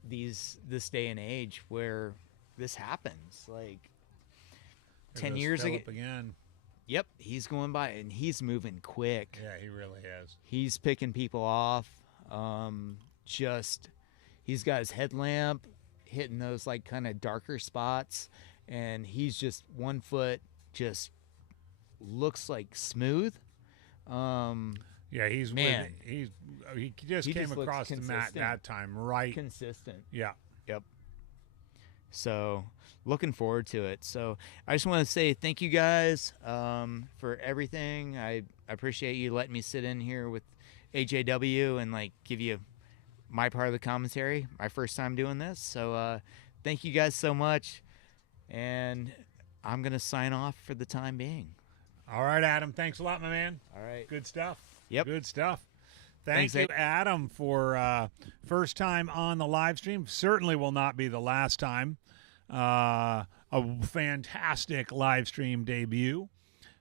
this day and age where this happens. Like 10 years ago again. Yep, he's going by and he's moving quick. Yeah, he really is. He's picking people off. He's got his headlamp hitting those like kind of darker spots, and he's just 1 foot, just looks like smooth. Yeah, he just came across the mat that time, right? Consistent. Yeah. Yep. So looking forward to it. So I just want to say thank you guys for everything. I appreciate you letting me sit in here with AJW and like give you my part of the commentary, my first time doing this. So thank you guys so much, and I'm gonna sign off for the time being. All right, Adam, thanks a lot, my man. All right, good stuff. Yep, good stuff. Thanks you, Adam, for first time on the live stream. Certainly will not be the last time. A fantastic live stream debut,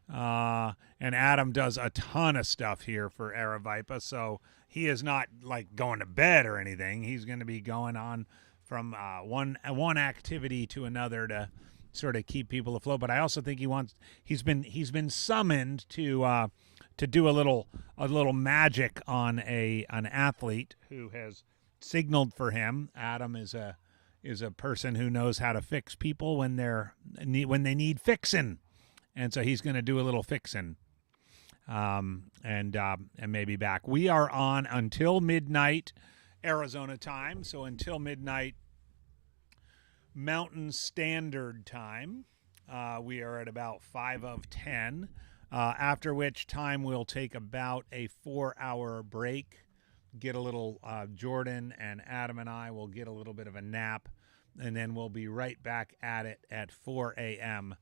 and Adam does a ton of stuff here for Aravaipa, so he is not like going to bed or anything. He's going to be going on from one activity to another to sort of keep people afloat. But I also think he's been summoned to do a little magic on an athlete who has signaled for him. Adam is a person who knows how to fix people when they need fixing, and so he's going to do a little fixing. And maybe back. We are on until midnight Arizona time, so until midnight Mountain Standard Time. We are at about 5 of 10, after which time we'll take about a 4-hour break, get a little Jordan and Adam and I will get a little bit of a nap, and then we'll be right back at it at 4 a.m.,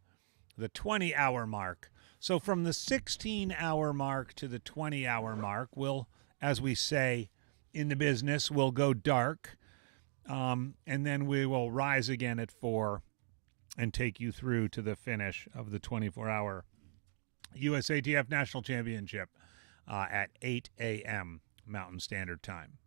the 20-hour mark. So from the 16-hour mark to the 20-hour mark, we'll, as we say in the business, we'll go dark, and then we will rise again at 4 and take you through to the finish of the 24-hour USATF National Championship at 8 a.m. Mountain Standard Time.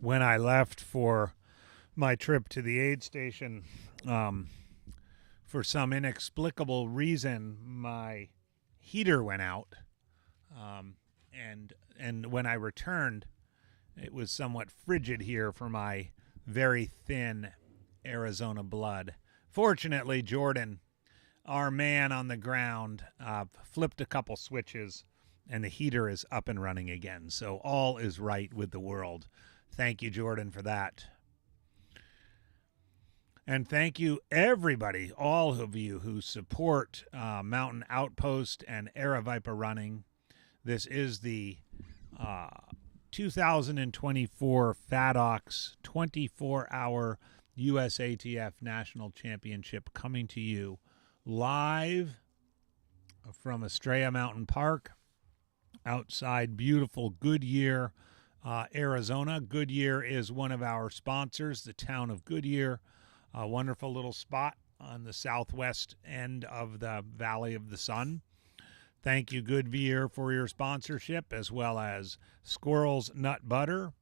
When I left for my trip to the aid station, for some inexplicable reason, my heater went out, and when I returned, it was somewhat frigid here for my very thin Arizona blood. Fortunately, Jordan our man on the ground flipped a couple switches, and the heater is up and running again. So all is right with the world. Thank you, Jordan, for that. And thank you, everybody, all of you who support Mountain Outpost and Aravaipa Running. This is the 2024 FADOX 24-hour USATF National Championship coming to you live from Estrella Mountain Park outside beautiful Goodyear, Arizona. Goodyear is one of our sponsors, the town of Goodyear, a wonderful little spot on the southwest end of the Valley of the Sun. Thank you, Goodyear, for your sponsorship, as well as Squirrel's Nut Butter.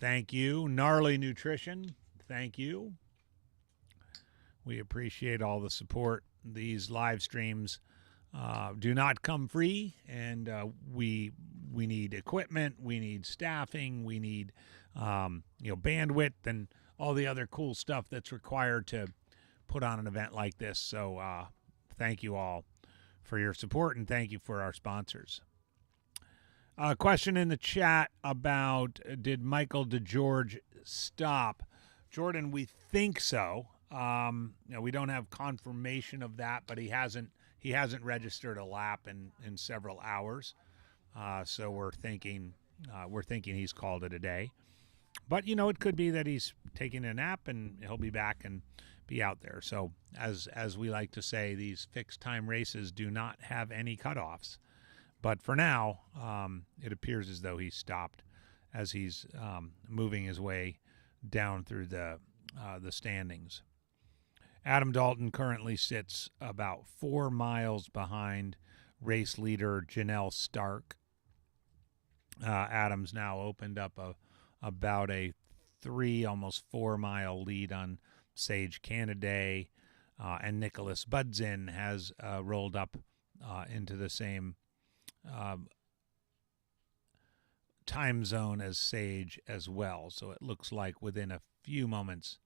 Thank you. Gnarly Nutrition. Thank you. We appreciate all the support. These live streams do not come free, and we need equipment, we need staffing, we need bandwidth, and all the other cool stuff that's required to put on an event like this. So thank you all for your support, and thank you for our sponsors. A question in the chat about did Michael DeGeorge stop? Jordan, we think so. We don't have confirmation of that, but he hasn't registered a lap in several hours. So we're thinking he's called it a day. But it could be that he's taking a nap and he'll be back and be out there. So as we like to say, these fixed time races do not have any cutoffs. But for now, it appears as though he's stopped as he's moving his way down through the standings. Adam Dalton currently sits about 4 miles behind race leader Janelle Stark. Adam's now opened up about a 3, almost 4 mile lead on Sage Canaday, and Nicholas Budzin has rolled up into the same time zone as Sage as well. So it looks like within a few moments,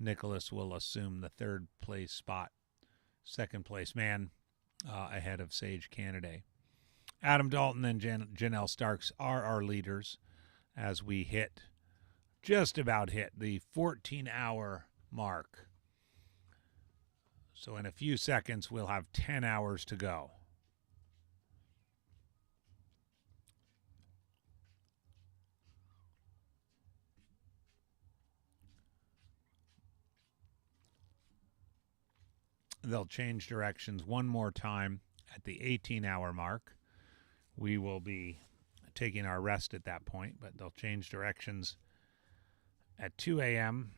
Nicholas will assume the third place spot, second place man ahead of Sage Canaday. Adam Dalton and Janelle Starks are our leaders as we just about hit the 14-hour mark. So in a few seconds, we'll have 10 hours to go. They'll change directions one more time at the 18-hour mark. We will be taking our rest at that point, but they'll change directions at 2 a.m.,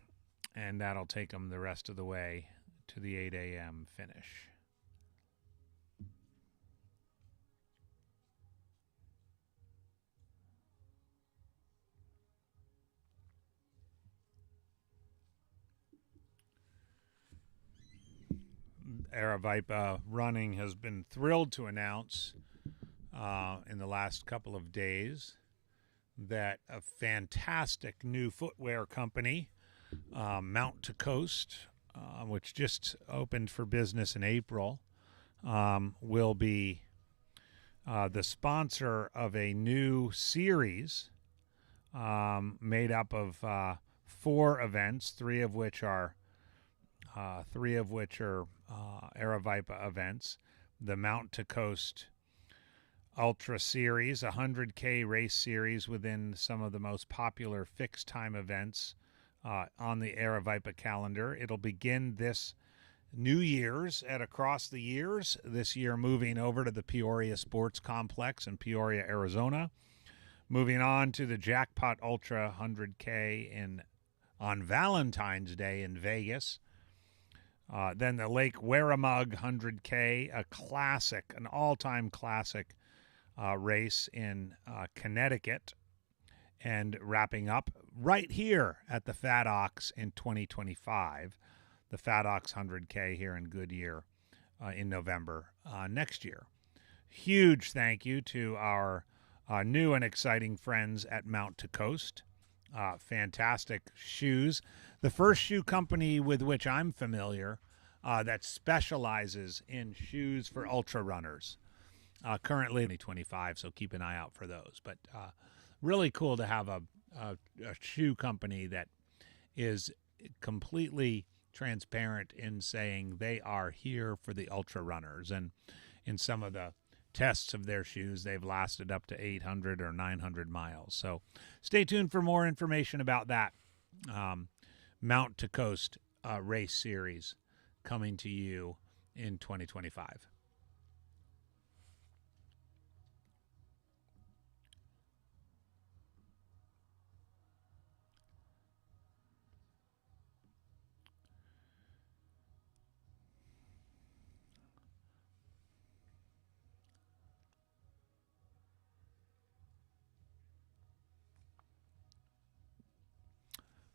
and that'll take them the rest of the way to the 8 a.m. finish. Aravaipa Running has been thrilled to announce in the last couple of days that a fantastic new footwear company, Mount to Coast, which just opened for business in April, will be the sponsor of a new series made up of 4 events, three of which are Aravaipa events. The Mount to Coast Ultra Series, a 100K race series within some of the most popular fixed time events on the Aravaipa calendar. It'll begin this New Year's at Across the Years, this year moving over to the Peoria Sports Complex in Peoria, Arizona. Moving on to the Jackpot Ultra 100K on Valentine's Day in Vegas. Then the Lake Warramug 100K, a classic, an all-time classic race in Connecticut, and wrapping up right here at the FADOX in 2025, the FADOX 100K here in Goodyear in November next year. Huge thank you to our new and exciting friends at Mount to Coast. Fantastic shoes. The first shoe company with which I'm familiar that specializes in shoes for ultra runners. Currently 2025, so keep an eye out for those. But really cool to have a shoe company that is completely transparent in saying they are here for the ultra runners. And in some of the tests of their shoes, they've lasted up to 800 or 900 miles. So stay tuned for more information about that Mount to Coast race series coming to you in 2025.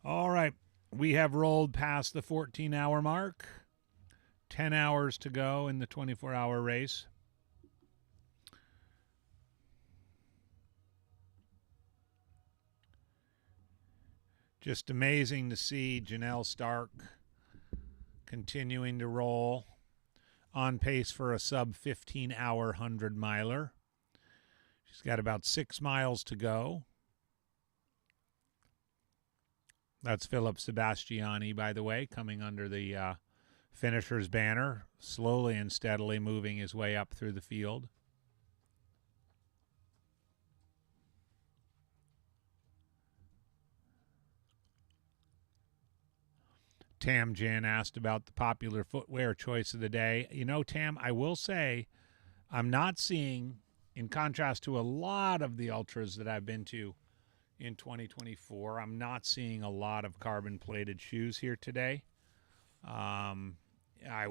All right, we have rolled past the 14-hour mark. 10 hours to go in the 24-hour race. Just amazing to see Janelle Stark continuing to roll, on pace for a sub 15-hour 100-miler. She's got about 6 miles to go. That's Philip Sebastiani, by the way, coming under the finisher's banner, slowly and steadily moving his way up through the field. Tam Jan asked about the popular footwear choice of the day. You know, Tam, I will say I'm not seeing, in contrast to a lot of the ultras that I've been to in 2024, I'm not seeing a lot of carbon-plated shoes here today. I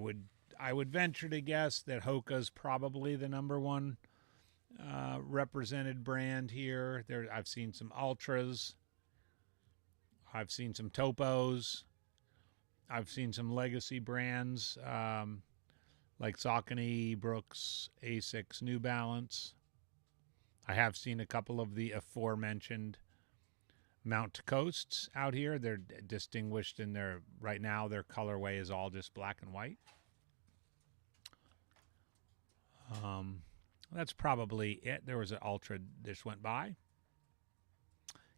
would venture to guess that Hoka's probably the number one represented brand here. I've seen some Ultras. I've seen some Topos. I've seen some legacy brands like Saucony, Brooks, Asics, New Balance. I have seen a couple of the aforementioned Mount to Coasts out here. They're distinguished in right now their colorway is all just black and white. That's probably it. There was an Ultra just went by.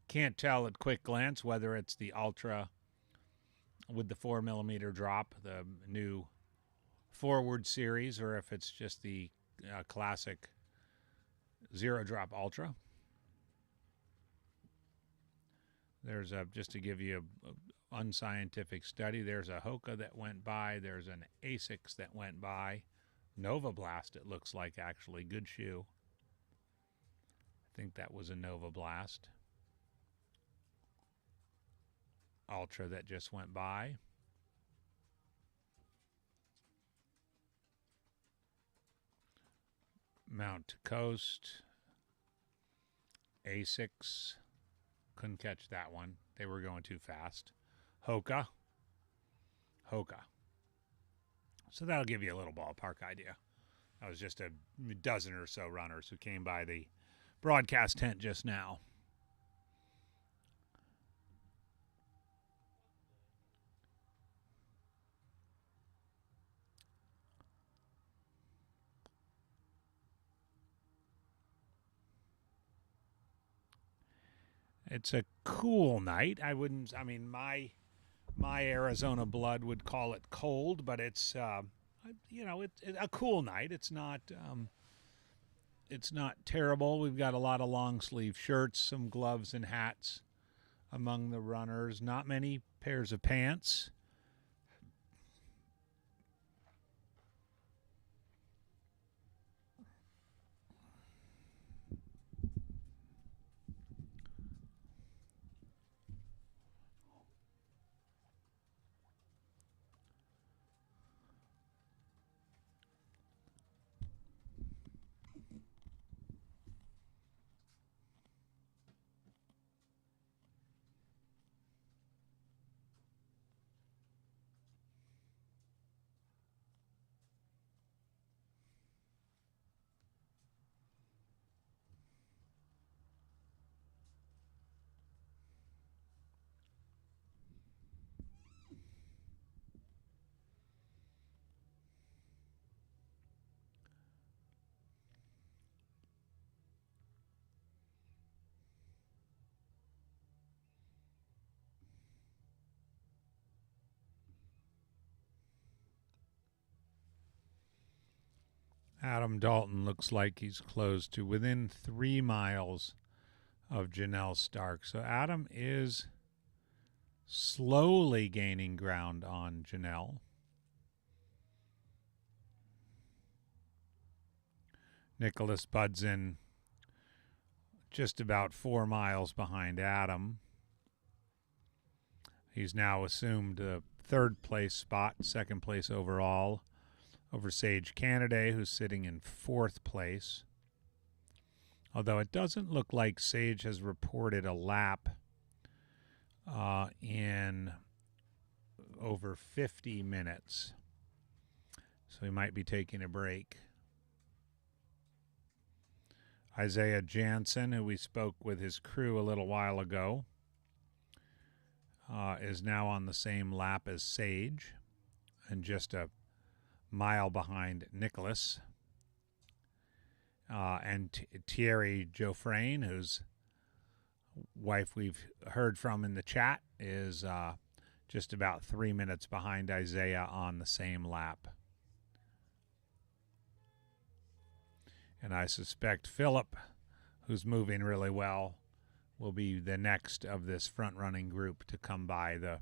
Can't tell at quick glance whether it's the Ultra with the 4mm drop, the new Forward series, or if it's just the classic Zero Drop Ultra. There's just to give you a unscientific study, there's a Hoka that went by, there's an Asics that went by. Nova Blast, it looks like, actually. Good shoe. I think that was a Nova Blast. Ultra that just went by. Mount to Coast. Asics. Couldn't catch that one. They were going too fast. Hoka. So that'll give you a little ballpark idea. That was just a dozen or so runners who came by the broadcast tent just now. It's a cool night. My Arizona blood would call it cold, but it's it's a cool night. It's not terrible. We've got a lot of long sleeve shirts, some gloves and hats among the runners. Not many pairs of pants. Adam Dalton looks like he's close to within 3 miles of Janelle Stark. So Adam is slowly gaining ground on Janelle. Nicholas buds in just about 4 miles behind Adam. He's now assumed a third place spot, second place overall, over Sage Canaday, who's sitting in fourth place. Although it doesn't look like Sage has reported a lap in over 50 minutes. So he might be taking a break. Isaiah Jansen, who we spoke with his crew a little while ago, is now on the same lap as Sage and just a mile behind Nicholas. And Thierry Geoffrain, whose wife we've heard from in the chat, is just about 3 minutes behind Isaiah on the same lap. And I suspect Philip, who's moving really well, will be the next of this front-running group to come by the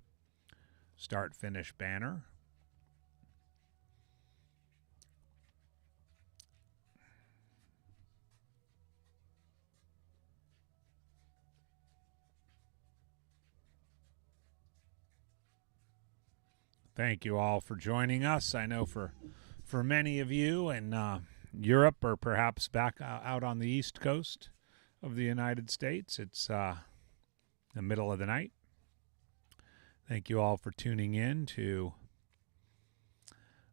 start-finish banner. Thank you all for joining us. I know for many of you in Europe or perhaps back out on the East Coast of the United States, it's the middle of the night. Thank you all for tuning in to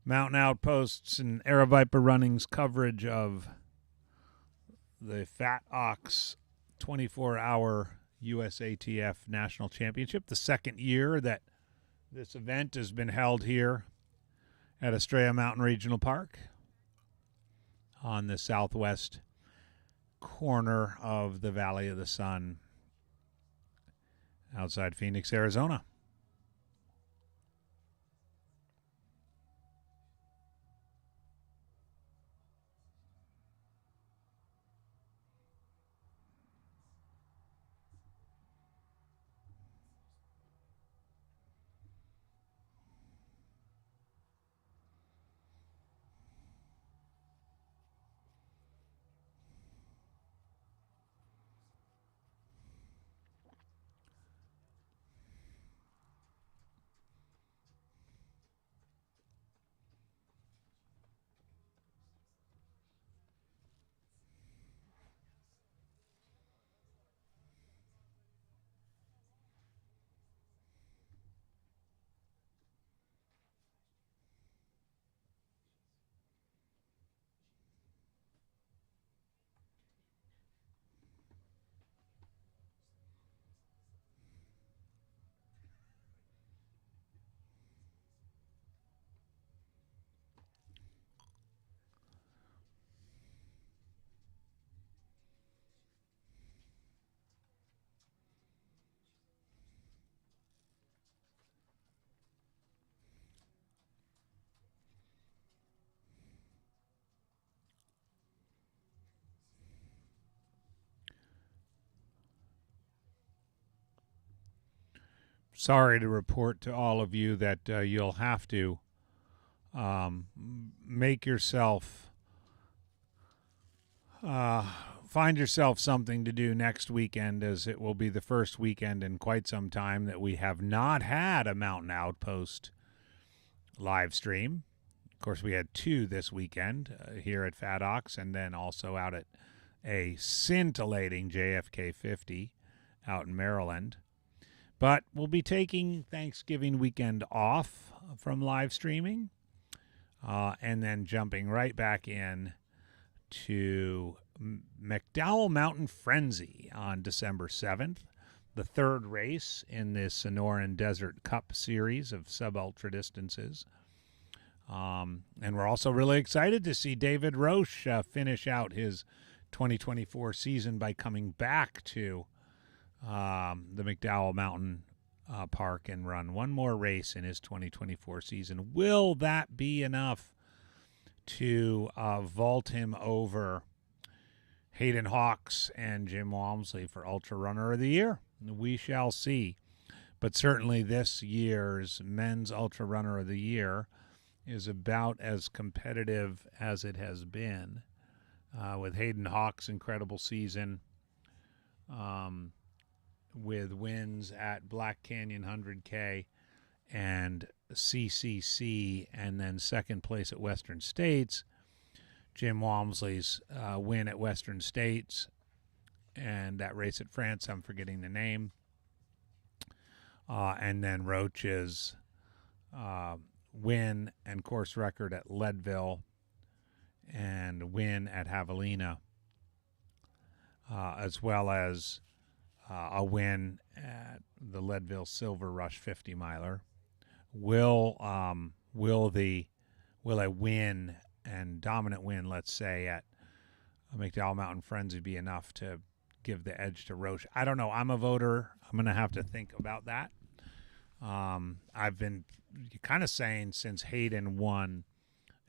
Mountain Outposts and Aravaipa Running's coverage of the Fat Ox 24-hour USATF National Championship, the second year that this event has been held here at Estrella Mountain Regional Park on the southwest corner of the Valley of the Sun outside Phoenix, Arizona. Sorry to report to all of you that you'll have to make yourself, find yourself something to do next weekend, as it will be the first weekend in quite some time that we have not had a Mountain Outpost live stream. Of course, we had two this weekend here at Fat Ox, and then also out at a scintillating JFK 50 out in Maryland. But we'll be taking Thanksgiving weekend off from live streaming and then jumping right back in to McDowell Mountain Frenzy on December 7th, the third race in the Sonoran Desert Cup series of sub-ultra distances. And we're also really excited to see David Roche finish out his 2024 season by coming back to the McDowell Mountain Park and run one more race in his 2024 season. Will that be enough to vault him over Hayden Hawks and Jim Walmsley for Ultra Runner of the Year. We shall see. But certainly this year's Men's Ultra Runner of the Year is about as competitive as it has been, with Hayden Hawks' incredible season, with wins at Black Canyon 100K and CCC, and then second place at Western States. Jim Walmsley's win at Western States and that race at France, I'm forgetting the name. And then Roach's win and course record at Leadville and win at Javelina, as well as a win at the Leadville Silver Rush 50 miler. Will a win and dominant win, let's say, at McDowell Mountain Frenzy be enough to give the edge to Roche? I don't know. I'm a voter. I'm going to have to think about that. I've been kind of saying since Hayden won,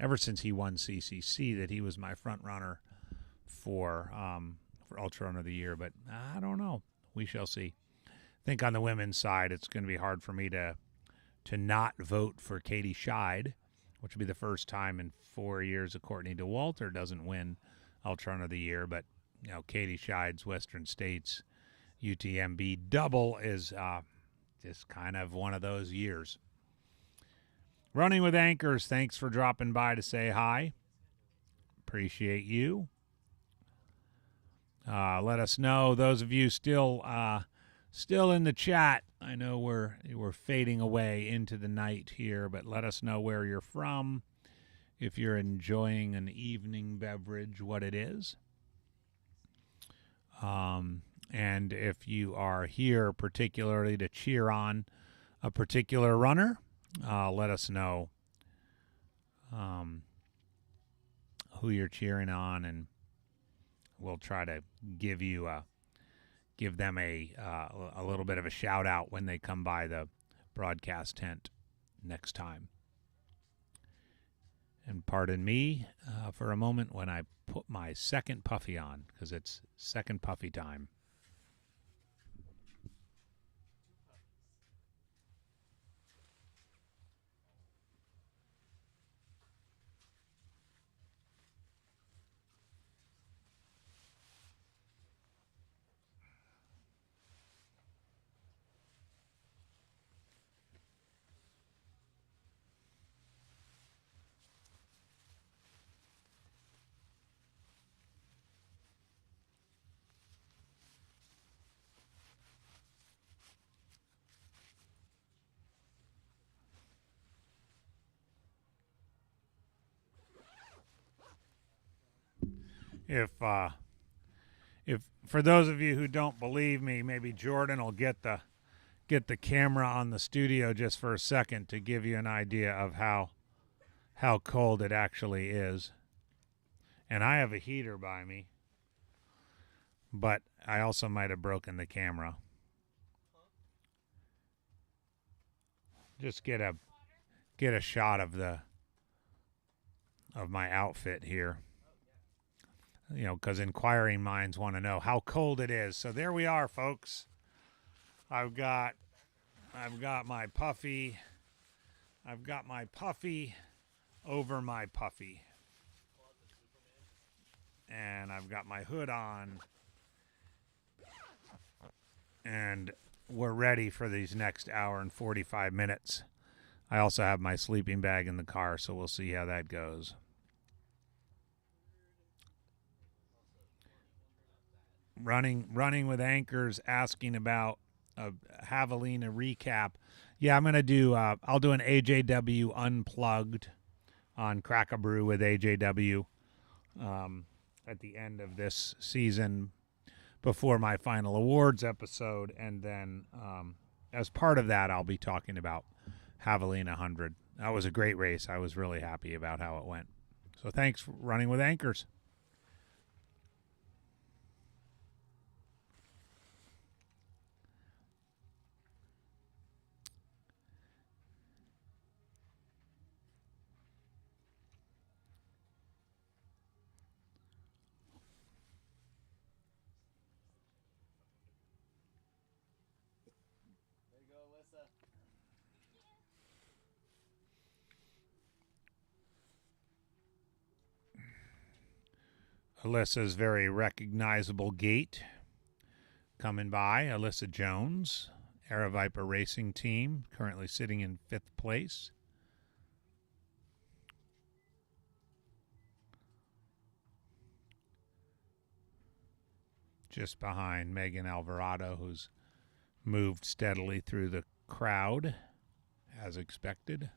ever since he won CCC, that he was my front runner for Ultra Runner of the Year, but I don't know. We shall see. I think on the women's side, it's going to be hard for me to not vote for Katie Scheid, which will be the first time in 4 years that Courtney DeWalter doesn't win Ultra Runner of the Year. But, you know, Katie Scheid's Western States UTMB double is just kind of one of those years. Running with Anchors, thanks for dropping by to say hi. Appreciate you. Let us know, those of you still in the chat. I know we're fading away into the night here, but let us know where you're from. If you're enjoying an evening beverage, what it is. And if you are here particularly to cheer on a particular runner, let us know who you're cheering on, and we'll try to give them a little bit of a shout out when they come by the broadcast tent next time. And pardon me for a moment when I put my second puffy on, because it's second puffy time. If for those of you who don't believe me, maybe Jordan will get the camera on the studio just for a second to give you an idea of how cold it actually is. And I have a heater by me, but I also might have broken the camera. Just get a shot of my outfit here. You know, because inquiring minds want to know how cold it is. So there we are, folks. I've got my puffy. I've got my puffy over my puffy. And I've got my hood on. And we're ready for these next hour and 45 minutes. I also have my sleeping bag in the car, so we'll see how that goes. Running with Anchors asking about a Javelina recap. Yeah, I'm gonna do. I'll do an AJW unplugged on Crack a Brew with AJW at the end of this season before my final awards episode, and then as part of that, I'll be talking about Javelina 100. That was a great race. I was really happy about how it went. So thanks for running with Anchors. Alyssa's very recognizable gait coming by. Alyssa Jones, Aeroviper Racing Team, currently sitting in 5th place. Just behind Megan Alvarado, who's moved steadily through the crowd, as expected.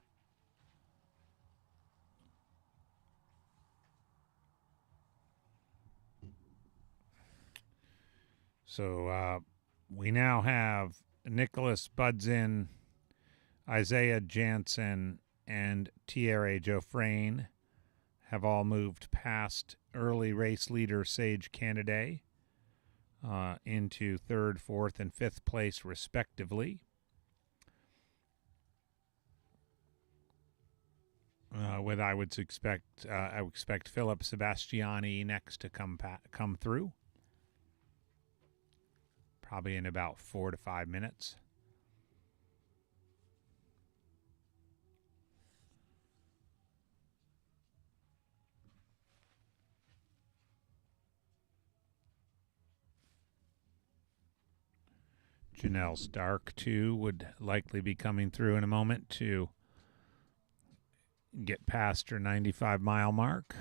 So we now have Nicholas Budzin, Isaiah Jansen, and Thierry Geoffrain have all moved past early race leader Sage Canaday into 3rd, 4th, and 5th place, respectively. I would expect Philip Sebastiani next to come through, probably in about 4 to 5 minutes. Janelle Stark, too, would likely be coming through in a moment to get past her 95-mile mark.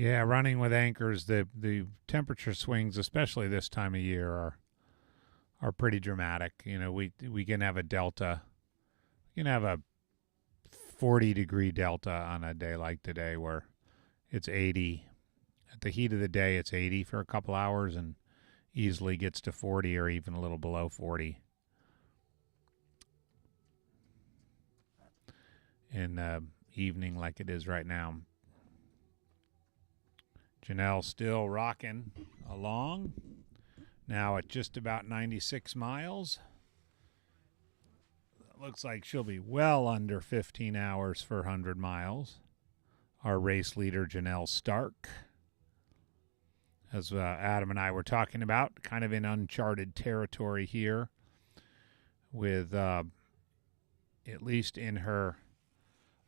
Yeah, running with anchors, the temperature swings, especially this time of year, are pretty dramatic. You know, we can have a delta. You can have a 40-degree delta on a day like today where it's 80. At the heat of the day, it's 80 for a couple hours and easily gets to 40 or even a little below 40. In the evening like it is right now. Janelle still rocking along. Now at just about 96 miles. Looks like she'll be well under 15 hours for 100 miles. Our race leader, Janelle Stark. As Adam and I were talking about, kind of in uncharted territory here with, at least in her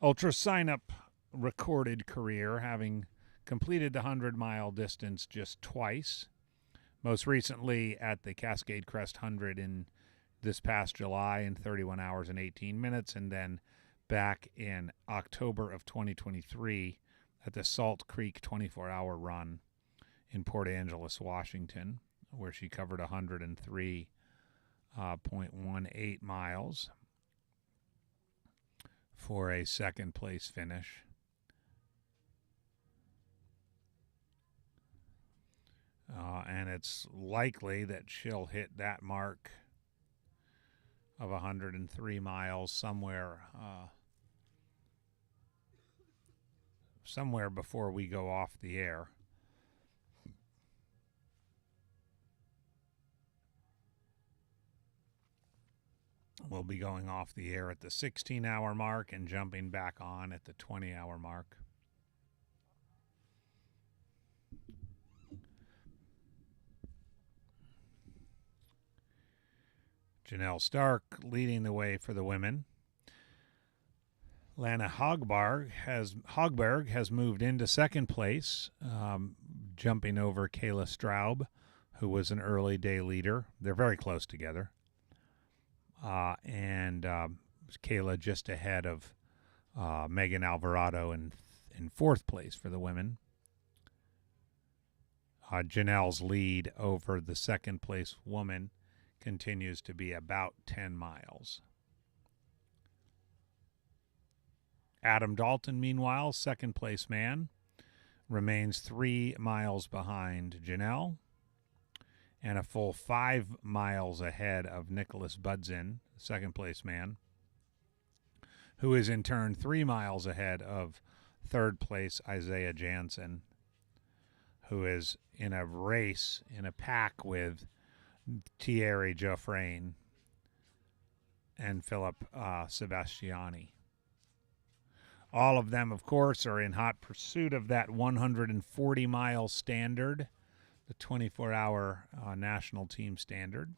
ultra sign-up recorded career, having completed the 100-mile distance just twice. Most recently at the Cascade Crest 100 in this past July in 31 hours and 18 minutes, and then back in October of 2023 at the Salt Creek 24-hour run in Port Angeles, Washington, where she covered 103.18 miles for a second-place finish. And it's likely that she'll hit that mark of 103 miles somewhere before we go off the air. We'll be going off the air at the 16-hour mark and jumping back on at the 20-hour mark. Janelle Stark leading the way for the women. Lana Hogberg has moved into second place, jumping over Kayla Straub, who was an early day leader. They're very close together. And Kayla just ahead of Megan Alvarado in fourth place for the women. Janelle's lead over the second place woman continues to be about 10 miles. Adam Dalton, meanwhile, second place man, remains 3 miles behind Janelle and a full 5 miles ahead of Nicholas Budzin, second place man, who is in turn 3 miles ahead of third place Isaiah Jansen, who is in a race, in a pack with Thierry Geoffrain and Philip Sebastiani. All of them, of course, are in hot pursuit of that 140-mile standard, the 24-hour national team standard.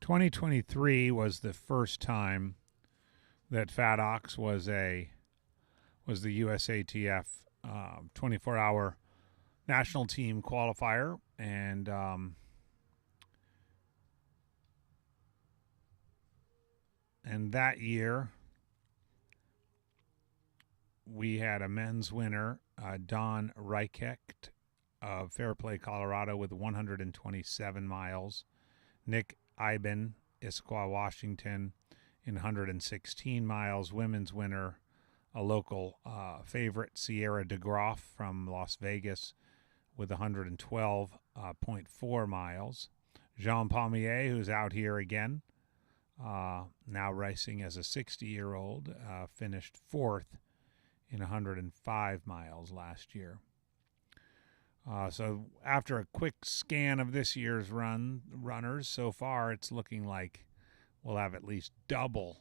(2023) was the first time that Fat Ox was the USATF 24-hour national team qualifier, and that year we had a men's winner, Don Reichecht of Fairplay, Colorado, with 127 miles. Nick Iben, Issaquah, Washington, in 116 miles. Women's winner, a local favorite, Sierra DeGroff from Las Vegas, with 112.4 miles. Jean Palmier, who's out here again, now racing as a 60-year-old, finished fourth in 105 miles last year. So after a quick scan of this year's runners, so far it's looking like we'll have at least double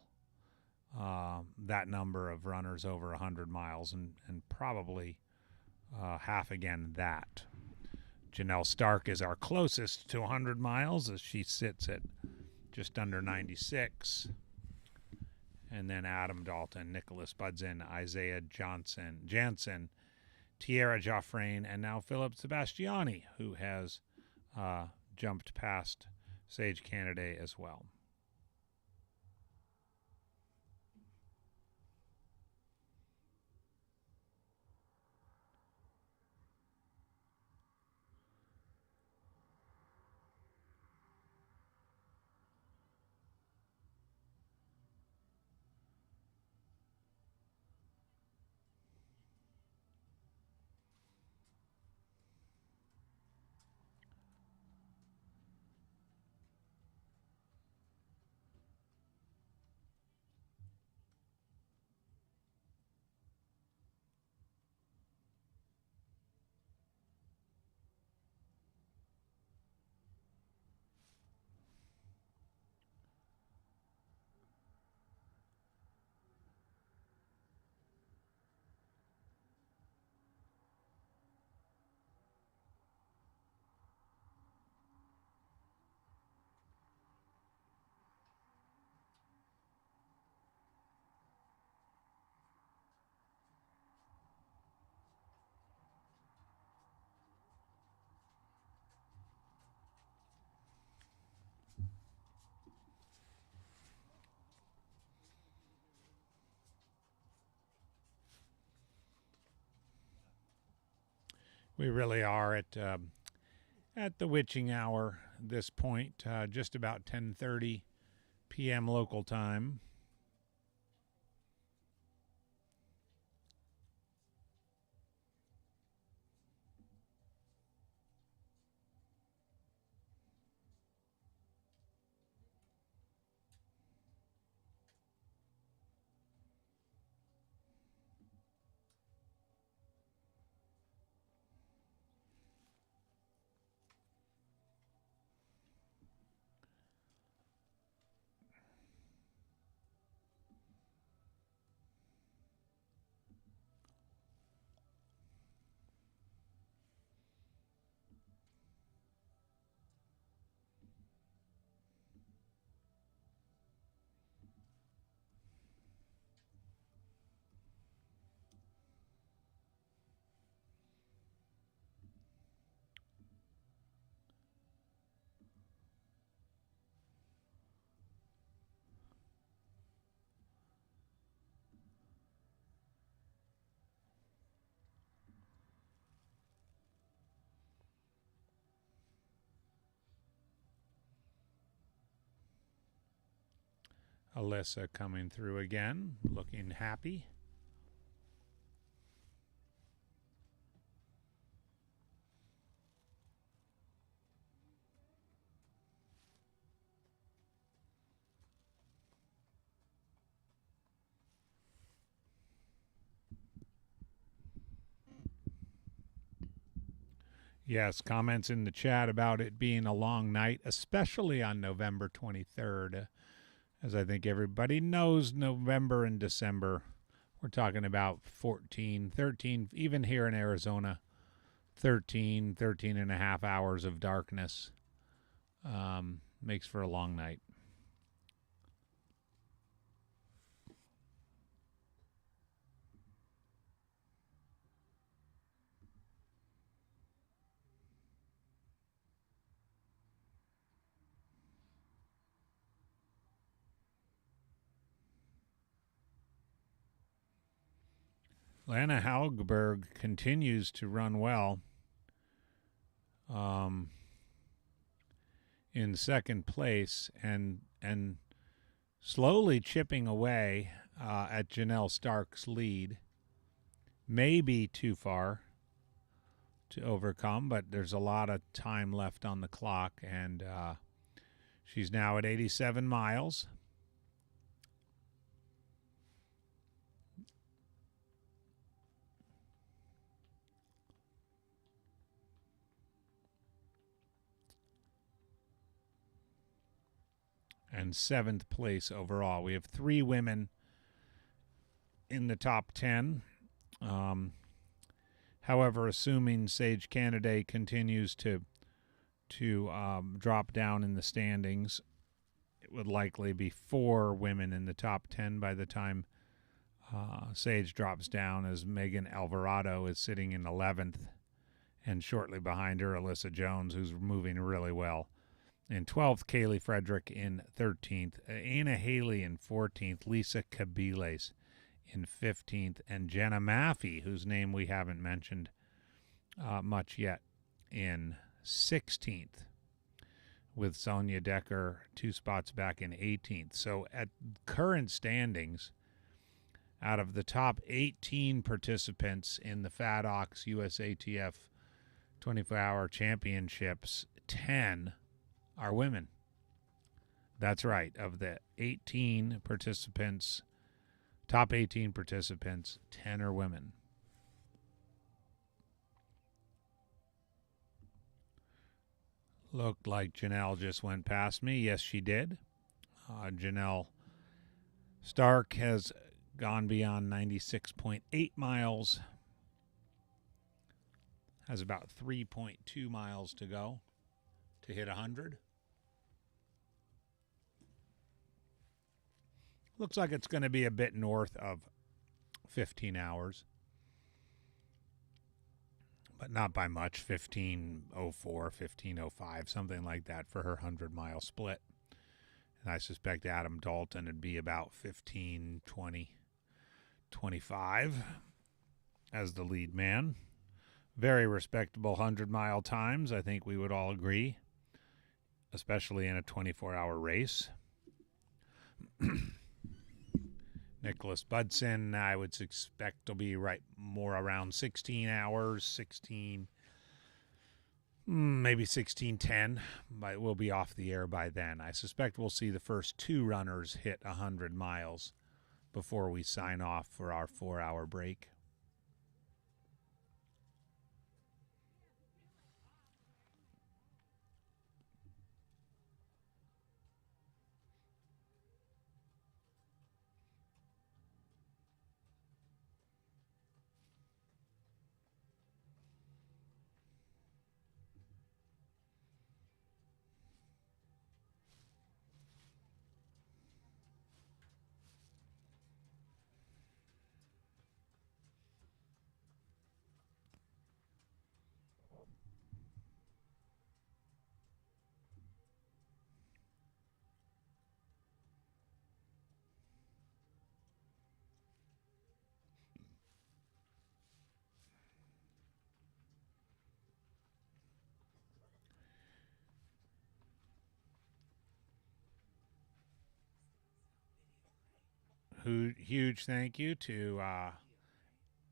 that number of runners over 100 miles and probably half again that. Janelle Stark is our closest to 100 miles as she sits at just under 96. And then Adam Dalton, Nicholas Budzin, Isaiah Jansen, Tierra Geoffrain, and now Philip Sebastiani, who has jumped past Sage Canaday as well. We really are at the witching hour at this point, just about 10:30 p.m. local time. Alyssa coming through again, looking happy. Yes, comments in the chat about it being a long night, especially on November 23rd. As I think everybody knows, November and December, we're talking about 14, 13, even here in Arizona, 13 and a half hours of darkness. Makes for a long night. Lana Hallberg continues to run well. In second place and slowly chipping away at Janelle Stark's lead. Maybe too far to overcome, but there's a lot of time left on the clock, and she's now at 87 miles. And 7th place overall. We have 3 women in the top 10. However, assuming Sage Canaday continues to drop down in the standings, it would likely be 4 women in the top 10 by the time Sage drops down, as Megan Alvarado is sitting in 11th, and shortly behind her, Alyssa Jones, who's moving really well. In 12th, Kaylee Frederick in 13th, Anna Haley in 14th, Lisa Cabiles in 15th, and Jenna Maffey, whose name we haven't mentioned much yet, in 16th, with Sonia Decker 2 spots back in 18th. So at current standings, out of the top 18 participants in the FADOX USATF 24-hour championships, 10 are women. That's right. Of the 18 participants, top 18 participants, 10 are women. Looked like Janelle just went past me. Yes, she did. Janelle Stark has gone beyond 96.8 miles. Has about 3.2 miles to go to hit 100. Looks like it's going to be a bit north of 15 hours. But not by much, 15:04, 15:05, something like that for her 100-mile split. And I suspect Adam Dalton would be about 15:20, 25 as the lead man. Very respectable 100-mile times, I think we would all agree, especially in a 24-hour race. Nicholas Budson, I would suspect will be right more around 16 hours, 16, maybe 16:10, but we'll be off the air by then. I suspect we'll see the first 2 runners hit 100 miles before we sign off for our 4-hour break. huge thank you to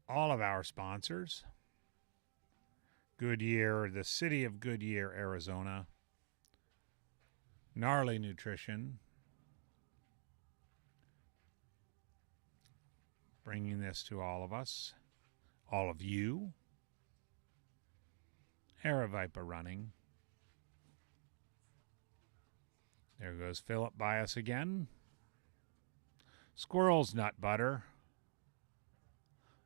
all of our sponsors. Goodyear, the city of Goodyear, Arizona. Gnarly Nutrition, bringing this to all of us, all of you. Aravaipa Running. There goes Philip by us again. Squirrel's Nut Butter,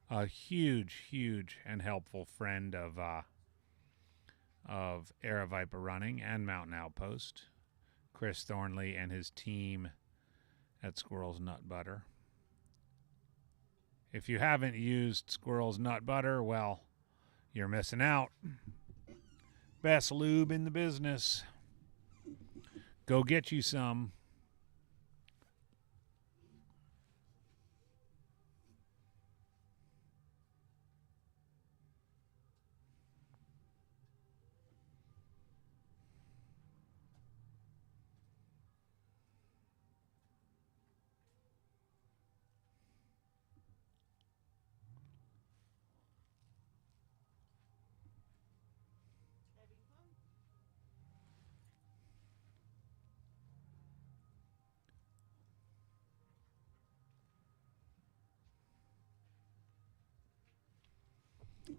a huge and helpful friend of Aravaipa Running and Mountain Outpost. Chris Thornley and his team at Squirrel's Nut Butter. If you haven't used Squirrel's Nut Butter, well, you're missing out. Best lube in the business. Go get you some.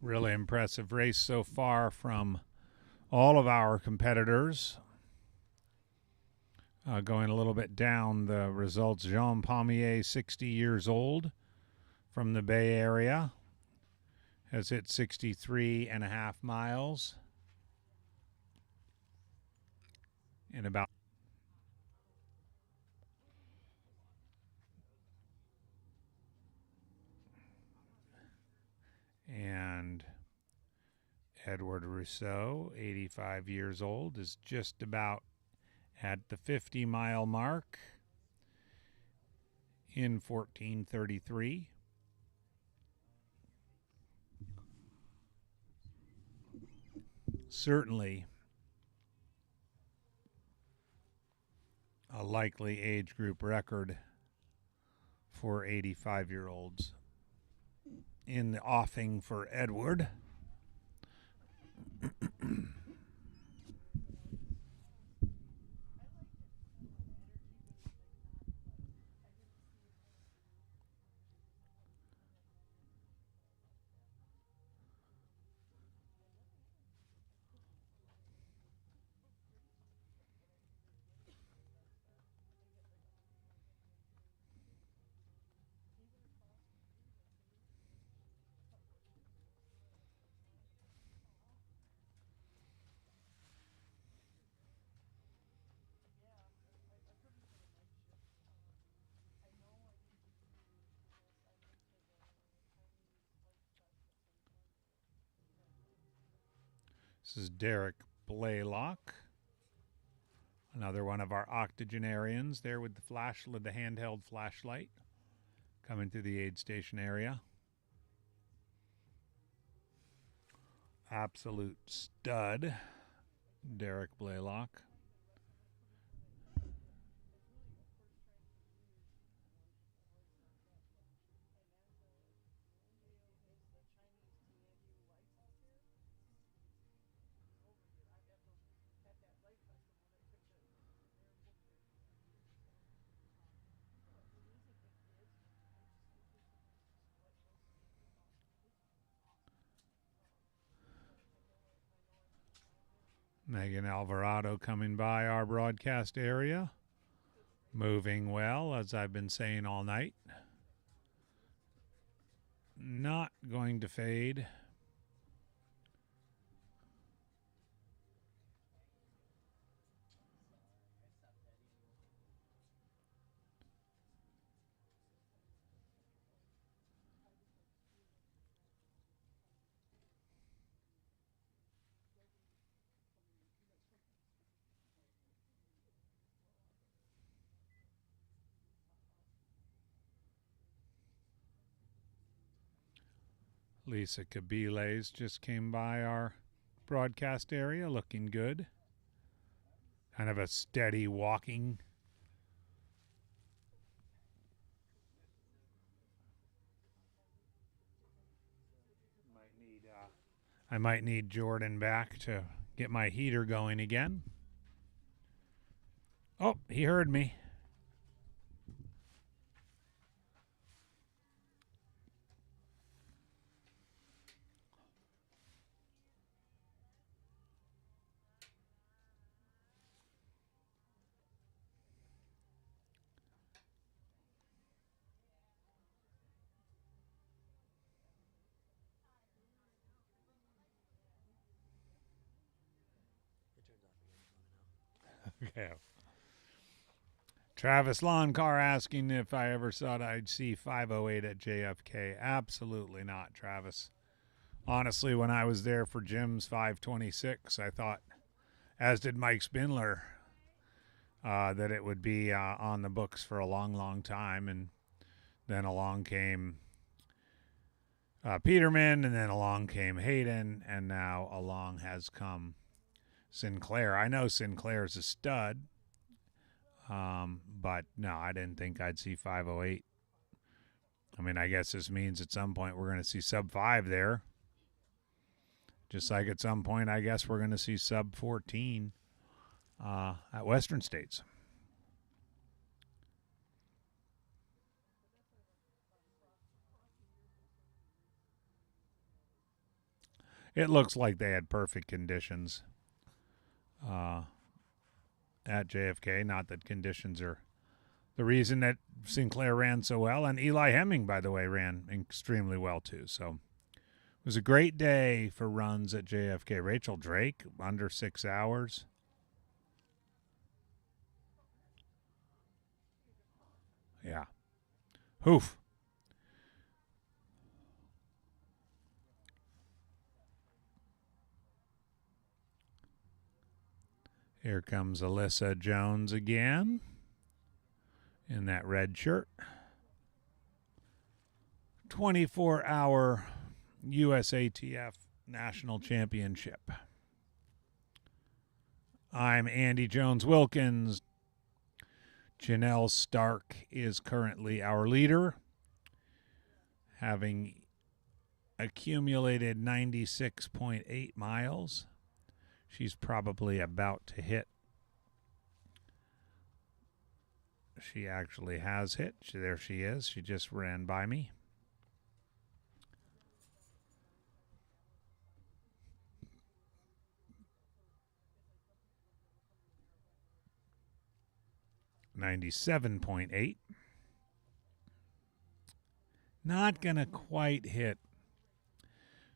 Really impressive race so far from all of our competitors. Going a little bit down the results, Jean Pommier, 60 years old, from the Bay Area, has hit 63.5 miles in about. And Edward Rousseau, 85 years old, is just about at the 50-mile mark in 14:33. Certainly a likely age group record for 85-year-olds. In the offing for Edward. This is Derek Blaylock, another one of our octogenarians there with the handheld flashlight coming through the aid station area. Absolute stud, Derek Blaylock. Megan Alvarado coming by our broadcast area. Moving well, as I've been saying all night. Not going to fade. Lisa Cabiles just came by our broadcast area looking good. Kind of a steady walking. I might need Jordan back to get my heater going again. Oh, he heard me. Okay. Travis Lawn Car asking if I ever thought I'd see 508 at JFK. Absolutely not, Travis. Honestly, when I was there for Jim's 526, I thought, as did Mike Spindler, that it would be on the books for a long, long time. And then along came Peterman, and then along came Hayden, and now along has come Sinclair. I know Sinclair's a stud, but no, I didn't think I'd see 508. I mean, I guess this means at some point we're going to see sub 5 there. Just like at some point, I guess we're going to see sub 14 at Western States. It looks like they had perfect conditions at JFK. Not that conditions are the reason that Sinclair ran so well. And Eli Hemming, by the way, ran extremely well too. So it was a great day for runs at JFK. Rachel Drake, under 6 hours. Yeah. Hoof. Here comes Alyssa Jones again in that red shirt. 24-hour USATF National Championship. I'm Andy Jones-Wilkins. Janelle Stark is currently our leader, having accumulated 96.8 miles. She's probably about to hit. She actually has hit. There she is. She just ran by me. $97.8. Not going to quite hit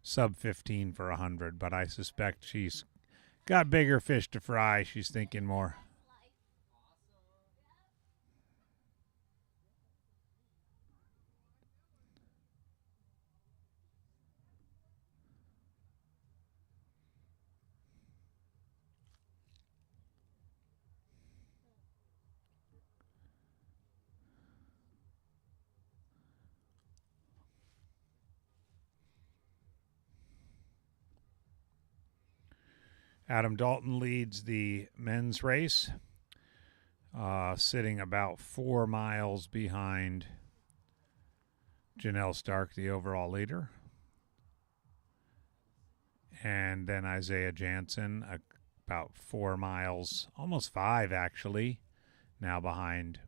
sub 15 for 100, but I suspect she's got bigger fish to fry. She's thinking more. Adam Dalton leads the men's race, sitting about 4 miles behind Janelle Stark, the overall leader. And then Isaiah Jansen, about 4 miles, almost 5 actually, now behind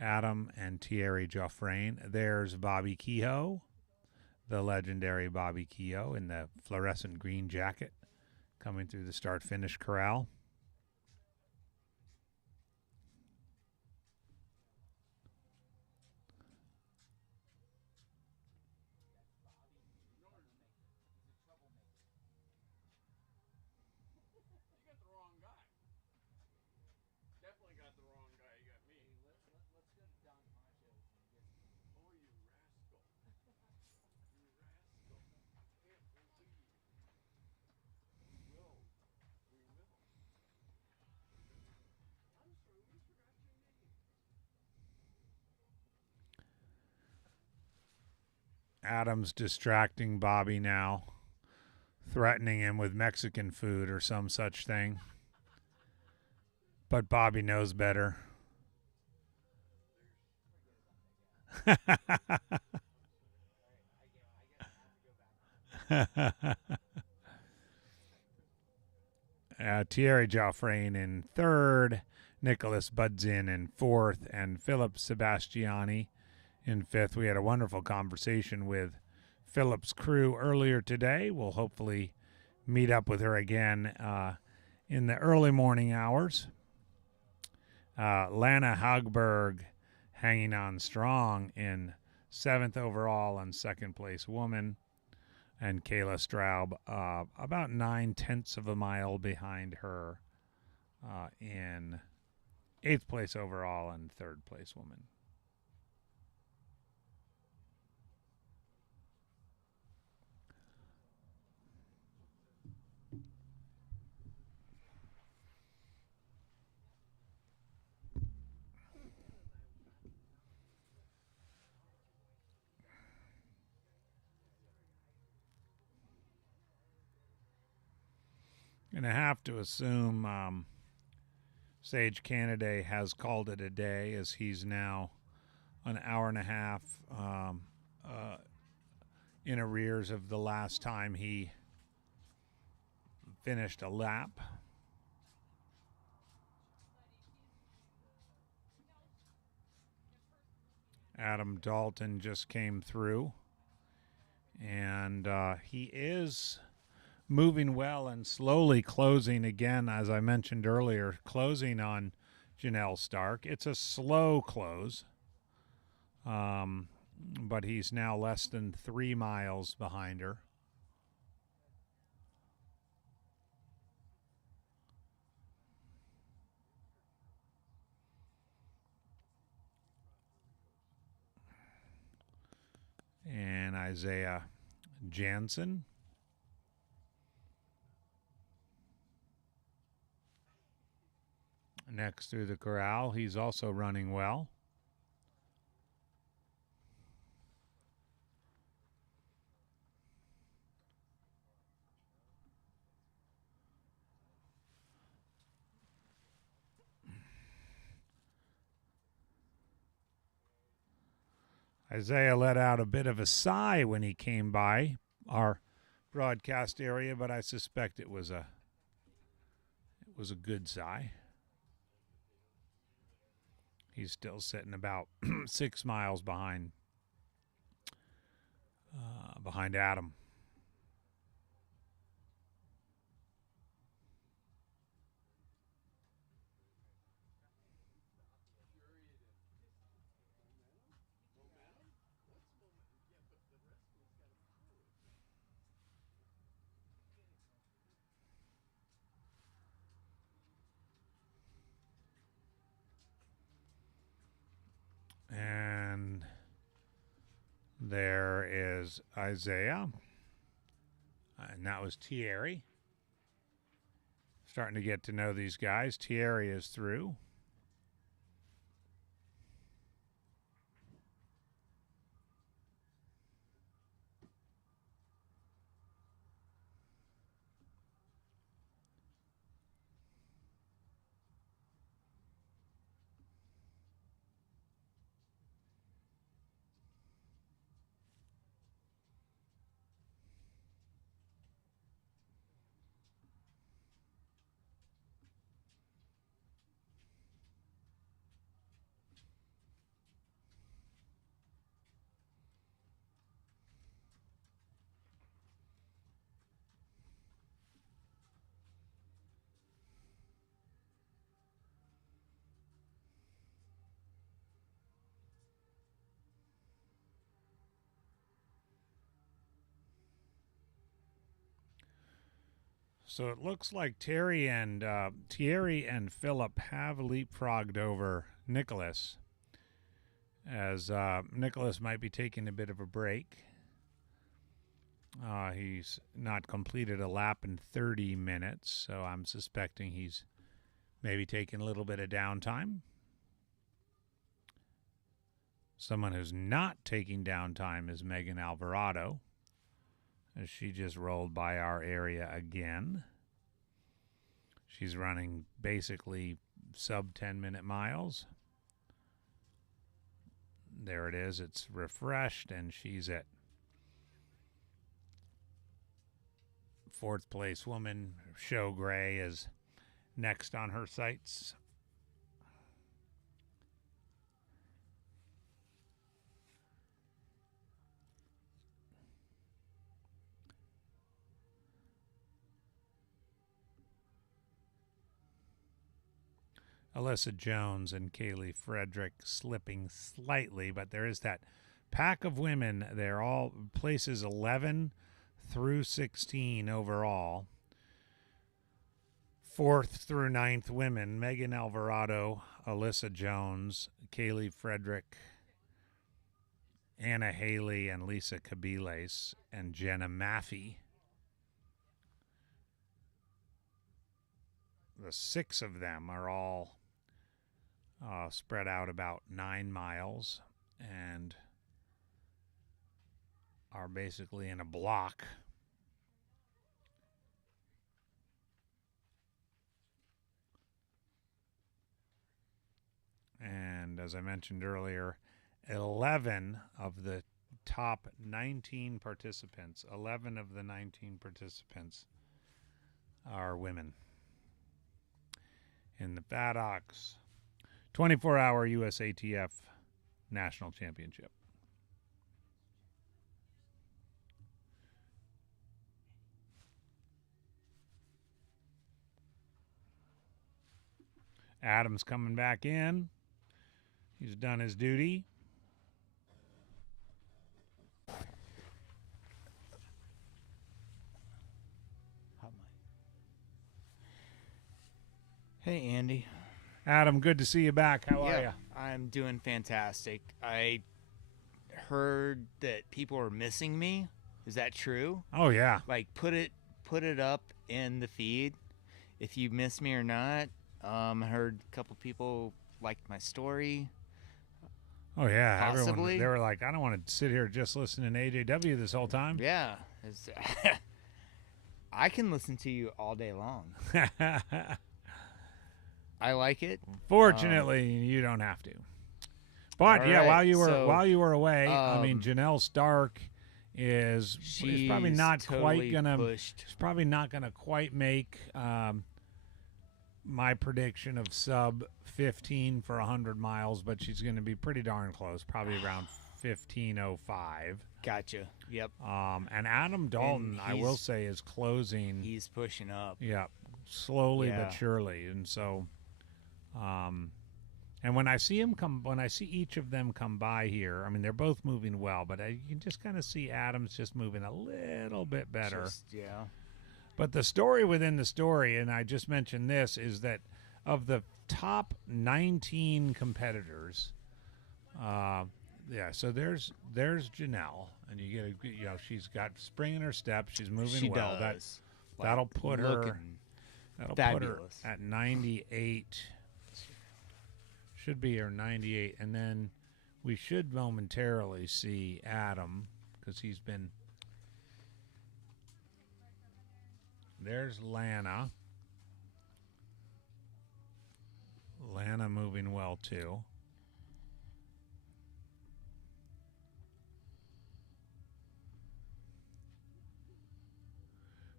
Adam and Thierry Joffrain. There's Bobby Kehoe, the legendary Bobby Kehoe in the fluorescent green jacket, coming through the start-finish corral. Adam's distracting Bobby now, threatening him with Mexican food or some such thing. But Bobby knows better. Thierry Joffrain in third, Nicholas Budzin in fourth, and Philip Sebastiani in fifth. We had a wonderful conversation with Philip's crew earlier today. We'll hopefully meet up with her again in the early morning hours. Lana Hagberg hanging on strong in seventh overall and second place woman. And Kayla Straub about 9/10 of a mile behind her in eighth place overall and third place woman. Going to have to assume Sage Canaday has called it a day, as he's now an hour and a half in arrears of the last time he finished a lap. Adam Dalton just came through, and he is moving well and slowly closing again, as I mentioned earlier, closing on Janelle Stark. It's a slow close, but he's now less than 3 miles behind her. And Isaiah Jansen. Next through the corral, he's also running well. Isaiah let out a bit of a sigh when he came by our broadcast area, but I suspect it was a good sigh. He's still sitting about 6 miles behind Adam. And there is Isaiah. And that was Thierry. Starting to get to know these guys. Thierry is through. So it looks like Thierry and Philip have leapfrogged over Nicholas, as Nicholas might be taking a bit of a break. He's not completed a lap in 30 minutes, so I'm suspecting he's maybe taking a little bit of downtime. Someone who's not taking downtime is Megan Alvarado, as she just rolled by our area again. She's running basically sub 10-minute miles. There it is. It's refreshed, and she's at fourth place woman. Show Gray is next on her sights. Alyssa Jones and Kaylee Frederick slipping slightly, but there is that pack of women. They're all places 11 through 16 overall. 4th through 9th women: Megan Alvarado, Alyssa Jones, Kaylee Frederick, Anna Haley, and Lisa Cabiles, and Jenna Maffey. The 6 of them are all spread out about 9 miles and are basically in a block. And as I mentioned earlier, 11 of the top 19 participants, 11 of the 19 participants are women. In the Paddocks 24-hour USATF National Championship. Adam's coming back in. He's done his duty. Hey, Andy. Adam, good to see you back. How are you? I'm doing fantastic. I heard that people are missing me. Is that true? Oh, yeah. Like, put it up in the feed if you miss me or not. I heard a couple people liked my story. Oh, yeah. Possibly. Everyone, they were like, I don't want to sit here just listening to AJW this whole time. Yeah. I can listen to you all day long. I like it. Fortunately, you don't have to. But yeah, right, while you were away, I mean, Janelle Stark is probably not totally quite gonna. pushed. She's probably not gonna quite make my prediction of sub 15 for 100 miles, but she's going to be pretty darn close, probably around 15:05. Gotcha. Yep. And Adam Dalton, I will say, is closing. He's pushing up. Yeah, slowly but surely, and so. And when I see each of them come by here, I mean, they're both moving well, but you can just kind of see Adam's just moving a little bit better. Yeah. But the story within the story, and I just mentioned this, is that of the top 19 competitors, so there's Janelle, and you get she's got spring in her step, she's moving well. Does. That'll put her fabulous. at 98. Should be her 98, and then we should momentarily see Adam because he's been. There's Lana. Lana moving well too.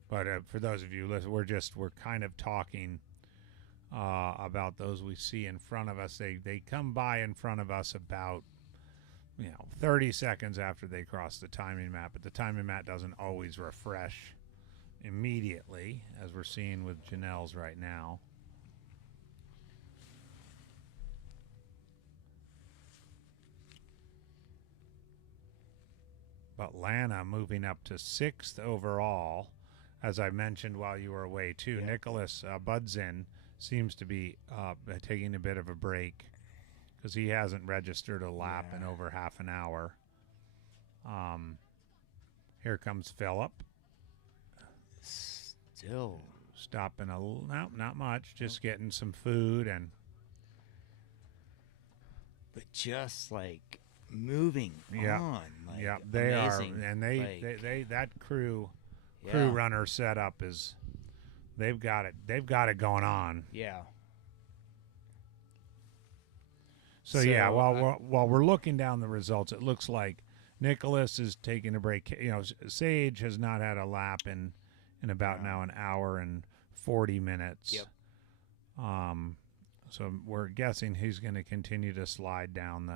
But for those of you listening, we're kind of talking about those we see in front of us. They come by in front of us about 30 seconds after they cross the timing map, but the timing map doesn't always refresh immediately, as we're seeing with Janelle's right now. But Lana moving up to 6th overall, as I mentioned while you were away too. Yeah. Nicholas Budzin seems to be taking a bit of a break because he hasn't registered a lap in over half an hour. Here comes Phillip. Still stopping not much, just getting some food but just like moving on. Like, yeah, they amazing. are, and they that crew runner setup is they've got it going on. Yeah. So while we're looking down the results, it looks like Nicholas is taking a break. Sage has not had a lap in about now an hour and 40 minutes. Yep. So we're guessing he's going to continue to slide down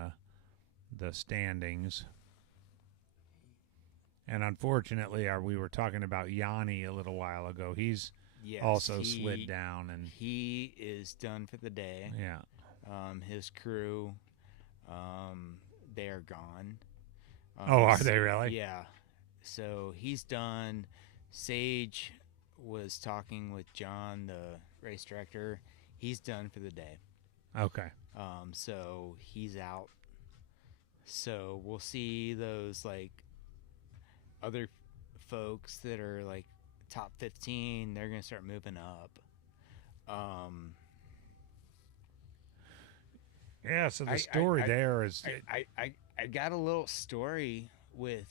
the standings. And unfortunately, we were talking about Yanni a little while ago. He's also slid down, and he is done for the day. Yeah. His crew, they are gone. Are they really? Yeah. So he's done. Sage was talking with John, the race director. He's done for the day. Okay. So he's out. So we'll see those like other folks that are like top 15. They're gonna start moving up. Yeah. So the story there is. I got a little story with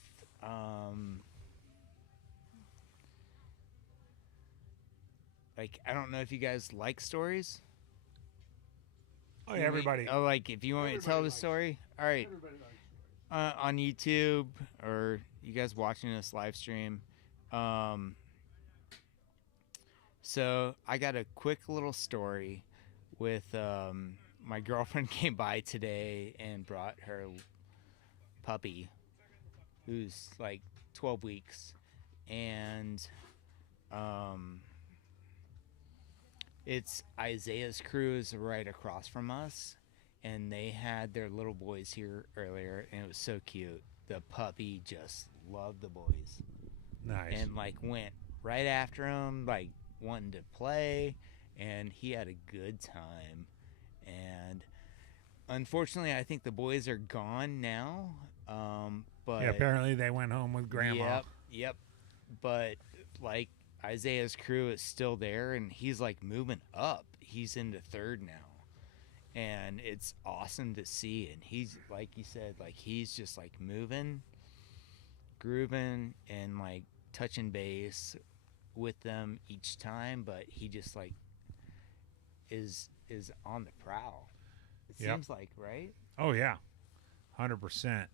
like, I don't know if you guys like stories. Oh, yeah, everybody. Oh, like if you want me to tell the story, all right. On YouTube or you guys watching this live stream. So I got a quick little story with my girlfriend came by today and brought her puppy who's like 12 weeks, and it's Isaiah's crew is right across from us, and they had their little boys here earlier, and it was so cute. The puppy just loved the boys. Nice. And like went right after him, like wanting to play, and he had a good time. And unfortunately, I think the boys are gone now. But yeah, apparently they went home with Grandma. Yep. But like Isaiah's crew is still there, and he's like moving up. He's into third now, and it's awesome to see. And he's like you said, like he's just like moving, grooving, and like touching base with them each time. But he just like is on the prowl. It seems like, right? Oh yeah, 100%.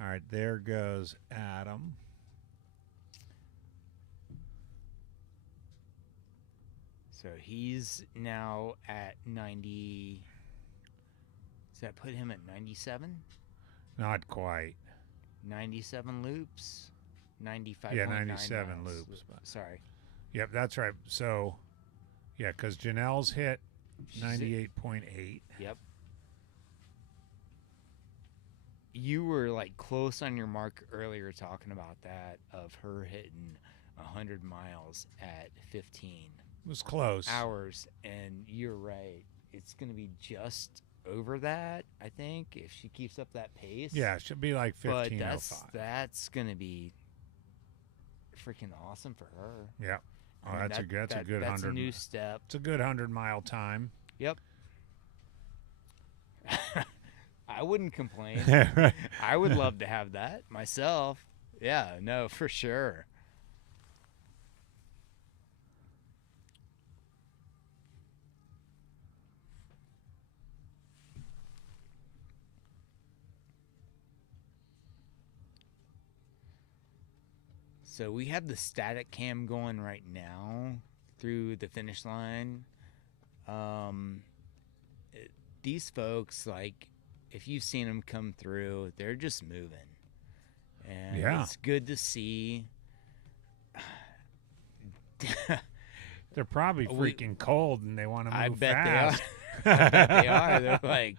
All right, there goes Adam. So he's now at 90. Does that put him at 97? Not quite. 97 loops? 95. Yeah, 97 loops. Sorry. Yep, that's right. So, yeah, because Janelle's hit 98.8. Yep. You were like close on your mark earlier talking about that, of her hitting 100 miles at 15. It was close. Hours, and you're right. It's going to be just over that, I think, if she keeps up that pace. Yeah, it should be like 15:05. But that's going to be freaking awesome for her. Yeah. Oh, I mean, that's a good 100. That's a new step. It's a good 100-mile time. Yep. I wouldn't complain. Right. I would love to have that myself. Yeah, no, for sure. So we have the static cam going right now through the finish line. These folks, like, if you've seen them come through, they're just moving. And it's good to see. They're probably freaking cold and they want to move I bet fast. they are. I bet they are. They're like,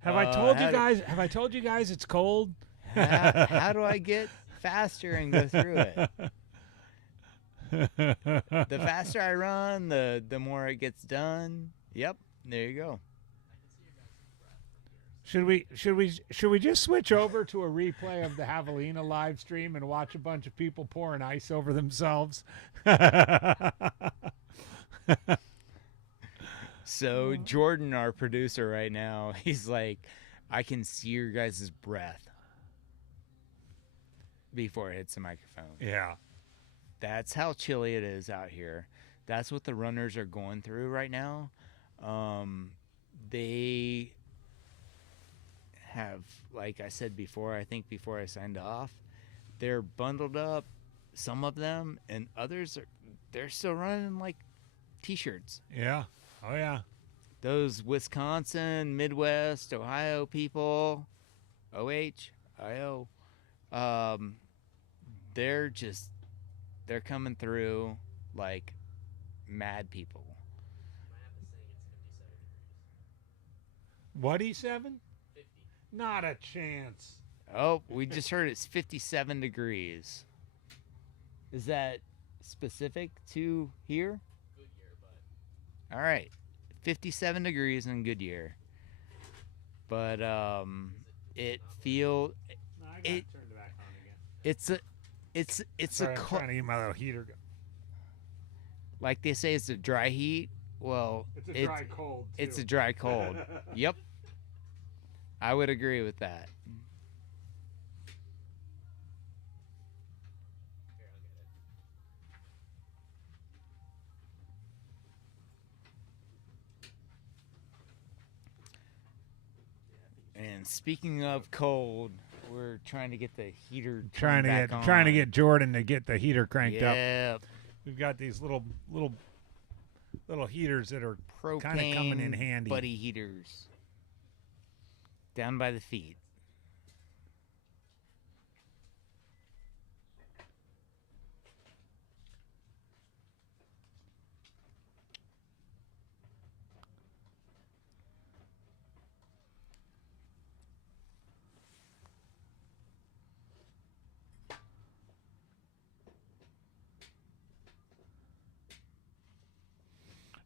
Have I told you guys it's cold? How do I get faster and go through it? The faster I run, the more it gets done. Yep, there you go. Should we just switch over to a replay of the Javelina live stream and watch a bunch of people pouring ice over themselves? So Jordan, our producer right now, he's like, I can see your guys' breath before it hits the microphone. Yeah. That's how chilly it is out here. That's what the runners are going through right now. They have, like I said before, I think before I signed off, they're bundled up, some of them, and others they're still running like t-shirts. Yeah. Oh, yeah. Those Wisconsin, Midwest, Ohio people, OHIO, they're coming through like mad people. What, E7? 50. Not a chance. Oh, we just heard it's 57 degrees. Is that specific to here? Goodyear, but All right. 57 degrees in Goodyear. But it feel No, I got it to turn it back on again. it's Sorry, a I'm trying to get my little heater going. like they say it's a dry heat. Well, It's a dry cold, too. it's a dry cold. Yep. I would agree with that. And speaking of cold, we're trying to get the heater Trying to get Jordan to get the heater cranked up. Yep. We've got these little heaters that are kind of Propane coming in handy. buddy heaters down by the feet.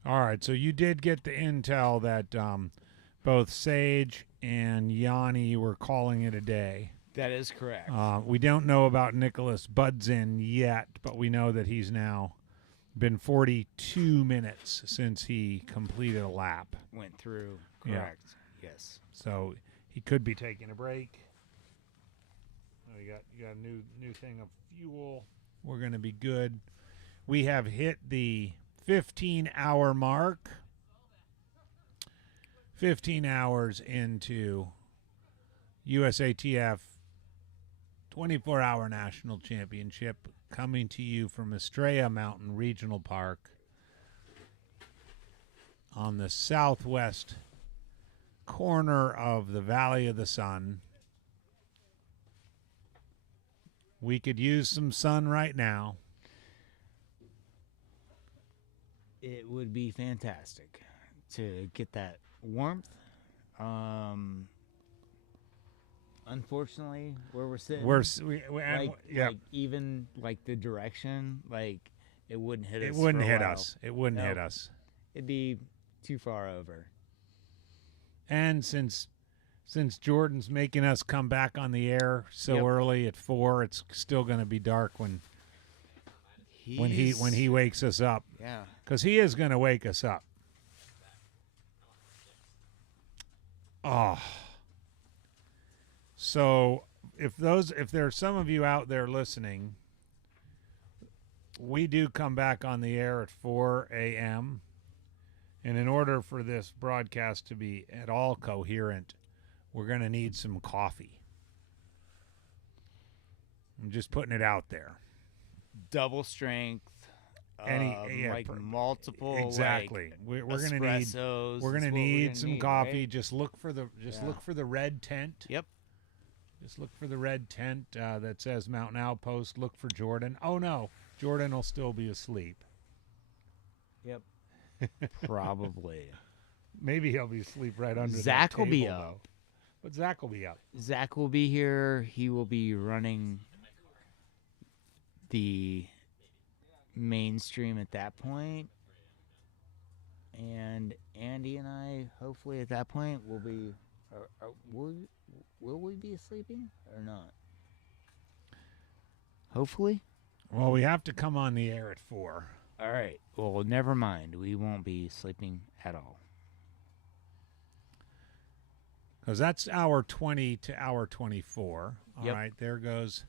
All right, so you did get the intel that both Sage and Yanni were calling it a day. That is correct. We don't know about Nicholas Budzin yet, but we know that he's now been 42 minutes since he completed a lap. Went through. Yeah. Correct. Yes. So he could be taking a break. Oh, you got a new thing of fuel. We're going to be good. We have hit the 15-hour mark. 15 hours into USATF 24-hour national championship, coming to you from Estrella Mountain Regional Park on the southwest corner of the Valley of the Sun. We could use some sun right now. It would be fantastic to get that warmth. Unfortunately, where we're sitting, like even like the direction, like it wouldn't hit us. It wouldn't for a hit while. us. It wouldn't hit Nope. us. It'd be too far over. And since Jordan's making us come back on the air so Yep. early at 4, it's still going to be dark when he wakes us up. Yeah. Because he is going to wake us up. Oh. So if there's some of you out there listening, we do come back on the air at 4 a.m. And in order for this broadcast to be at all coherent, we're going to need some coffee. I'm just putting it out there. Double strength. Multiple. Exactly. Like, we're going to need. espressos We're going is to what need some need, coffee. right? Just look for the red tent. Yep. Just look for the red tent that says Mountain Outpost. Look for Jordan. Oh no, Jordan will still be asleep. Yep. Probably. Maybe he'll be asleep right under Zach that will be table, up. though. But Zach will be up. Zach will be here. He will be running the mainstream at that point. And Andy and I, hopefully at that point, will be... will we be sleeping or not? Hopefully. Well, we have to come on the air at 4. All right. Well, never mind. We won't be sleeping at all. Because that's hour 20 to hour 24. All right, Yep. there goes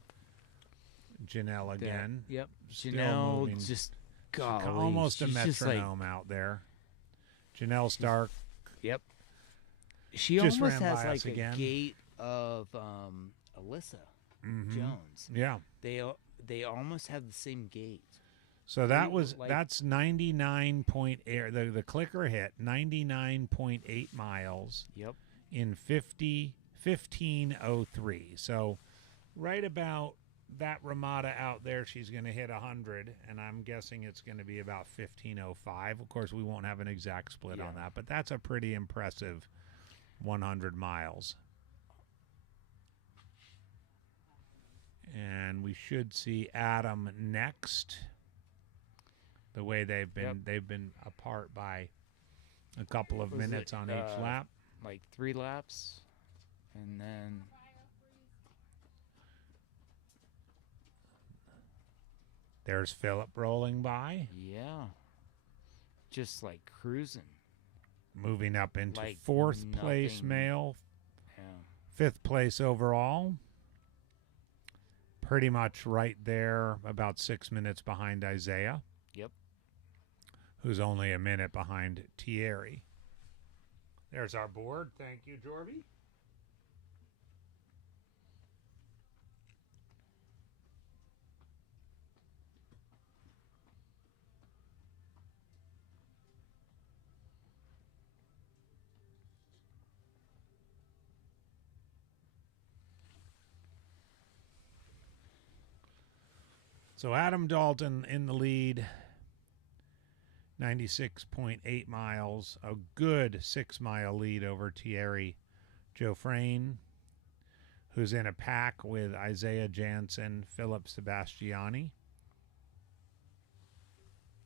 Janelle again. Yep. Still Janelle moving. just Almost a she's just like- metronome out there. Janelle Stark. Yep. She Just almost ran has by like us a again. gait of Alyssa Mhm. Jones. Yeah. They almost have the same gait. So that's 99 point air. The clicker hit 99.8 miles Yep. in 15:03. So right about that Ramada out there, she's going to hit 100, and I'm guessing it's going to be about 15:05. Of course, we won't have an exact split on that, but that's a pretty impressive 100 miles. And we should see Adam next. The way they've been apart by a couple of minutes on each lap. Like 3 laps, and then there's Philip rolling by. Yeah, just like cruising. Moving up into Like 4th place male. Yeah. 5th place overall. Pretty much right there, about 6 minutes behind Isaiah. Yep. Who's only a minute behind Thierry. There's our board. Thank you, Jorby. So Adam Dalton in the lead, 96.8 miles, a good 6-mile lead over Thierry Geoffrain, who's in a pack with Isaiah Jansen, Philip Sebastiani.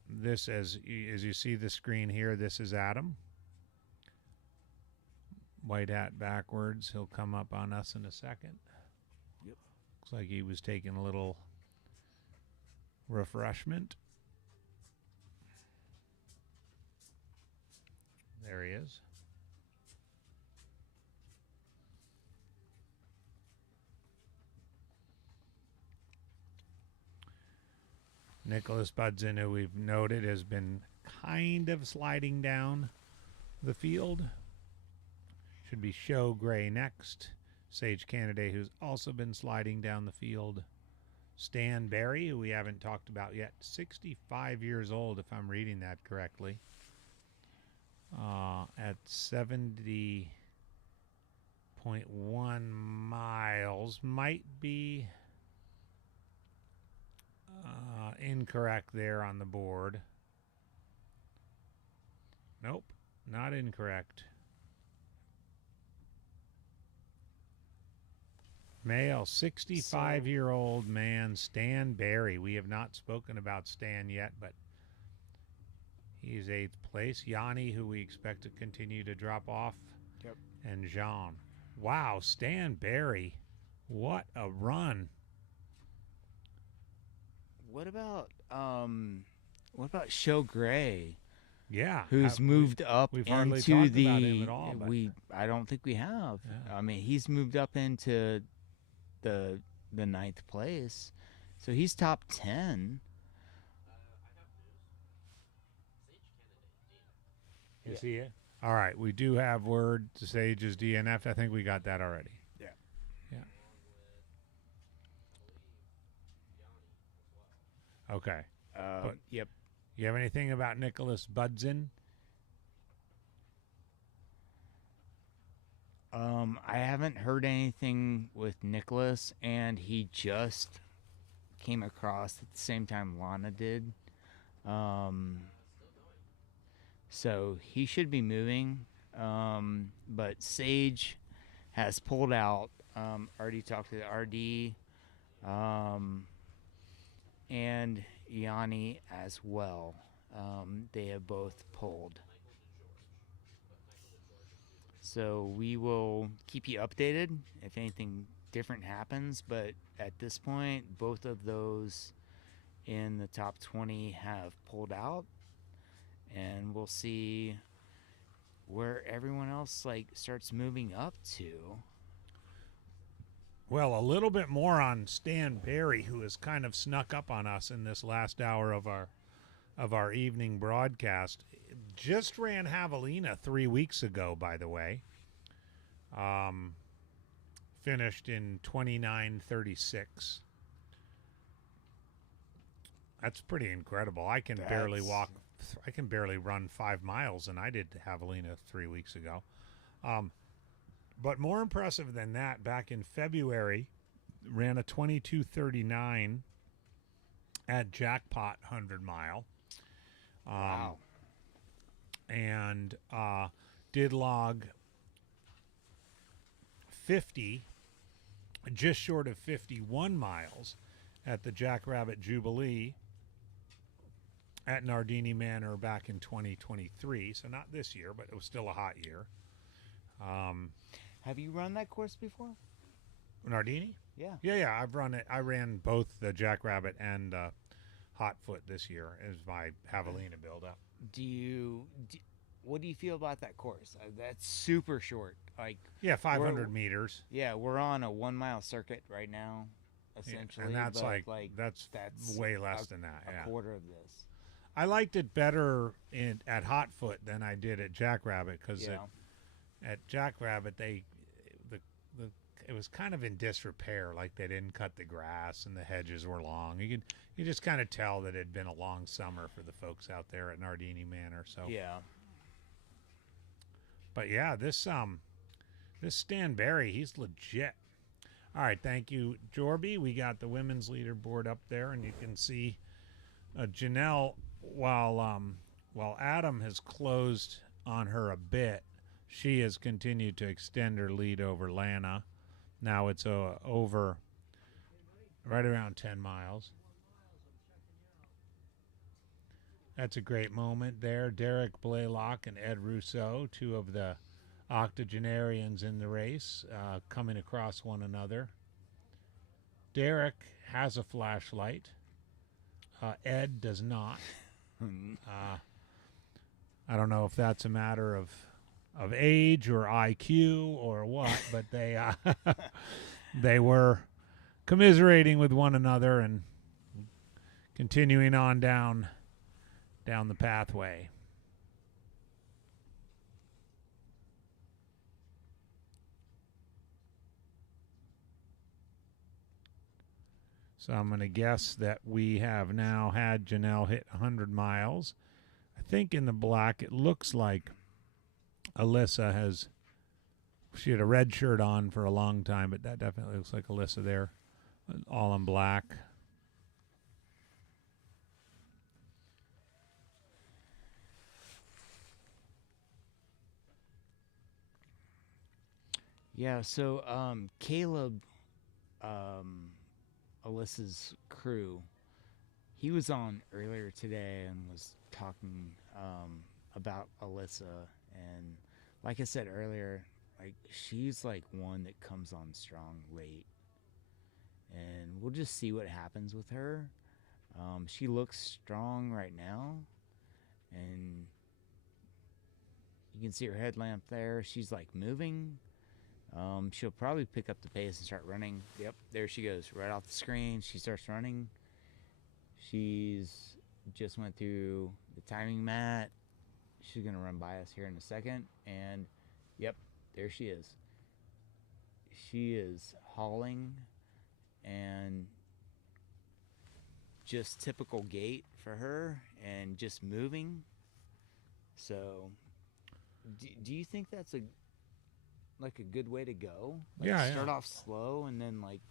This, as you see the screen here, this is Adam. White hat backwards. He'll come up on us in a second. Yep. Looks like he was taking a little refreshment. There he is. Nicholas Budson, who we've noted has been kind of sliding down the field. Should be Show Gray next. Sage Canaday, who's also been sliding down the field. Stan Barry, who we haven't talked about yet, 65 years old, if I'm reading that correctly. At 70.1 miles. Might be incorrect there on the board. Nope, not incorrect. Male, 65-year-old man, Stan Barry. We have not spoken about Stan yet, but he's 8th place. Yanni, who we expect to continue to drop off. Yep. And Jean. Wow, Stan Barry. What a run. What about Show Gray? Yeah. Who's moved up we've hardly into talked the about him at all, but I don't think we have. Yeah. I mean, he's moved up into the 9th place. So he's top 10. Is he it? All right, we do have word to Sage's DNF. I think we got that already. Yeah. Yeah. Okay. But Yep. you have anything about Nicholas Budson? I haven't heard anything with Nicholas, and he just came across at the same time Lana did. So he should be moving. But Sage has pulled out. Already talked to the RD. And Yanni as well. They have both pulled. So we will keep you updated if anything different happens. But at this point, both of those in the top 20 have pulled out. And we'll see where everyone else starts moving up to. Well, a little bit more on Stan Barry, who has kind of snuck up on us in this last hour of our evening broadcast. Just ran Javelina 3 weeks ago, by the way. Finished in 29:36. That's pretty incredible. I can barely That's- walk. I can barely run 5 miles, and I did Javelina 3 weeks ago. But more impressive than that, back in February, ran a 22:39 at Jackpot 100 mile. Wow. And did log 50, just short of 51 miles at the Jackrabbit Jubilee at Nardini Manor back in 2023. So not this year, but it was still a hot year. Have you run that course before? Nardini? Yeah. Yeah, I've run it. I ran both the Jackrabbit and Hotfoot this year as my Javelina build-up. What do you feel about that course? That's super short. Like, Yeah, 500 meters. yeah, we're on a 1 mile circuit right now, essentially. And that's but, that's way less than that. A Yeah. quarter of this. I liked it better at Hotfoot than I did at Jackrabbit because Yeah. at Jackrabbit it was kind of in disrepair. Like they didn't cut the grass and the hedges were long. You just kind of tell that it had been a long summer for the folks out there at Nardini Manor. So Yeah. But yeah, this Stan Barry, he's legit. All right, thank you, Jorby. We got the women's leaderboard up there, and you can see Janelle. While Adam has closed on her a bit, she has continued to extend her lead over Lana. Now it's over right around 10 miles. That's a great moment there. Derek Blaylock and Ed Rousseau, two of the octogenarians in the race, coming across one another. Derek has a flashlight. Ed does not. I don't know if that's a matter of age or IQ or what, but they were commiserating with one another and continuing on down the pathway. So I'm going to guess that we have now had Janelle hit 100 miles. I think in the black it looks like Alyssa she had a red shirt on for a long time, but that definitely looks like Alyssa there, all in black. Yeah, so Caleb, Alyssa's crew, he was on earlier today and was talking about Alyssa, and like I said earlier, like she's like one that comes on strong late, and we'll just see what happens with her. She looks strong right now, and you can see her headlamp there. She's like moving. She'll probably pick up the pace and start running. Yep, there she goes, right off the screen. She starts running. She's just went through the timing mat. She's gonna run by us here in a second, and yep, there she is. She is hauling, and just typical gait for her, and just moving. So, do you think that's a good way to go? Like Yeah, start yeah. off slow and then like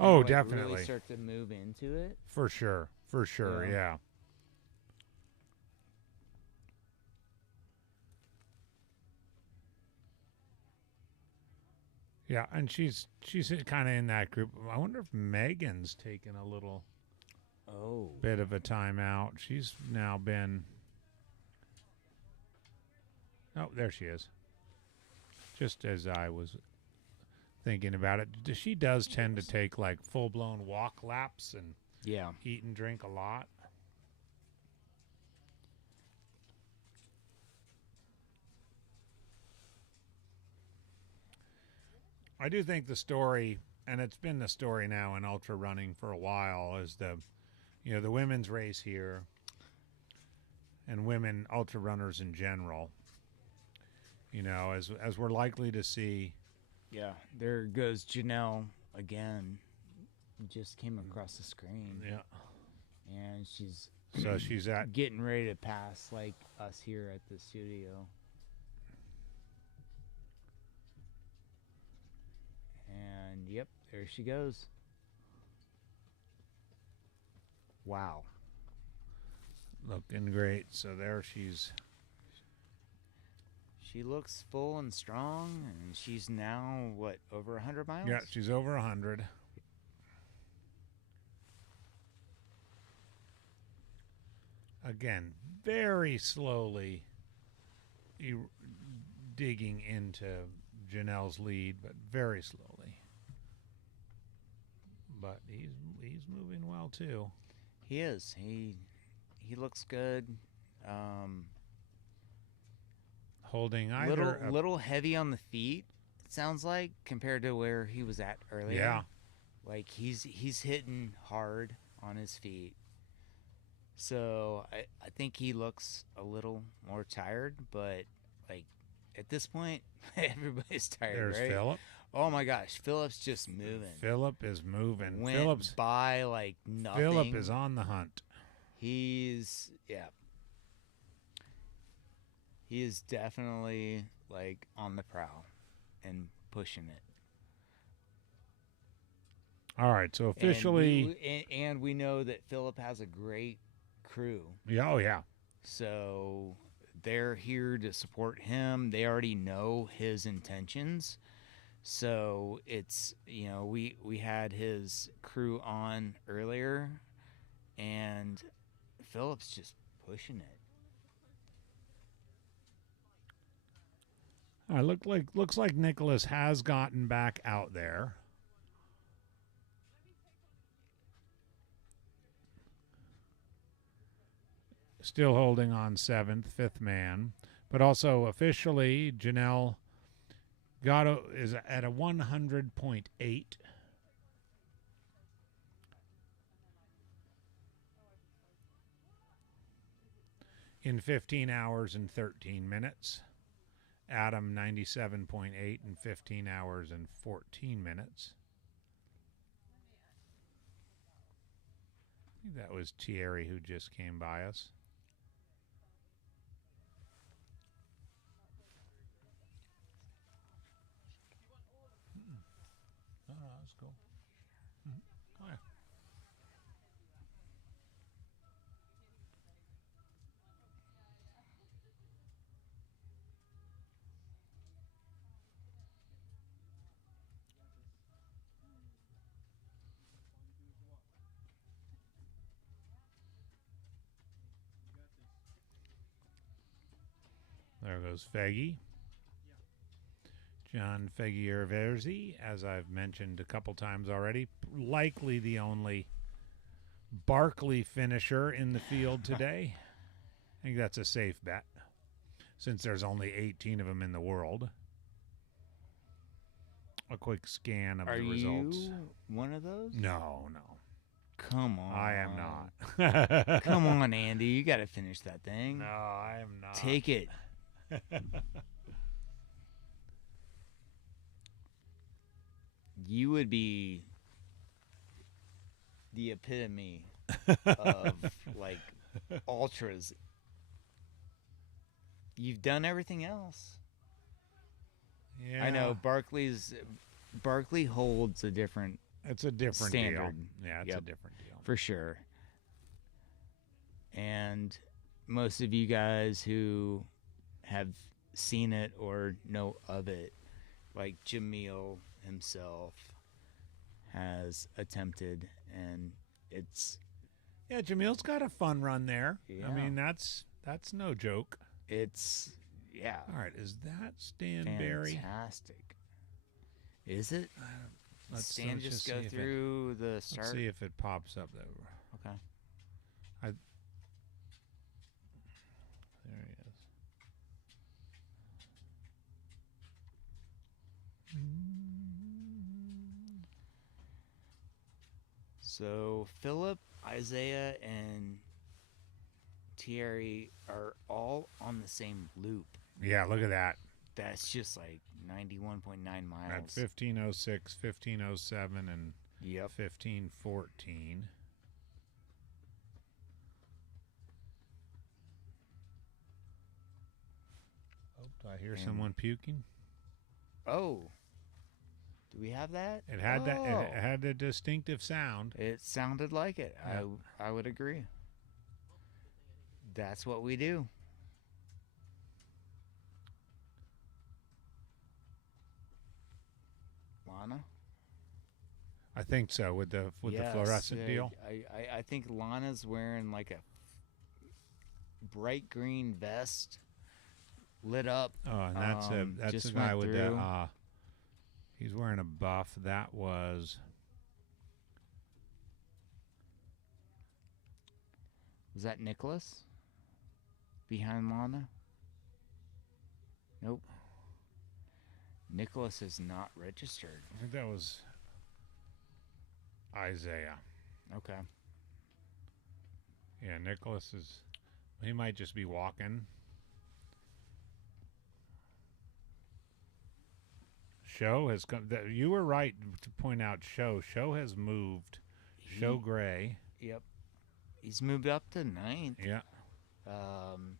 Oh, like definitely. really start to move into it. For sure, Yeah. yeah. Yeah, and she's kind of in that group. I wonder if Megan's taken a little bit of a timeout. She's now been... Oh, there she is. Just as I was thinking about it. She does tend to take like full-blown walk laps and Yeah. eat and drink a lot. I do think the story, and it's been the story now in ultra running for a while, is the women's race here and women ultra runners in general. As we're likely to see. Yeah, there goes Janelle again. Just came across the screen. Yeah. And she's So she's at getting ready to pass like us here at the studio. And yep, there she goes. Wow. looking great. So there she's. She looks full and strong, and she's now, what, over 100 miles? Yeah, she's over 100. Again, very slowly digging into Janelle's lead, but very slowly. But he's moving well too. He is. He looks good. Holding either little heavy on the feet, it sounds like, compared to where he was at earlier. Yeah. Like he's hitting hard on his feet. So I think he looks a little more tired, but like at this point, everybody's tired. There's right? Philip. Oh my gosh, Philip's just moving. Philip is moving. Went Philip's by like nothing. Philip is on the hunt. He is definitely like on the prowl and pushing it. All right, so officially, and we know that Philip has a great crew. yeah, oh yeah, So they're here to support him. They already know his intentions. So it's, we had his crew on earlier, and Philip's just pushing it. looks like Nicholas has gotten back out there. Still holding on seventh, fifth man, but also officially Janelle is at a 100.8. In 15 hours and 13 minutes. Adam 97.8 in 15 hours and 14 minutes. I think that was Thierry who just came by us. Oh, that's cool. Oh, yeah. There goes Feggy. John Feggy-Verzi, as I've mentioned a couple times already, likely the only Barkley finisher in the field today. I think that's a safe bet, since there's only 18 of them in the world. A quick scan of the results. Are you one of those? No. Come on. I am not. Come on, Andy. You got to finish that thing. No, I am not. Take it. You would be the epitome of like ultras. You've done everything else. Yeah. I know Barkley holds a different It's a different standard. deal. Yeah, it's Yep. a different deal. for sure. And most of you guys who have seen it or know of it, like Jamil himself has attempted, and it's Yeah, Jamil's got a fun run there. I Yeah. mean, that's no joke. yeah, All right, is that Stanberry? fantastic. Is it? Let's Stan just just see go if it- through the Let's start. see if it pops up there. Okay. There he is. So Philip, Isaiah, and Thierry are all on the same loop. Yeah, look at that. That's just like 91.9 At miles. 15:06, 15:07, and Yep. 15:14. I hear And- someone puking. Oh. Do we have that? It had that. Oh. It had a distinctive sound. It sounded like it. Yeah. I would agree. That's what we do. Lana? I think so with the Yes, fluorescent deal. I think Lana's wearing like a bright green vest, lit up. Oh, and that's just the guy went with the. through. He's wearing a buff. That was. Was that Nicholas? Behind Lana? Nope. Nicholas is not registered. I think that was Isaiah. Okay. Yeah, Nicholas is. He might just be walking. Show has come. You were right to point out Show. Show has moved. Show Gray. Yep. He's moved up to 9th. Yeah.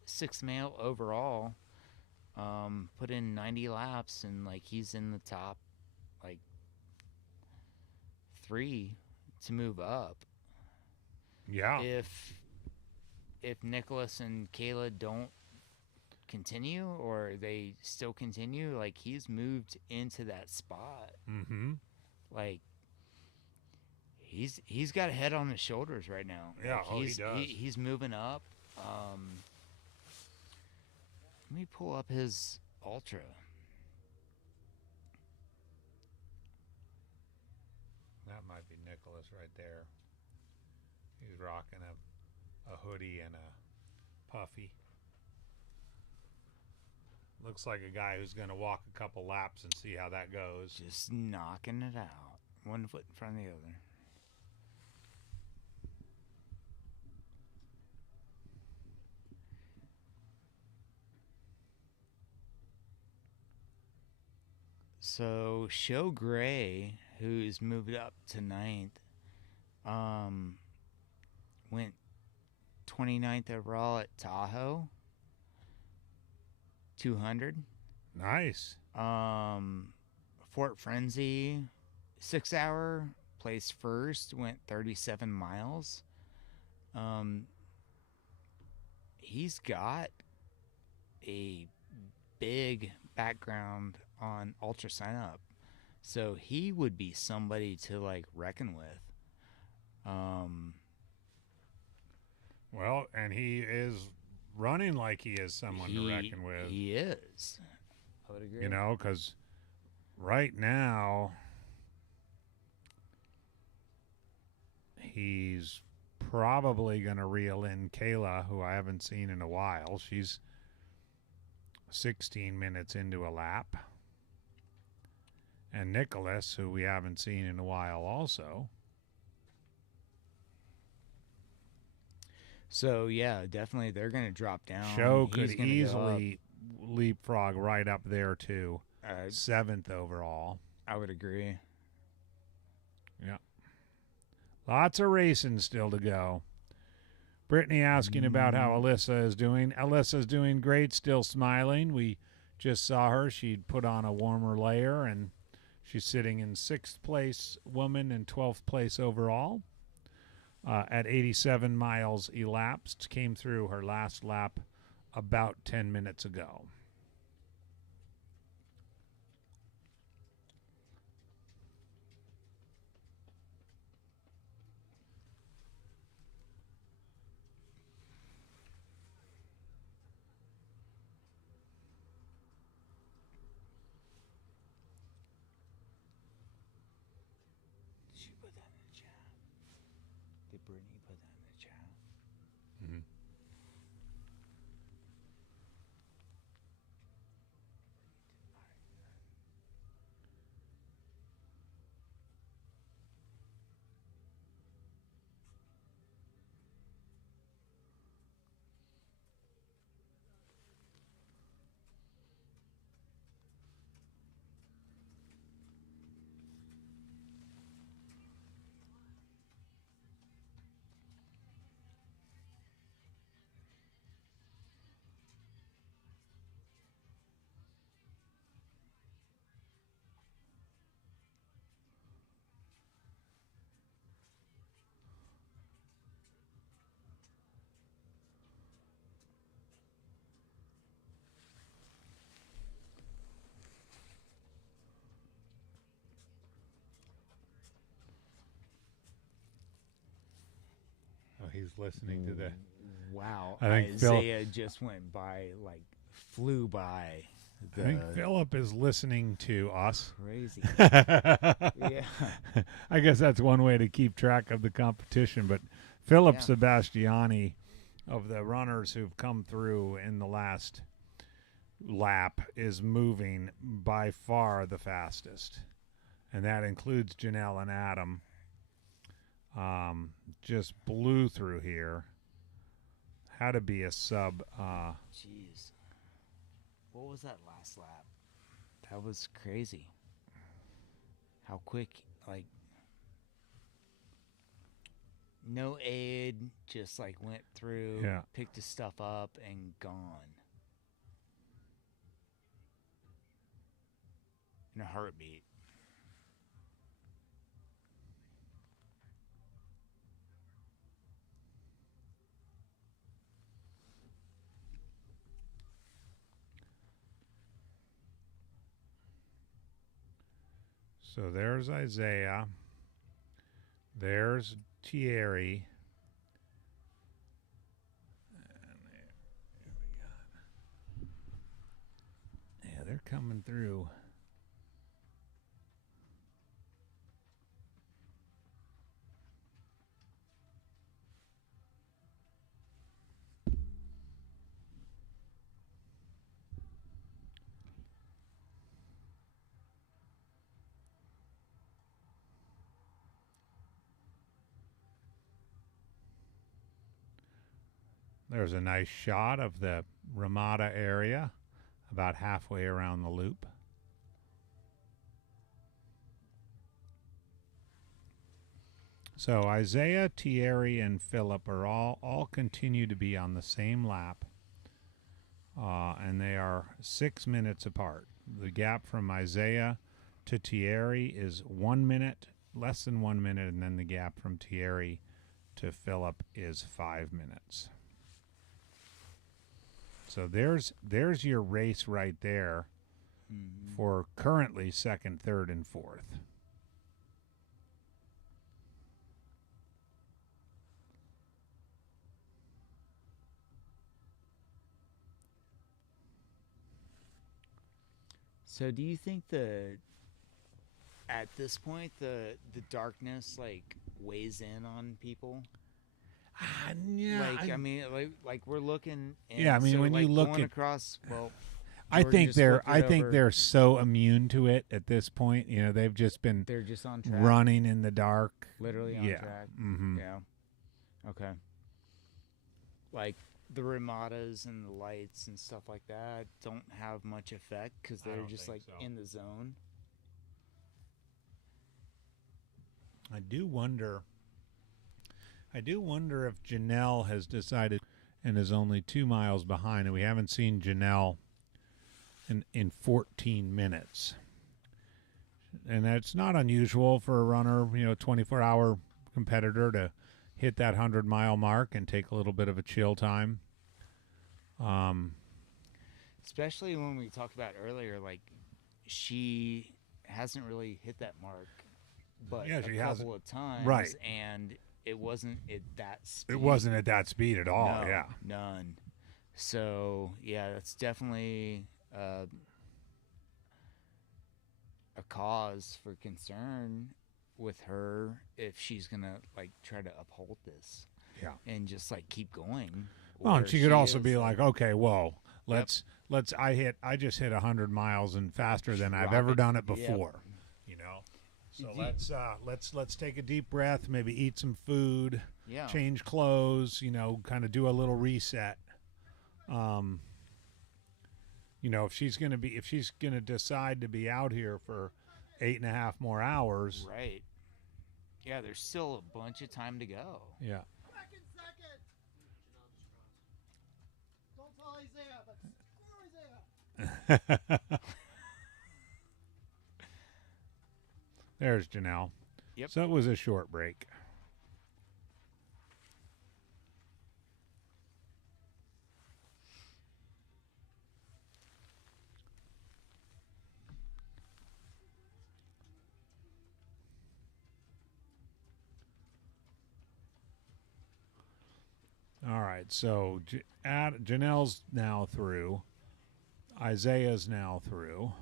6th male overall. Put in 90 laps and like he's in the top like 3 to move up. Yeah. If Nicholas and Kayla don't continue or they still continue, like he's moved into that spot. Mm-hmm. Like he's got a head on his shoulders right now. Yeah, Like, he does. He's moving up. Let me pull up his ultra. That might be Nicholas right there. He's rocking a hoodie and a puffy. Looks like a guy who's going to walk a couple laps and see how that goes. Just knocking it out. One foot in front of the other. So Show Gray, who's moved up to 9th, went 29th overall at Tahoe. 200. Nice. Fort Frenzy, 6 hour, placed first, went 37 miles. He's got a big background on ultra sign up, so he would be somebody to like reckon with. Well, and he is running like he is someone to reckon with. He is. I would agree. You know, because right now he's probably going to reel in Kayla, who I haven't seen in a while. She's 16 minutes into a lap. And Nicholas, who we haven't seen in a while also. So, yeah, definitely they're going to drop down. Show He's could gonna go easily leapfrog right up there, too. up. 7th overall. I would agree. Yeah. Lots of racing still to go. Brittany asking about how Alyssa is doing. Alyssa's doing great, still smiling. We just saw her. She'd put on a warmer layer, and she's sitting in 6th place woman and 12th place overall. At 87 miles elapsed, came through her last lap about 10 minutes ago. Did she put that in the chat? Did Brittany put that in the chat? Mm-hmm. he's listening to the. Wow. I think Phil- Isaiah just went by, like, flew by. I think Philip is listening to us. Crazy. Yeah. I guess that's one way to keep track of the competition. But Philip Yeah. Sebastiani, of the runners who've come through in the last lap, is moving by far the fastest. And that includes Janelle and Adam. Just blew through here. Had to be a sub. Jeez. What was that last lap? That was crazy. How quick, like, no aid, just like went through, Yeah. picked his stuff up, and gone. In a heartbeat. So there's Isaiah. There's Thierry. Yeah, they're coming through. There's a nice shot of the Ramada area, about halfway around the loop. So Isaiah, Thierry, and Philip are all continue to be on the same lap, and they are 6 minutes apart. The gap from Isaiah to Thierry is 1 minute, less than 1 minute, and then the gap from Thierry to Philip is 5 minutes. So there's your race right there for currently second, third, and fourth. So do you think at this point the darkness like weighs in on people? Yeah, Like I mean, like we're looking. And Yeah, I mean, so, when like, you look going at- across, well, I Jordan think just they're flipped it over. they're so immune to it at this point. You know, they've just been They're just on track, running in the dark. literally on Yeah. track. Mm-hmm. Yeah. Okay. Like the Ramadas and the lights and stuff like that don't have much effect because I they're don't just think like so. in the zone. I do wonder if Janelle has decided and is only 2 miles behind, and we haven't seen Janelle in 14 minutes. And that's not unusual for a runner, 24-hour competitor to hit that 100-mile mark and take a little bit of a chill time. Especially when we talked about earlier, like she hasn't really hit that mark, but Yeah, a she couple hasn't. of times, Right. And it wasn't at that speed. It wasn't at that speed at all, No, yeah. none. So yeah, that's definitely a cause for concern with her if she's gonna like try to uphold this. Yeah. And just like keep going. Well, and Or she could also is, be like, okay, whoa, let's I just hit 100 miles and faster than I've Drop ever it. done it Yep. before, So let's take a deep breath, maybe eat some food, Yeah. change clothes, kind of do a little reset. If she's gonna decide to be out here for 8.5 more hours, Right. Yeah, there's still a bunch of time to go. yeah. Second. Don't tell Isaiah, but screw Isaiah. There's Janelle. Yep. So it was a short break. All right, so Janelle's now through. Isaiah's now through.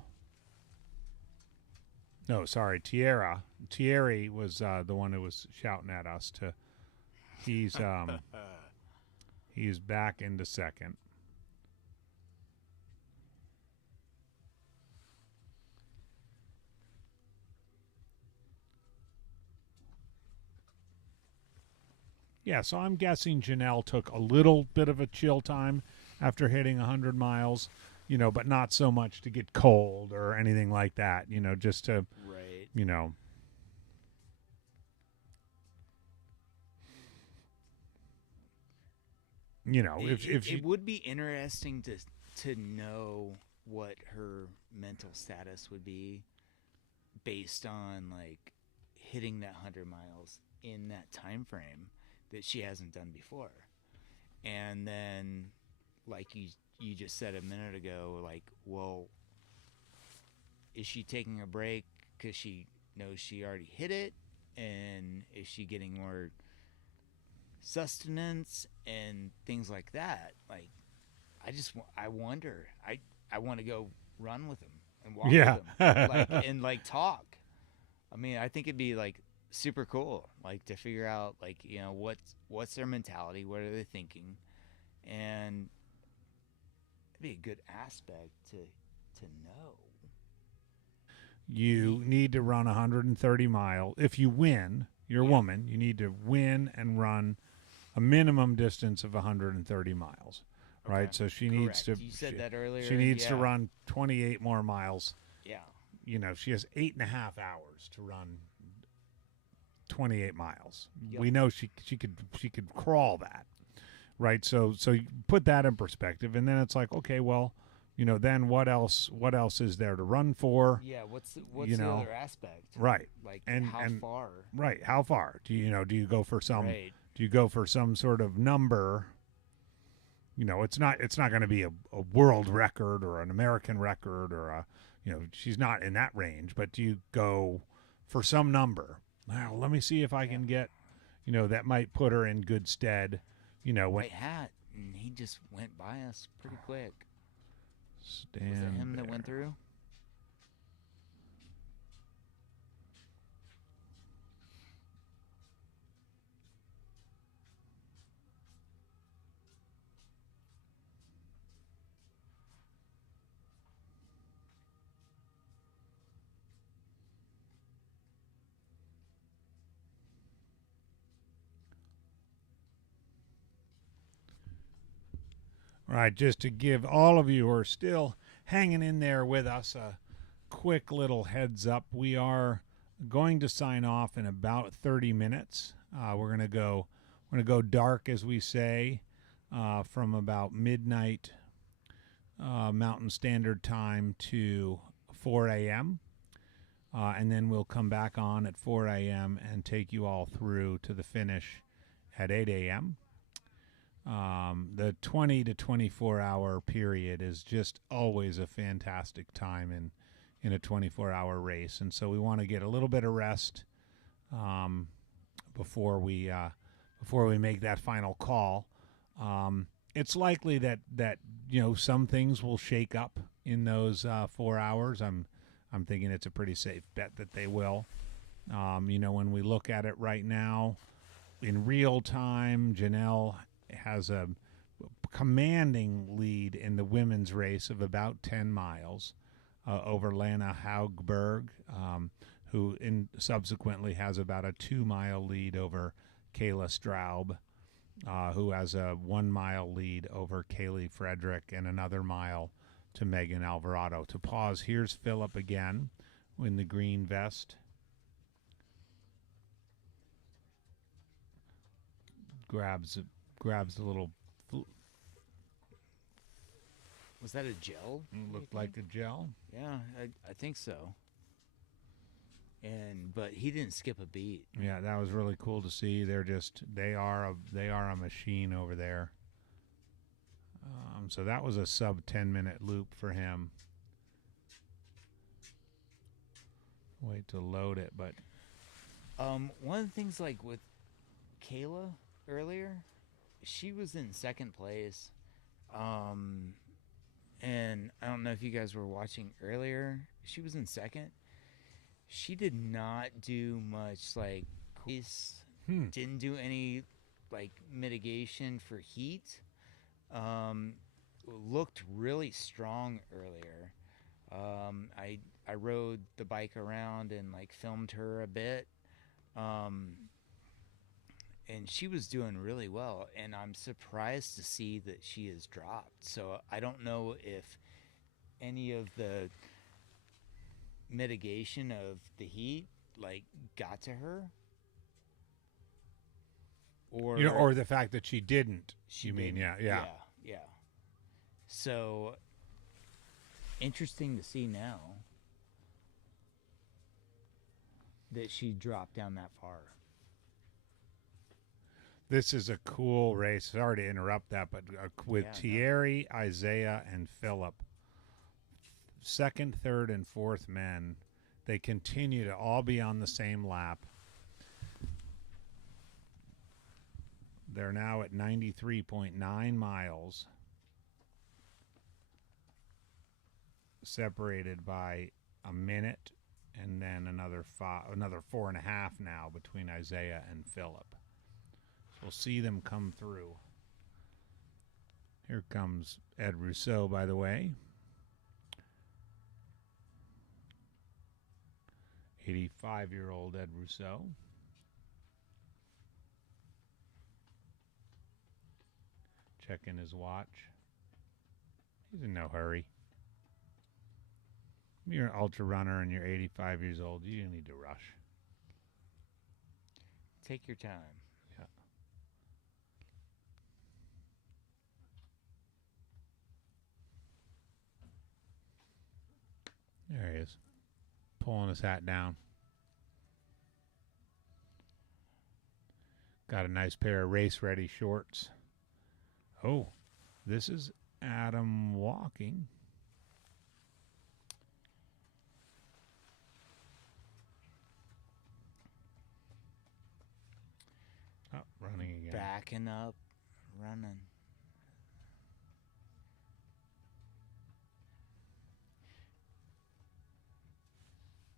No, sorry, Tierra. Thierry was the one who was shouting at us to. He's back into second. Yeah, so I'm guessing Janelle took a little bit of a chill time after hitting 100 miles, but not so much to get cold or anything like that, just to, Right. If she, it would be interesting to know what her mental status would be based on like hitting that 100 miles in that time frame that she hasn't done before. And then like you just said a minute ago, like, well, is she taking a break because she knows she already hit it, and is she getting more sustenance and things like that? Like, I wonder. I want to go run with him and walk with him, and like talk. I mean, I think it'd be like super cool, like to figure out like what's their mentality, what are they thinking, and it'd be a good aspect to know. you need to run 130 miles. If you win, you're a woman, you need to win and run a minimum distance of 130 miles. Right? Okay. So she needs to. You said that earlier. She needs to run 28 more miles. Yeah. She has 8.5 hours to run 28 miles. Yep. We know she could crawl that. Right? So you put that in perspective, and then it's like, okay, well, then what else is there to run for? Yeah, what's the other aspect? Right. Like and how far? Right. How far? Do you go for some Right. do you go for some sort of number? It's not going to be a world record or an American record or she's not in that range, but do you go for some number? Well, let me see if I can get, that might put her in good stead. White hat, and he just went by us pretty quick. Was it him that went through? Right, just to give all of you who are still hanging in there with us a quick little heads up. We are going to sign off in about 30 minutes. We're going to go dark, as we say, from about midnight Mountain Standard Time to 4 a.m. And then we'll come back on at 4 a.m. and take you all through to the finish at 8 a.m. The 20 to 24 hour period is just always a fantastic time in a 24-hour race, and so we want to get a little bit of rest before we make that final call. It's likely that some things will shake up in those 4 hours. I'm thinking it's a pretty safe bet that they will. When we look at it right now, in real time, Janelle has a commanding lead in the women's race of about 10 miles over Lana Haugberg, who subsequently has about a 2-mile lead over Kayla Straub, who has a 1-mile lead over Kaylee Frederick and another mile to Megan Alvarado. To pause, here's Phillip again in the green vest. Grabs the little. Was that a gel? Looked like a gel. Yeah, I think so. But he didn't skip a beat. Yeah, that was really cool to see. They are a machine over there. So that was a sub 10-minute loop for him. Wait to load it, but one of the things like with Kayla earlier, she was in second place. And I don't know if you guys were watching earlier. She was in second. She did not do much like didn't do any like mitigation for heat. Looked really strong earlier. I rode the bike around and like filmed her a bit. And she was doing really well, and I'm surprised to see that she has dropped. So I don't know if any of the mitigation of the heat like got to her, or or the fact that she didn't. she You mean, didn't. yeah. Yeah. So interesting to see now that she dropped down that far. This is a cool race. Sorry to interrupt that, but with Yeah, no. Thierry, Isaiah, and Philip, second, third, and fourth men, they continue to all be on the same lap. They're now at 93.9 miles, separated by a minute, and then another 4.5 now between Isaiah and Philip. We'll see them come through. Here comes Ed Rousseau, by the way. 85-year-old Ed Rousseau. Checking his watch. He's in no hurry. You're an ultra runner and you're 85 years old. You don't need to rush. Take your time. There he is, pulling his hat down. Got a nice pair of race-ready shorts. Oh, this is Adam walking. Oh, running again. Backing up, running.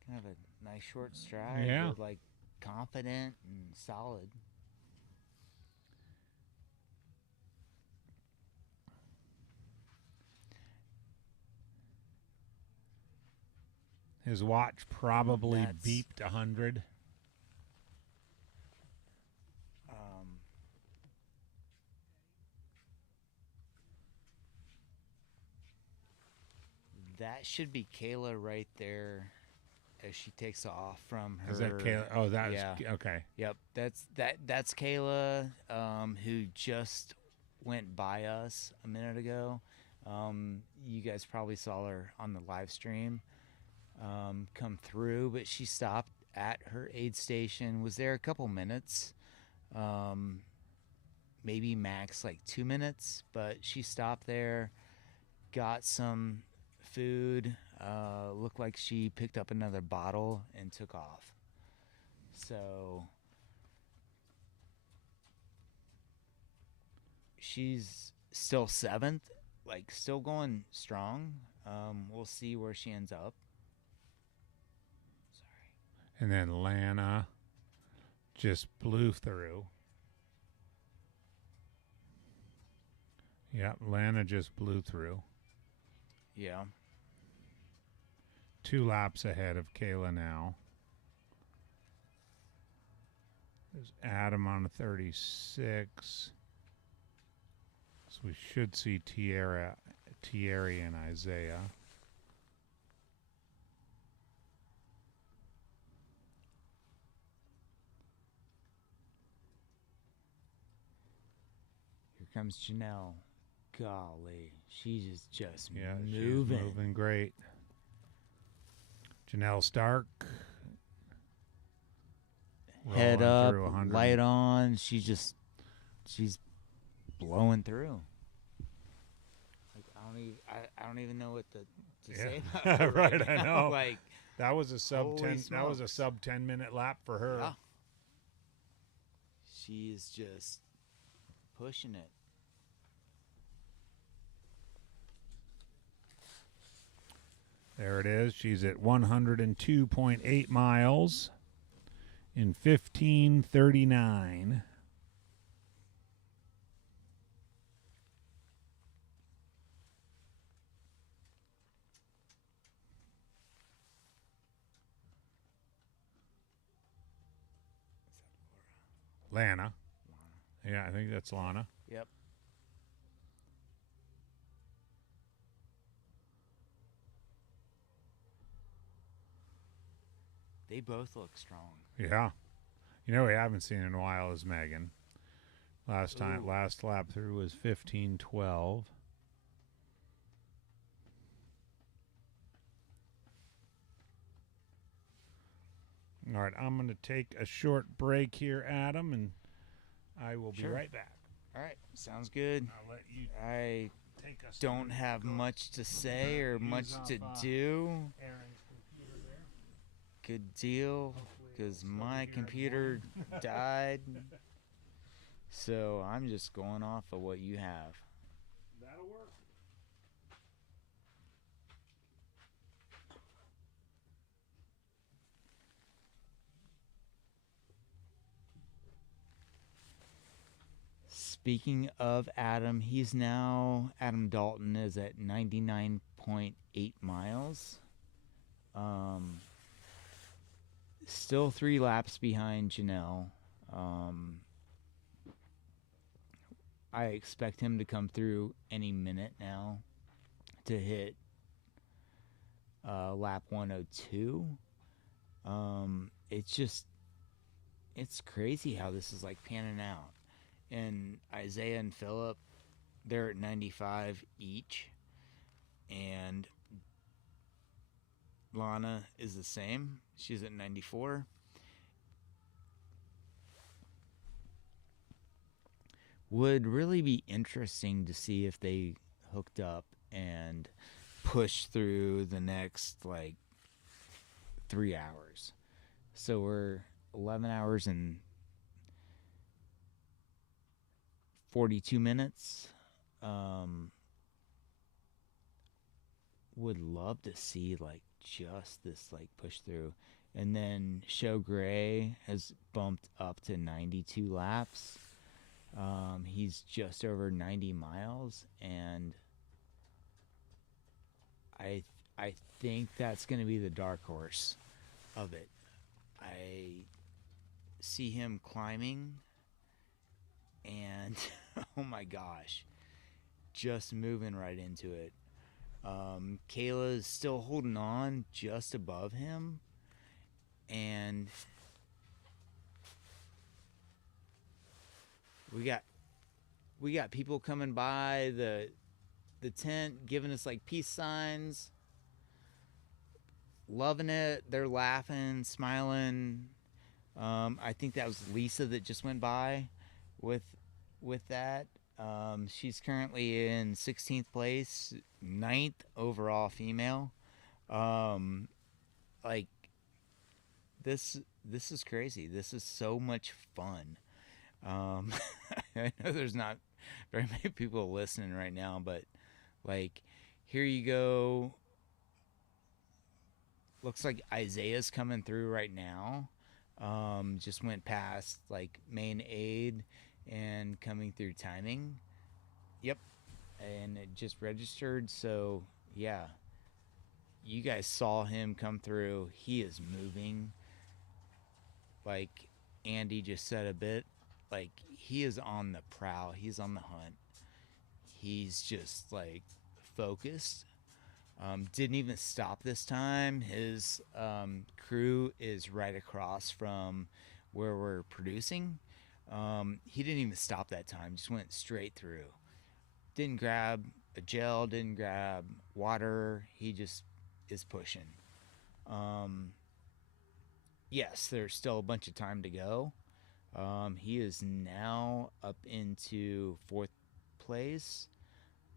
Kind of a nice short stride. Yeah. With, like confident and solid. His watch probably That's- beeped 100. That should be Kayla right there as she takes off from her. Is that Kayla? Oh, that Yeah. is okay. Yep, that's Kayla, who just went by us a minute ago. You guys probably saw her on the live stream come through, but she stopped at her aid station, was there a couple minutes, maybe max like 2 minutes, but she stopped there, got some food, looked like she picked up another bottle and took off. So she's still 7th, like still going strong. We'll see where she ends up. Sorry. And then Lana just blew through. Yep, Lana just blew through. Yeah. 2 laps ahead of Kayla now. There's Adam on a 36. So we should see Thierry and Isaiah. Here comes Janelle. Golly, she's just Yeah, moving. she's moving great. Janelle Stark. Head rolling up, through 100. light on. She's blowing through. Like I don't even know what to say about her Right, right I now. know. Like That was a sub Holy 10. That was a smokes. sub 10-minute lap for her. yeah. She is just pushing it. There it is. She's at 102.8 miles in 15:39. Lana. Yeah, I think that's Lana. Yep. They both look strong. Yeah. You know, we haven't seen in a while is Megan. Last lap through was 15:12. All right, I'm going to take a short break here, Adam, and I will be right back. All right, sounds good. I'll let you I take us. don't have much to say or much to do. Aaron's computer there. Good deal, because my computer died. So I'm just going off of what you have. That'll work. Speaking of Adam, Adam Dalton is at 99.8 miles. Still 3 laps behind Janelle. I expect him to come through any minute now to hit lap 102. It's crazy how this is like panning out. And Isaiah and Philip, they're at 95 each. And Lana is the same. She's at 94. Would really be interesting to see if they hooked up and pushed through the next, 3 hours. So we're 11 hours and 42 minutes. Would love to see just this push through. And then Show Gray has bumped up to 92 laps. He's just over 90 miles, and I think that's going to be the dark horse of it. I see him climbing, and oh my gosh, just moving right into it. Kayla is still holding on just above him, and we got people coming by the tent, giving us peace signs, loving it. They're laughing, smiling. I think that was Lisa that just went by with that. She's currently in 16th place, 9th overall female. This is crazy. This is so much fun. I know there's not very many people listening right now, but here you go. Looks like Isaiah's coming through right now. Just went past main aid and coming through timing. Yep. And it just registered. So yeah, you guys saw him come through. He is moving. Like Andy just said a bit, he is on the prowl. He's on the hunt. He's just focused. Didn't even stop this time. His crew is right across from where we're producing. He didn't even stop that time. Just went straight through. Didn't grab a gel. Didn't grab water. He just is pushing. Yes, there's still a bunch of time to go. He is now up into 4th place.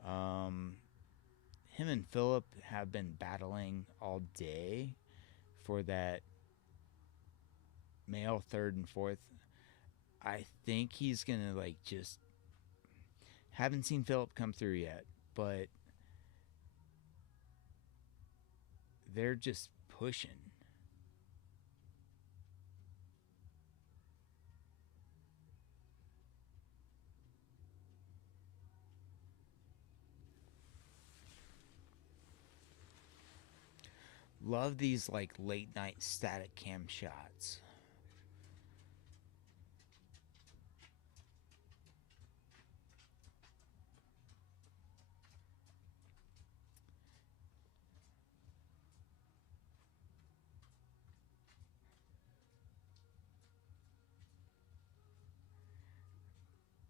Him and Philip have been battling all day for that male 3rd and 4th. I think he's gonna just Haven't seen Philip come through yet, but they're just pushing. Love these like late night static cam shots.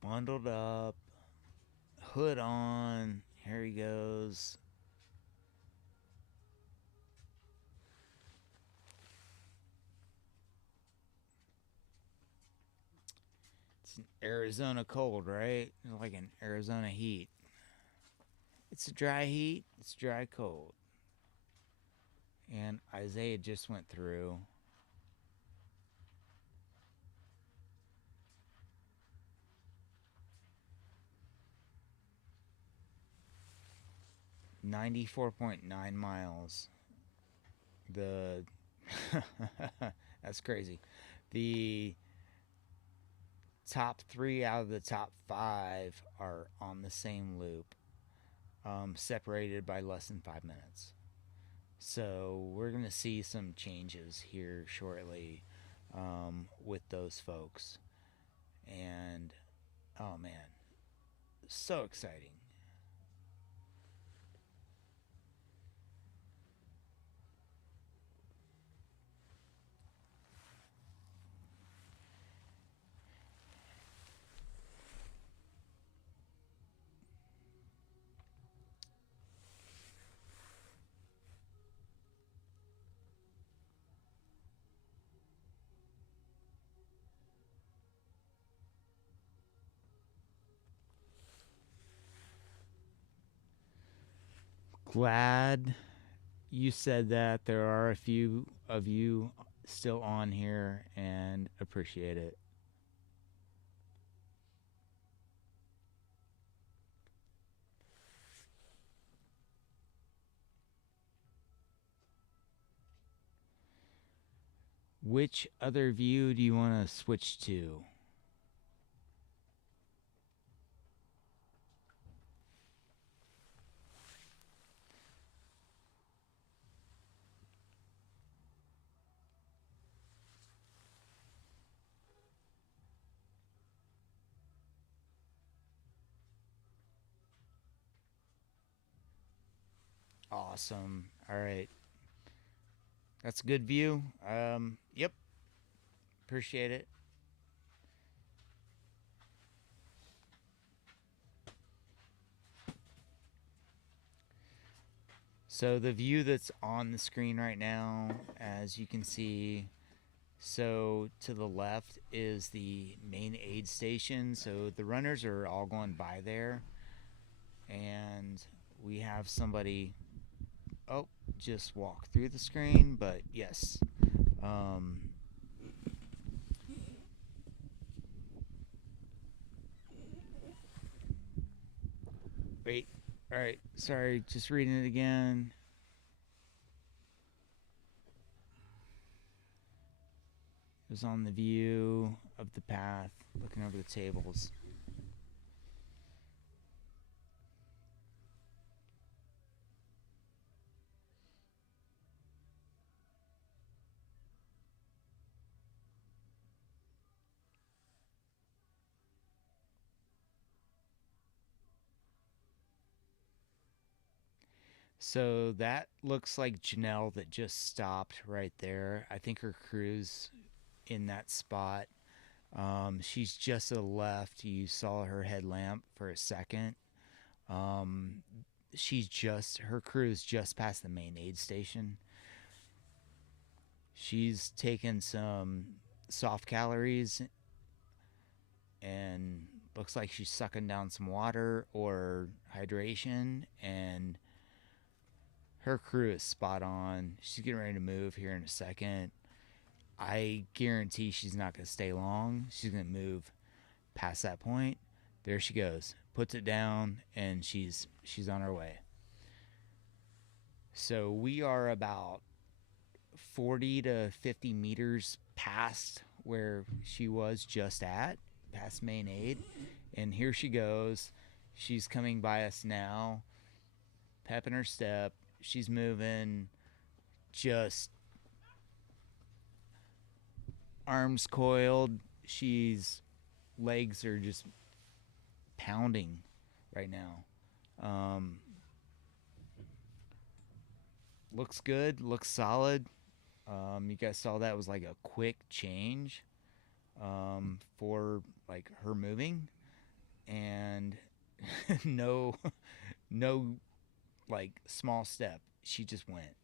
Bundled up, hood on, here he goes. It's an Arizona cold, right? Like an Arizona heat. It's a dry heat, it's dry cold. And Isaiah just went through. $94.9 miles. The that's crazy. The top 3 out of the top 5 are on the same loop, separated by less than 5 minutes. So we're gonna see some changes here shortly with those folks, and oh man, so exciting. Glad you said that. There are a few of you still on here, and appreciate it. Which other view do you want to switch to? Awesome. All right. That's a good view. Yep. Appreciate it. So the view that's on the screen right now, as you can see, so to the left is the main aid station. So the runners are all going by there, and we have somebody, oh, just walk through the screen, but yes. Wait, all right, sorry, just reading it again. It was on the view of the path, looking over the tables. So that looks like Janelle that just stopped right there. I think her crew's in that spot. She's just to the left. You saw her headlamp for a second. Her crew is just past the main aid station. She's taken some soft calories and looks like she's sucking down some water or hydration, and her crew is spot on. She's getting ready to move here in a second. I guarantee she's not going to stay long. She's going to move past that point. There she goes. puts it down, and she's on her way. So we are about 40 to 50 meters past where she was just at, past main aid. And here she goes. She's coming by us now, pep in her step. She's moving, just arms coiled. She's legs are just pounding right now. Looks good, looks solid. You guys saw that was like a quick change for like her moving, and no like small step. She just went.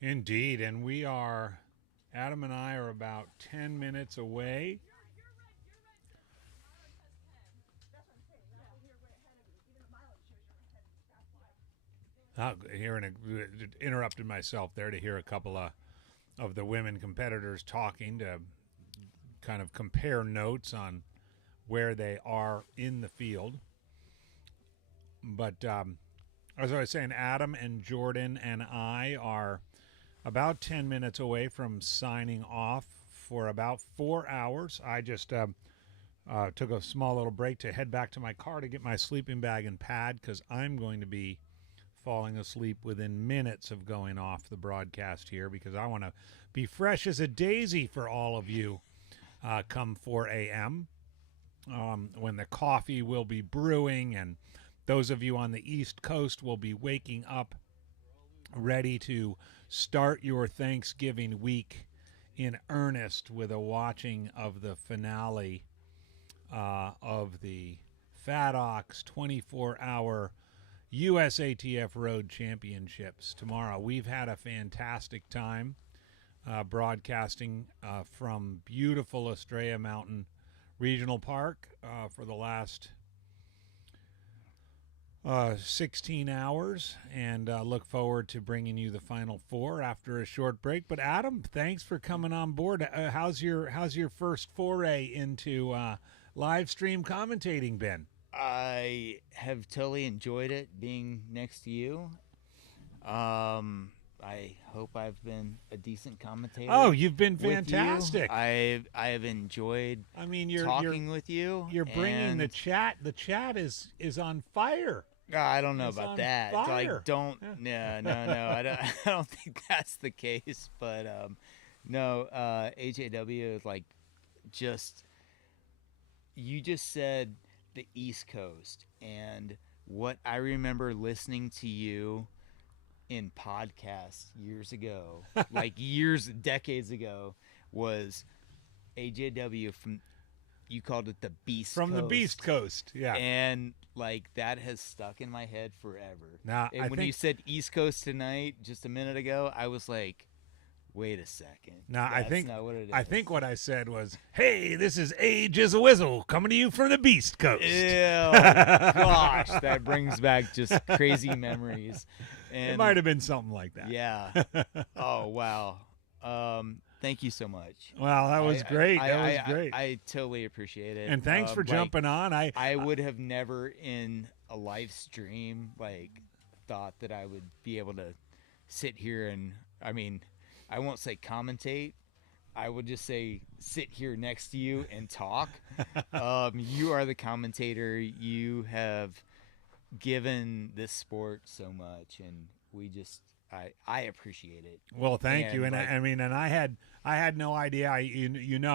Indeed, and Adam and I are about 10 minutes away. Interrupted myself there to hear a couple of the women competitors talking to kind of compare notes on where they are in the field. But as I was saying, Adam and Jordan and I are about 10 minutes away from signing off for about 4 hours. I just took a small little break to head back to my car to get my sleeping bag and pad, because I'm going to be falling asleep within minutes of going off the broadcast here, because I want to be fresh as a daisy for all of you come 4 a.m. When the coffee will be brewing, and those of you on the East Coast will be waking up ready to start your Thanksgiving week in earnest with a watching of the finale of the Fat Ox 24-hour USATF Road Championships tomorrow. We've had a fantastic time broadcasting from beautiful Estrella Mountain Regional Park for the last 16 hours, and look forward to bringing you the final 4 after a short break. But Adam, thanks for coming on board. How's your first foray into live stream commentating been? I have totally enjoyed it being next to you. I hope I've been a decent commentator. Oh, you've been fantastic. I have enjoyed. I mean, you're talking with you. You're bringing the chat. The chat is on fire. I don't know It's about on that. fire. Like, don't. No. I don't think that's the case. But no. AJW is like, just. You just said the East Coast, and what I remember listening to you in podcasts years ago, like decades ago, was AJW from, you called it the Beast From Coast. the Beast Coast, yeah. And like that has stuck in my head forever. Now, and when you said East Coast tonight just a minute ago, I was like, wait a second. Now, That's not what it is. I think what I said was, hey, this is Age is a Whizzle coming to you from the Beast Coast. Ew, gosh, that brings back just crazy memories. And it might have been something like that. Yeah. Oh, wow. Thank you so much. Well, that was great. That was great. I totally appreciate it. And thanks for jumping on. I would have never in a live stream thought that I would be able to sit here and, I mean, I won't say commentate. I would just say sit here next to you and talk. You are the commentator. You have given this sport so much, and I appreciate it. Well, thank you. And I had no idea.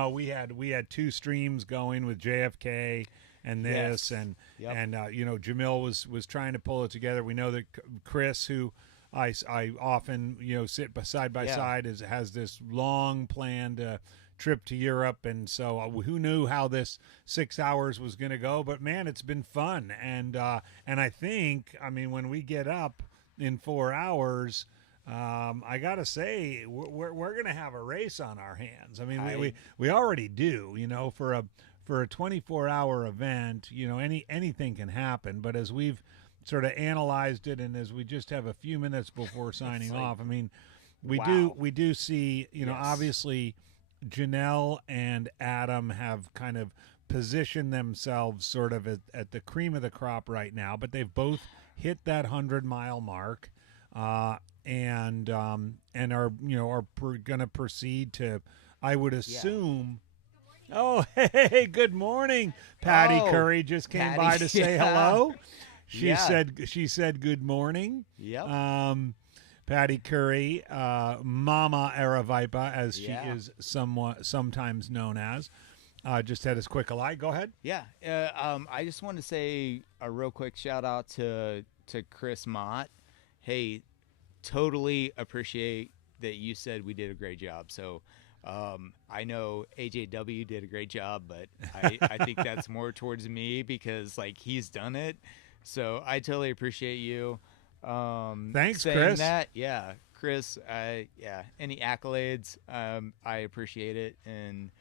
We had 2 streams going with JFK and this, Yes. and Jamil was trying to pull it together. We know that Chris, who I often sit side by side, has this long planned trip to Europe, and so who knew how this 6 hours was going to go? But man, it's been fun, and I think, I mean, when we get up in 4 hours, I gotta say we're gonna have a race on our hands. I mean, we already do, for a 24-hour event, anything can happen. But as we've sort of analyzed it, and as we just have a few minutes before signing off, I mean, we do see, Yes. obviously Janelle and Adam have kind of position themselves sort of at the cream of the crop right now, but they've both hit that 100-mile mark, and are going to proceed to, I would assume. Oh, hey, good morning. Patty Curry just came by to say hello. She said good morning. Yep. Patty Curry, Mama Aravipa, as she is sometimes known as, just had his quick ally. Go ahead. Yeah. I just want to say a real quick shout out to Chris Mott. Hey, totally appreciate that you said we did a great job. So I know AJW did a great job, but I think that's more towards me because like he's done it. So I totally appreciate you. Thanks, saying Chris. That. Yeah, Chris. Any accolades? I appreciate it, and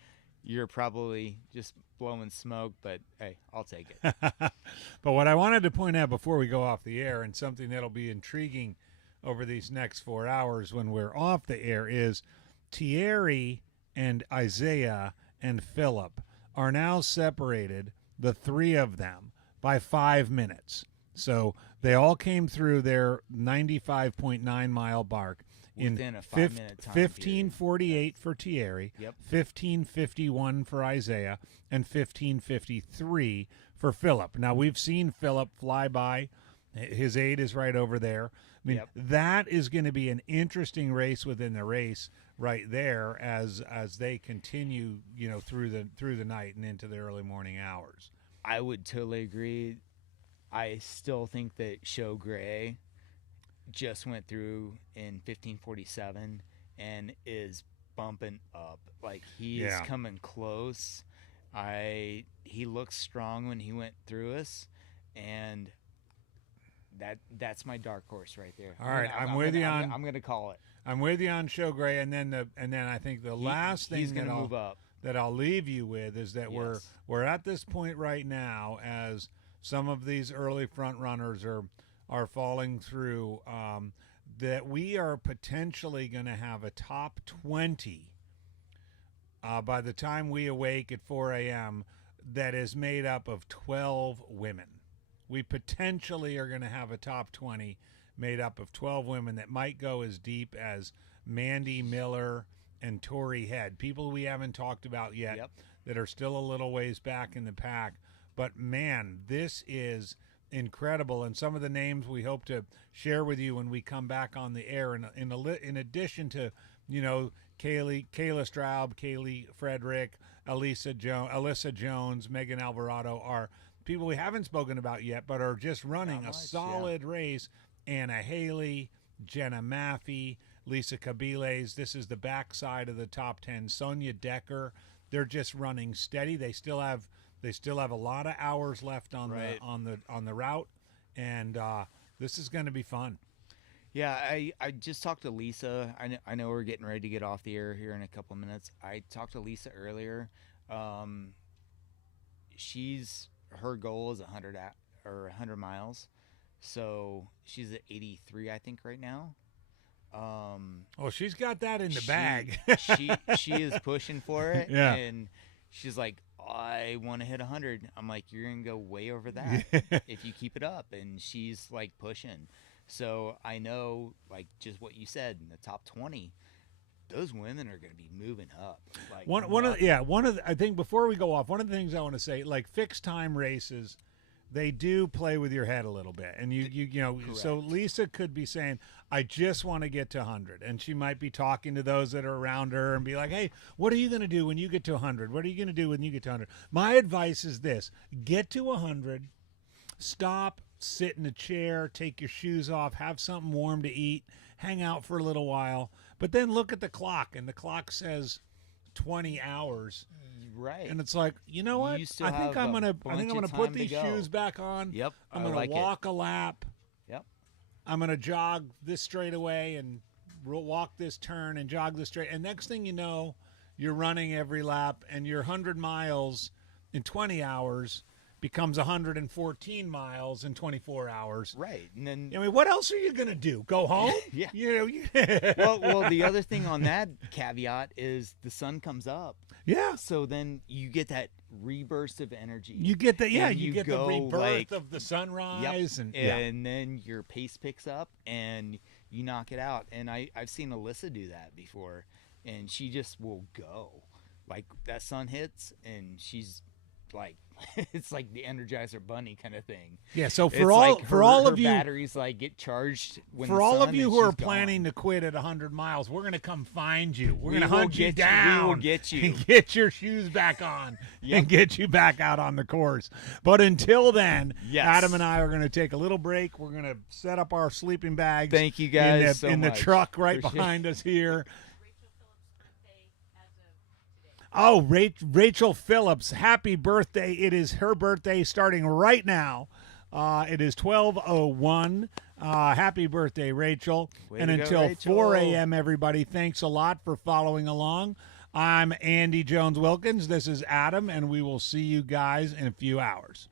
you're probably just blowing smoke, but hey, I'll take it. But what I wanted to point out before we go off the air, and something that'll be intriguing over these next 4 hours when we're off the air, is Thierry and Isaiah and Philip are now separated, the three of them, by 5 minutes. So they all came through their 95.9 mile mark Within a 5 minute time 15:48 for Thierry, Yep. 15:51 for Isaiah, and 15:53 for Philip. Now we've seen Philip fly by. His aide is right over there. I mean, that is going to be an interesting race within the race right there as they continue, through the night and into the early morning hours. I would totally agree. I still think that Show Gray just went through in 15:47 and is bumping up. Like he is coming close. He looked strong when he went through us, and that's my dark horse right there. All right, I'm with you on. I'm gonna call it. I'm with you on Show Gray, and then I think the last thing he's gonna move up that I'll leave you with is that we're at this point right now as some of these early front runners are falling through, that we are potentially going to have a top 20 by the time we awake at 4 a.m. that is made up of 12 women. We potentially are going to have a top 20 made up of 12 women that might go as deep as Mandy Miller and Tori Head, people we haven't talked about yet that are still a little ways back in the pack. But man, this is incredible, and some of the names we hope to share with you when we come back on the air. In addition to, Kayla Straub, Kaylee Frederick, Alyssa Jones, Megan Alvarado are people we haven't spoken about yet, but are just running a solid race. Anna Haley, Jenna Maffey, Lisa Cabiles. This is the backside of the top 10. Sonia Decker. They're just running steady. They still have a lot of hours left on the route, and this is going to be fun. Yeah, I just talked to Lisa. I know we're getting ready to get off the air here in a couple minutes. I talked to Lisa earlier. Her goal is 100 miles, so she's at 83, I think, right now. She's got that in the bag. she is pushing for it, and she's like, I want to hit 100. I'm like, you're gonna go way over that if you keep it up. And she's like pushing. So I know, like just what you said, in the top 20, those women are going to be moving up. Like I think before we go off, one of the things I want to say, like fixed time races, they do play with your head a little bit. And so Lisa could be saying, I just want to get to 100. And she might be talking to those that are around her and be like, hey, what are you going to do when you get to 100? What are you going to do when you get to 100? My advice is this: get to 100, stop, sit in a chair, take your shoes off, have something warm to eat, hang out for a little while, but then look at the clock, and the clock says 20 hours. Right. And it's like, you know what? I think I'm gonna put these shoes back on. Yep. I'm gonna walk a lap. Yep. I'm gonna jog this straightaway and walk this turn and jog this straight. And next thing you know, you're running every lap, and you're 100 miles in 20 hours. becomes 114 miles in 24 hours. Right. And then I mean, what else are you going to do? Go home? Yeah. You know, well, the other thing on that caveat is the sun comes up. yeah. So then you get that reburst of energy. You get the And you get go, the rebirth like, of the sunrise and then your pace picks up and you knock it out. And I've seen Alyssa do that before, and she just will go. Like that sun hits and she's like it's like the Energizer Bunny kind of thing. Yeah, so It's for all like for her- all her of you batteries like get charged when for the all sun of you and who are she's planning gone. to quit at 100 miles, we're going to come find you. We're We going to will hunt you get you. down. We will get you. And get your shoes back on Yep. and get you back out on the course. But until then, Yes. Adam and I are going to take a little break. We're going to set up our sleeping bags. Thank you guys so in the much. truck right Appreciate behind us here. Oh, Rachel Phillips, happy birthday. It is her birthday starting right now. It is 12:01. Happy birthday, Rachel. Way and to go, until Rachel. 4 a.m., everybody, thanks a lot for following along. I'm Andy Jones-Wilkins. This is Adam, and we will see you guys in a few hours.